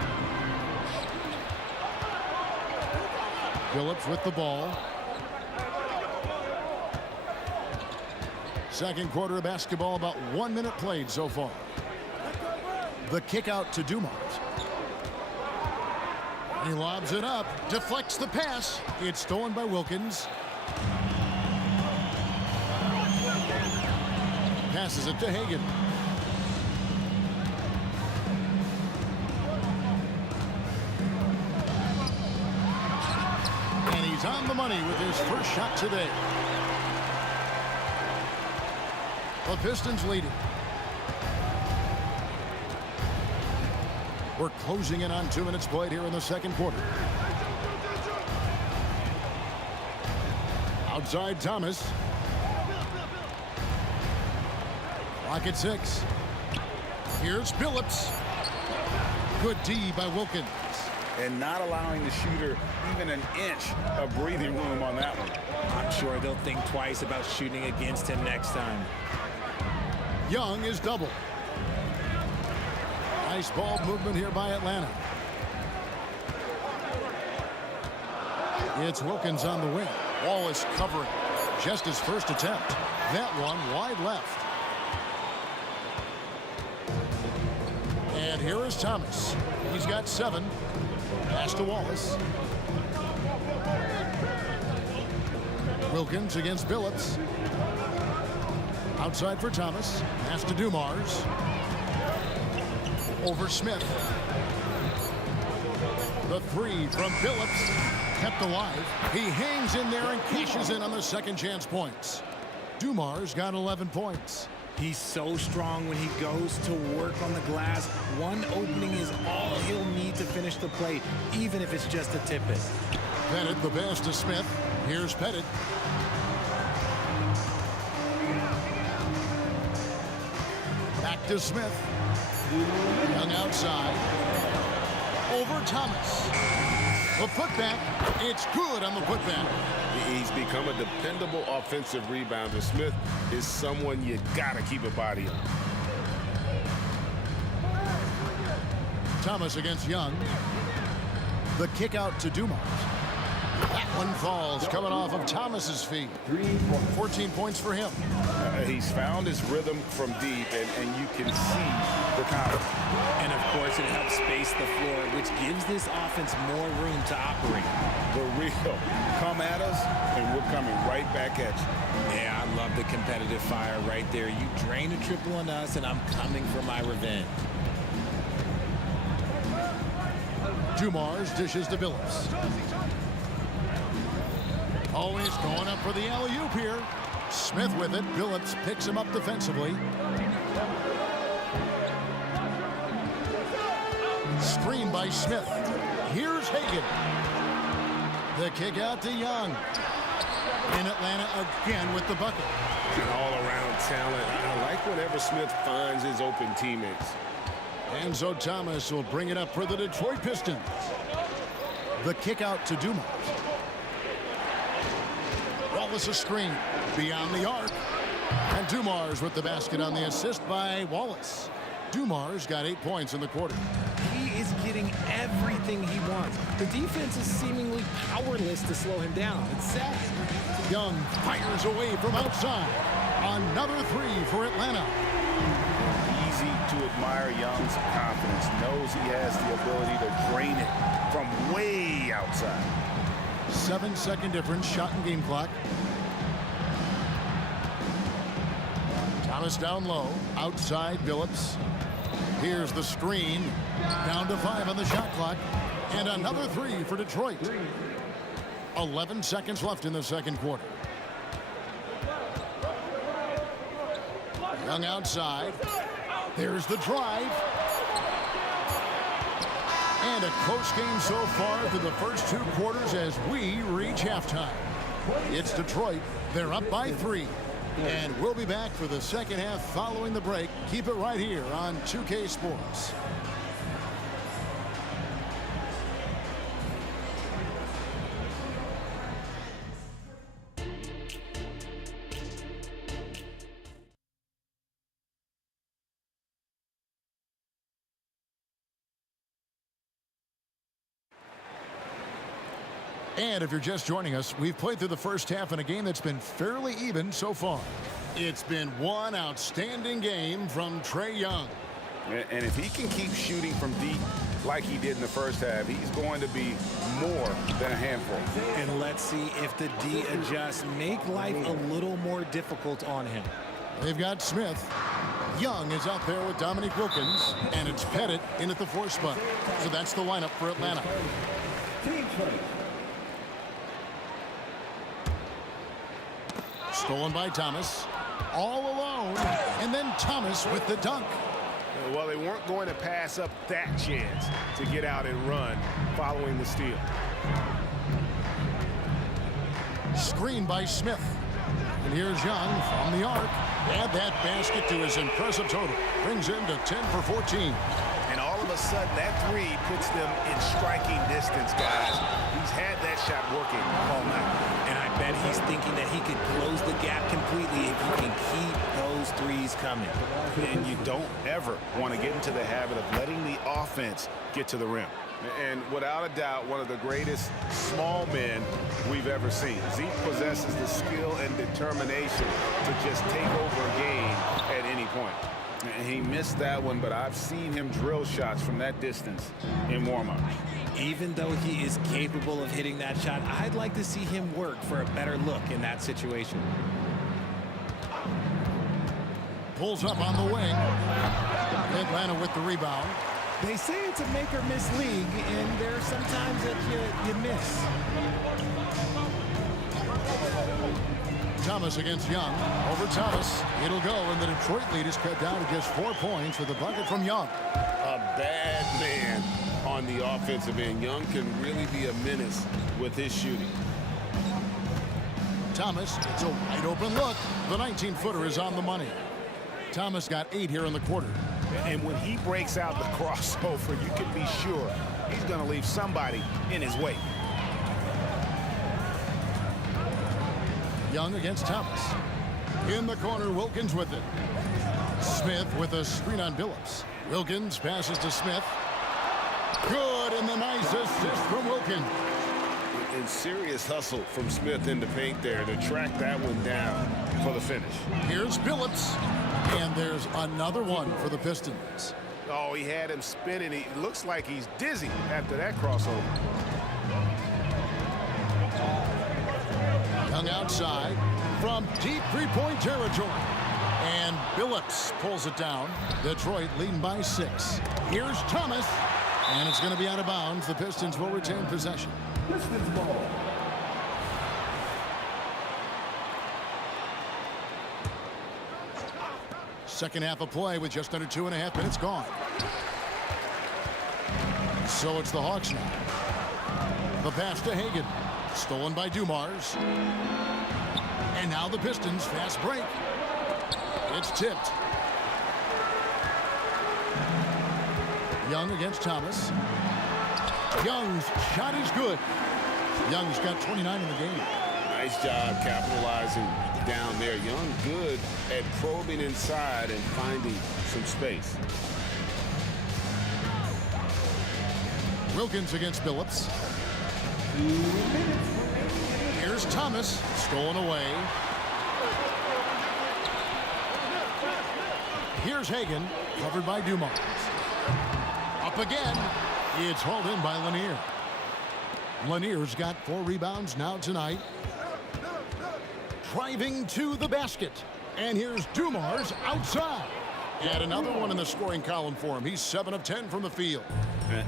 Billups with the ball. Second quarter of basketball, about 1 minute played so far. The kick out to Dumars. He lobs it up, deflects the pass. It's stolen by Wilkins. Passes it to Hagan. And he's on the money with his first shot today. The Pistons lead it. We're closing in on 2 minutes played here in the second quarter. Outside Thomas. Clock at 6. Here's Billups. Good D by Wilkins. And not allowing the shooter even an inch of breathing room on that one. I'm sure they'll think twice about shooting against him next time. Young is double. Nice ball movement here by Atlanta. It's Wilkins on the wing. Wallace covering. Just his first attempt. That one wide left. And here is Thomas. He's got 7. Pass to Wallace. Wilkins against Billups. Outside for Thomas. Pass to Dumars. Over Smith. The 3 from Billups. Kept alive. He hangs in there and cashes in on the second chance points. Dumars got 11 points. He's so strong when he goes to work on the glass. One opening is all he'll need to finish the play, even if it's just a tip-in. Pettit the pass to Smith. Here's Pettit. Back to Smith. Young outside. Over Thomas. The putback. It's good on the putback. He's become a dependable offensive rebounder. Smith is someone you gotta keep a body on. Thomas against Young. The kick out to Dumars. That one falls, coming off of Thomas's feet. 14 points for him. He's found his rhythm from deep, and you can see the confidence. And of course, it helps space the floor, which gives this offense more room to operate. The real come at us, and we're coming right back at you. Yeah, I love the competitive fire right there. You drain a triple on us, and I'm coming for my revenge. Dumars dishes to Billups. Always going up for the alley-oop here. Smith with it. Billups picks him up defensively. Screen by Smith. Here's Hagan. The kick out to Young. In Atlanta again with the bucket. An all-around talent. I like whenever Smith finds his open teammates. And so Thomas will bring it up for the Detroit Pistons. The kick out to Dumars. Wallace a screen beyond the arc. And Dumars with the basket on the assist by Wallace. Dumars got 8 points in the quarter. He is getting everything he wants. The defense is seemingly powerless to slow him down. It's sad. Young fires away from outside. Another 3 for Atlanta. Easy to admire Young's confidence. Knows he has the ability to drain it from way outside. 7-second difference, shot and game clock. Thomas down low, outside Billups. Here's the screen, down to 5 on the shot clock, and another 3 for Detroit. 11 seconds left in the second quarter. Young outside. There's the drive. And a close game so far through the first 2 quarters as we reach halftime. It's Detroit. They're up by 3. And we'll be back for the second half following the break. Keep it right here on 2K Sports. And if you're just joining us, we've played through the first half in a game that's been fairly even so far. It's been one outstanding game from Trae Young. And if he can keep shooting from deep like he did in the first half, he's going to be more than a handful. And let's see if the D adjusts, make life a little more difficult on him. They've got Smith. Young is out there with Dominique Wilkins, and it's Pettit in at the 4 spot. So that's the lineup for Atlanta. Stolen by Thomas. All alone. And then Thomas with the dunk. Well, they weren't going to pass up that chance to get out and run following the steal. Screen by Smith. And here's Young from the arc. Add that basket to his impressive total. Brings him to 10 for 14. And all of a sudden, that three puts them in striking distance, guys. He's had that shot working all night. And I bet he's thinking that he could close the gap completely if he can keep those threes coming. And you don't ever want to get into the habit of letting the offense get to the rim. And without a doubt, one of the greatest small men we've ever seen. Zeke possesses the skill and determination to just take over a game at any point. And he missed that one, but I've seen him drill shots from that distance in warm-up. Even though he is capable of hitting that shot, I'd like to see him work for a better look in that situation. Pulls up on the wing. Atlanta with the rebound. They say it's a make or miss league, and there are some times that you miss. Thomas against Young. Over Thomas. It'll go, and the Detroit lead is cut down to just 4 points with a bucket from Young. A bad man on the offensive end. Young can really be a menace with his shooting. Thomas, it's a wide open look. The 19-footer is on the money. Thomas got 8 here in the quarter. And when he breaks out the crossover, you can be sure he's going to leave somebody in his wake. Young against Thomas. In the corner, Wilkins with it. Smith with a screen on Billups. Wilkins passes to Smith. Good, and the nice assist from Wilkins. And serious hustle from Smith in the paint there to track that one down for the finish. Here's Billups, and there's another one for the Pistons. Oh, he had him spinning. He looks like he's dizzy after that crossover. Young outside from deep three-point territory. And Billups pulls it down. Detroit leading by 6. Here's Thomas, and it's going to be out of bounds. The Pistons will retain possession. Pistons ball. Second half of play with just under 2.5 minutes gone. So it's the Hawks now. The pass to Hagan. Stolen by Dumars. And now the Pistons fast break. It's tipped. Young against Thomas. Young's shot is good. Young's got 29 in the game. Nice job capitalizing down there. Young good at probing inside and finding some space. Wilkins against Billups. Here's Thomas, stolen away. Here's Hagan, covered by Dumars. Up again. It's hauled in by Lanier. Lanier's got 4 rebounds now tonight. Driving to the basket. And here's Dumars outside. And another one in the scoring column for him. He's 7 of 10 from the field.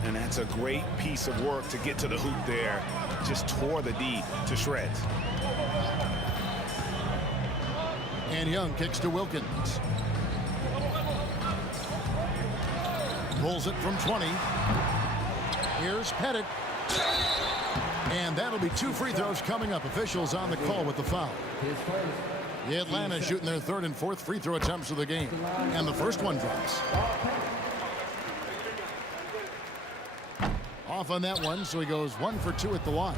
And that's a great piece of work to get to the hoop there. Just tore the D to shreds. And Young kicks to Wilkins. Pulls it from 20. Here's Pettit. And that'll be 2 free throws coming up. Officials on the call with the foul. The Atlanta shooting their 3rd and 4th free throw attempts of the game. And the first one drops. Off on that one, so he goes 1 for 2 at the line.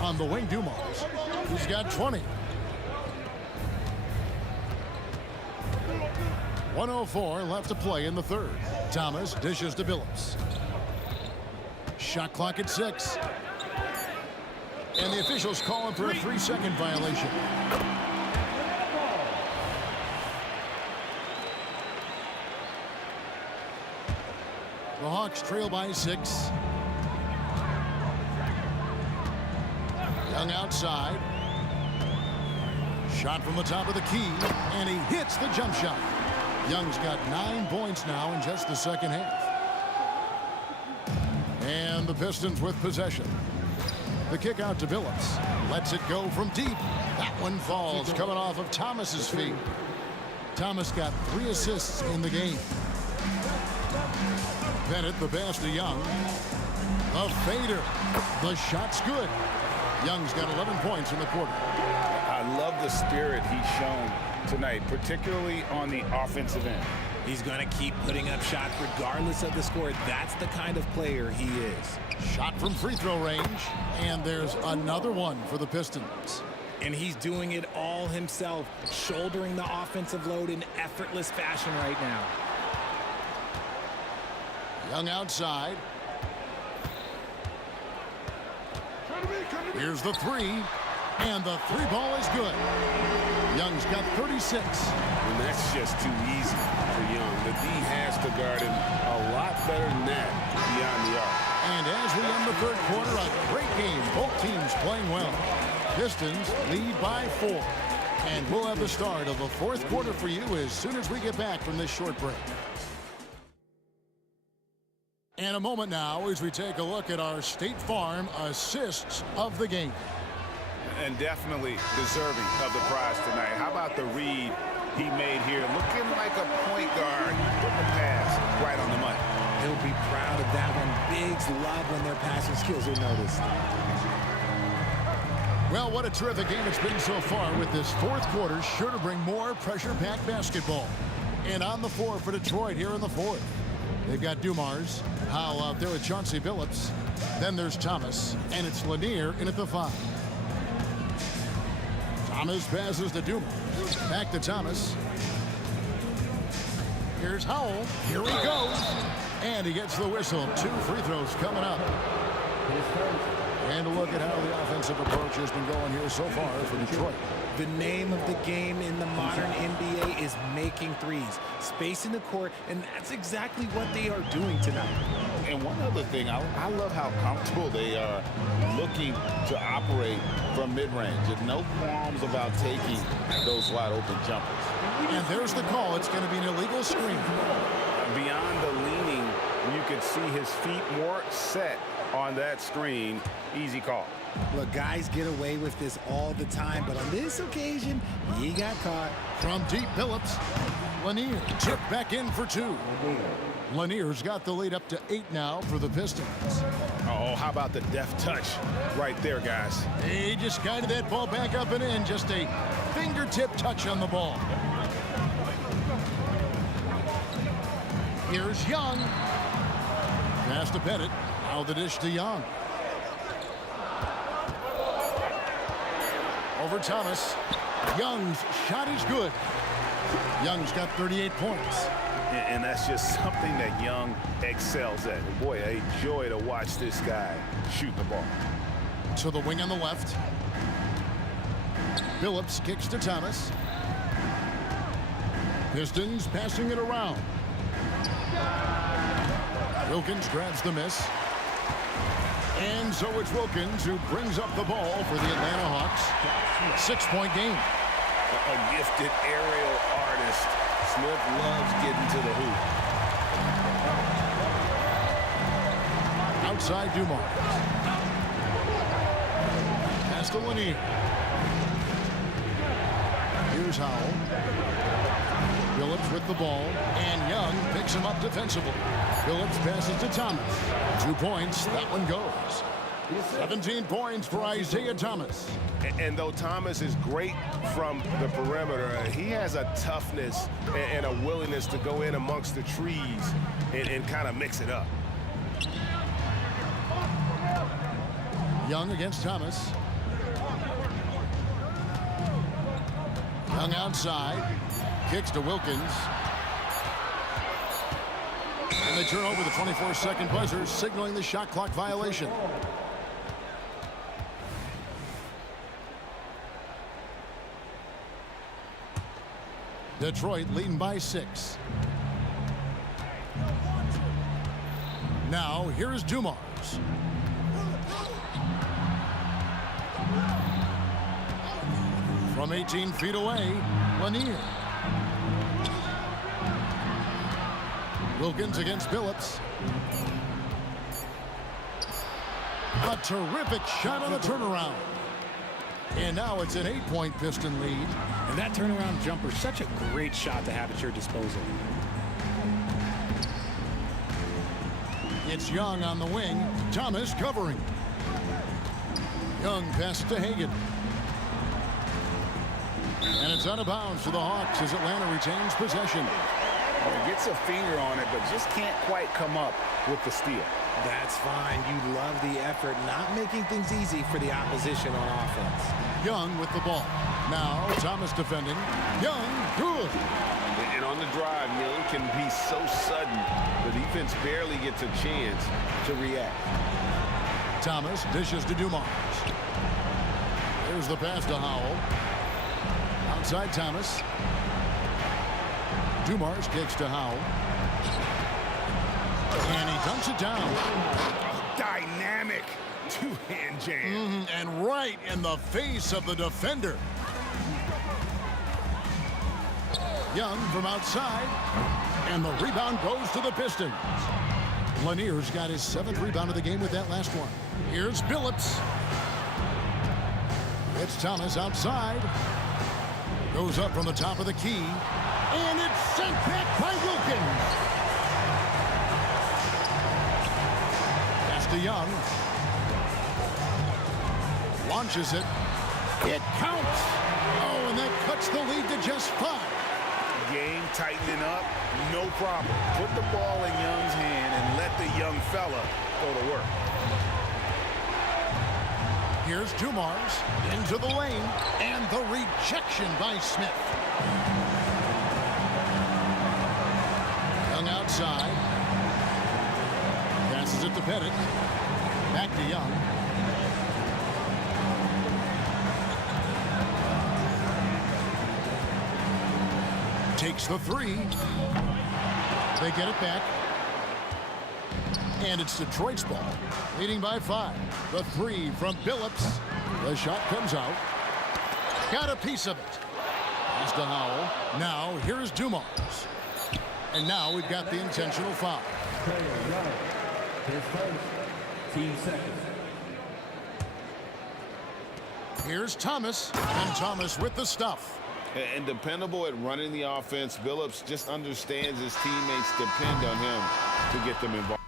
On the wing, Dumars. He's got 20. 1:04 left to play in the 3rd. Thomas dishes to Billups. Shot clock at 6. And the officials calling for a 3-second violation. The Hawks trail by 6. Young outside. Shot from the top of the key, and he hits the jump shot. Young's got 9 points now in just the second half. And the Pistons with possession. The kick out to Billups. Lets it go from deep. That one falls, coming off of Thomas's feet. Thomas got 3 assists in the game. Pettit, the pass to Young. The fader. The shot's good. Young's got 11 points in the quarter. I love the spirit he's shown tonight, particularly on the offensive end. He's going to keep putting up shots regardless of the score. That's the kind of player he is. Shot from free throw range, and there's another one for the Pistons. And he's doing it all himself, shouldering the offensive load in effortless fashion right now. Young outside. Here's the three, and the three ball is good. Young's got 36. And that's just too easy for Young. The D has to guard him a lot better than that beyond the arc. And as we end the third quarter, a great game. Both teams playing well. Pistons lead by 4. And we'll have the start of the fourth quarter for you as soon as we get back from this short break. And a moment now as we take a look at our State Farm assists of the game. And definitely deserving of the prize tonight. How about the read he made here? Looking like a point guard. Put the pass right on the money. He'll be proud of that one. Bigs love when their passing skills are noticed. Well, what a terrific game it's been so far, with this fourth quarter sure to bring more pressure-packed basketball. And on the floor for Detroit here in the fourth, they've got Dumars, Howell out there with Chauncey Billups. Then there's Thomas, and it's Lanier in at the 5. Thomas passes to Dumars. Back to Thomas. Here's Howell. Here he goes. And he gets the whistle. 2 free throws coming up. And a look at how the offensive approach has been going here so far for Detroit. The name of the game in the modern NBA is making threes, spacing the court, and that's exactly what they are doing tonight. And one other thing, I love how comfortable they are looking to operate from mid-range. And no qualms about taking those wide open jumpers. And there's the call. It's going to be an illegal screen. Beyond the leaning, you could see his feet more set on that screen. Easy call. Look, guys get away with this all the time, but on this occasion, he got caught. From deep, Billups. Lanier chipped back in for 2. Lanier's got the lead up to 8 now for the Pistons. Oh, how about the deft touch right there, guys? He just guided that ball back up and in. Just a fingertip touch on the ball. Here's Young. Pass to Pettit. Now the dish to Young. Over Thomas. Young's shot is good. Young's got 38 points. And that's just something that Young excels at. Boy, a joy to watch this guy shoot the ball. To the wing on the left. Billups kicks to Thomas. Pistons passing it around. Wilkins grabs the miss. And so it's Wilkins who brings up the ball for the Atlanta Hawks. 6-point game. A gifted aerial artist. Smith loves getting to the hoop. Outside Dumars. Pass to Lanier. Here's Howell. Billups with the ball, and Young picks him up defensively. Billups passes to Thomas. 2 points. That one goes. 17 points for Isaiah Thomas. And though Thomas is great from the perimeter, he has a toughness and a willingness to go in amongst the trees and kind of mix it up. Young against Thomas. Young outside. Kicks to Wilkins. And they turn over the 24-second buzzer, signaling the shot clock violation. Detroit leading by 6. Now, here's Dumars. From 18 feet away, Lanier. Wilkins against Billups. A terrific shot on the turnaround. And now it's an 8-point Piston lead. And that turnaround jumper, such a great shot to have at your disposal. It's Young on the wing. Thomas covering. Young passes to Hagan. And it's out of bounds to the Hawks as Atlanta retains possession. Gets a finger on it, but just can't quite come up with the steal. That's fine. You love the effort, not making things easy for the opposition on offense. Young with the ball. Now Thomas defending. Young, good. And on the drive, Young can be so sudden, the defense barely gets a chance to react. Thomas dishes to Dumars. Here's the pass to Howell. Outside Thomas. Dumars kicks to Howell. And he dunks it down. Dynamic two-hand jam. And right in the face of the defender. Young from outside. And the rebound goes to the Pistons. Lanier's got his 7th rebound of the game with that last one. Here's Billups. It's Thomas outside. Goes up from the top of the key. And it's sent back by Wilkins. Pass to Young. Launches it. It counts. Oh, and that cuts the lead to just 5. Game tightening up, no problem. Put the ball in Young's hand and let the young fella go to work. Here's Dumars into the lane, and the rejection by Smith. Young outside. Passes it to Pettit. Back to Young. Takes the 3. They get it back. And it's Detroit's ball, leading by 5. The 3 from Billups. The shot comes out. Got a piece of it. Pass to Howell. Now here's Dumars. And now we've got the intentional foul. His first, team second. Here's Thomas. And Thomas with the stuff. And dependable at running the offense, Billups just understands his teammates depend on him to get them involved.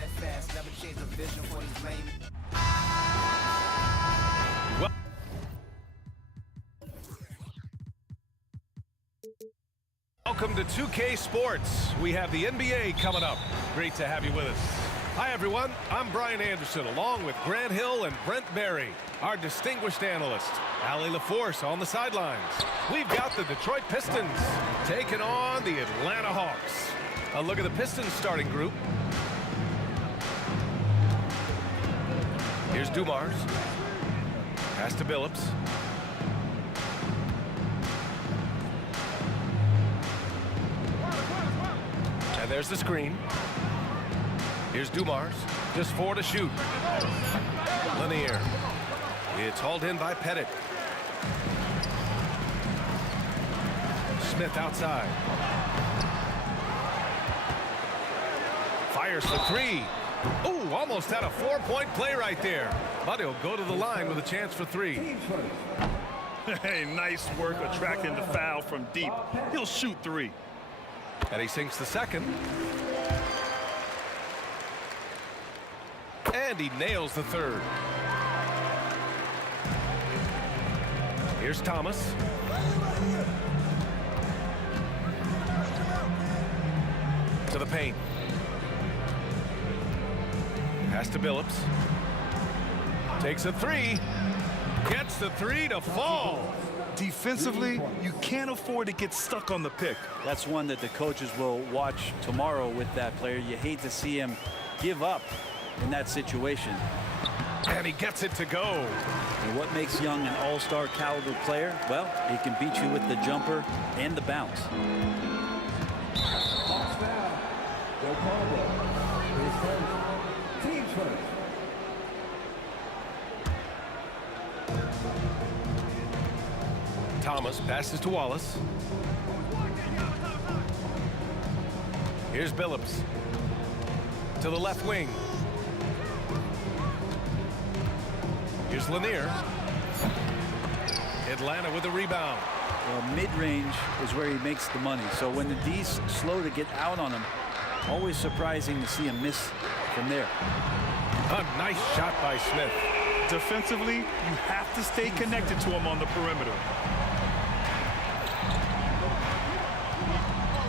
steadfast, never change the vision for these lame. Welcome to 2K Sports. We have the NBA coming up. Great to have you with us. Hi, everyone. I'm Brian Anderson, along with Grant Hill and Brent Berry, our distinguished analyst. Allie LaForce on the sidelines. We've got the Detroit Pistons taking on the Atlanta Hawks. A look at the Pistons starting group. Here's Dumars. Pass to Billups. And there's the screen. Here's Dumars. Just 4 to shoot. Lanier. It's hauled in by Pettit. Smith outside. Fires for 3. Ooh, almost had a 4-point play right there. But he'll go to the line with a chance for 3. Hey, nice work attracting the foul from deep. He'll shoot 3. And he sinks the second. And he nails the third. Here's Thomas. To the paint. Pass to Billups. Takes a 3. Gets the 3 to fall. Defensively, you can't afford to get stuck on the pick. That's one that the coaches will watch tomorrow with that player. You hate to see him give up in that situation. And he gets it to go. And what makes Young an all-star caliber player? Well, he can beat you with the jumper and the bounce. Teams first. Thomas passes to Wallace. Here's Billups. To the left wing. Here's Lanier. Atlanta with the rebound. Well, mid-range is where he makes the money. So when the D's slow to get out on him, always surprising to see him miss from there. A nice shot by Smith. Defensively, you have to stay connected to him on the perimeter.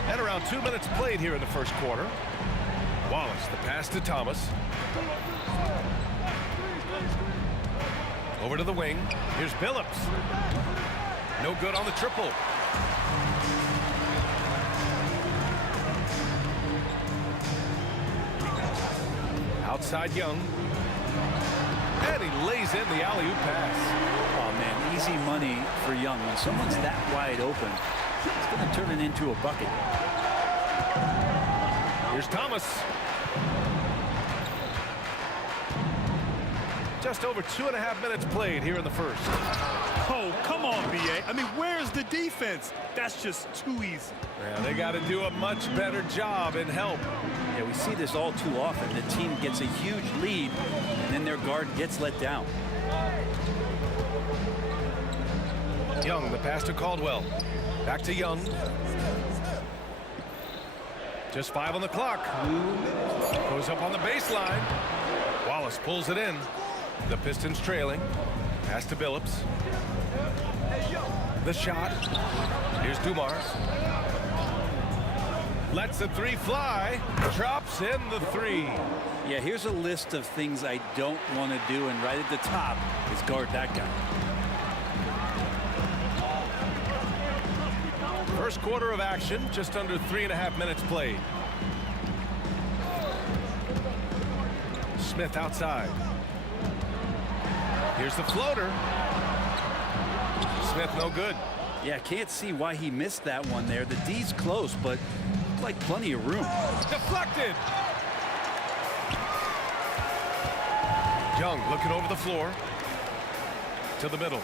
At around 2 minutes played here in the first quarter. Wallace, the pass to Thomas. Over to the wing. Here's Billups. No good on the triple. Outside Young. And he lays in the alley-oop pass. Oh, man, easy money for Young. When someone's that wide open, it's going to turn it into a bucket. Here's Thomas. Just over 2.5 minutes played here in the first. Oh, come on, B.A. I mean, where's the defense? That's just too easy. Yeah, they got to do a much better job in help. Yeah, we see this all too often. The team gets a huge lead, and then their guard gets let down. Young, the pass to Caldwell. Back to Young. Just 5 on the clock. Goes up on the baseline. Wallace pulls it in. The Pistons trailing. Pass to Billups. The shot. Here's Dumars. Lets the 3 fly. Drops in the 3. Yeah, here's a list of things I don't want to do, and right at the top is guard that guy. First quarter of action, just under 3.5 minutes played. Smith outside. Here's the floater. Smith no good. Yeah, can't see why he missed that one there. The D's close, but like plenty of room. Deflected. Young looking over the floor. To the middle.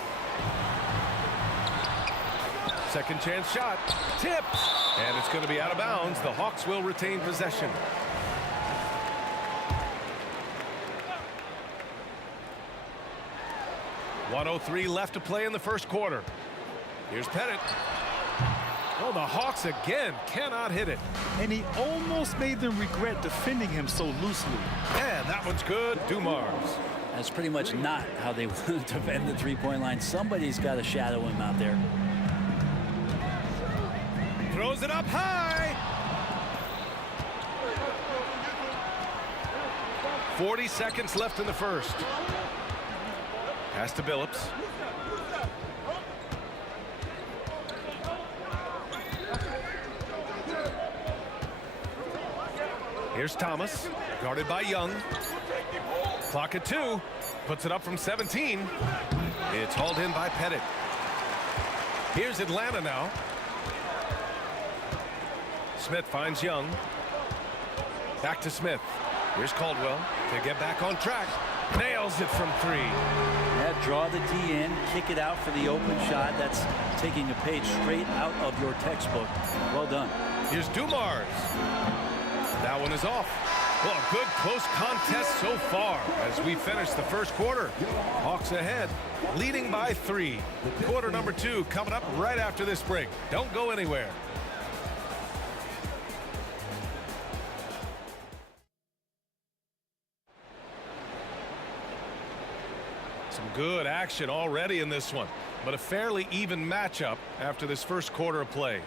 Second chance shot. Tips. And it's going to be out of bounds. The Hawks will retain possession. .103 left to play in the first quarter. Here's Pettit. Oh, the Hawks again cannot hit it. And he almost made them regret defending him so loosely. And that one's good. Dumars. That's pretty much not how they want to defend the three-point line. Somebody's got to shadow him out there. Throws it up high. 40 seconds left in the first. Pass to Billups. Here's Thomas, guarded by Young. Clock at 2. Puts it up from 17. It's hauled in by Pettit. Here's Atlanta now. Smith finds Young. Back to Smith. Here's Caldwell to get back on track. Nails it from 3. Yeah, draw the D in, kick it out for the open shot. That's taking a page straight out of your textbook. Well done. Here's Dumars. That one is off. Well, a good close contest so far as we finish the first quarter. Hawks ahead, leading by 3. Quarter number 2 coming up right after this break. Don't go anywhere. Some good action already in this one, but a fairly even matchup after this first quarter of play.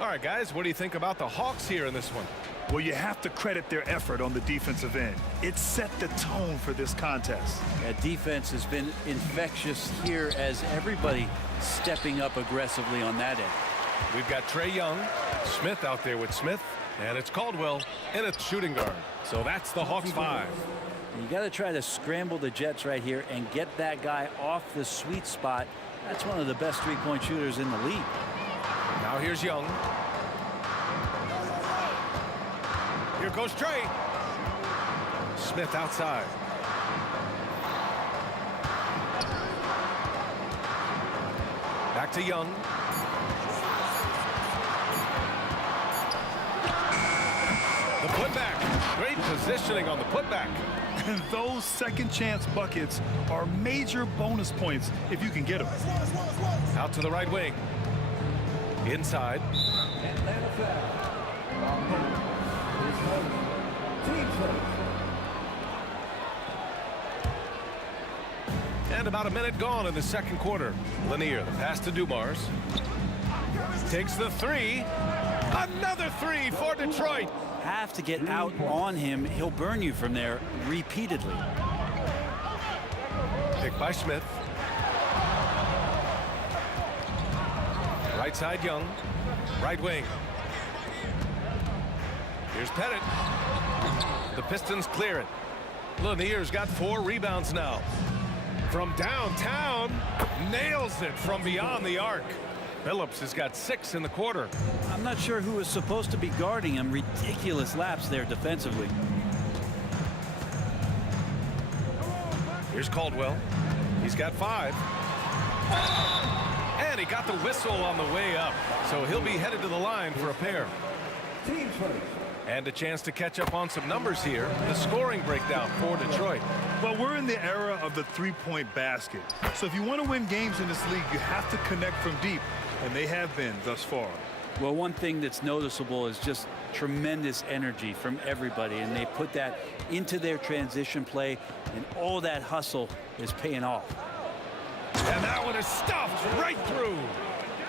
All right, guys, what do you think about the Hawks here in this one? Well, you have to credit their effort on the defensive end. It set the tone for this contest. That defense has been infectious here as everybody stepping up aggressively on that end. We've got Trae Young, Smith out there with Smith, and it's Caldwell in a shooting guard. So that's the Hawks 5. You got to try to scramble the Jets right here and get that guy off the sweet spot. That's one of the best three-point shooters in the league. Now here's Young. Here goes Trae. Smith outside. Back to Young. The putback. Great positioning on the putback. And those second chance buckets are major bonus points if you can get them. Out to the right wing. Inside. And about a minute gone in the second quarter. Lanier, the pass to Dumars. Takes the 3. Another 3 for Detroit. Have to get out on him. He'll burn you from there repeatedly. Picked by Smith. Right side Young. Right wing. Here's Pettit. The Pistons clear it. Lanier's got 4 rebounds now. From downtown, nails it from beyond the arc. Billups has got 6 in the quarter. I'm not sure who is supposed to be guarding him. Ridiculous lapse there defensively. Here's Caldwell. He's got 5. And he got the whistle on the way up. So he'll be headed to the line for a pair. And a chance to catch up on some numbers here. The scoring breakdown for Detroit. Well, we're in the era of the three-point basket. So if you want to win games in this league, you have to connect from deep. And they have been thus far. Well, one thing that's noticeable is just tremendous energy from everybody. And they put that into their transition play. And all that hustle is paying off. And that one is stuffed right through.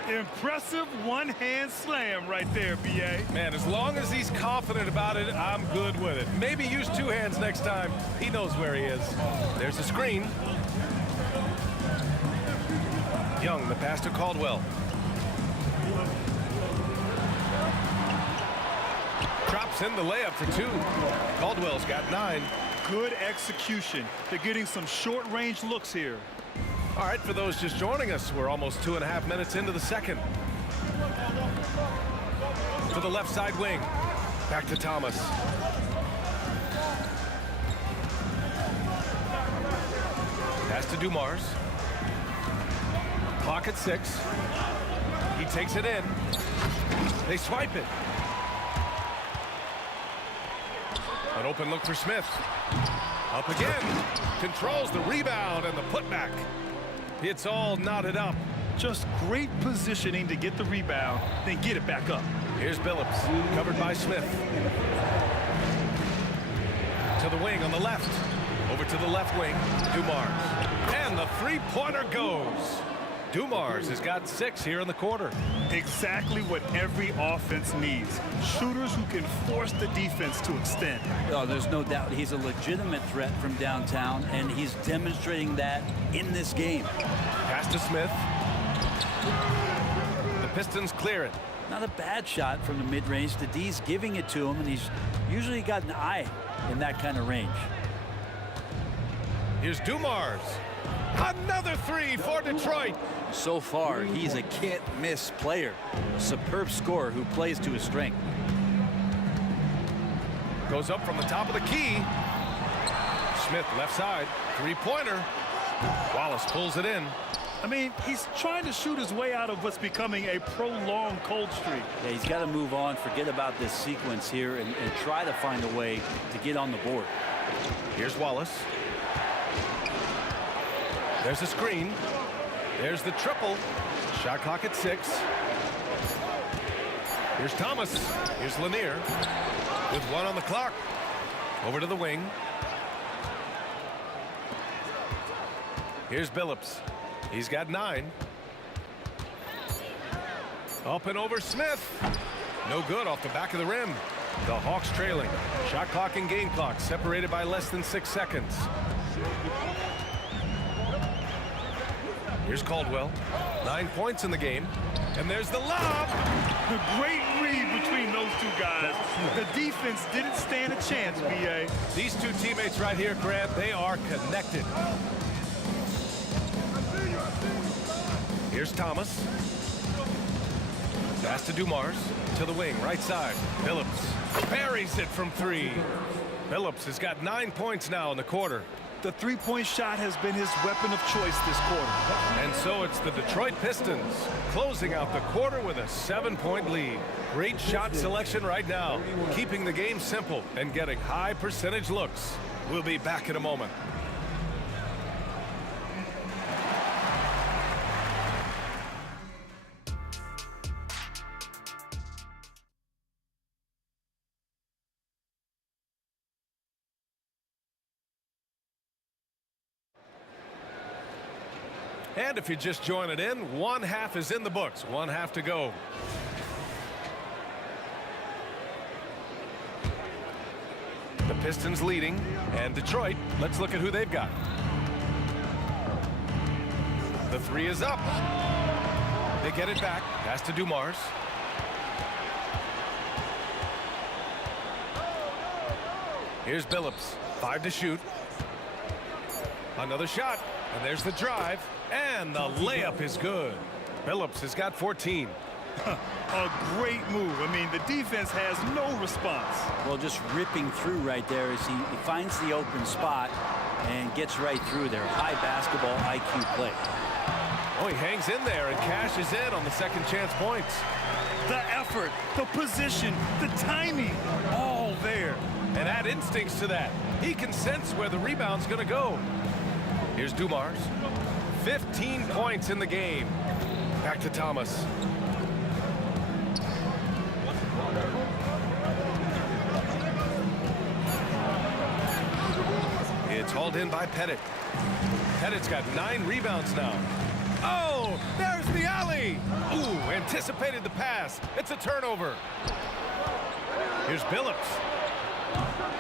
Impressive one-hand slam right there, B.A. Man, as long as he's confident about it, I'm good with it. Maybe use 2 hands next time. He knows where he is. There's a screen. Young, the pass to Caldwell. Drops in the layup for 2. Caldwell's got 9. Good execution. They're getting some short-range looks here. All right, for those just joining us, we're almost 2.5 minutes into the second. To the left side wing. Back to Thomas. Pass to Dumars. Clock at 6. He takes it in. They swipe it. An open look for Smith. Up again. Controls the rebound and the putback. It's all knotted up. Just great positioning to get the rebound, then get it back up. Here's Billups, covered by Smith. To the wing on the left. Over to the left wing, Dumars. And the three-pointer goes. Dumars has got 6 here in the quarter. Exactly what every offense needs. Shooters who can force the defense to extend. Oh, there's no doubt he's a legitimate threat from downtown, and he's demonstrating that in this game. Pass to Smith. The Pistons clear it. Not a bad shot from the mid-range. The D's giving it to him, and he's usually got an eye in that kind of range. Here's Dumars. Another 3 for Detroit. So far, he's a can't-miss player. A superb scorer who plays to his strength. Goes up from the top of the key. Smith left side. Three-pointer. Wallace pulls it in. I mean, he's trying to shoot his way out of what's becoming a prolonged cold streak. Yeah, he's got to move on, forget about this sequence here, and try to find a way to get on the board. Here's Wallace. There's a screen. There's the triple. Shot clock at 6. Here's Thomas. Here's Lanier with 1 on the clock. Over to the wing. Here's Billups. He's got 9. Up and over Smith. No good off the back of the rim. The Hawks trailing. Shot clock and game clock separated by less than 6 seconds. Here's Caldwell. 9 points in the game. And there's the lob. A great read between those two guys. The defense didn't stand a chance, B.A. These two teammates right here, Grant, they are connected. Here's Thomas. Pass to Dumars. To the wing, right side. Billups buries it from 3. Billups has got 9 points now in the quarter. The three-point shot has been his weapon of choice this quarter. And so it's the Detroit Pistons closing out the quarter with a 7-point lead. Great shot selection right now, keeping the game simple and getting high percentage looks. We'll be back in a moment. And if you're just joining in, 1 half is in the books. 1 half to go. The Pistons leading, and Detroit, let's look at who they've got. The 3 is up. They get it back. Pass to Dumars. Here's Billups. 5 to shoot. Another shot. And there's the drive. And the layup is good. Billups has got 14. A great move. I mean, the defense has no response. Well, just ripping through right there as he finds the open spot and gets right through there. High basketball IQ play. Oh, he hangs in there and cashes in on the second chance points. The effort, the position, the timing, all there. And add instincts to that. He can sense where the rebound's going to go. Here's Dumars. 15 points in the game. Back to Thomas. It's hauled in by Pettit. Pettit's got 9 rebounds now. Oh, there's the alley. Ooh, anticipated the pass. It's a turnover. Here's Billups.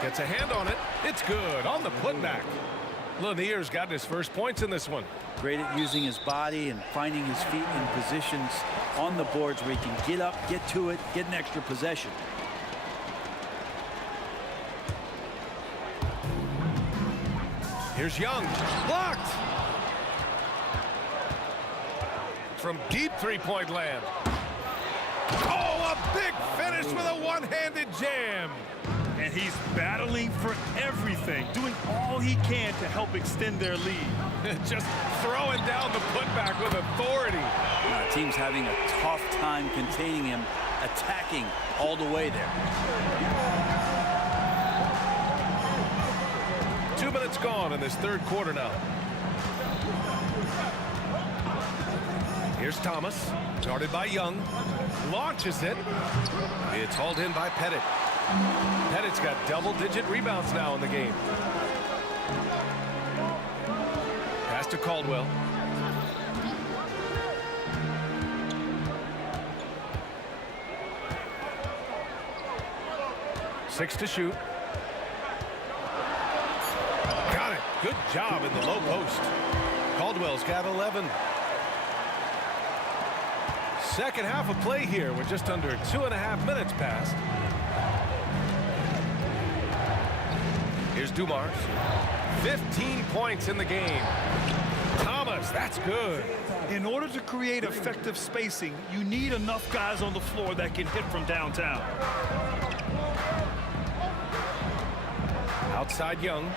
Gets a hand on it. It's good on the putback. Lanier's got his first points in this one. Great at using his body and finding his feet in positions on the boards where he can get up, get to it, get an extra possession. Here's Young. Blocked. From deep three-point land. Oh, a big finish with a one-handed jam. And he's battling for everything, doing all he can to help extend their lead. Just throwing down the putback with authority. Team's having a tough time containing him, attacking all the way there. 2 minutes gone in this third quarter now. Here's Thomas, guarded by Young, launches it. It's hauled in by Pettit. Pettit's got double-digit rebounds now in the game. Pass to Caldwell. Six to shoot. Got it. Good job in the low post. Caldwell's got 11. Second half of play here with just under 2.5 minutes passed. Here's Dumars. 15 points in the game. Thomas, that's good. In order to create effective spacing, you need enough guys on the floor that can hit from downtown. Outside Young.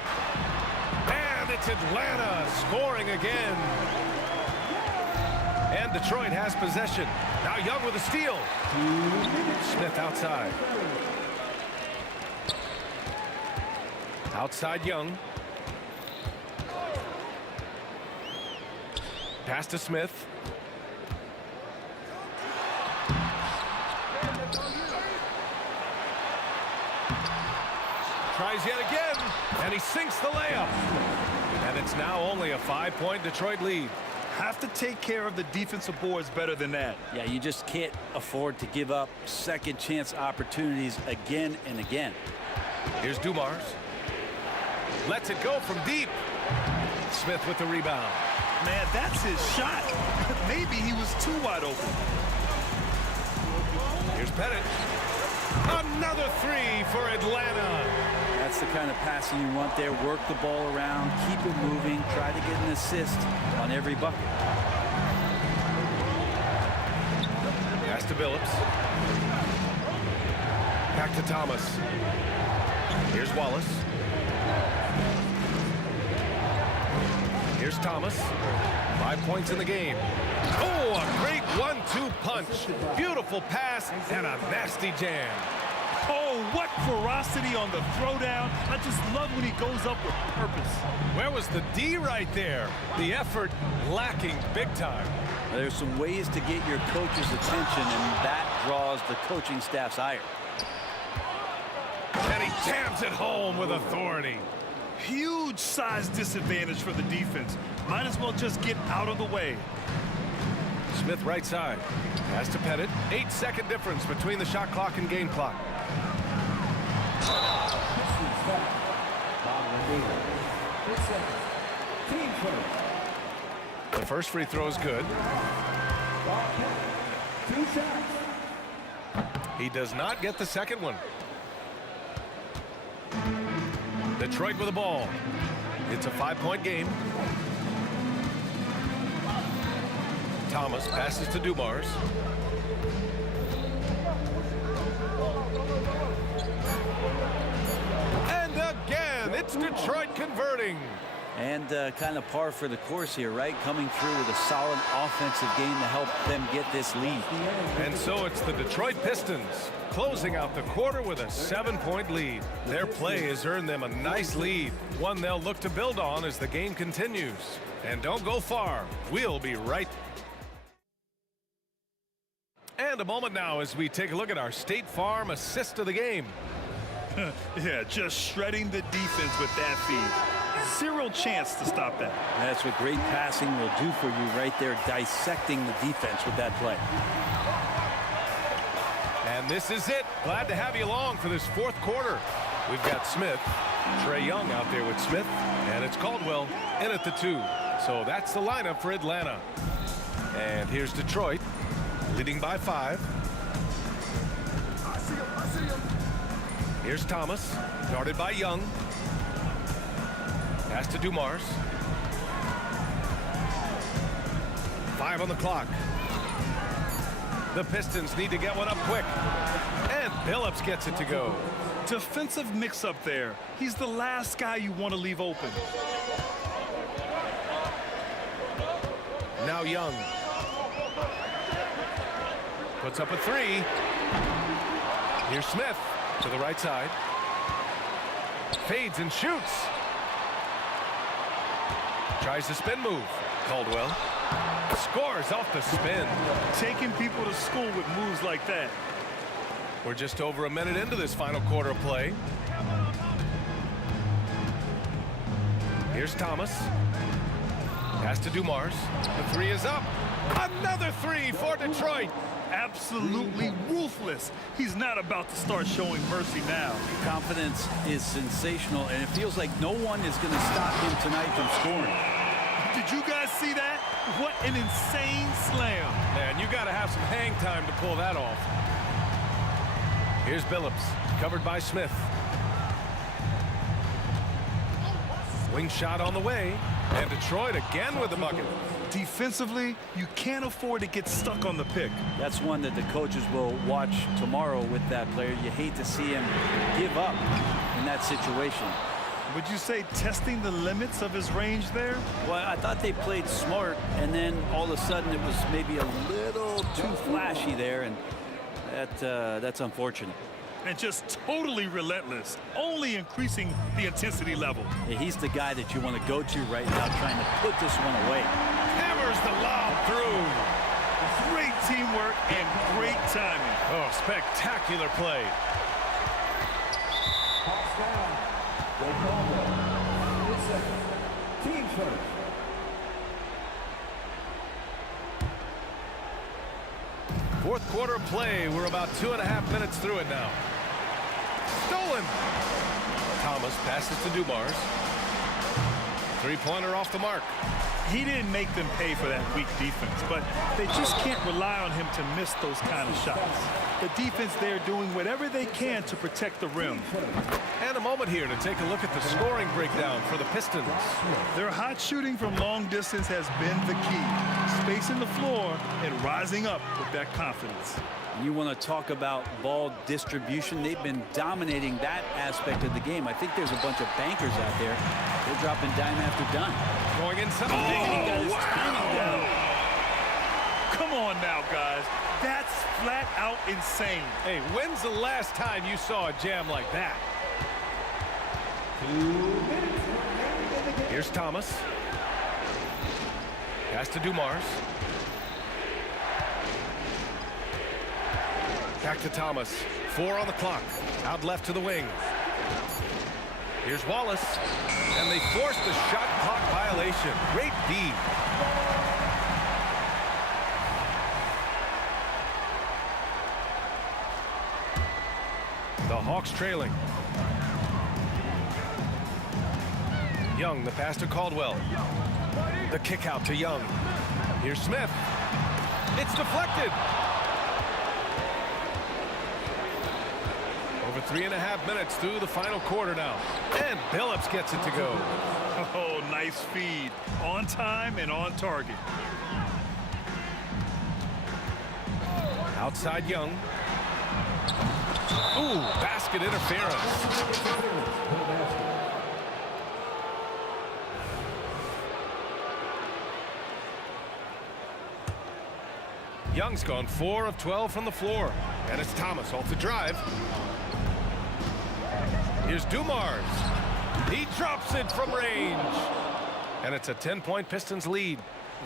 And it's Atlanta scoring again. And Detroit has possession. Now Young with a steal. Smith outside. Outside Young. Pass to Smith. Tries yet again, and he sinks the layup. And it's now only a 5-point Detroit lead. Have to take care of the defensive boards better than that. Yeah, you just can't afford to give up second chance opportunities again and again. Here's Dumars. Lets it go from deep. Smith with the rebound. Man, that's his shot. Maybe he was too wide open. Here's Pettit. Another three for Atlanta. That's the kind of passing you want there. Work the ball around, keep it moving, try to get an assist on every bucket. Pass to Billups. Back to Thomas. Here's Wallace. Here's Thomas. 5 points in the game. Oh, a great 1-2 punch. Beautiful pass and a nasty jam. Oh, what ferocity on the throwdown. I just love when he goes up with purpose. Where was the D right there? The effort lacking big time. There's some ways to get your coach's attention, and that draws the coaching staff's ire. And he jams it home with authority. Huge size disadvantage for the defense. Might as well just get out of the way. Smith right side. Pass to Pettit. 8-second difference between the shot clock and game clock. The first free throw is good. He does not get the second one. Detroit with the ball. It's a 5-point game. Thomas passes to Dumars. And again, it's Detroit converting. And kind of par for the course here, right? Coming through with a solid offensive game to help them get this lead. And so it's the Detroit Pistons closing out the quarter with a 7-point lead. Their play has earned them a nice lead, one they'll look to build on as the game continues. And don't go far. We'll be right back. And a moment now as we take a look at our State Farm assist of the game. Yeah, just shredding the defense with that feed. Zero chance to stop that. That's what great passing will do for you right there, dissecting the defense with that play. And this is it. Glad to have you along for this fourth quarter. We've got Smith, Trae Young out there with Smith, and it's Caldwell in at the 2. So that's the lineup for Atlanta. And here's Detroit, leading by 5. Here's Thomas, guarded by Young. Pass to Dumars. 5 on the clock. The Pistons need to get one up quick. And Billups gets it to go. Defensive mix-up there. He's the last guy you want to leave open. Now Young. Puts up a 3. Here's Smith to the right side. Fades and shoots. Tries the spin move. Caldwell scores off the spin. Taking people to school with moves like that. We're just over a minute into this final quarter of play. Here's Thomas. Pass to Dumars. The three is up. Another three for Detroit. Absolutely ruthless. He's not about to start showing mercy now. Confidence is sensational, and it feels like no one is going to stop him tonight from scoring. Did you guys see that? What an insane slam. Man, you got to have some hang time to pull that off. Here's Billups, covered by Smith. Wing shot on the way, and Detroit again with the bucket. Defensively, you can't afford to get stuck on the pick. That's one that the coaches will watch tomorrow with that player. You hate to see him give up in that situation. Would you say testing the limits of his range there? Well, I thought they played smart, and then all of a sudden it was maybe a little too flashy there, and that's unfortunate. And just totally relentless, only increasing the intensity level. Yeah, he's the guy that you want to go to right now, trying to put this one away. Hammers the lob through. Great teamwork and great timing. Oh, spectacular play. Team first. Fourth quarter of play. We're about 2.5 minutes through it now. Stolen. Thomas passes to Dumars. Three-pointer off the mark. He didn't make them pay for that weak defense, but they just can't rely on him to miss those kind of shots. The defense there doing whatever they can to protect the rim. And a moment here to take a look at the scoring breakdown for the Pistons. Their hot shooting from long distance has been the key. Spacing the floor and rising up with that confidence. You want to talk about ball distribution. They've been dominating that aspect of the game. I think there's a bunch of bankers out there. They're dropping dime after dime. Going inside. He got his timing down. Come on now, guys. That's flat out insane. Hey, when's the last time you saw a jam like that? Here's Thomas. Pass to Dumars. Back to Thomas. 4 on the clock. Out left to the wing. Here's Wallace. And they force the shot clock violation. Great D. The Hawks trailing. Young, the pass to Caldwell. The kick out to Young. Here's Smith. It's deflected. Over 3.5 minutes through the final quarter now. And Billups gets it to go. Oh, nice feed. On time and on target. Outside Young. Ooh, basket interference. Young's gone 4 of 12 from the floor. And it's Thomas off the drive. Here's Dumars. He drops it from range. And it's a 10-point Pistons lead.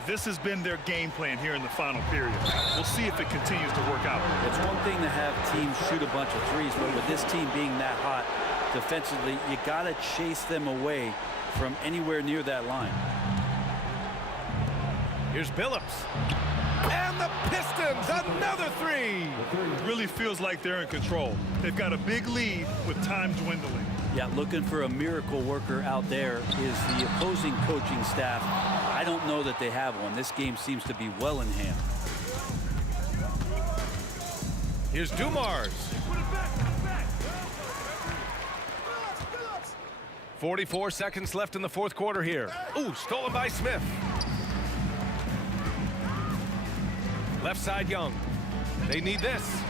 This has been their game plan here in the final period. We'll see if it continues to work out. It's one thing to have teams shoot a bunch of threes, but with this team being that hot defensively, you got to chase them away from anywhere near that line. Here's Billups. And the Pistons, another three. It really feels like they're in control. They've got a big lead with time dwindling. Yeah, looking for a miracle worker out there is the opposing coaching staff. I don't know that they have one. This game seems to be well in hand. Here's Dumars. 44 seconds left in the fourth quarter here. Ooh, stolen by Smith. Left side Young. They need this.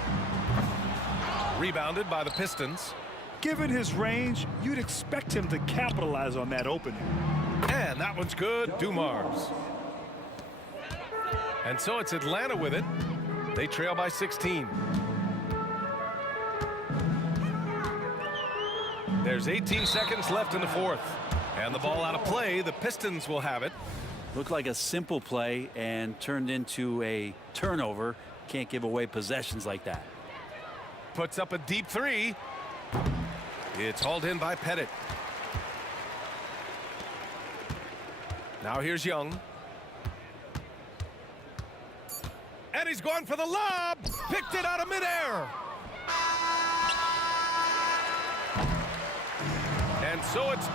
Rebounded by the Pistons. Given his range, you'd expect him to capitalize on that opening. And that one's good. Dumars. And so it's Atlanta with it. They trail by 16. There's 18 seconds left in the fourth. And the ball out of play. The Pistons will have it. Looked like a simple play and turned into a turnover. Can't give away possessions like that. Puts up a deep three. It's hauled in by Pettit. Now here's Young. And he's going for the lob. Picked it out of midair. And so it's...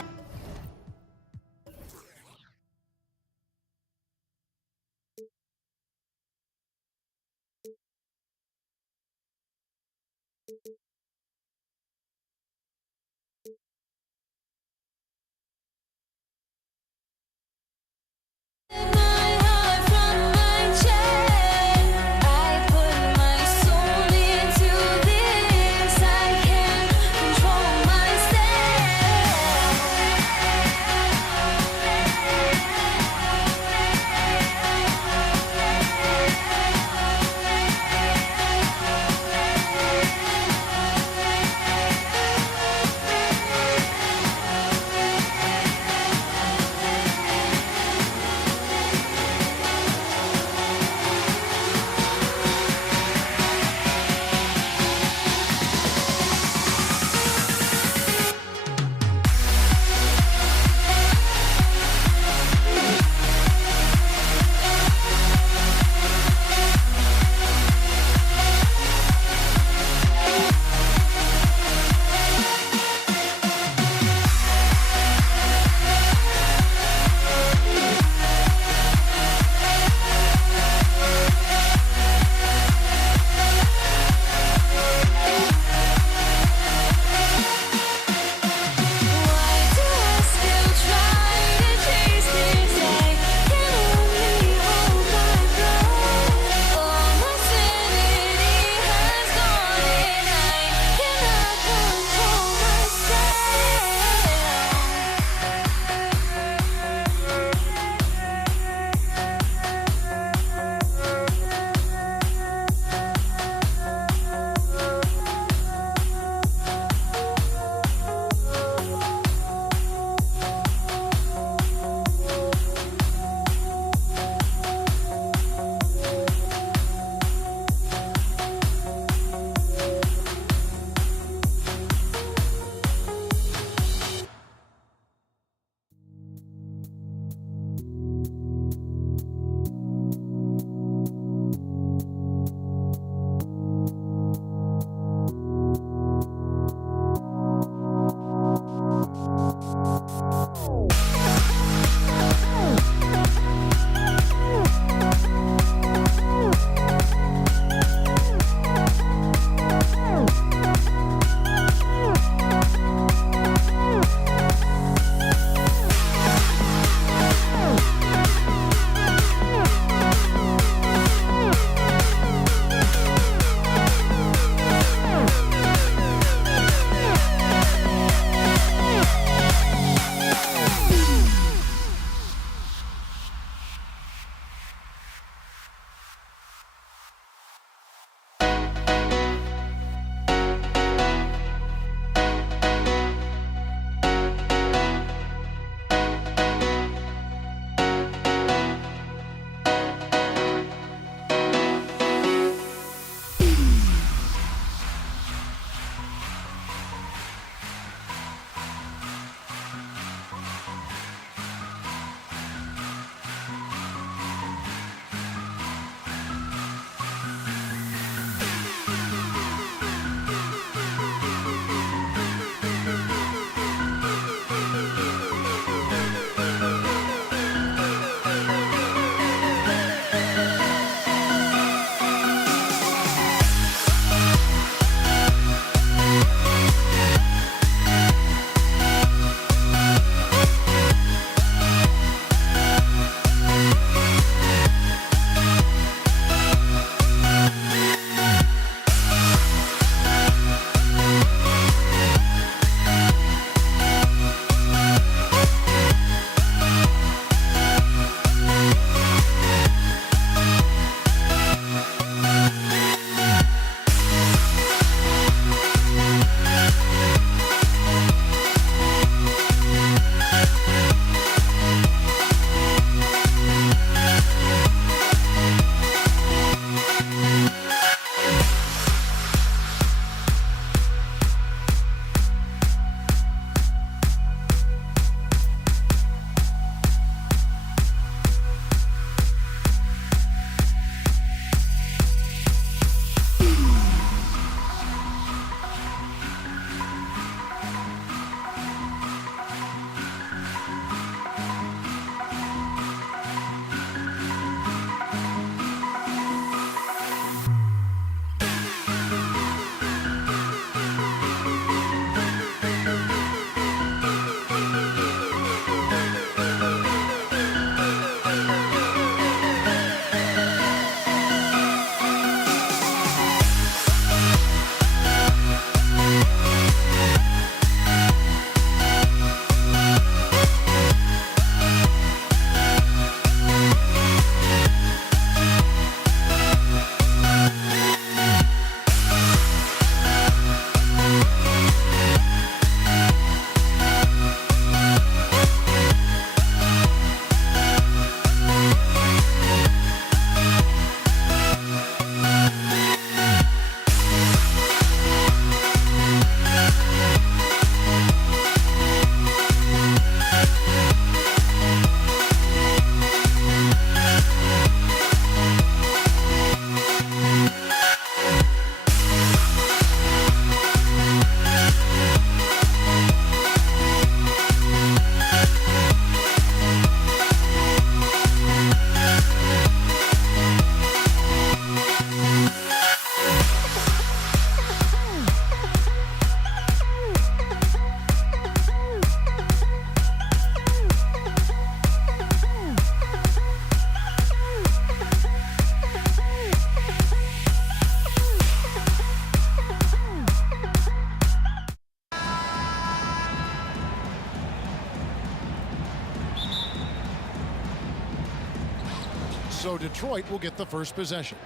So Detroit will get the first possession.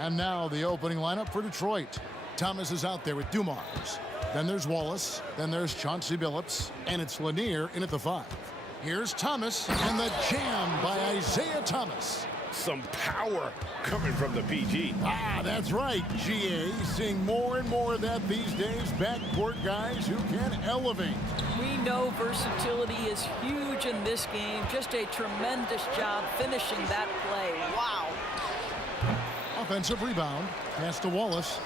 And now the opening lineup for Detroit. Thomas is out there with Dumars. Then there's Wallace. Then there's Chauncey Billups. And it's Lanier in at the 5. Here's Thomas, and the jam by Isaiah Thomas. Some power coming from the PG. Ah, that's right, GA. Seeing more and more of that these days. Backcourt guys who can elevate. We know versatility is huge in this game. Just a tremendous job finishing that play. Wow. Offensive rebound. Pass to Wallace.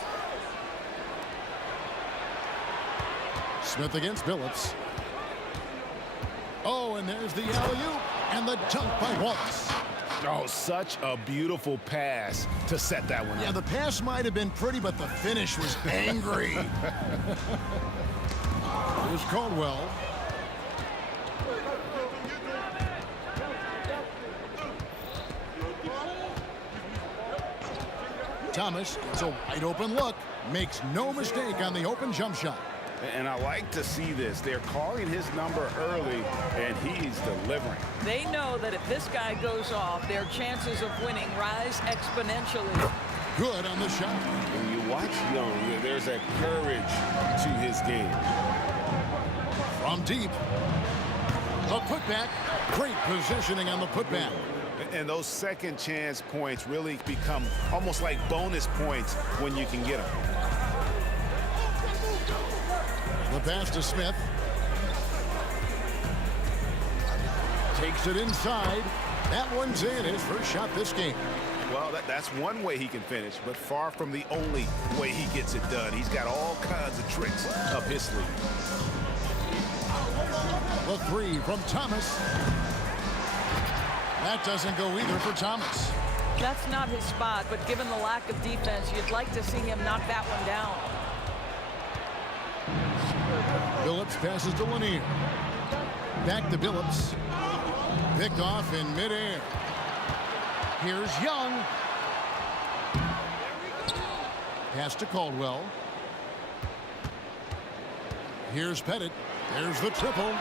Smith against Billups. Oh, and there's the alley-oop and the dunk by Wallace. Oh, such a beautiful pass to set that one up. Yeah, the pass might have been pretty, but the finish was angry. Here's Caldwell. Thomas, it's a wide open look. Makes no mistake on the open jump shot. And I like to see this. They're calling his number early, and he's delivering. They know that if this guy goes off, their chances of winning rise exponentially. Good on the shot. When you watch Young, there's a courage to his game. From deep. A putback. Great positioning on the putback. And those second chance points really become almost like bonus points when you can get them. The pass to Smith. Takes it inside. That one's in. His first shot this game. Well, that's one way he can finish, but far from the only way he gets it done. He's got all kinds of tricks up his sleeve. The 3 from Thomas. That doesn't go either for Thomas. That's not his spot, but given the lack of defense, you'd like to see him knock that one down. Billups passes to Lanier. Back to Billups. Picked off in midair. Here's Young. Pass to Caldwell. Here's Pettit. There's the triple.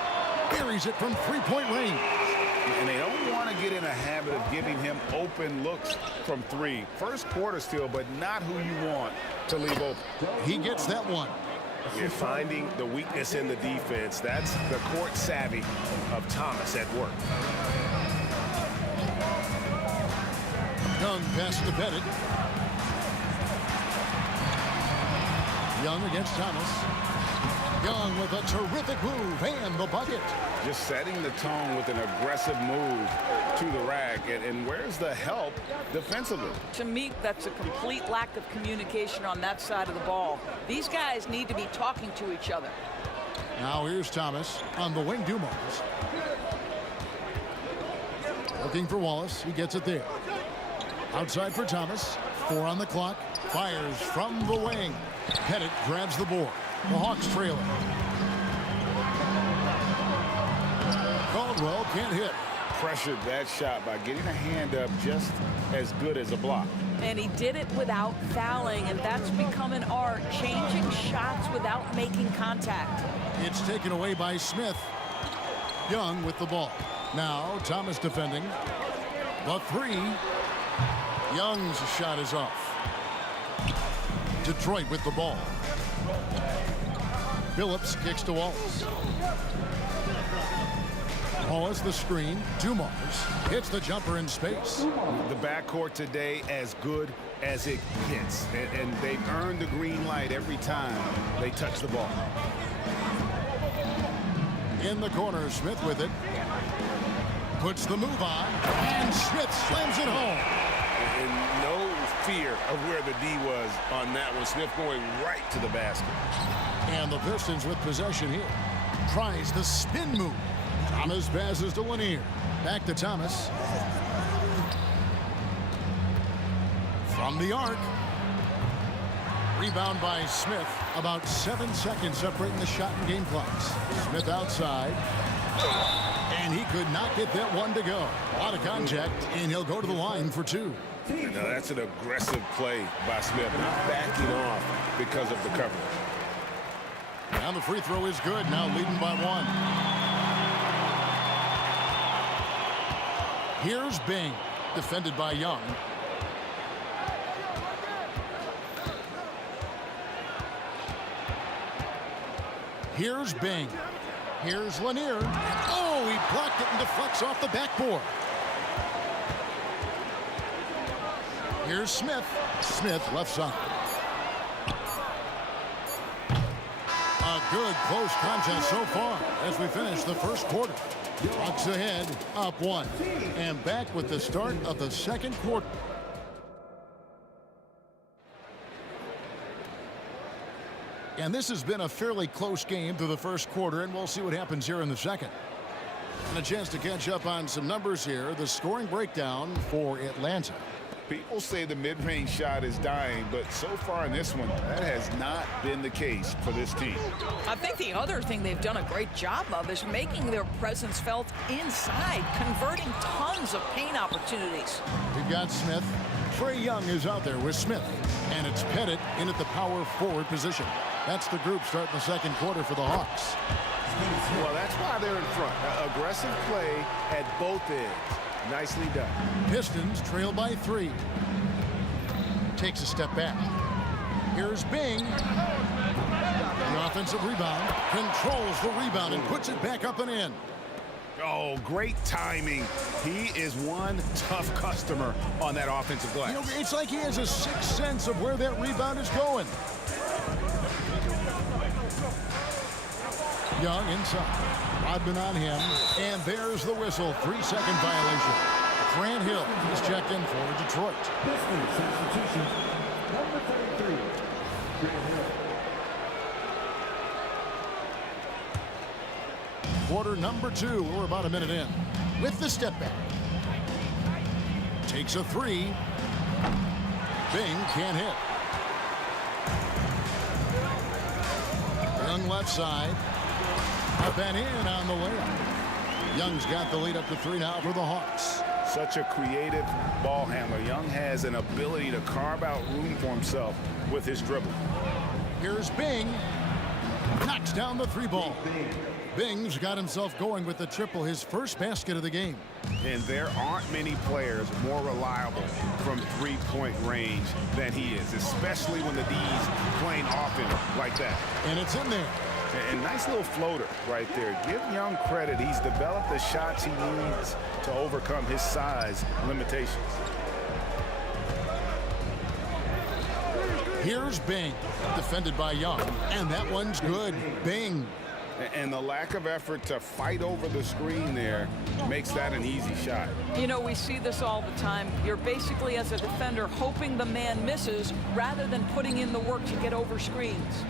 Buries it from three-point range. And they don't want to get in a habit of giving him open looks from 3. First quarter still, but not who you want to leave open. He gets that one. You're finding the weakness in the defense. That's the court savvy of Thomas at work. Young pass to Pettit. Young against Thomas. Young with a terrific move and the bucket. Just setting the tone with an aggressive move to the rack. And where's the help defensively? To me, that's a complete lack of communication on that side of the ball. These guys need to be talking to each other. Now here's Thomas on the wing. Dumars. Looking for Wallace. He gets it there. Outside for Thomas. 4 on the clock. Fires from the wing. Pettit grabs the board. The Hawks trailing. Caldwell can't hit. Pressured that shot by getting a hand up just as good as a block. And he did it without fouling, and that's become an art, changing shots without making contact. It's taken away by Smith. Young with the ball. Now Thomas defending. The 3. Young's shot is off. Detroit with the ball. Billups kicks to Wallace. Wallace the screen. Dumars hits the jumper in space. The backcourt today as good as it gets. And they've earned the green light every time they touch the ball. In the corner, Smith with it. Puts the move on. And Smith slams it home. And no fear of where the D was on that one. Smith going right to the basket. And the Pistons with possession here. Tries the spin move. Thomas passes to Lanier. Back to Thomas. From the arc. Rebound by Smith. About 7 seconds separating the shot and game clocks. Smith outside. And he could not get that one to go. A lot of contact, and he'll go to the line for 2. Now that's an aggressive play by Smith, not backing off because of the coverage. And the free throw is good, now leading by 1. Here's Bing, defended by Young. Here's Bing. Here's Lanier. Oh, he blocked it and deflects off the backboard. Here's Smith. Smith left side. A good close contest so far as we finish the first quarter. Bucks ahead, up 1. And back with the start of the second quarter. And this has been a fairly close game through the first quarter, and we'll see what happens here in the second. And a chance to catch up on some numbers here. The scoring breakdown for Atlanta. People say the mid-range shot is dying, but so far in this one, that has not been the case for this team. I think the other thing they've done a great job of is making their presence felt inside, converting tons of paint opportunities. We've got Smith. Trae Young is out there with Smith, and it's Pettit in at the power forward position. That's the group starting the second quarter for the Hawks. Well, that's why they're in front. Aggressive play at both ends. Nicely done. Pistons trail by 3. Takes a step back. Here's Bing. The offensive rebound. Controls the rebound and puts it back up and in. Oh, great timing. He is one tough customer on that offensive glass. You know, it's like he has a sixth sense of where that rebound is going. Young inside. Rodman on him. And there's the whistle. 3-second violation. Grant Hill is checked in for Detroit. Pistons substitution, number 33, Grant Hill. Quarter number 2. We're about a minute in. With the step back. Takes a 3. Bing can't hit. Young left side. Up and in on the layup. Young's got the lead up to 3 now for the Hawks. Such a creative ball handler. Young has an ability to carve out room for himself with his dribble. Here's Bing. Knocks down the 3-ball. Bing's got himself going with the triple, his first basket of the game. And there aren't many players more reliable from 3-point range than he is, especially when the D's playing off him like that. And it's in there. And nice little floater right there. Give Young credit. He's developed the shots he needs to overcome his size limitations. Here's Bing, defended by Young, and that one's good. Bing. And the lack of effort to fight over the screen there makes that an easy shot. You know, we see this all the time. You're basically, as a defender, hoping the man misses rather than putting in the work to get over screens.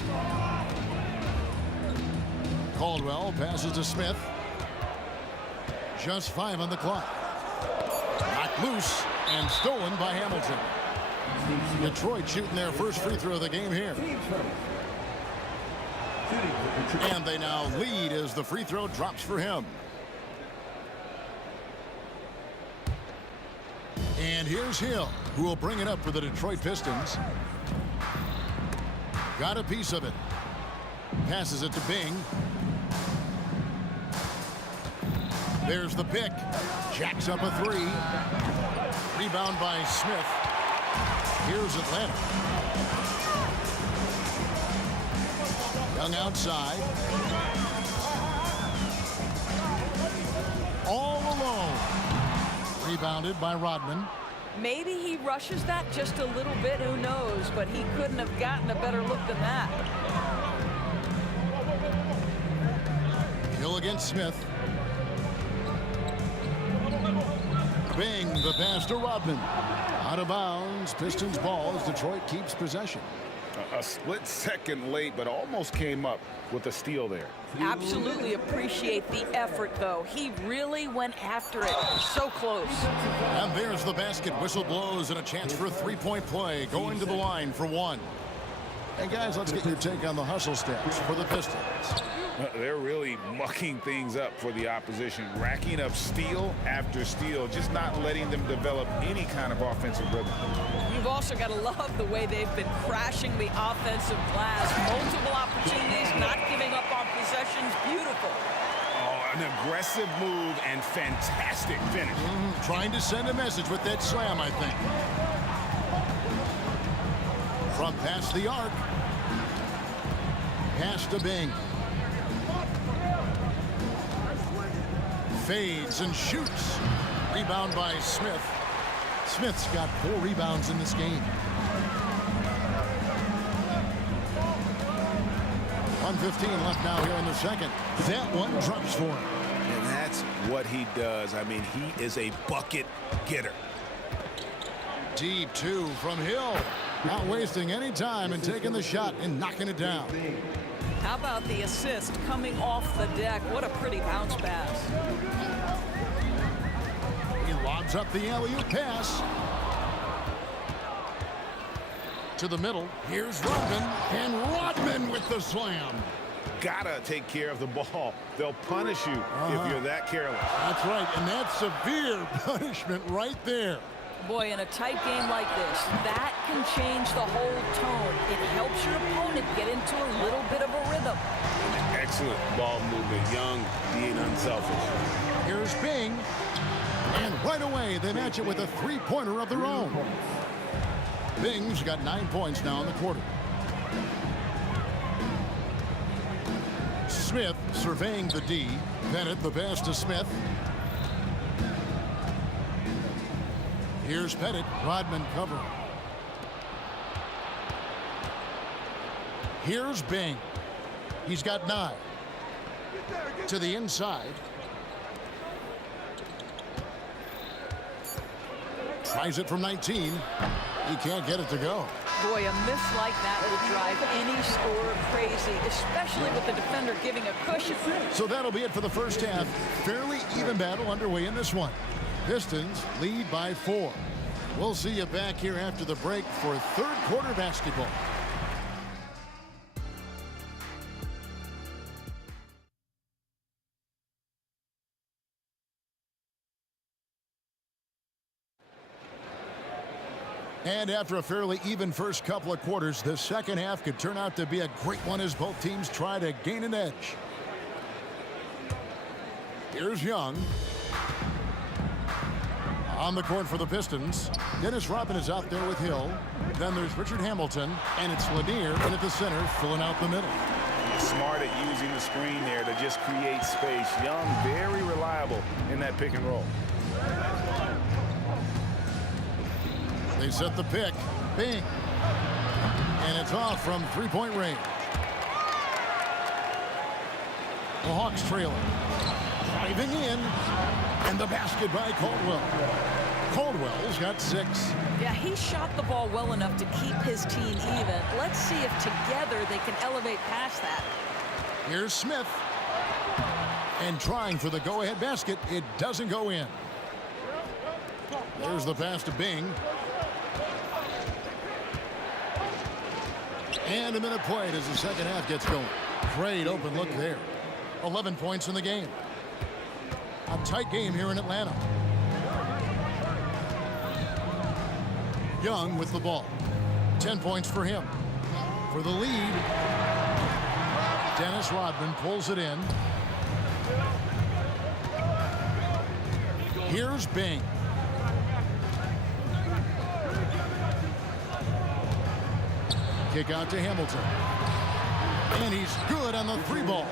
Caldwell passes to Smith. Just 5 on the clock. Knocked loose and stolen by Hamilton. Detroit shooting their first free throw of the game here. And they now lead as the free throw drops for him. And here's Hill, who will bring it up for the Detroit Pistons. Got a piece of it. Passes it to Bing. There's the pick. Jacks up a 3. Rebound by Smith. Here's Atlanta. Young outside. All alone. Rebounded by Rodman. Maybe he rushes that just a little bit, who knows, but he couldn't have gotten a better look than that. Hill against Smith. Bing, the pass to Rodman. Out of bounds. Pistons ball as Detroit keeps possession. A split second late, but almost came up with a steal there. Absolutely appreciate the effort, though. He really went after it. So close. And there's the basket. Whistle blows and a chance for a 3-point play. Going to the line for 1. Hey, guys, let's get your take on the hustle stats for the Pistons. They're really mucking things up for the opposition, racking up steal after steal, just not letting them develop any kind of offensive rhythm. You've also got to love the way they've been crashing the offensive glass. Multiple opportunities, not giving up on possessions. Beautiful. Oh, An aggressive move and fantastic finish. Trying to send a message with that slam, I think. From past the arc. Pass to Bing. Fades and shoots. Rebound by Smith. Smith's got 4 rebounds in this game. 1:15 left now here in the second. That one drops for him. And that's what he does. I mean, he is a bucket getter. Deep 2 from Hill. Not wasting any time and taking the shot and knocking it down. How about the assist coming off the deck? What a pretty bounce pass. He lobs up the alley-oop pass. To the middle. Here's Rodman. And Rodman with the slam. Gotta take care of the ball. They'll punish you if you're that careless. That's right, and that's severe punishment right there. Boy, in a tight game like this, that can change the whole tone. It helps your opponent get into a little bit of a rhythm. Excellent ball movement. Young being unselfish. Here's Bing. And right away, they match it with a 3-pointer of their own. Bing's got 9 points now in the quarter. Smith surveying the D. Bennett the pass to Smith. Here's Pettit. Rodman covering. Here's Bing. He's got 9. To the inside. Tries it from 19. He can't get it to go. Boy, a miss like that will drive any scorer crazy, especially with the defender giving a cushion. So that'll be it for the first half. Fairly even battle underway in this one. Pistons lead by 4. We'll see you back here after the break for third quarter basketball. And after a fairly even first couple of quarters, the second half could turn out to be a great one as both teams try to gain an edge. Here's Young. On the court for the Pistons. Dennis Rodman is out there with Hill. Then there's Richard Hamilton, and it's Lanier in at the center, filling out the middle. Smart at using the screen there to just create space. Young, very reliable in that pick and roll. They set the pick. Bing. And it's off from three-point range. The Hawks trailing. Driving in. And the basket by Caldwell. Caldwell's got 6. Yeah, he shot the ball well enough to keep his team even. Let's see if together they can elevate past that. Here's Smith. And trying for the go-ahead basket. It doesn't go in. There's the pass to Bing. And a minute played as the second half gets going. Great open look there. 11 points in the game. A tight game here in Atlanta. Young with the ball. 10 points for him. For the lead, Dennis Rodman pulls it in. Here's Bing. Kick out to Hamilton. And he's good on the 3-ball.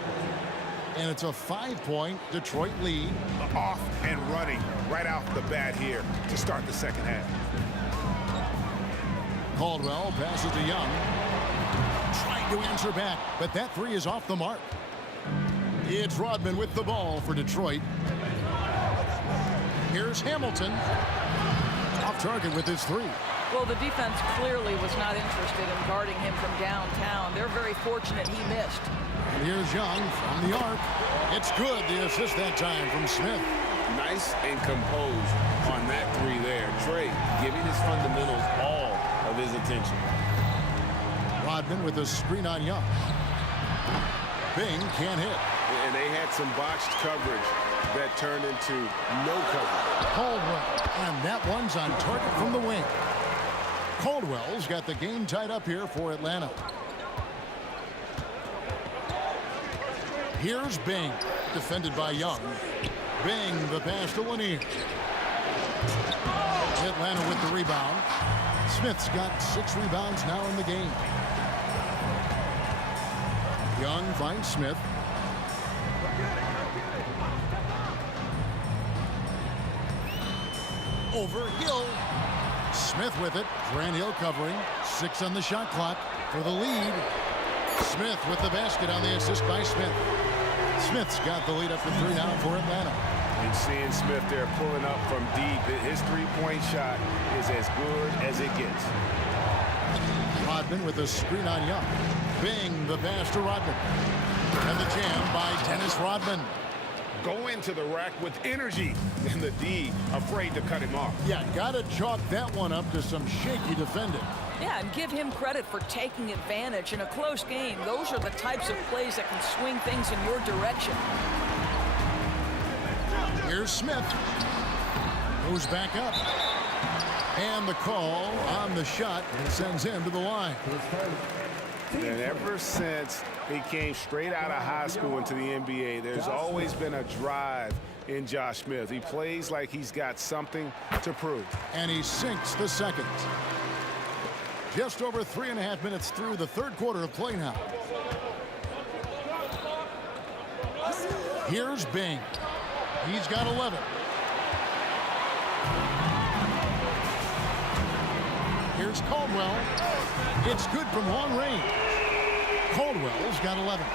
And it's a 5-point Detroit lead. Off and running right off the bat here to start the second half. Caldwell passes to Young. Trying to answer back, but that 3 is off the mark. It's Rodman with the ball for Detroit. Here's Hamilton. Off target with his 3. Well, the defense clearly was not interested in guarding him from downtown. They're very fortunate he missed. And here's Young from the arc. It's good. The assist that time from Smith. Nice and composed on that 3 there. Trey giving his fundamentals all of his attention. Rodman with a screen on Young. Bing can't hit. And they had some botched coverage that turned into no coverage. Caldwell. And that one's on target from the wing. Caldwell's got the game tied up here for Atlanta. Here's Bing, defended by Young. Bing, the pass to Lanier. Atlanta with the rebound. Smith's got 6 rebounds now in the game. Young finds Smith. Over Hill. Smith with it. Grant Hill covering. 6 on the shot clock for the lead. Smith with the basket on the assist by Smith. Smith's got the lead up to 3 now for Atlanta. And seeing Smith there pulling up from deep, his three-point shot is as good as it gets. Rodman with a screen on Young. Bing, the pass to Rodman. And the jam by Dennis Rodman. Go into the rack with energy, and the D afraid to cut him off. Yeah, got to chalk that one up to some shaky defending. Yeah, and give him credit for taking advantage in a close game. Those are the types of plays that can swing things in your direction. Here's Smith. Goes back up. And the call on the shot sends him to the line. And ever since he came straight out of high school into the NBA, there's always been a drive in Josh Smith. He plays like he's got something to prove. And he sinks the second. Just over 3.5 minutes through the third quarter of play now. Here's Bing. He's got 11. Here's Caldwell. It's good from long range. Caldwell's got 11.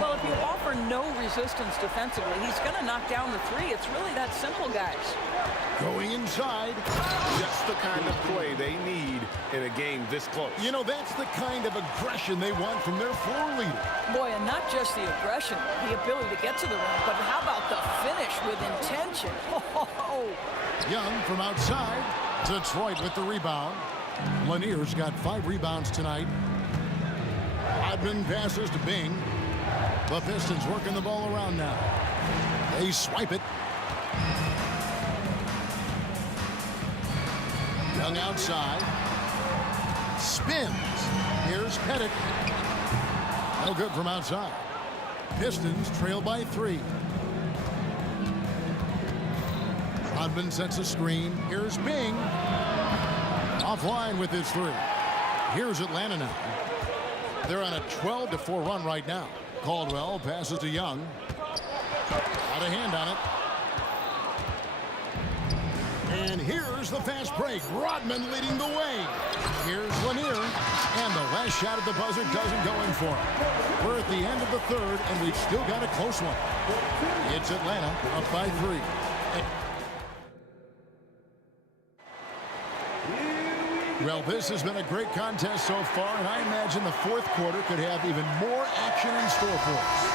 Well, if you offer no resistance defensively, he's going to knock down the 3. It's really that simple, guys. Going inside. Just the kind of play they need in a game this close. You know, that's the kind of aggression they want from their floor leader. Boy, and not just the aggression, the ability to get to the rim, but how about the finish with intention? Oh. Young from outside. Detroit with the rebound. Lanier's got 5 rebounds tonight. Rodman passes to Bing. The Pistons working the ball around now. They swipe it. Young outside. Spins. Here's Pettit. No good from outside. Pistons trail by 3. Rodman sets a screen. Here's Bing. Offline with his 3. Here's Atlanta now. They're on a 12-4 run right now. Caldwell passes to Young. Got a hand on it. And here's the fast break. Rodman leading the way. Here's Lanier. And the last shot at the buzzer doesn't go in for him. We're at the end of the third, and we've still got a close one. It's Atlanta up by 3. Well, this has been a great contest so far, and I imagine the fourth quarter could have even more action in store for us.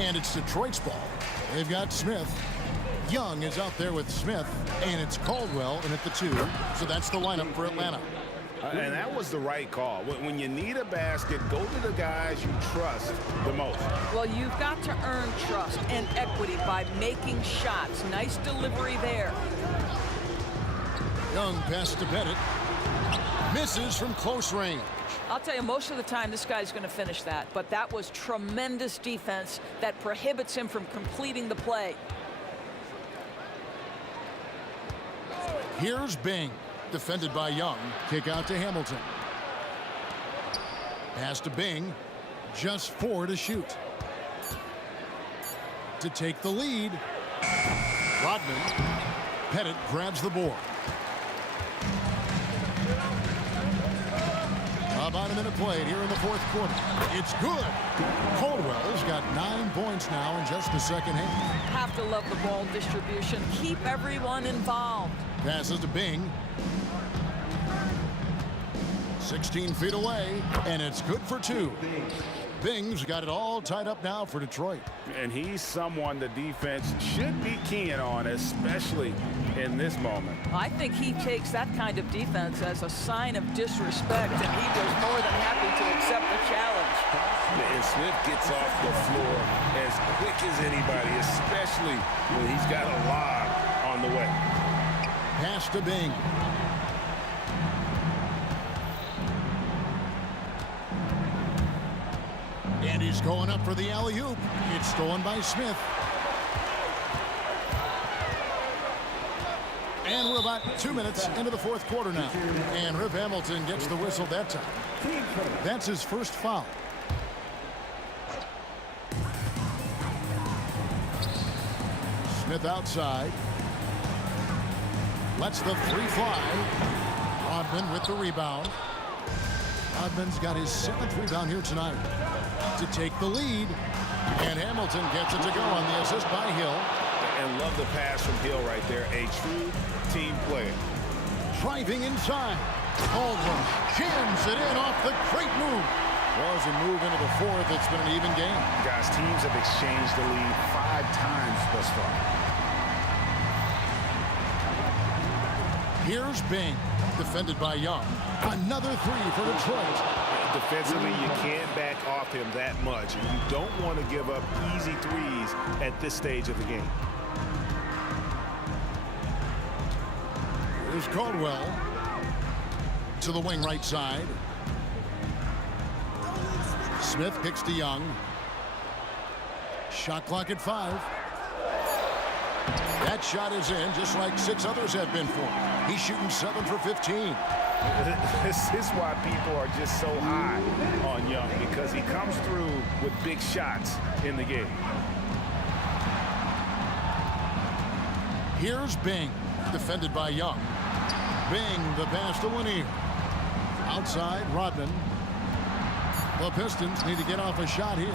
And it's Detroit's ball. They've got Smith. Young is out there with Smith, and it's Caldwell in at the 2. So that's the lineup for Atlanta. And that was the right call. When you need a basket, go to the guys you trust the most. Well, you've got to earn trust and equity by making shots. Nice delivery there. Young passes to Pettit. Misses from close range. I'll tell you, most of the time this guy's going to finish that, but that was tremendous defense that prohibits him from completing the play. Here's Bing. Defended by Young. Kick out to Hamilton. Pass to Bing. Just 4 to shoot. To take the lead. Rodman. Pettit grabs the board. About a minute played here in the fourth quarter. It's good. Caldwell's got 9 points now in just the second half. Have to love the ball distribution. Keep everyone involved. Passes to Bing. 16 feet away, and it's good for 2. Bing's got it all tied up now for Detroit. And he's someone the defense should be keying on, especially in this moment. I think he takes that kind of defense as a sign of disrespect, and he was more than happy to accept the challenge. And Smith gets off the floor as quick as anybody, especially when he's got a lob on the way. Pass to Bing. And he's going up for the alley-oop. It's stolen by Smith. And we're about 2 minutes into the fourth quarter now. And Rip Hamilton gets the whistle that time. That's his first foul. Smith outside. Lets the three fly. Rodman with the rebound. Rodman's got his 7th rebound here tonight to take the lead. And Hamilton gets it to go on the assist by Hill. And love the pass from Hill right there. A true team player. Driving inside. Aldridge jams it in off the great move. Well, as we move into the fourth, it's been an even game. Guys, teams have exchanged the lead 5 times thus far. Here's Bing, defended by Young. Another three for Detroit. Defensively, you can't back off him that much. And you don't want to give up easy threes at this stage of the game. Here's Caldwell to the wing right side. Smith kicks to Young. Shot clock at 5. That shot is in, just like 6 others have been for. He's shooting 7 for 15. This is why people are just so high on Young, because he comes through with big shots in the game. Here's Bing, defended by Young. Bing, the pass to Lanier. Outside, Rodman. The Pistons need to get off a shot here.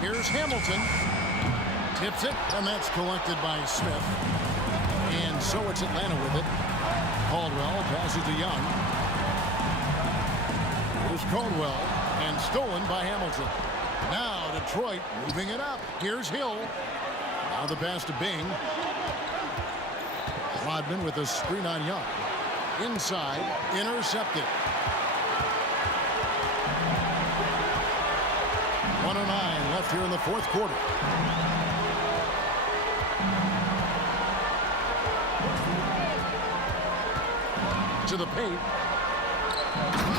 Here's Hamilton. Tips it, and that's collected by Smith. And so it's Atlanta with it. Caldwell passes to Young. Here's Caldwell, and stolen by Hamilton. Now Detroit moving it up. Here's Hill. Now the pass to Bing. Rodman with a screen on Young. Inside, intercepted. 1:09 left here in the fourth quarter. To the paint.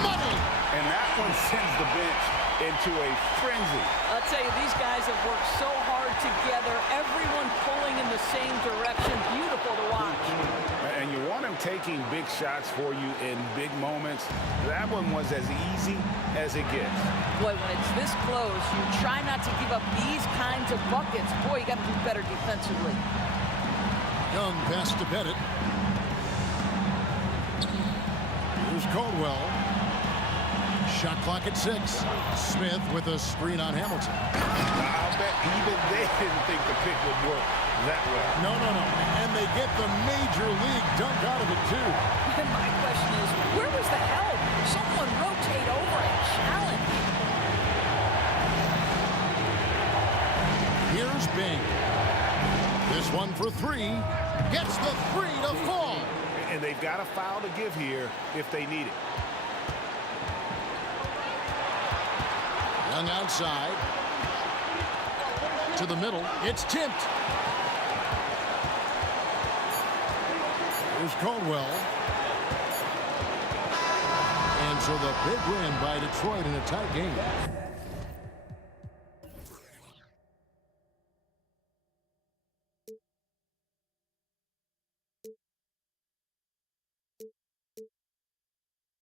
Money! And that one sends the bench into a frenzy. I'll tell you, these guys have worked so hard together. Everyone pulling in the same direction. Beautiful to watch. And you want him taking big shots for you in big moments. That one was as easy as it gets. Boy, when it's this close, you try not to give up these kinds of buckets. Boy, you got to do better defensively. Young pass to Bennett. Here's Caldwell. Shot clock at 6. Smith with a screen on Hamilton. I'll bet even they didn't think the pick would work that well. No. And they get the major league dunk out of it, too. And my question is, where was the help? Someone rotate over and challenge. Here's Bing. This one for 3. Gets the 3 to fall. And they've got a foul to give here if they need it. Young outside. To the middle. It's tipped. Here's Caldwell. And so the big win by Detroit in a tight game.